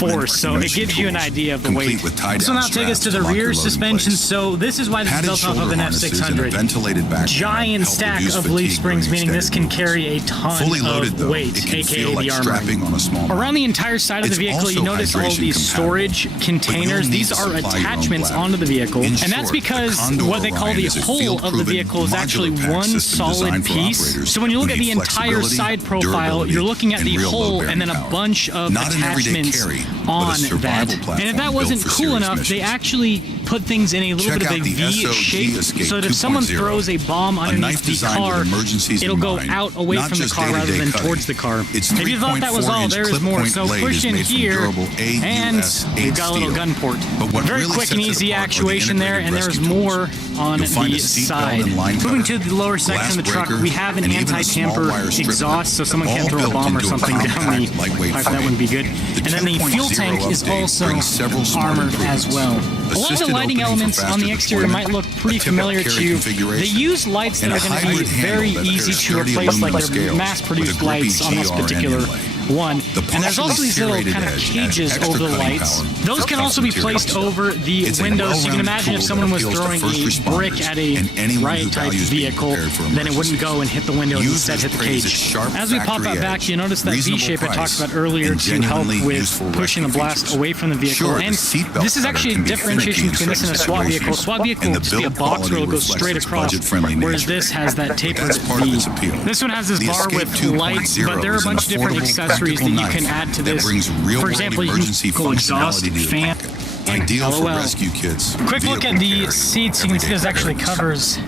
force, so it gives you an idea of the weight. So now take us to the rear suspension. So this is why this is built off of an F600. Giant stack of leaf springs, meaning this can carry a ton of weight, aka the armoring. Around the entire side of the vehicle, you notice all these storage containers. These are attachments onto the vehicle, and that's because what they call the whole of the vehicle is actually one solid piece. So when you look at the entire side profile, you're looking at the whole and then a bunch of attachments on that. And if that wasn't cool enough, they actually put things in a little bit of a V shape, so that if someone throws a bomb underneath the car, it'll go out away from the car rather than towards the car. If you thought that was all, there is more. So push in here, and we've got a little gun port. Very quick and easy actuation there, and there's more on the side. Moving to the lower section of the truck, we have an anti-tamper exhaust, so someone can't throw a bomb or something down the pipe. That wouldn't be good. And then the fuel tank is also armored as well. A lot of the lighting elements on the exterior might look pretty familiar to you. They use lights that are going to be very easy to replace, like they're mass-produced lights on this particular one. And there's also these little kind of cages over the lights. Those can also be placed over the windows, so you can imagine if someone was throwing a brick at a riot-type vehicle, then it wouldn't go and hit the window and instead hit the cage. As we pop that back, you notice that V-shape I talked about earlier to help with pushing the blast away from the vehicle. And this is actually a differentiation between this and a SWAT vehicle. A SWAT vehicle will just be a box where it'll go straight across, whereas this has that tapered V. This one has this bar with lights, but there are a bunch of different accessories that you can add to this. For example, you can go exhaust, fan, ideal for rescue kits. Quick look at the seats. You can see this actually covers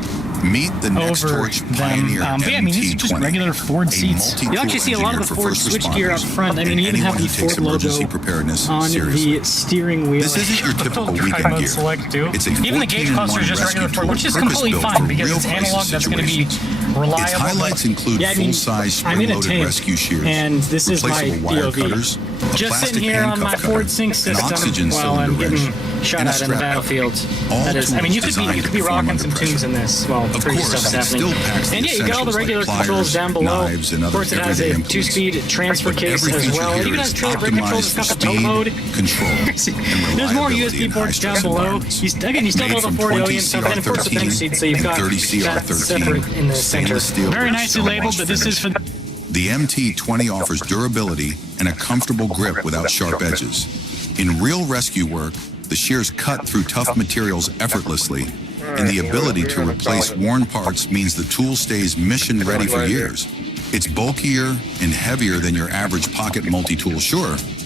Meet the next torch pioneer but yeah, I mean, these are just regular Ford seats. You'll actually see a lot of the Ford switchgear up front. I mean, you even have the Ford logo on the steering wheel. This isn't your typical weekend gear. It's a even the gauge cluster is just regular Ford, which is completely fine because it's analog. That's going to be reliable. Its highlights include full-size spring-loaded rescue shears, and this is my POV. Just sitting here on my Ford Sync system while I'm getting shot at in the battlefield. That is, I mean, you could be rocking some tunes in this. Well, pretty stuff's happening. And yeah, you got all the regular controls down below. Of course, it has a 2-speed transfer case as well. It even has trailer brake controls. It's got the tow mode. There's more USB ports down below. You still have the Ford Alien stuff, and of course the bench seat, so you've got that separate in the center. Very nicely labeled, but this is for the MT-20 offers durability and a comfortable grip without sharp edges. In real rescue work, the shears cut through tough materials effortlessly, and the ability to replace worn parts means the tool stays mission ready for years. It's bulkier and heavier than your average pocket multi-tool, sure,